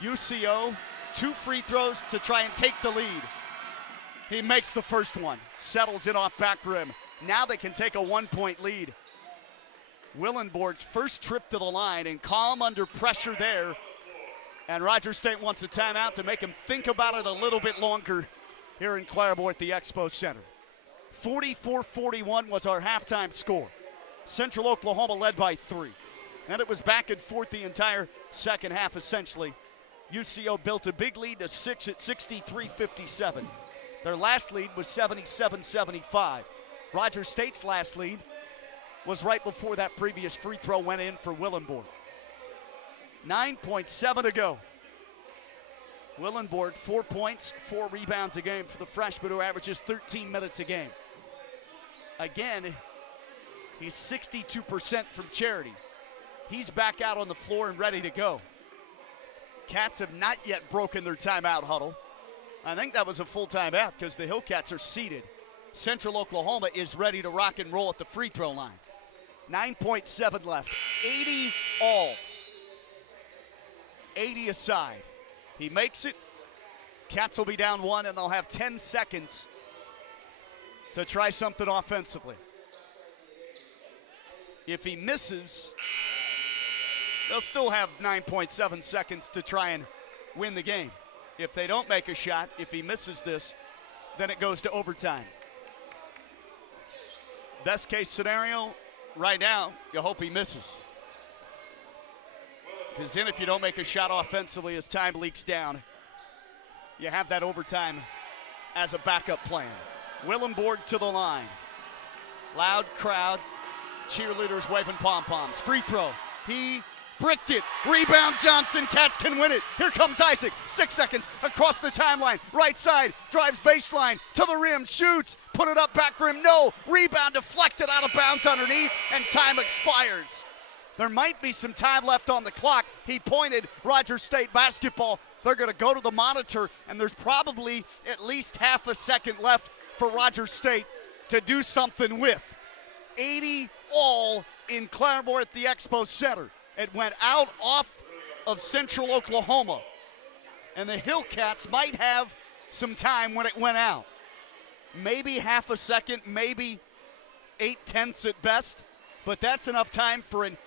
UCO, 2 free throws to try and take the lead. He makes the first one, settles it off back rim. Now they can take a 1-point lead. Willenborg's first trip to the line and calm under pressure there. And Rogers State wants a timeout to make him think about it a little bit longer here in Clairvaux at the Expo Center. 44-41 was our halftime score. Central Oklahoma led by 3. And it was back and forth the entire second half essentially. UCO built a big lead to 6 at 63-57. Their last lead was 77-75. Rogers State's last lead was right before that previous free throw went in for Willenborg. 9.7 to go. Willenborg, 4 points, 4 rebounds a game for the freshman who averages 13 minutes a game. Again, he's 62% from charity. He's back out on the floor and ready to go. Cats have not yet broken their timeout huddle. I think that was a full timeout because the Hillcats are seated. Central Oklahoma is ready to rock and roll at the free throw line. 9.7 left. 80 all. 80 aside. He makes it. Cats will be down 1, and they'll have 10 seconds to try something offensively. If he misses, they'll still have 9.7 seconds to try and win the game. If they don't make a shot, if he misses this, then it goes to overtime. Best case scenario, right now, you hope he misses. Because then if you don't make a shot offensively as time leaks down, you have that overtime as a backup plan. Willenborg to the line. Loud crowd, cheerleaders waving pom-poms. Free throw, he bricked it. Rebound Johnson, Cats can win it. Here comes Isaac, 6 seconds across the timeline. Right side, drives baseline, to the rim, shoots, put it up back rim, no. Rebound deflected out of bounds underneath, and time expires. There might be some time left on the clock. He pointed Rogers State basketball. They're going to go to the monitor, and there's probably at least half a second left for Rogers State to do something with. 80 all in Claremore at the Expo Center. It went out off of Central Oklahoma, and the Hillcats might have some time when it went out. Maybe half a second, maybe 8/10 at best, but that's enough time for an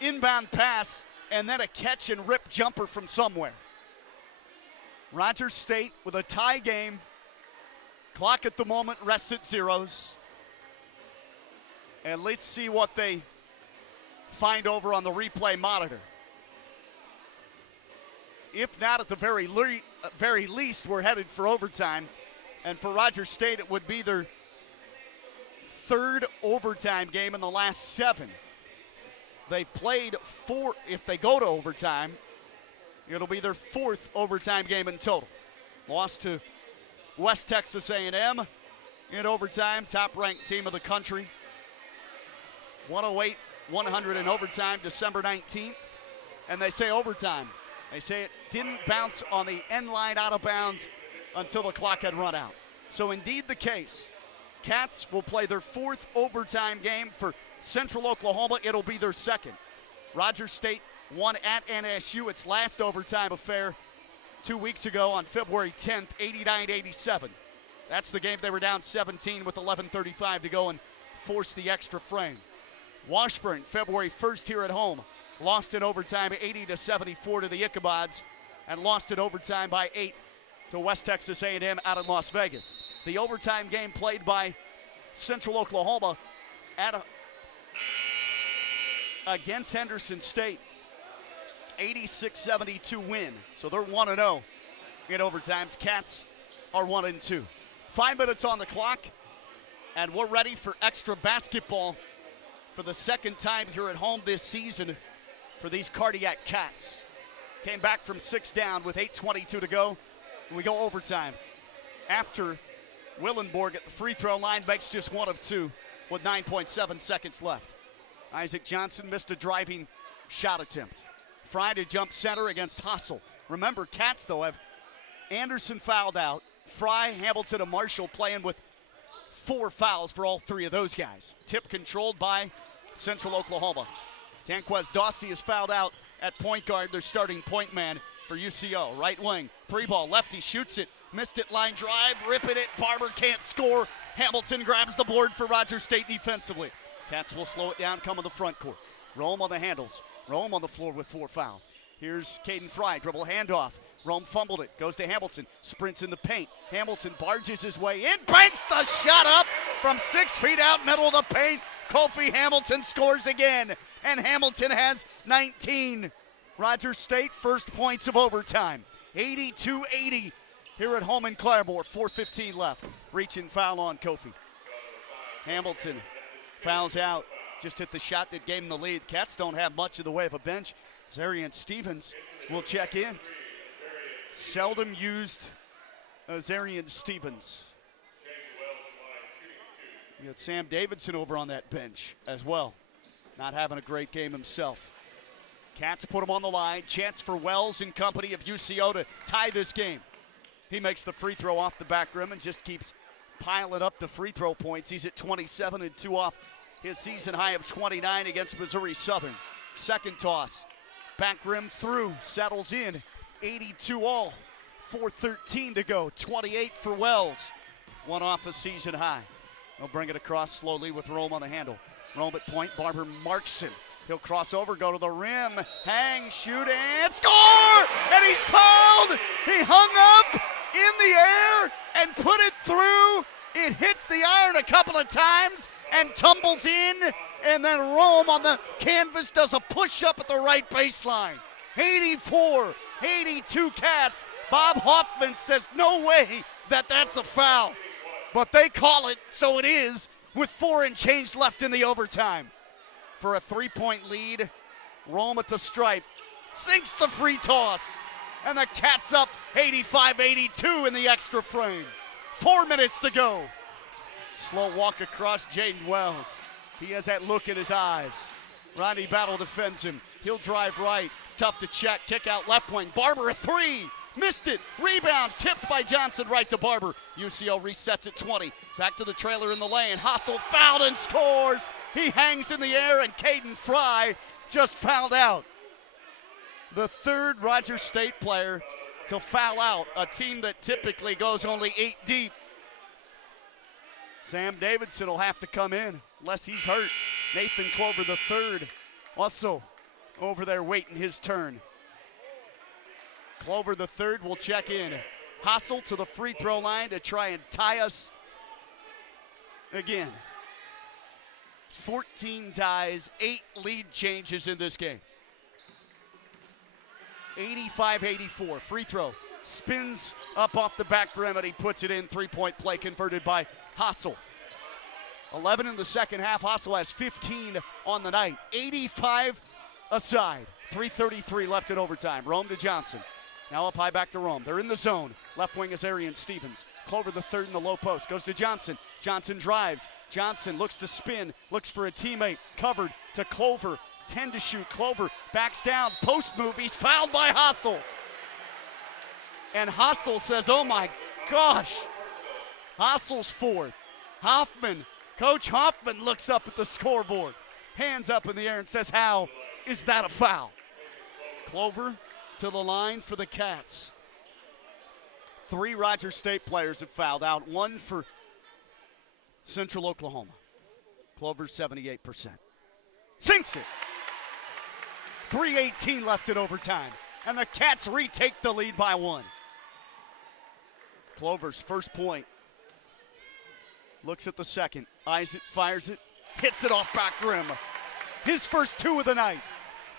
inbound pass and then a catch and rip jumper from somewhere. Rogers State with a tie game. Clock at the moment rests at zeros. And let's see what they find over on the replay monitor. If not, at the very least, we're headed for overtime. And for Rogers State, it would be their third overtime game in the last 7. They played 4. If they go to overtime, it'll be their 4th overtime game in total. Lost to West Texas A&M in overtime, top-ranked team of the country. 108-100 in overtime, December 19th. And they say overtime. They say it didn't bounce on the end line out of bounds until the clock had run out. So indeed the case. Cats will play their 4th overtime game for Central Oklahoma. It'll be their 2nd. Rogers State won at NSU its last overtime affair 2 weeks ago on February 10th, 89-87. That's the game they were down 17 with 11:35 to go and forced the extra frame. Washburn, February 1st here at home, lost in overtime 80-74 to the Ichabods and lost in overtime by 8 to West Texas A&M out in Las Vegas. The overtime game played by Central Oklahoma against Henderson State. 86-72 win. So they're 1-0 in overtimes. Cats are 1-2. 5 minutes on the clock, and we're ready for extra basketball for the second time here at home this season for these Cardiac Cats. Came back from 6 down with 8:22 to go. We go overtime after Willenborg at the free throw line makes just 1 of 2 with 9.7 seconds left. Isaac Johnson missed a driving shot attempt. Fry to jump center against Hassel. Remember, Cats, though, have Anderson fouled out. Fry, Hamilton, and Marshall playing with 4 fouls for all 3 of those guys. Tip controlled by Central Oklahoma. Tanquez Dawsey is fouled out at point guard, their starting point man for UCO. Right wing, 3-ball, lefty shoots it, missed it, line drive, ripping it, Barber can't score. Hamilton grabs the board for Rogers State defensively. Cats will slow it down, come on the front court. Rome on the handles, Rome on the floor with 4 fouls. Here's Caden Fry, dribble handoff. Rome fumbled it, goes to Hamilton, sprints in the paint. Hamilton barges his way in, banks the shot up from 6 feet out, middle of the paint. Kofi Hamilton scores again, and Hamilton has 19. Rogers State, first points of overtime. 82-80 here at home in Claremore, 4:15 left. Reaching foul on Kofi. Hamilton fouls out, just hit the shot that gave him the lead. Cats don't have much of the way of a bench. Zarian Stevens will check in. Seldom used Zarian Stevens. You got Sam Davidson over on that bench as well. Not having a great game himself. Cats put him on the line. Chance for Wells and company of UCO to tie this game. He makes the free throw off the back rim and just keeps piling up the free throw points. He's at 27 and 2 off his season high of 29 against Missouri Southern. Second toss. Back rim through. Settles in. 82 all. 4:13 to go. 28 for Wells. 1 off a season high. They'll bring it across slowly with Rome on the handle. Rome at point. Barber Markson. He'll cross over, go to the rim, hang, shoot, and score! And he's fouled! He hung up in the air and put it through. It hits the iron a couple of times and tumbles in. And then Rome on the canvas does a push-up at the right baseline. 84-82 Cats. Bob Hoffman says no way that's a foul. But they call it, so it is, with 4 and change left in the overtime. For a 3-point lead, Rome at the stripe, sinks the free toss, and the Cats up 85-82 in the extra frame. 4 minutes to go. Slow walk across Jaden Wells. He has that look in his eyes. Rodney Battle defends him. He'll drive right. It's tough to check. Kick out left wing. Barber a three. Missed it. Rebound tipped by Johnson right to Barber. UCO resets at 20. Back to the trailer in the lane. Hassel fouled and scores. He hangs in the air, and Caden Fry just fouled out. The third Rogers State player to foul out, a team that typically goes only 8 deep. Sam Davidson will have to come in unless he's hurt. Nathan Clover the third also over there waiting his turn. Clover the third will check in. Hassel to the free throw line to try and tie us again. 14 ties, 8 lead changes in this game. 85-84, free throw. Spins up off the back rim and he puts it in. 3-point play converted by Hassel. 11 in the second half. Hassel has 15 on the night. 85 aside. 3:33 left in overtime. Rome to Johnson. Now up high back to Rome. They're in the zone. Left wing is Arian Stevens. Clover the third in the low post. Goes to Johnson. Johnson drives. Johnson looks to spin. Looks for a teammate. Covered to Clover. 10 to shoot. Clover backs down. Post move. He's fouled by Hassel. And Hassel says, oh my gosh. Hassel's fourth. Hoffman. Coach Hoffman looks up at the scoreboard. Hands up in the air and says, how is that a foul? Clover to the line for the Cats. 3 Rogers State players have fouled out. 1 for Central Oklahoma. Clover 78%. Sinks it. 3:18 left in overtime. And the Cats retake the lead by 1. Clover's first point. Looks at the second. Eyes it, fires it, hits it off back rim. His first 2 of the night.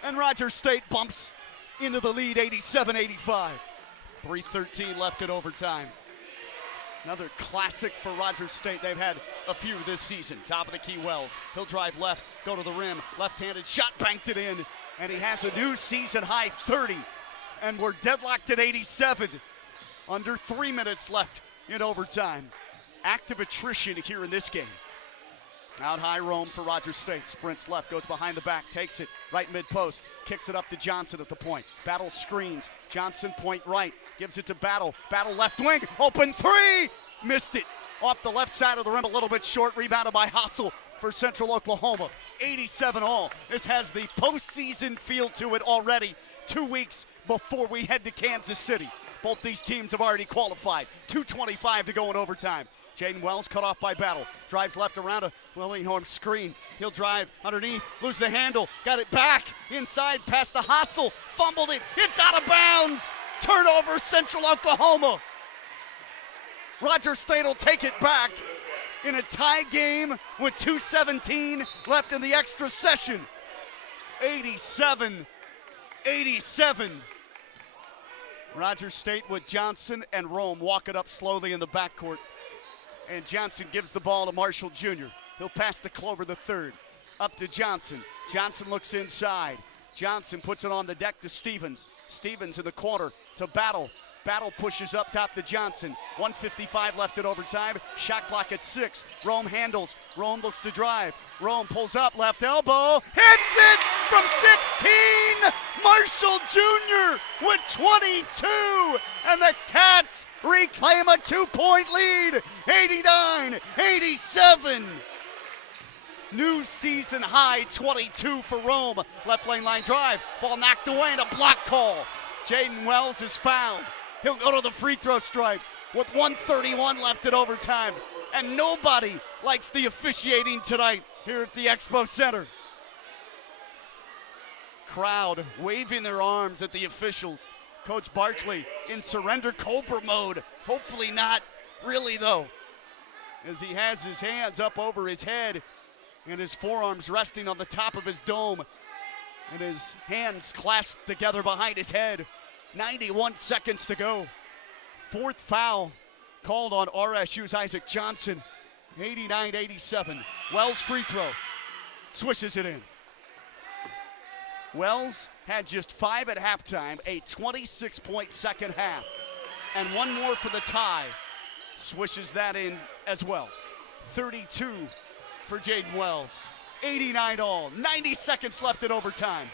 And Rogers State bumps into the lead 87-85. 3:13 left in overtime. Another classic for Rogers State. They've had a few this season. Top of the key, Wells. He'll drive left, go to the rim. Left-handed shot, banked it in. And he has a new season high 30. And we're deadlocked at 87. Under 3 minutes left in overtime. Active attrition here in this game. Out high Rome for Rogers State. Sprints left, goes behind the back, takes it right mid-post, kicks it up to Johnson at the point. Battle screens. Johnson point right, gives it to Battle. Battle left wing, open three! Missed it. Off the left side of the rim, a little bit short, rebounded by Hassel for Central Oklahoma. 87 all. This has the postseason feel to it already. 2 weeks before we head to Kansas City. Both these teams have already qualified. 2:25 to go in overtime. Jaden Wells cut off by Battle. Drives left around a Willinghorn screen. He'll drive underneath, lose the handle, got it back inside past the Hassel, fumbled it, it's out of bounds. Turnover, Central Oklahoma. Rogers State will take it back in a tie game with 2:17 left in the extra session. 87-87. Rogers State with Johnson and Rome walking up slowly in the backcourt. And Johnson gives the ball to Marshall Jr. He'll pass to Clover the third. Up to Johnson. Johnson looks inside. Johnson puts it on the deck to Stevens. Stevens in the corner to Battle. Battle pushes up top to Johnson. 1:55 left in overtime. Shot clock at 6. Rome handles. Rome looks to drive. Rome pulls up, left elbow. Hits it from 16. Marshall Jr. with 22. And the Cats reclaim a 2-point lead. 89-87. New season high 22 for Rome. Left lane line drive. Ball knocked away and a block call. Jaden Wells is fouled. He'll go to the free throw stripe with 1:31 left in overtime. And nobody likes the officiating tonight here at the Expo Center. Crowd waving their arms at the officials. Coach Barkley in surrender cobra mode. Hopefully not really though, as he has his hands up over his head and his forearms resting on the top of his dome and his hands clasped together behind his head. 91 seconds to go. Fourth foul called on RSU's Isaac Johnson. 89-87. Wells free throw. Swishes it in. Wells had just 5 at halftime, a 26-point second half. And one more for the tie. Swishes that in as well. 32 for Jaden Wells. 89 all. 90 seconds left in overtime.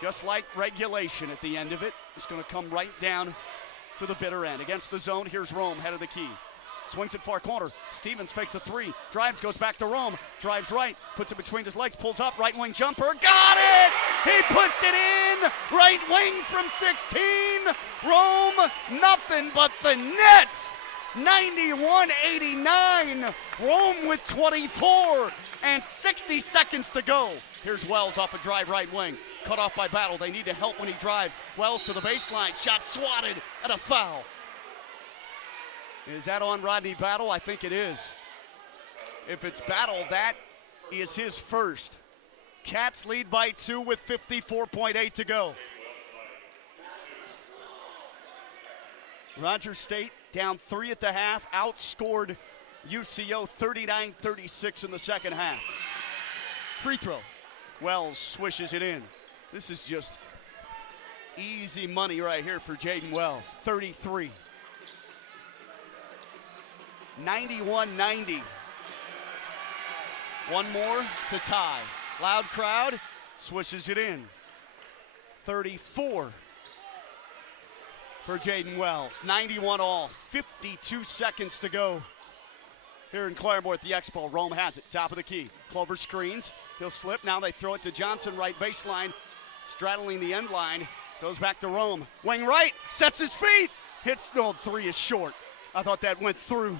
Just like regulation at the end of it. It's going to come right down to the bitter end. Against the zone, here's Rome, head of the key. Swings it far corner. Stevens fakes a three. Drives, goes back to Rome. Drives right, puts it between his legs, pulls up, right wing jumper. Got it! He puts it in! Right wing from 16. Rome, nothing but the net. 91-89. Rome with 24 and 60 seconds to go. Here's Wells off a drive right wing. Cut off by Battle. They need to help when he drives. Wells to the baseline. Shot swatted and a foul. Is that on Rodney Battle? I think it is. If it's Battle, that is his first. Cats lead by 2 with 54.8 to go. Rogers State down 3 at the half, outscored UCO 39-36 in the second half. Free throw. Wells swishes it in. This is just easy money right here for Jaden Wells. 33. 91-90. One more to tie. Loud crowd, swishes it in. 34 for Jaden Wells. 91 all, 52 seconds to go here in Claremore at the Expo. Rome has it, top of the key. Clover screens, he'll slip. Now they throw it to Johnson, right baseline, straddling the end line. Goes back to Rome. Wing right, sets his feet. Hits, no, three is short. I thought that went through.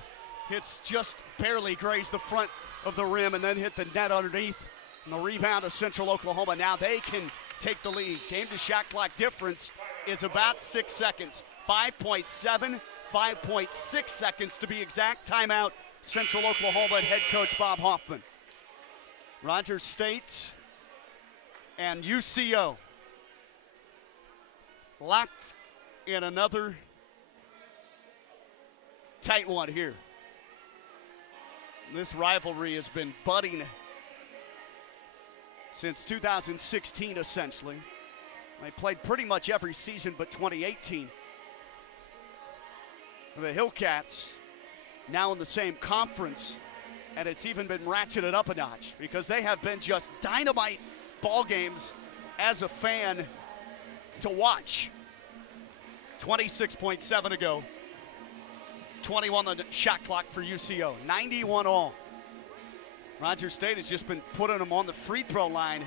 Hits just barely grazed the front of the rim and then hit the net underneath. And the rebound of Central Oklahoma. Now they can take the lead. Game to shot clock difference is about 6 seconds. 5.7, 5.6 seconds to be exact. Timeout, Central Oklahoma and head coach Bob Hoffman. Rogers State and UCO locked in another tight one here. This rivalry has been budding since 2016, essentially. They played pretty much every season but 2018. The Hillcats now in the same conference, and it's even been ratcheted up a notch because they have been just dynamite ball games as a fan to watch. 26.7 to go. 21 on the shot clock for UCO. 91 all. Rogers State has just been putting them on the free throw line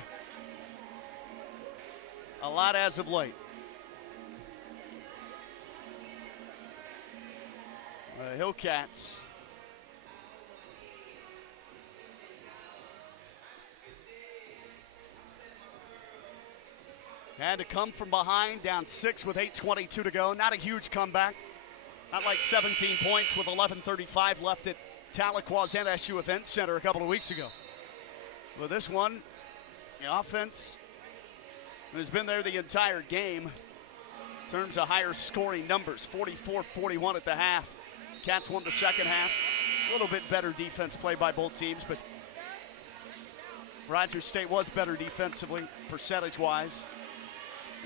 a lot as of late. The Hillcats had to come from behind, down 6 with 8:22 to go. Not a huge comeback. Not like 17 points with 11:35 left at Tahlequah's NSU Event Center a couple of weeks ago. But this one, the offense has been there the entire game in terms of higher scoring numbers. 44-41 at the half. Cats won the second half. A little bit better defense play by both teams, but Rogers State was better defensively, percentage-wise.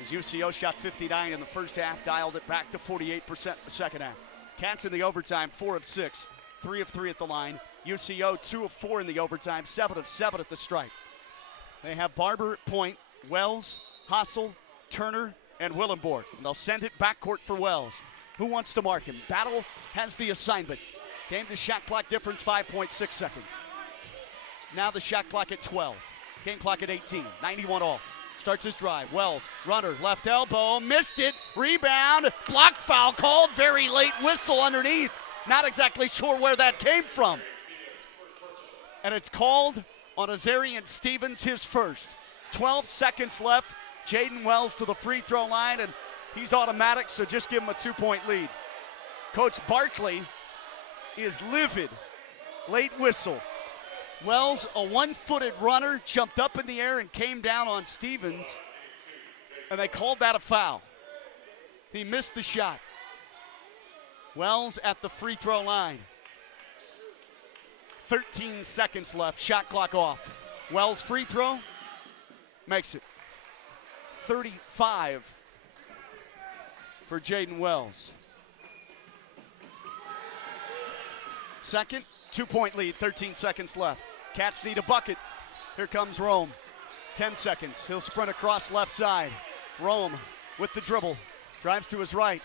As UCO shot 59 in the first half, dialed it back to 48% in the second half. Cats in the overtime, 4 of 6, 3 of 3 at the line. UCO, 2 of 4 in the overtime, 7 of 7 at the stripe. They have Barber at point, Wells, Hossel, Turner, and Willenborg. And they'll send it backcourt for Wells. Who wants to mark him? Battle has the assignment. Game to shot clock difference, 5.6 seconds. Now the shot clock at 12. Game clock at 18, 91 all. Starts his drive. Wells, runner, left elbow, missed it. Rebound, block foul called. Very late whistle underneath. Not exactly sure where that came from. And it's called on Azarian Stevens, his first. 12 seconds left. Jaden Wells to the free throw line, and he's automatic, so just give him a 2-point lead. Coach Barkley is livid. Late whistle. Wells, a one-footed runner, jumped up in the air and came down on Stevens, and they called that a foul. He missed the shot. Wells at the free throw line. 13 seconds left, shot clock off. Wells free throw, makes it 35 for Jaden Wells. Second, 2-point lead, 13 seconds left. Cats need a bucket. Here comes Rome. 10 seconds. He'll sprint across left side. Rome with the dribble. Drives to his right.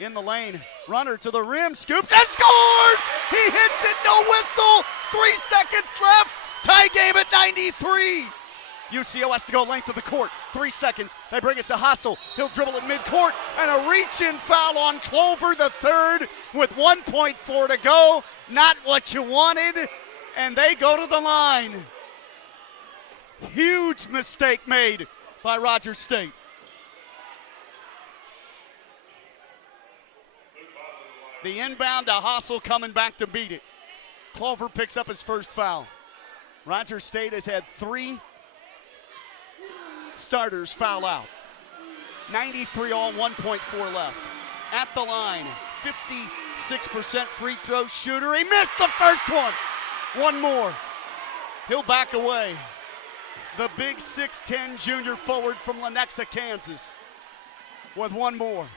In the lane. Runner to the rim. Scoops and scores! He hits it. No whistle. 3 seconds left. Tie game at 93. UCO has to go length of the court. 3 seconds. They bring it to Hassel. He'll dribble at midcourt. And a reach-in foul on Clover the third with 1.4 to go. Not what you wanted. And they go to the line. Huge mistake made by Rogers State. The inbound to Hassel coming back to beat it. Clover picks up his first foul. Rogers State has had 3 starters foul out. 93 all, 1.4 left. At the line, 56% free throw shooter. He missed the first one. One more. He'll back away. The big 6'10 junior forward from Lenexa, Kansas, with one more.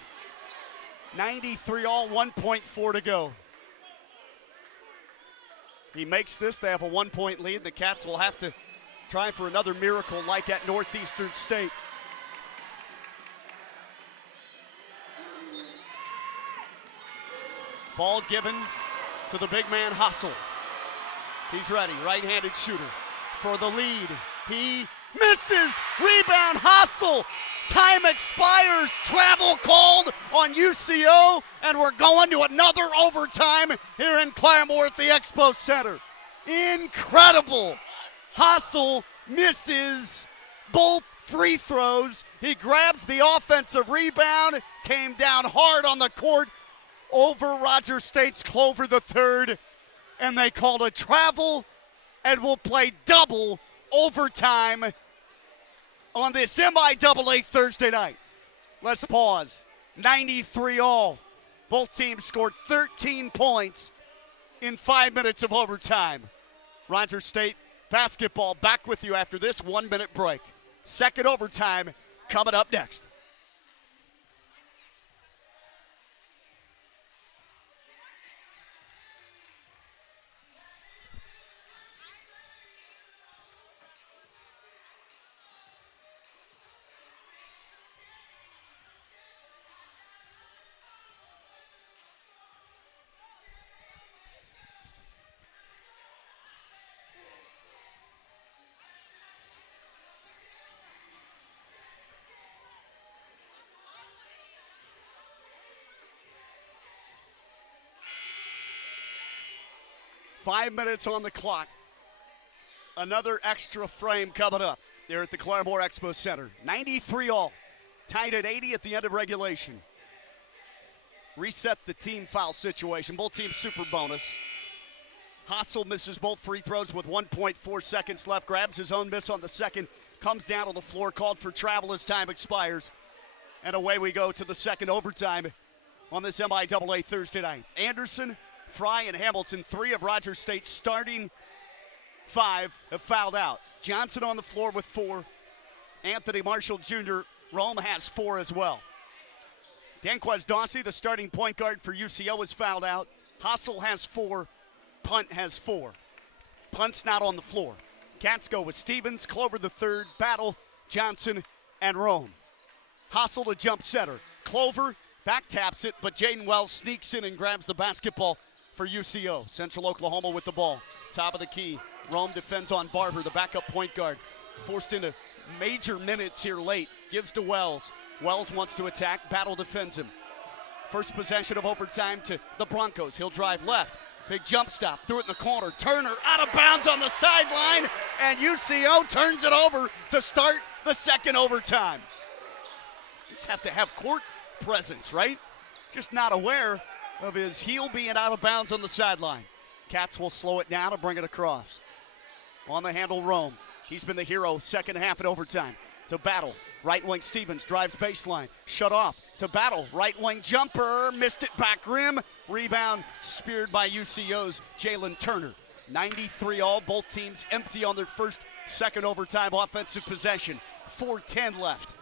93 all, 1.4 to go. He makes this. They have a 1-point lead. The Cats will have to try for another miracle like at Northeastern State. Ball given to the big man Hassel. He's ready, right-handed shooter for the lead. He misses, rebound Hassel. Time expires, travel called on UCO, and we're going to another overtime here in Claremore at the Expo Center. Incredible. Hassel misses both free throws. He grabs the offensive rebound, came down hard on the court over Rogers State's Clover the third, and they called a travel and will play double overtime on this MIAA Thursday night. Let's pause. 93 all. Both teams scored 13 points in 5 minutes of overtime. Rogers State basketball back with you after this 1-minute break. Second overtime coming up next. Five minutes on the clock. Another extra frame coming up there at the Claremore Expo Center. 93 all. Tied at 80 at the end of regulation. Reset the team foul situation. Both teams super bonus. Hassel misses both free throws with 1.4 seconds left. Grabs his own miss on the second. Comes down on the floor. Called for travel as time expires. And away we go to the second overtime on this MIAA Thursday night. Anderson, Fry, and Hamilton, 3 of Rogers State's starting 5 have fouled out. Johnson on the floor with 4. Anthony Marshall Jr. Rome has 4 as well. Danquez Dawsey, the starting point guard for UCO, is fouled out. Hassel has 4. Punt has 4. Punt's not on the floor. Cats go with Stevens, Clover the third, Battle, Johnson, and Rome. Hassel to jump setter. Clover back taps it, but Jaden Wells sneaks in and grabs the basketball for UCO. Central Oklahoma with the ball. Top of the key. Rome defends on Barber, the backup point guard. Forced into major minutes here late. Gives to Wells. Wells wants to attack. Battle defends him. First possession of overtime to the Broncos. He'll drive left. Big jump stop. Threw it in the corner. Turner out of bounds on the sideline. And UCO turns it over to start the second overtime. You just have to have court presence, right? Just not aware of his heel being out of bounds on the sideline. Cats will slow it down and bring it across. On the handle, Rome. He's been the hero second half at overtime. To Battle. Right wing Stevens drives baseline. Shut off. To Battle. Right wing jumper. Missed it back rim. Rebound speared by UCO's Jalen Turner. 93 all. Both teams empty on their first second overtime offensive possession. 4:10 left.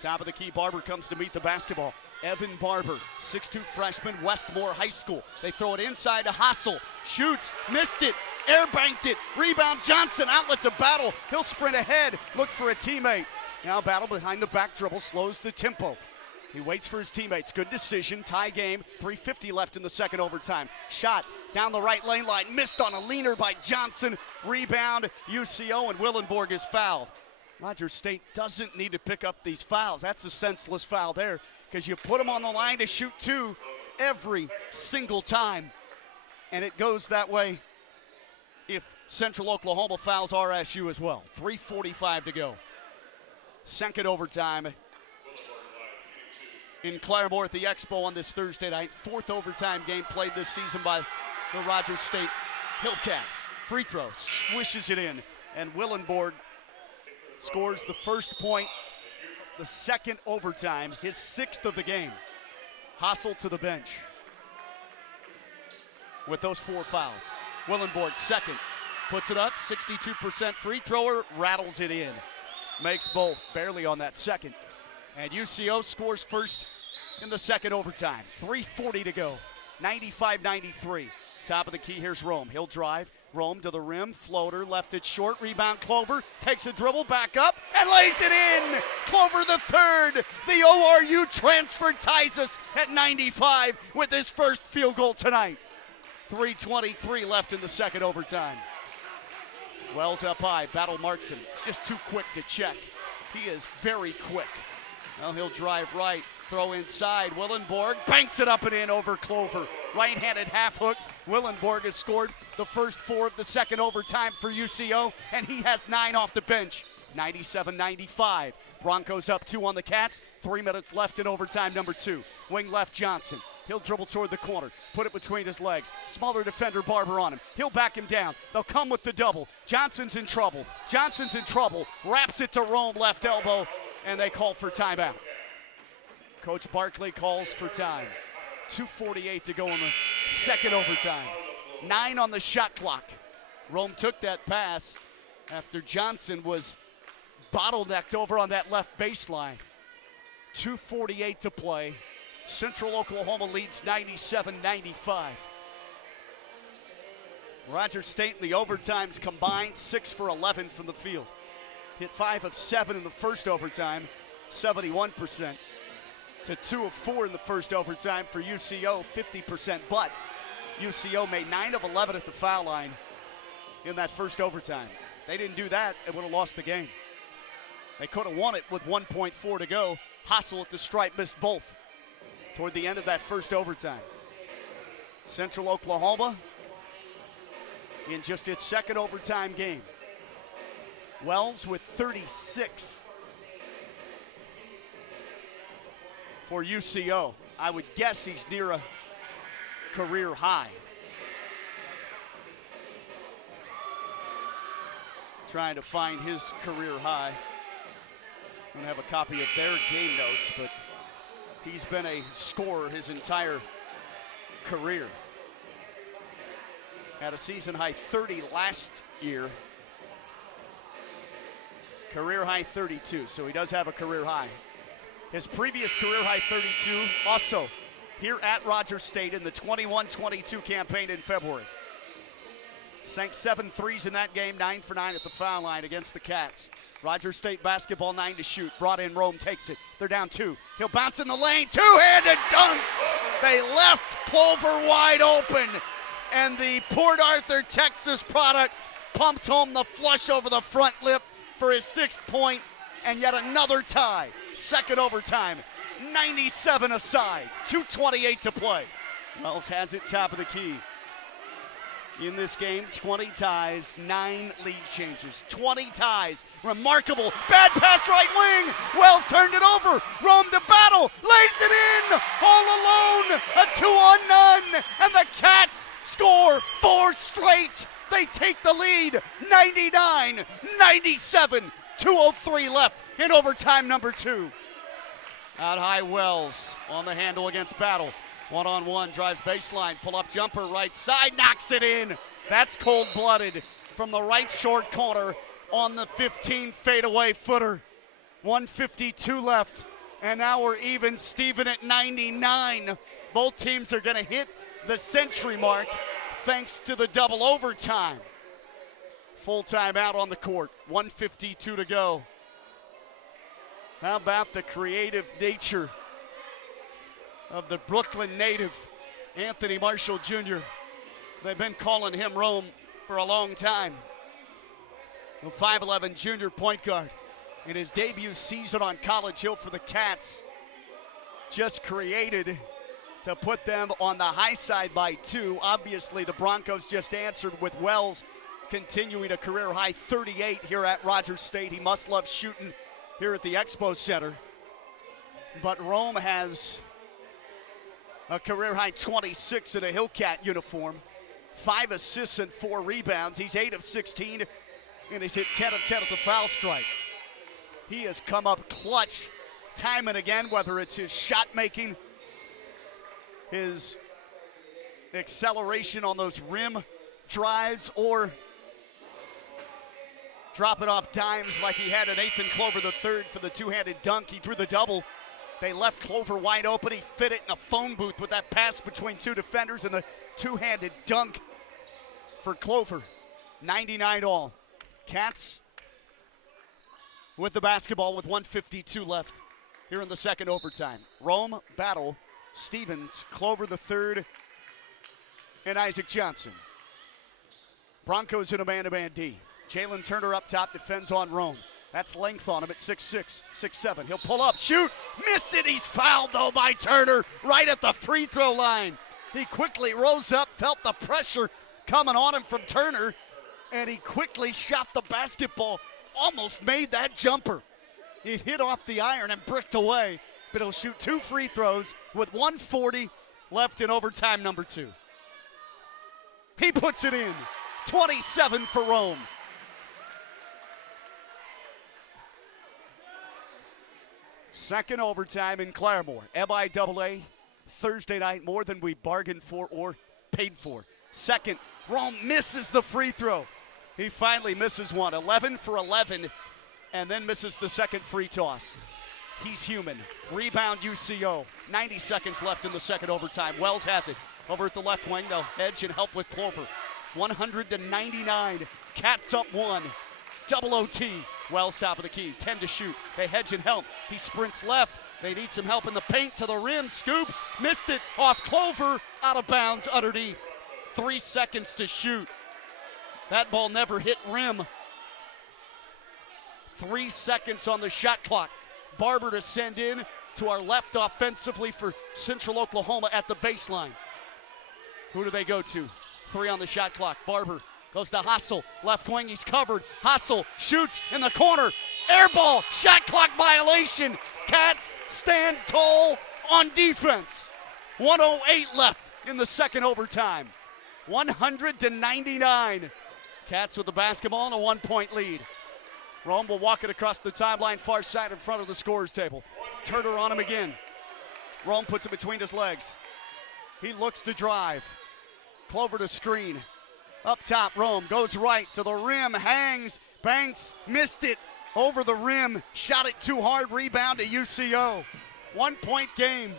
Top of the key, Barber comes to meet the basketball. Evan Barber, 6'2 freshman, Westmore High School. They throw it inside to Hassel. Shoots, missed it, air banked it. Rebound Johnson, outlet to Battle. He'll sprint ahead, look for a teammate. Now Battle behind the back dribble, slows the tempo. He waits for his teammates. Good decision, tie game. 3:50 left in the second overtime. Shot down the right lane line, missed on a leaner by Johnson. Rebound, UCO, and Willenborg is fouled. Rogers State doesn't need to pick up these fouls. That's a senseless foul there, because you put them on the line to shoot two every single time. And it goes that way if Central Oklahoma fouls RSU as well. 3:45 to go. Second overtime in Claremore at the Expo on this Thursday night. Fourth overtime game played this season by the Rogers State Hillcats. Free throw, swishes it in, and Willenborg scores the first point, the second overtime, his sixth of the game. Hassel to the bench with those 4 fouls. Willenborg second, puts it up, 62% free thrower, rattles it in. Makes both, barely on that second. And UCO scores first in the second overtime. 3:40 to go, 95-93. Top of the key, here's Rome. He'll drive, Rome to the rim, floater, left it short, rebound Clover, takes a dribble, back up, and lays it in! Clover the third, the ORU transfer ties us at 95 with his first field goal tonight. 3:23 left in the second overtime. Wells up high, Battle marks him. It's just too quick to check. He is very quick. Well, he'll drive right, throw inside. Willenborg banks it up and in over Clover. Right-handed half hook. Willenborg has scored the first 4 of the second overtime for UCO, and he has 9 off the bench. 97-95. Broncos up 2 on the Cats. 3 minutes left in overtime number 2. Wing left Johnson. He'll dribble toward the corner, put it between his legs. Smaller defender Barber on him. He'll back him down. They'll come with the double. Johnson's in trouble. Johnson's in trouble. Wraps it to Rome, left elbow, and they call for timeout. Coach Barkley calls for time. 2:48 to go in the second overtime. 9 on the shot clock. Rome took that pass after Johnson was bottlenecked over on that left baseline. 2:48 to play. Central Oklahoma leads 97-95. Rogers State in the overtimes combined, 6 for 11 from the field. Hit 5 of 7 in the first overtime, 71%. To 2 of 4 in the first overtime for UCO, 50%. But UCO made 9 of 11 at the foul line in that first overtime. They didn't do that, it would have lost the game. They could have won it with 1.4 to go. Hassel at the stripe missed both toward the end of that first overtime. Central Oklahoma in just its second overtime game. Wells with 36 for UCO. I would guess he's near a career high. Trying to find his career high. I don't have a copy of their game notes, but he's been a scorer his entire career. Had a season high 30 last year. Career high 32, so he does have a career high. His previous career high 32 also here at Rogers State in the 21-22 campaign in February. Sank 7 threes in that game, 9 for 9 at the foul line against the Cats. Rogers State basketball, 9 to shoot. Brought in, Rome takes it. They're down 2. He'll bounce in the lane, two-handed dunk. They left Clover wide open. And the Port Arthur, Texas product pumps home the flush over the front lip for his 6th point, and yet another tie. Second overtime, 97 aside, 2:28 to play. Wells has it top of the key. In this game, 20 ties, 9 lead changes. 20 ties, remarkable. Bad pass right wing. Wells turned it over. Rome to Battle, lays it in, all alone. A 2-on-none, and the Cats score 4 straight. They take the lead, 99-97. 2:03 left in overtime number 2. Out high, Wells on the handle against Battle. One-on-one, drives baseline, pull-up jumper, right side, knocks it in. That's cold-blooded from the right short corner on the 15 fadeaway footer. 1:52 left And now we're even Steven at 99. Both teams are going to hit the century mark thanks to the double overtime. Full timeout on the court, 1:52 to go. How about the creative nature of the Brooklyn native, Anthony Marshall Jr. They've been calling him Rome for a long time. The 5'11 junior point guard in his debut season on College Hill for the Cats just created to put them on the high side by 2. Obviously, the Broncos just answered with Wells continuing a career-high 38 here at Rogers State. He must love shooting here at the Expo Center. But Rome has a career-high 26 in a Hillcat uniform, 5 assists and 4 rebounds. He's 8 of 16, and he's hit 10 of 10 at the foul stripe. He has come up clutch time and again, whether it's his shot making, his acceleration on those rim drives, or dropping off dimes like he had at Nathan Clover III for the two-handed dunk. He drew the double. They left Clover wide open. He fit it in a phone booth with that pass between 2 defenders and the two-handed dunk for Clover. 99 all. Cats with the basketball with 1:52 left here in the second overtime. Rome battle Stevens, Clover III, and Isaac Johnson. Broncos in a man-to-man D. Jalen Turner up top, defends on Rome. That's length on him at 6'6", 6'7". He'll pull up, shoot, miss it. He's fouled, though, by Turner right at the free throw line. He quickly rose up, felt the pressure coming on him from Turner, and he quickly shot the basketball, almost made that jumper. It hit off the iron and bricked away, but he'll shoot 2 free throws with 1:40 left in overtime number 2. He puts it in, 27 for Rome. Second overtime in Claremore. MIAA Thursday night, more than we bargained for or paid for. Second, Rome misses the free throw. He finally misses one, 11 for 11, and then misses the second free toss. He's human. Rebound UCO. 90 seconds left in the second overtime. Wells has it. Over at the left wing, they'll hedge and help with Clover. 100-99. Cats up 1. Double OT. Wells top of the key. 10 to shoot. They hedge and help. He sprints left. They need some help in the paint to the rim. Scoops. Missed it off Clover. Out of bounds underneath. 3 seconds to shoot. That ball never hit rim. 3 seconds on the shot clock. Barber to send in to our left offensively for Central Oklahoma at the baseline. Who do they go to? 3 on the shot clock. Barber goes to Hassel. Left wing, he's covered. Hassel shoots in the corner. Air ball, shot clock violation. Cats stand tall on defense. 1:08 left in the second overtime. 100-99. Cats with the basketball and a 1-point lead. Rome will walk it across the timeline, far side in front of the scorer's table. Turner on him again. Rome puts it between his legs. He looks to drive. Clover to screen. Up top, Rome goes right to the rim, hangs, banks, missed it. Over the rim, shot it too hard, rebound to UCO. 1-point game,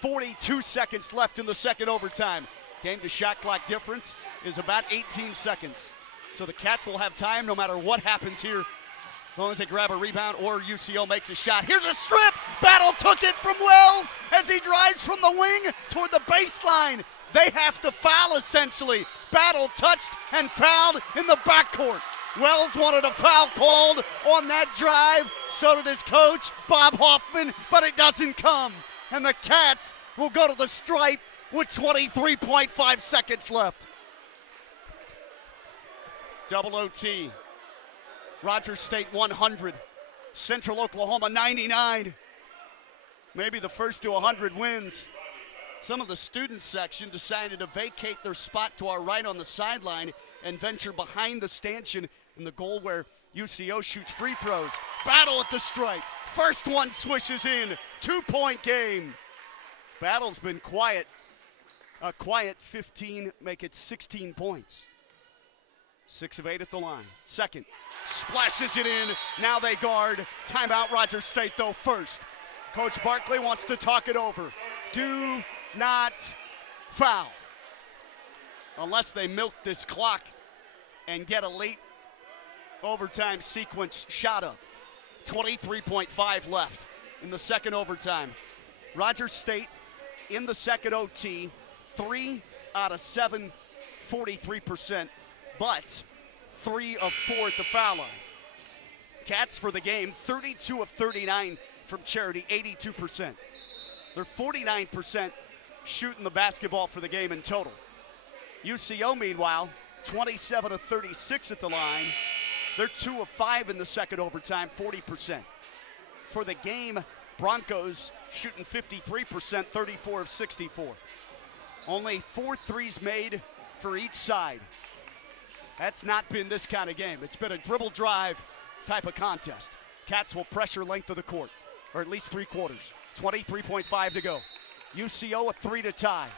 42 seconds left in the second overtime. Game to shot clock difference is about 18 seconds. So the Cats will have time no matter what happens here, as long as they grab a rebound or UCO makes a shot. Here's a strip. Battle took it from Wells as he drives from the wing toward the baseline. They have to foul essentially. Battle touched and fouled in the backcourt. Wells wanted a foul called on that drive. So did his coach, Bob Hoffman, but it doesn't come. And the Cats will go to the stripe with 23.5 seconds left. Double OT. Rogers State 100. Central Oklahoma 99. Maybe the first to 100 wins. Some of the student section decided to vacate their spot to our right on the sideline and venture behind the stanchion in the goal where UCO shoots free throws. Battle at the stripe. First one swishes in. 2-point game. Battle's been quiet. A quiet 15, make it 16 points. 6 of 8 at the line. Second, splashes it in. Now they guard. Timeout Rogers State though first. Coach Barkley wants to talk it over. Do not foul. Unless they milk this clock and get a late overtime sequence shot up. 23.5 left in the second overtime. Rogers State in the second OT, 3 out of 7, 43%, but 3 of 4 at the foul line. Cats for the game, 32 of 39 from charity, 82%. They're 49% shooting the basketball for the game in total. UCO, meanwhile, 27 of 36 at the line. They're 2 of 5 in the second overtime, 40%. For the game, Broncos shooting 53%, 34 of 64. Only 4 threes made for each side. That's not been this kind of game. It's been a dribble drive type of contest. Cats will pressure length of the court, or at least 3 quarters. 23.5 to go. UCO a 3 to tie.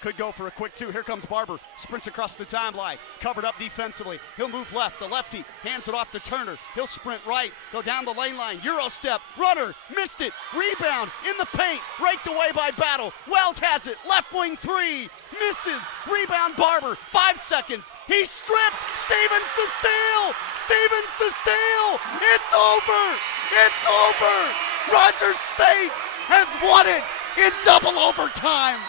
Could go for a quick 2. Here comes Barber. Sprints across the timeline. Covered up defensively. He'll move left. The lefty hands it off to Turner. He'll sprint right. Go down the lane line. Euro step. Runner. Missed it. Rebound in the paint. Raked away by Battle. Wells has it. Left wing 3. Misses. Rebound Barber. 5 seconds. He's stripped. Stevens to steal. Stevens to steal. It's over. It's over. Rogers State has won it in double overtime.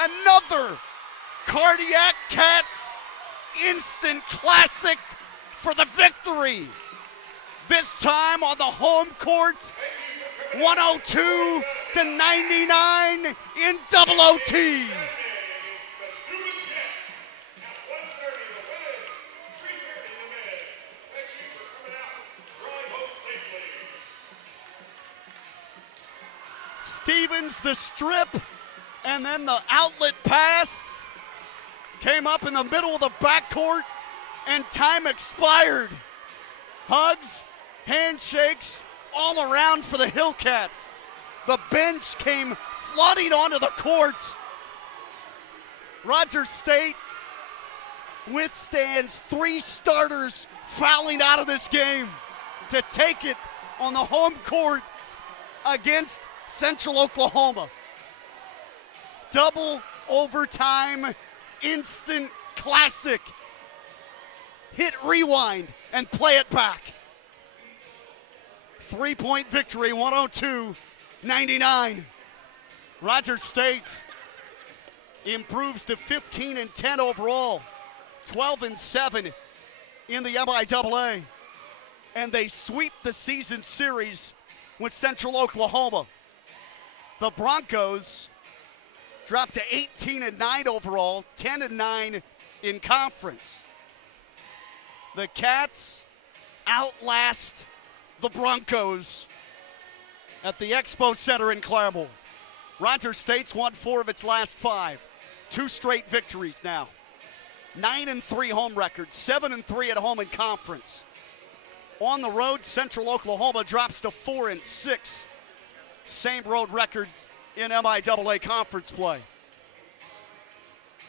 Another Cardiac Cats instant classic for the victory. This time on the home court, 102 to 99 in double OT. Stevens the strip, and then the outlet pass came up in the middle of the backcourt, and time expired. Hugs, handshakes, all around for the Hillcats. The bench came flooding onto the court. Rogers State withstands 3 starters fouling out of this game to take it on the home court against Central Oklahoma. Double overtime, instant classic. Hit rewind and play it back. 3-point victory, 102-99. Rogers State improves to 15-10 overall, 12-7 in the MIAA, and they sweep the season series with Central Oklahoma. The Broncos dropped to 18-9 overall, 10-9 in conference. The Cats outlast the Broncos at the Expo Center in Claremore. Rogers State's won 4 of its last 5. 2 straight victories now. 9-3 home record, 7-3 at home in conference. On the road, Central Oklahoma drops to 4-6. Same road record in MIAA conference play.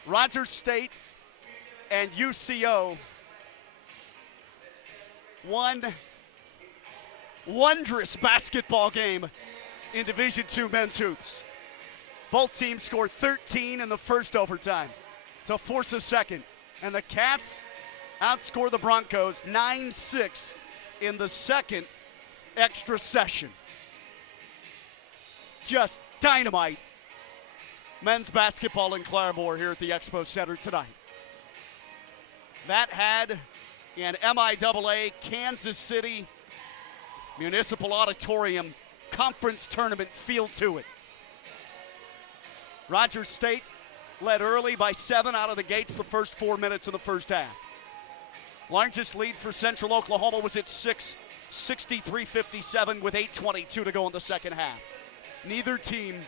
Rogers State and UCO one wondrous basketball game in Division II men's hoops. Both teams scored 13 in the first overtime to force a second, and the Cats outscore the Broncos 9-6 in the second extra session. Just dynamite men's basketball in Claremore here at the Expo Center tonight. That had an MIAA Kansas City Municipal Auditorium conference tournament feel to it. Rogers State led early by 7 out of the gates the first 4 minutes of the first half. Largest lead for Central Oklahoma was at 6, 63-57 with 8:22 to go in the second half. Neither team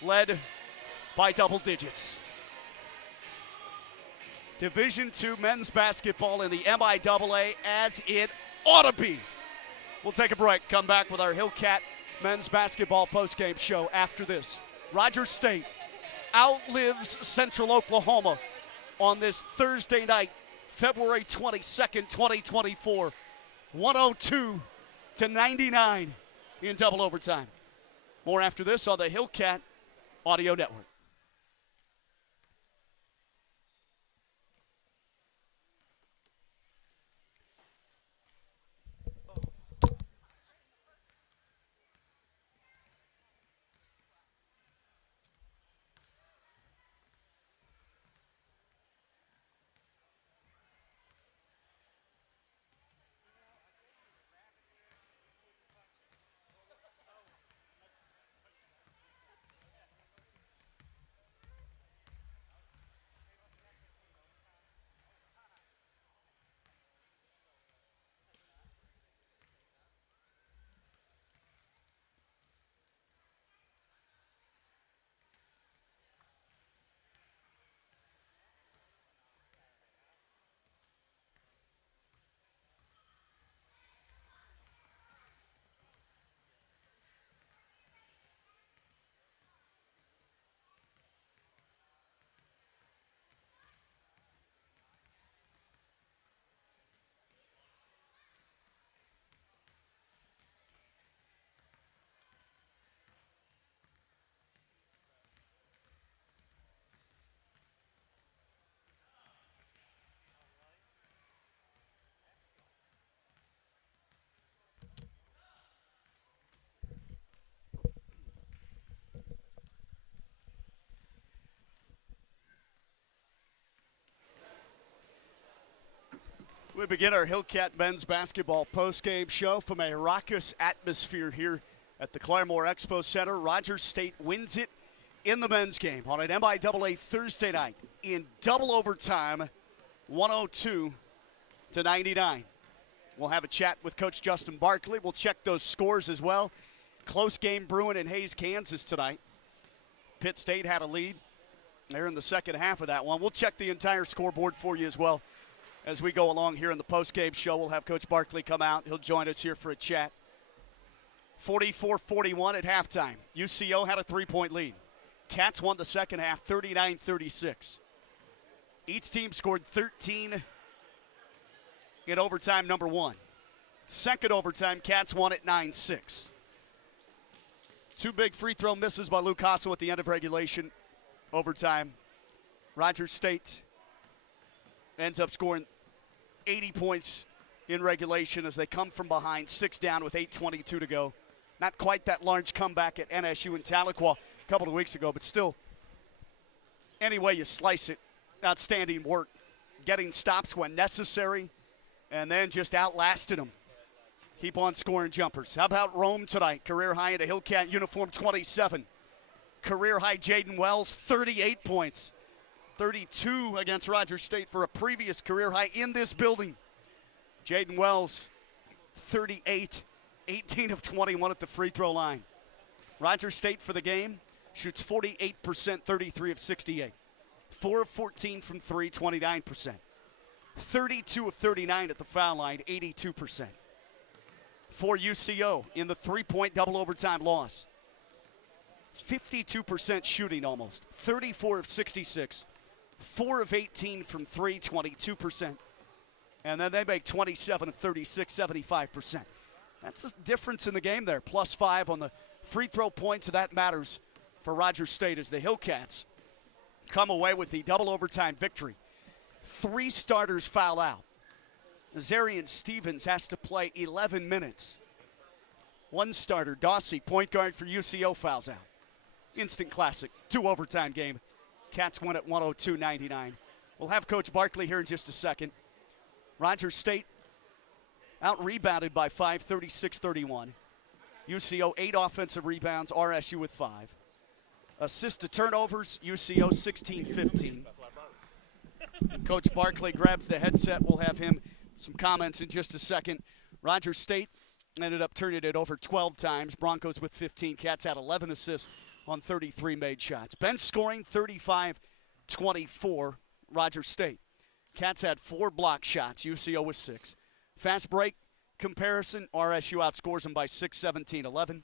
led by double digits. Division II men's basketball in the MIAA as it ought to be. We'll take a break, come back with our Hillcat men's basketball postgame show after this. Rogers State outlives Central Oklahoma on this Thursday night, February 22nd, 2024, 102-99 in double overtime. More after this on the Hillcat Audio Network. We begin our Hillcat men's basketball postgame show from a raucous atmosphere here at the Claremore Expo Center. Rogers State wins it in the men's game on an MIAA Thursday night in double overtime, 102-99. We'll have a chat with Coach Justin Barkley. We'll check those scores as well. Close game brewing in Hays, Kansas tonight. Pitt State had a lead there in the second half of that one. We'll check the entire scoreboard for you as well. As we go along here in the postgame show, we'll have Coach Barkley come out. He'll join us here for a chat. 44-41 at halftime. UCO had a three-point lead. Cats won the second half, 39-36. Each team scored 13 in overtime number one. Second overtime, Cats won at 9-6. Two big free throw misses by Luke Hassel at the end of regulation. Overtime, Rogers State ends up scoring 80 points in regulation as they come from behind, 6 down with 8:22 to go. Not quite that large comeback at NSU and Tahlequah a couple of weeks ago, but still, any way you slice it, outstanding work. Getting stops when necessary, and then just outlasted them. Keep on scoring jumpers. How about Rome tonight? Career high in a Hillcat uniform, 27. Career high Jaden Wells, 38 points. 32 against Rogers State for a previous career high in this building. Jaden Wells, 38, 18 of 21 at the free throw line. Rogers State for the game shoots 48%, 33 of 68. 4 of 14 from 3, 29%. 32 of 39 at the foul line, 82%. For UCO in the three-point double overtime loss. 52% shooting almost, 34 of 66. 4 of 18 from 3, 22%. And then they make 27 of 36, 75%. That's the difference in the game there. +5 on the free throw points, and that matters for Rogers State as the Hillcats come away with the double overtime victory. 3 starters foul out. Zarian Stevens has to play 11 minutes. 1 starter, Dawsey, point guard for UCO, fouls out. Instant classic, 2 overtime game. Cats win at 102-99. We'll have Coach Barkley here in just a second. Rogers State out-rebounded by 5, 36-31. UCO 8 offensive rebounds, RSU with 5. Assist to turnovers, UCO 16-15. Coach Barkley grabs the headset. We'll have him some comments in just a second. Rogers State ended up turning it over 12 times. Broncos with 15. Cats had 11 assists on 33 made shots. Bench scoring 35-24, Rogers State. Cats had 4 block shots, UCO with 6. Fast break comparison, RSU outscores them by 6, 17-11.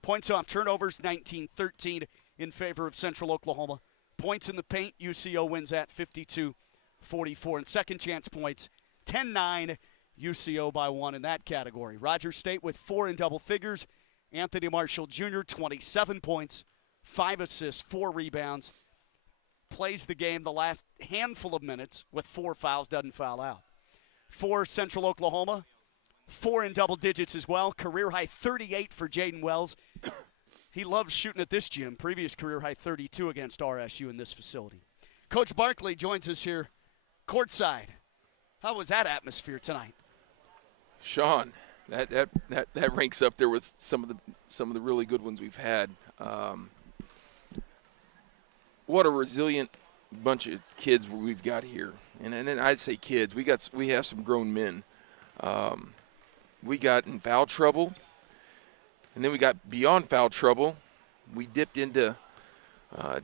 Points off turnovers, 19-13 in favor of Central Oklahoma. Points in the paint, UCO wins at 52-44. And second chance points, 10-9, UCO by 1 in that category. Rogers State with 4 in double figures. Anthony Marshall Jr., 27 points, 5 assists, 4 rebounds. Plays the game the last handful of minutes with 4 fouls, doesn't foul out. For Central Oklahoma, 4 in double digits as well. Career high 38 for Jaden Wells. He loves shooting at this gym. Previous career high 32 against RSU in this facility. Coach Barkley joins us here courtside. How was that atmosphere tonight? Sean, that ranks up there with some of the really good ones we've had. What a resilient bunch of kids we've got here, and then I'd say kids. We have some grown men. We got in foul trouble, and then we got beyond foul trouble. We dipped into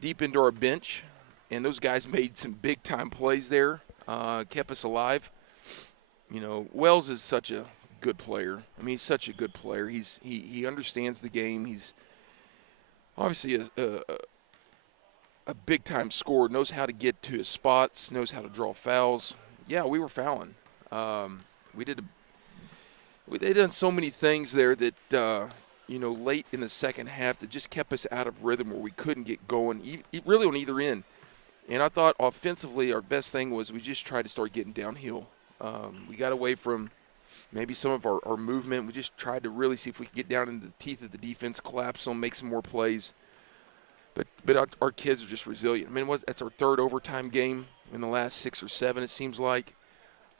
deep into our bench, and those guys made some big time plays there, kept us alive. You know, Wells is such a good player. I mean, he's such a good player. He understands the game. He's obviously a big time scorer. Knows how to get to his spots. Knows how to draw fouls. Yeah, we were fouling. They done so many things there that late in the second half that just kept us out of rhythm where we couldn't get going, really on either end. And I thought offensively our best thing was we just tried to start getting downhill. We got away from maybe some of our movement. We just tried to really see if we could get down into the teeth of the defense, collapse them, make some more plays. But our kids are just resilient. I mean, that's our third overtime game in the last 6 or 7, it seems like.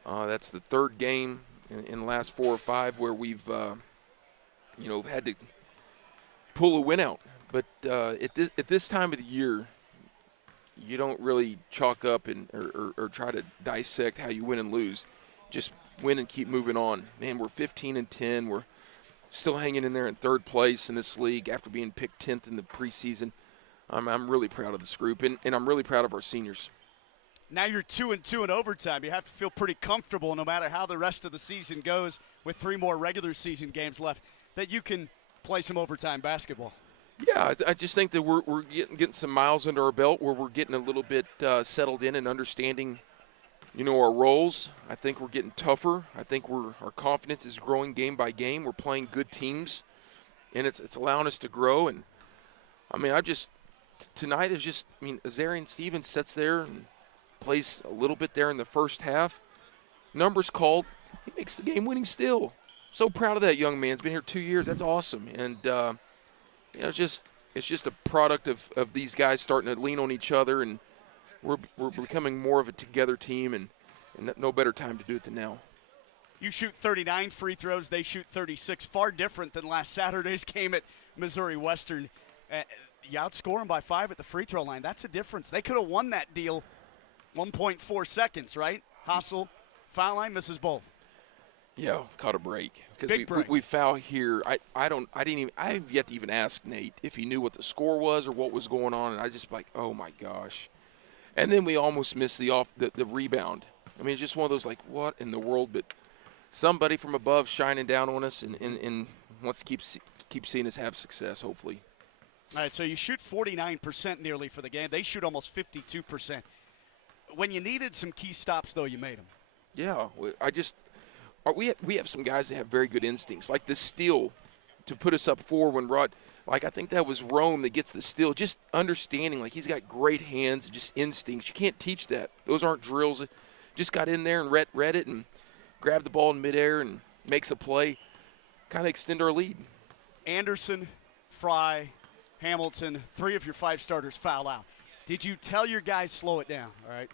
That's the third game in the last 4 or 5 where we've had to pull a win out. But at this time of the year, you don't really chalk up or try to dissect how you win and lose. Just win and keep moving on. Man, we're 15-10. We're still hanging in there in 3rd place in this league after being picked 10th in the preseason. I'm really proud of this group, and I'm really proud of our seniors. Now you're 2-2 in overtime. You have to feel pretty comfortable no matter how the rest of the season goes with 3 more regular season games left that you can play some overtime basketball. Yeah, I just think that we're getting some miles under our belt where we're getting a little bit settled in and understanding, our roles. I think we're getting tougher. I think our confidence is growing game by game. We're playing good teams, and it's allowing us to grow. And, I mean, tonight is just, Azarian Stevens sits there and plays a little bit there in the first half. Numbers called. He makes the game-winning steal. So proud of that young man. He's been here 2 years. That's awesome. And, it's just a product of these guys starting to lean on each other, and we're becoming more of a together team, and no better time to do it than now. You shoot 39 free throws. They shoot 36. Far different than last Saturday's game at Missouri Western. You outscore them by 5 at the free throw line. That's a difference. They could have won that deal 1.4 seconds, right? Hassel, foul line, misses both. Yeah, caught a break. Big break. We foul here. I have yet to even ask Nate if he knew what the score was or what was going on, and I just like, oh my gosh. And then we almost missed the rebound. I mean, it's just one of those like, what in the world? But somebody from above shining down on us and wants to keep seeing us have success, hopefully. All right, so you shoot 49% nearly for the game. They shoot almost 52%. When you needed some key stops, though, you made them. Yeah, we have some guys that have very good instincts, like the steal to put us up 4 when Rod, I think that was Rome that gets the steal, just understanding, he's got great hands, just instincts. You can't teach that. Those aren't drills. Just got in there and read it and grabbed the ball in midair and makes a play, kind of extend our lead. Anderson, Fry, Hamilton, 3 of your 5 starters foul out. Did you tell your guys slow it down? All right,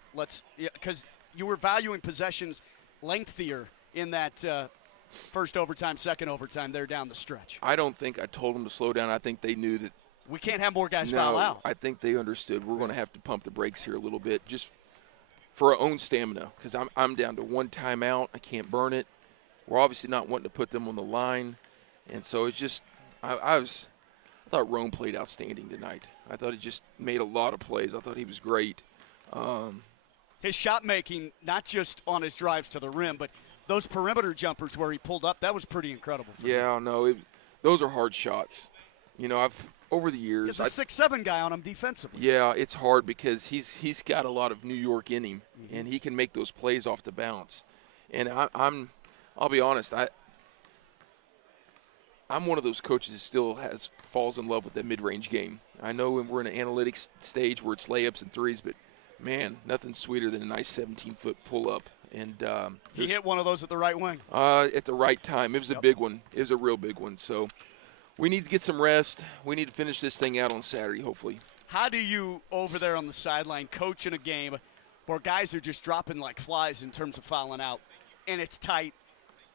because you were valuing possessions lengthier in that first overtime, second overtime there down the stretch. I don't think I told them to slow down. I think they knew that. We can't have more guys foul out. I think they understood we're going to have to pump the brakes here a little bit just for our own stamina, because I'm down to 1 timeout. I can't burn it. We're obviously not wanting to put them on the line. And so it's just I thought Rome played outstanding tonight. I thought he just made a lot of plays. I thought he was great. His shot making, not just on his drives to the rim, but those perimeter jumpers where he pulled up, that was pretty incredible. Those are hard shots. Over the years, he's a 6'7" guy on him defensively. Yeah, it's hard because he's got a lot of New York in him, and he can make those plays off the bounce. And I'll I'll be honest. I'm one of those coaches that still falls in love with that mid-range game. I know when we're in an analytics stage where it's layups and threes, but man, nothing sweeter than a nice 17-foot pull-up. And he hit one of those at the right wing. At the right time. It was a big one. It was a real big one. So we need to get some rest. We need to finish this thing out on Saturday, hopefully. How do you, over there on the sideline, coach in a game where guys are just dropping like flies in terms of fouling out, and it's tight,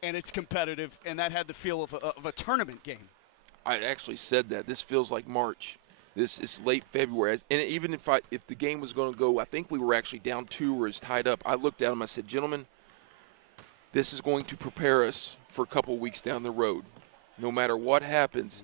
and it's competitive, and that had the feel of a tournament game? I actually said that. This feels like March. This is late February. And even if the game was going to go, I think we were actually down 2 or it's tied up. I looked at them. I said, gentlemen, this is going to prepare us for a couple of weeks down the road. No matter what happens,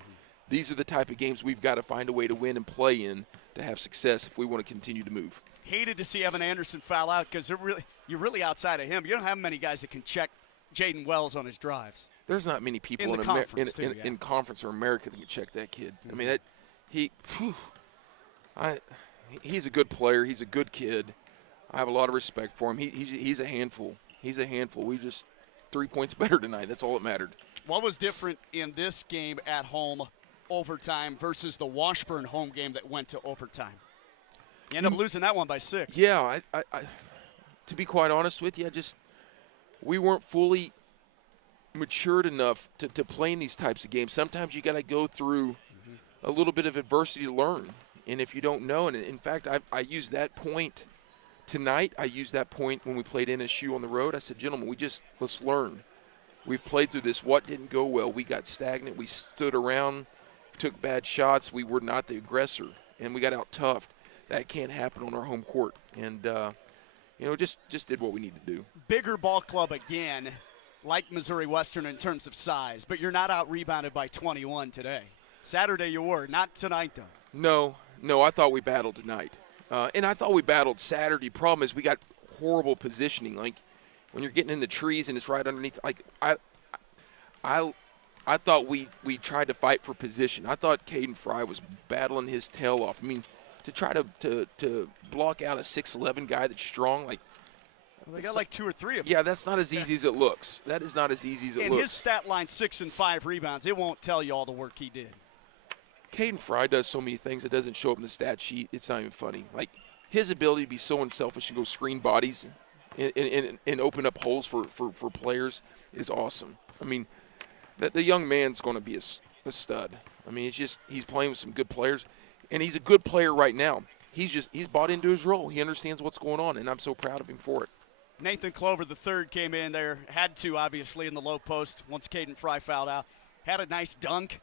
these are the type of games we've got to find a way to win and play in to have success if we want to continue to move. Hated to see Evan Anderson foul out because you're really outside of him. You don't have many guys that can check Jaden Wells on his drives. There's not many people in conference or America that can check that kid. I mean, he's a good player. He's a good kid. I have a lot of respect for him. He's a handful. He's a handful. We just 3 points better tonight. That's all that mattered. What was different in this game at home, overtime, versus the Washburn home game that went to overtime? You end up losing that one by 6. Yeah, I to be quite honest with you, we weren't fully matured enough to play in these types of games. Sometimes you got to go through a little bit of adversity to learn. And if you don't know, and in fact, I used that point tonight. I used that point when we played NSU on the road. I said, gentlemen, let's learn. We've played through this. What didn't go well? We got stagnant. We stood around, took bad shots. We were not the aggressor, and we got out-toughed. That can't happen on our home court. And, just did what we need to do. Bigger ball club again, like Missouri Western in terms of size, but you're not out-rebounded by 21 today. Saturday you were, not tonight, though. No, I thought we battled tonight. And I thought we battled Saturday. Problem is we got horrible positioning. Like, when you're getting in the trees and it's right underneath, like, I thought we tried to fight for position. I thought Caden Fry was battling his tail off. I mean, to try to block out a 6'11 guy that's strong, like, they got like 2 or 3 of them. Yeah, that's not as easy as it looks. That is not as easy as it looks. In his stat line, 6 and 5 rebounds, it won't tell you all the work he did. Caden Fry does so many things that doesn't show up in the stat sheet. It's not even funny. Like, his ability to be so unselfish and go screen bodies and open up holes for players is awesome. I mean, the young man's going to be a stud. I mean, he's playing with some good players, and he's a good player right now. He's bought into his role. He understands what's going on, and I'm so proud of him for it. Nathan Clover III came in there, had to obviously in the low post once Caden Fry fouled out. Had a nice dunk.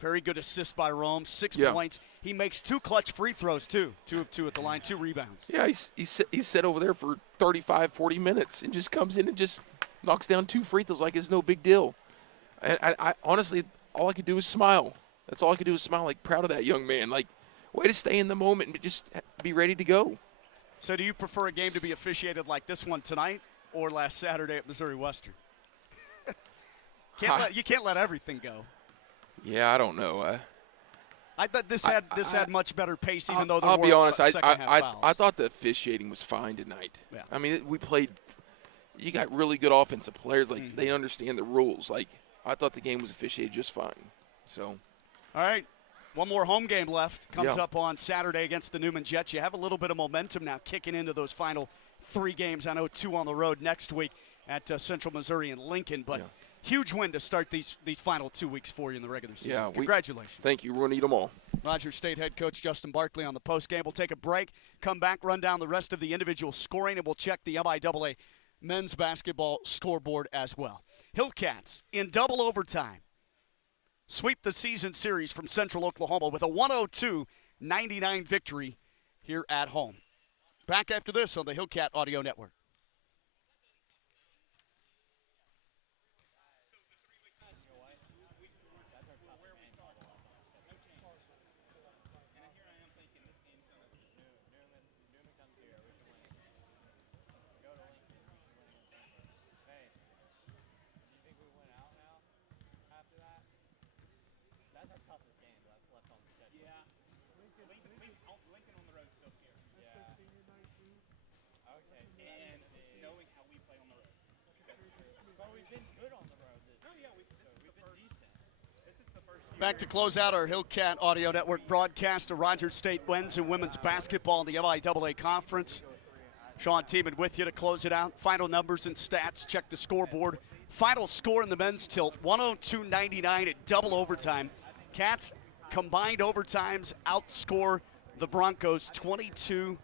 Very good assist by Rome, 6 points. He makes 2 clutch free throws, too. 2 of 2 at the line, 2 rebounds. Yeah, he's sat over there for 35, 40 minutes and just comes in and just knocks down 2 free throws like it's no big deal. I honestly, all I could do was smile. That's all I could do was smile, like, proud of that young man. Like, way to stay in the moment and just be ready to go. So do you prefer a game to be officiated like this one tonight or last Saturday at Missouri Western? You can't let everything go. Yeah, I don't know. I thought this had much better pace, even though I'll be honest. second half fouls. I thought the officiating was fine tonight. Yeah. I mean, we played. You got really good offensive players. Like, they understand the rules. Like, I thought the game was officiated just fine. So. All right. One more home game left. Comes up on Saturday against the Newman Jets. You have a little bit of momentum now kicking into those final 3 games. I know 2 on the road next week at Central Missouri and Lincoln, but huge win to start these final 2 weeks for you in the regular season. Yeah, congratulations. Thank you. We're going to eat them all. Rogers State head coach Justin Barkley on the postgame. We'll take a break, come back, run down the rest of the individual scoring, and we'll check the MIAA men's basketball scoreboard as well. Hillcats in double overtime sweep the season series from Central Oklahoma with a 102-99 victory here at home. Back after this on the Hillcat Audio Network. Lincoln on the road still here. Yeah. Okay. And Back to close out our Hillcat Audio Network broadcast of Rogers State men's and women's basketball in the MIAA Conference. Sean Tiemann with you to close it out. Final numbers and stats. Check the scoreboard. Final score in the men's tilt, 102-99 at double overtime. Cats combined overtimes outscore the Broncos 22-19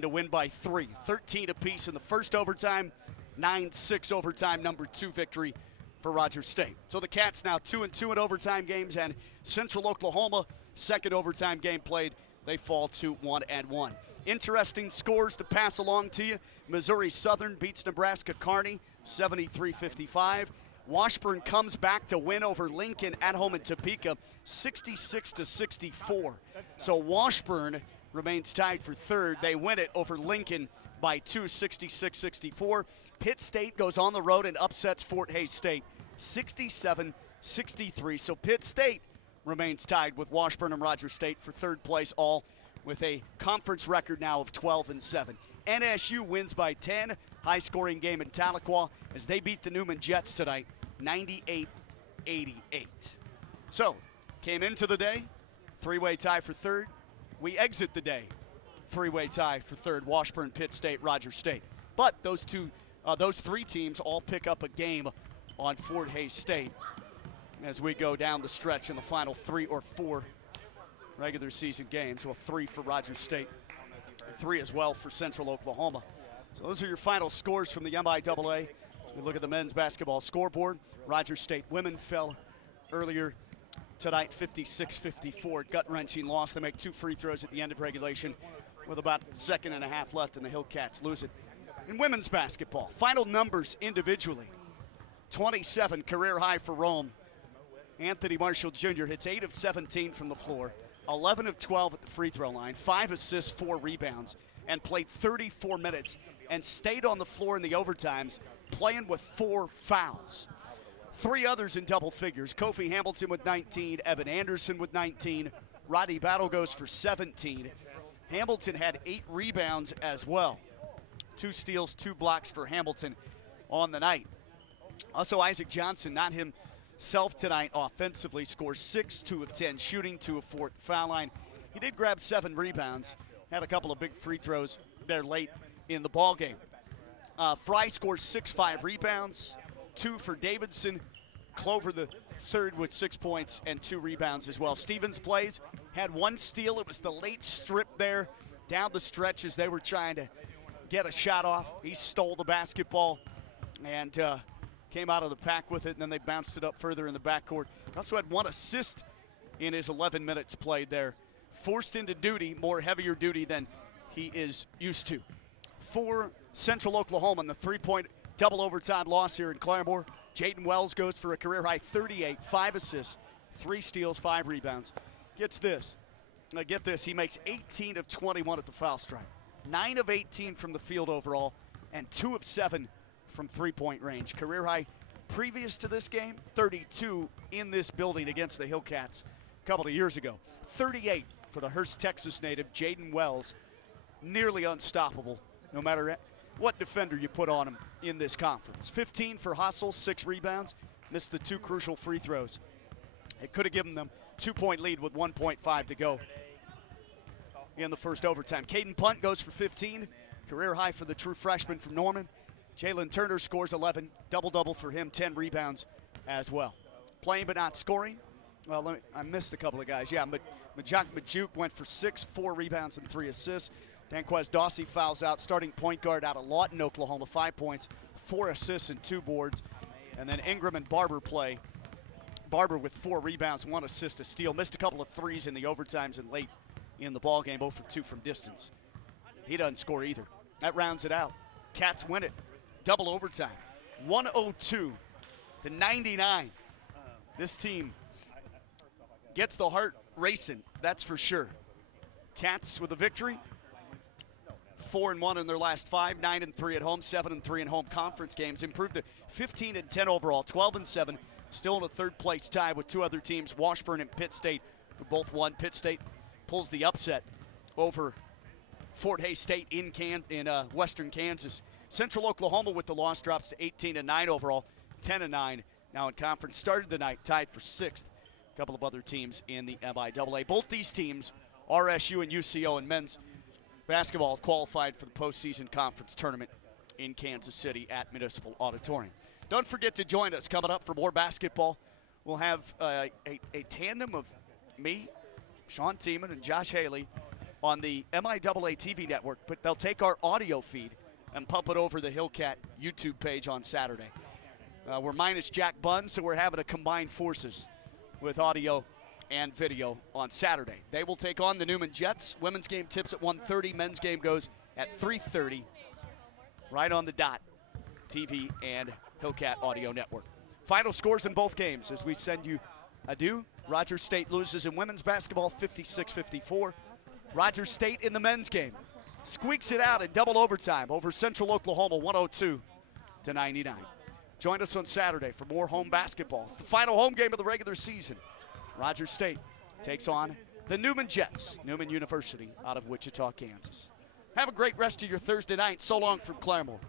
to win by 3. 13 apiece in the first overtime, 9-6 overtime, number 2 victory for Rogers State. So the Cats now 2-2 in overtime games, and Central Oklahoma, second overtime game played, they fall to 1-1. Interesting scores to pass along to you. Missouri Southern beats Nebraska Kearney 73-55. Washburn comes back to win over Lincoln at home in Topeka 66-64. So Washburn remains tied for third. They win it over Lincoln by 2, 66-64. Pitt State goes on the road and upsets Fort Hays State 67-63. So Pitt State remains tied with Washburn and Rogers State for third place, all with a conference record now of 12-7. NSU wins by 10. High-scoring game in Tahlequah as they beat the Newman Jets tonight, 98-88. So, came into the day, three-way tie for third. We exit the day, three-way tie for third, Washburn, Pitt State, Rogers State. But those three teams all pick up a game on Fort Hays State as we go down the stretch in the final 3 or 4 regular season games. Well, 3 for Rogers State, 3 as well for Central Oklahoma. So those are your final scores from the MIAA. As we look at the men's basketball scoreboard, Rogers State women fell earlier tonight, 56-54, gut-wrenching loss. They make 2 free throws at the end of regulation with about a second and a half left, and the Hillcats lose it. In women's basketball, final numbers individually. 27, career high for Rome. Anthony Marshall Jr. hits 8 of 17 from the floor, 11 of 12 at the free throw line, 5 assists, 4 rebounds, and played 34 minutes and stayed on the floor in the overtimes, playing with 4 fouls. 3 others in double figures. Kofi Hamilton with 19, Evan Anderson with 19, Roddy Battle goes for 17. Hamilton had 8 rebounds as well. 2 steals, 2 blocks for Hamilton on the night. Also, Isaac Johnson, not himself tonight offensively, scores 6, 2 of 10 shooting, 2 of 4 at the foul line. He did grab 7 rebounds, had a couple of big free throws there late in the ball game. Fry scores 6, 5 rebounds, 2 for Davidson. Clover the third with 6 points and 2 rebounds as well. Stevens plays, had 1 steal. It was the late strip there down the stretch as they were trying to get a shot off. He stole the basketball and came out of the pack with it, and then they bounced it up further in the backcourt. Also had 1 assist in his 11 minutes played there. Forced into duty, more heavier duty than he is used to. For Central Oklahoma in the 3-point double overtime loss here in Claremore, Jaden Wells goes for a career-high 38, 5 assists, 3 steals, 5 rebounds. Gets this. Now get this, he makes 18 of 21 at the foul stripe. 9 of 18 from the field overall, and 2 of 7 from 3-point range. Career high previous to this game, 32 in this building against the Hillcats a couple of years ago. 38 for the Hearst, Texas native, Jaden Wells. Nearly unstoppable, no matter what defender you put on him in this conference. 15 for Hustle, 6 rebounds. Missed the 2 crucial free throws. It could have given them 2-point lead with 1.5 to go in the first overtime. Caden Punt goes for 15, career high for the true freshman from Norman. Jalen Turner scores 11, double-double for him, 10 rebounds as well. Playing but not scoring. Well, I missed a couple of guys. Yeah, Majak Majuk went for 6, 4 rebounds and 3 assists. Danquez Dawsey fouls out, starting point guard out of Lawton, Oklahoma, 5 points, 4 assists and 2 boards. And then Ingram and Barber play. Barber with 4 rebounds, 1 assist, a steal. Missed a couple of threes in the overtimes and late in the ball game, 0 for 2 from distance. He doesn't score either. That rounds it out. Cats win it. Double overtime. 102-99. This team gets the heart racing, that's for sure. Cats with a victory. 4-1 in their last 5, 9-3 at home, 7-3 in home conference games. Improved to 15-10 overall, 12-7. Still in a third place tie with 2 other teams, Washburn and Pitt State, who both won. Pitt State pulls the upset over Fort Hays State in western Kansas. Central Oklahoma with the loss drops to 18-9 overall, 10-9 now in conference. Started the night tied for 6th a couple of other teams in the MIAA. Both these teams, RSU and UCO and men's basketball, have qualified for the postseason conference tournament in Kansas City at Municipal Auditorium. Don't forget to join us coming up for more basketball. We'll have a tandem of me, Sean Tiemann, and Josh Haley on the MIAA TV network, but they'll take our audio feed and pump it over the Hillcat YouTube page on Saturday. We're minus Jack Bunn, so we're having to combine forces with audio and video on Saturday. They will take on the Newman Jets. Women's game tips at 1:30. Men's game goes at 3:30, right on the dot, TV and Hillcat Audio Network. Final scores in both games as we send you adieu. Rogers State loses in women's basketball 56-54. Rogers State in the men's game squeaks it out in double overtime over Central Oklahoma 102-99. Join us on Saturday for more home basketball. It's the final home game of the regular season. Rogers State takes on the Newman Jets, Newman University out of Wichita, Kansas. Have a great rest of your Thursday night. So long from Claremore.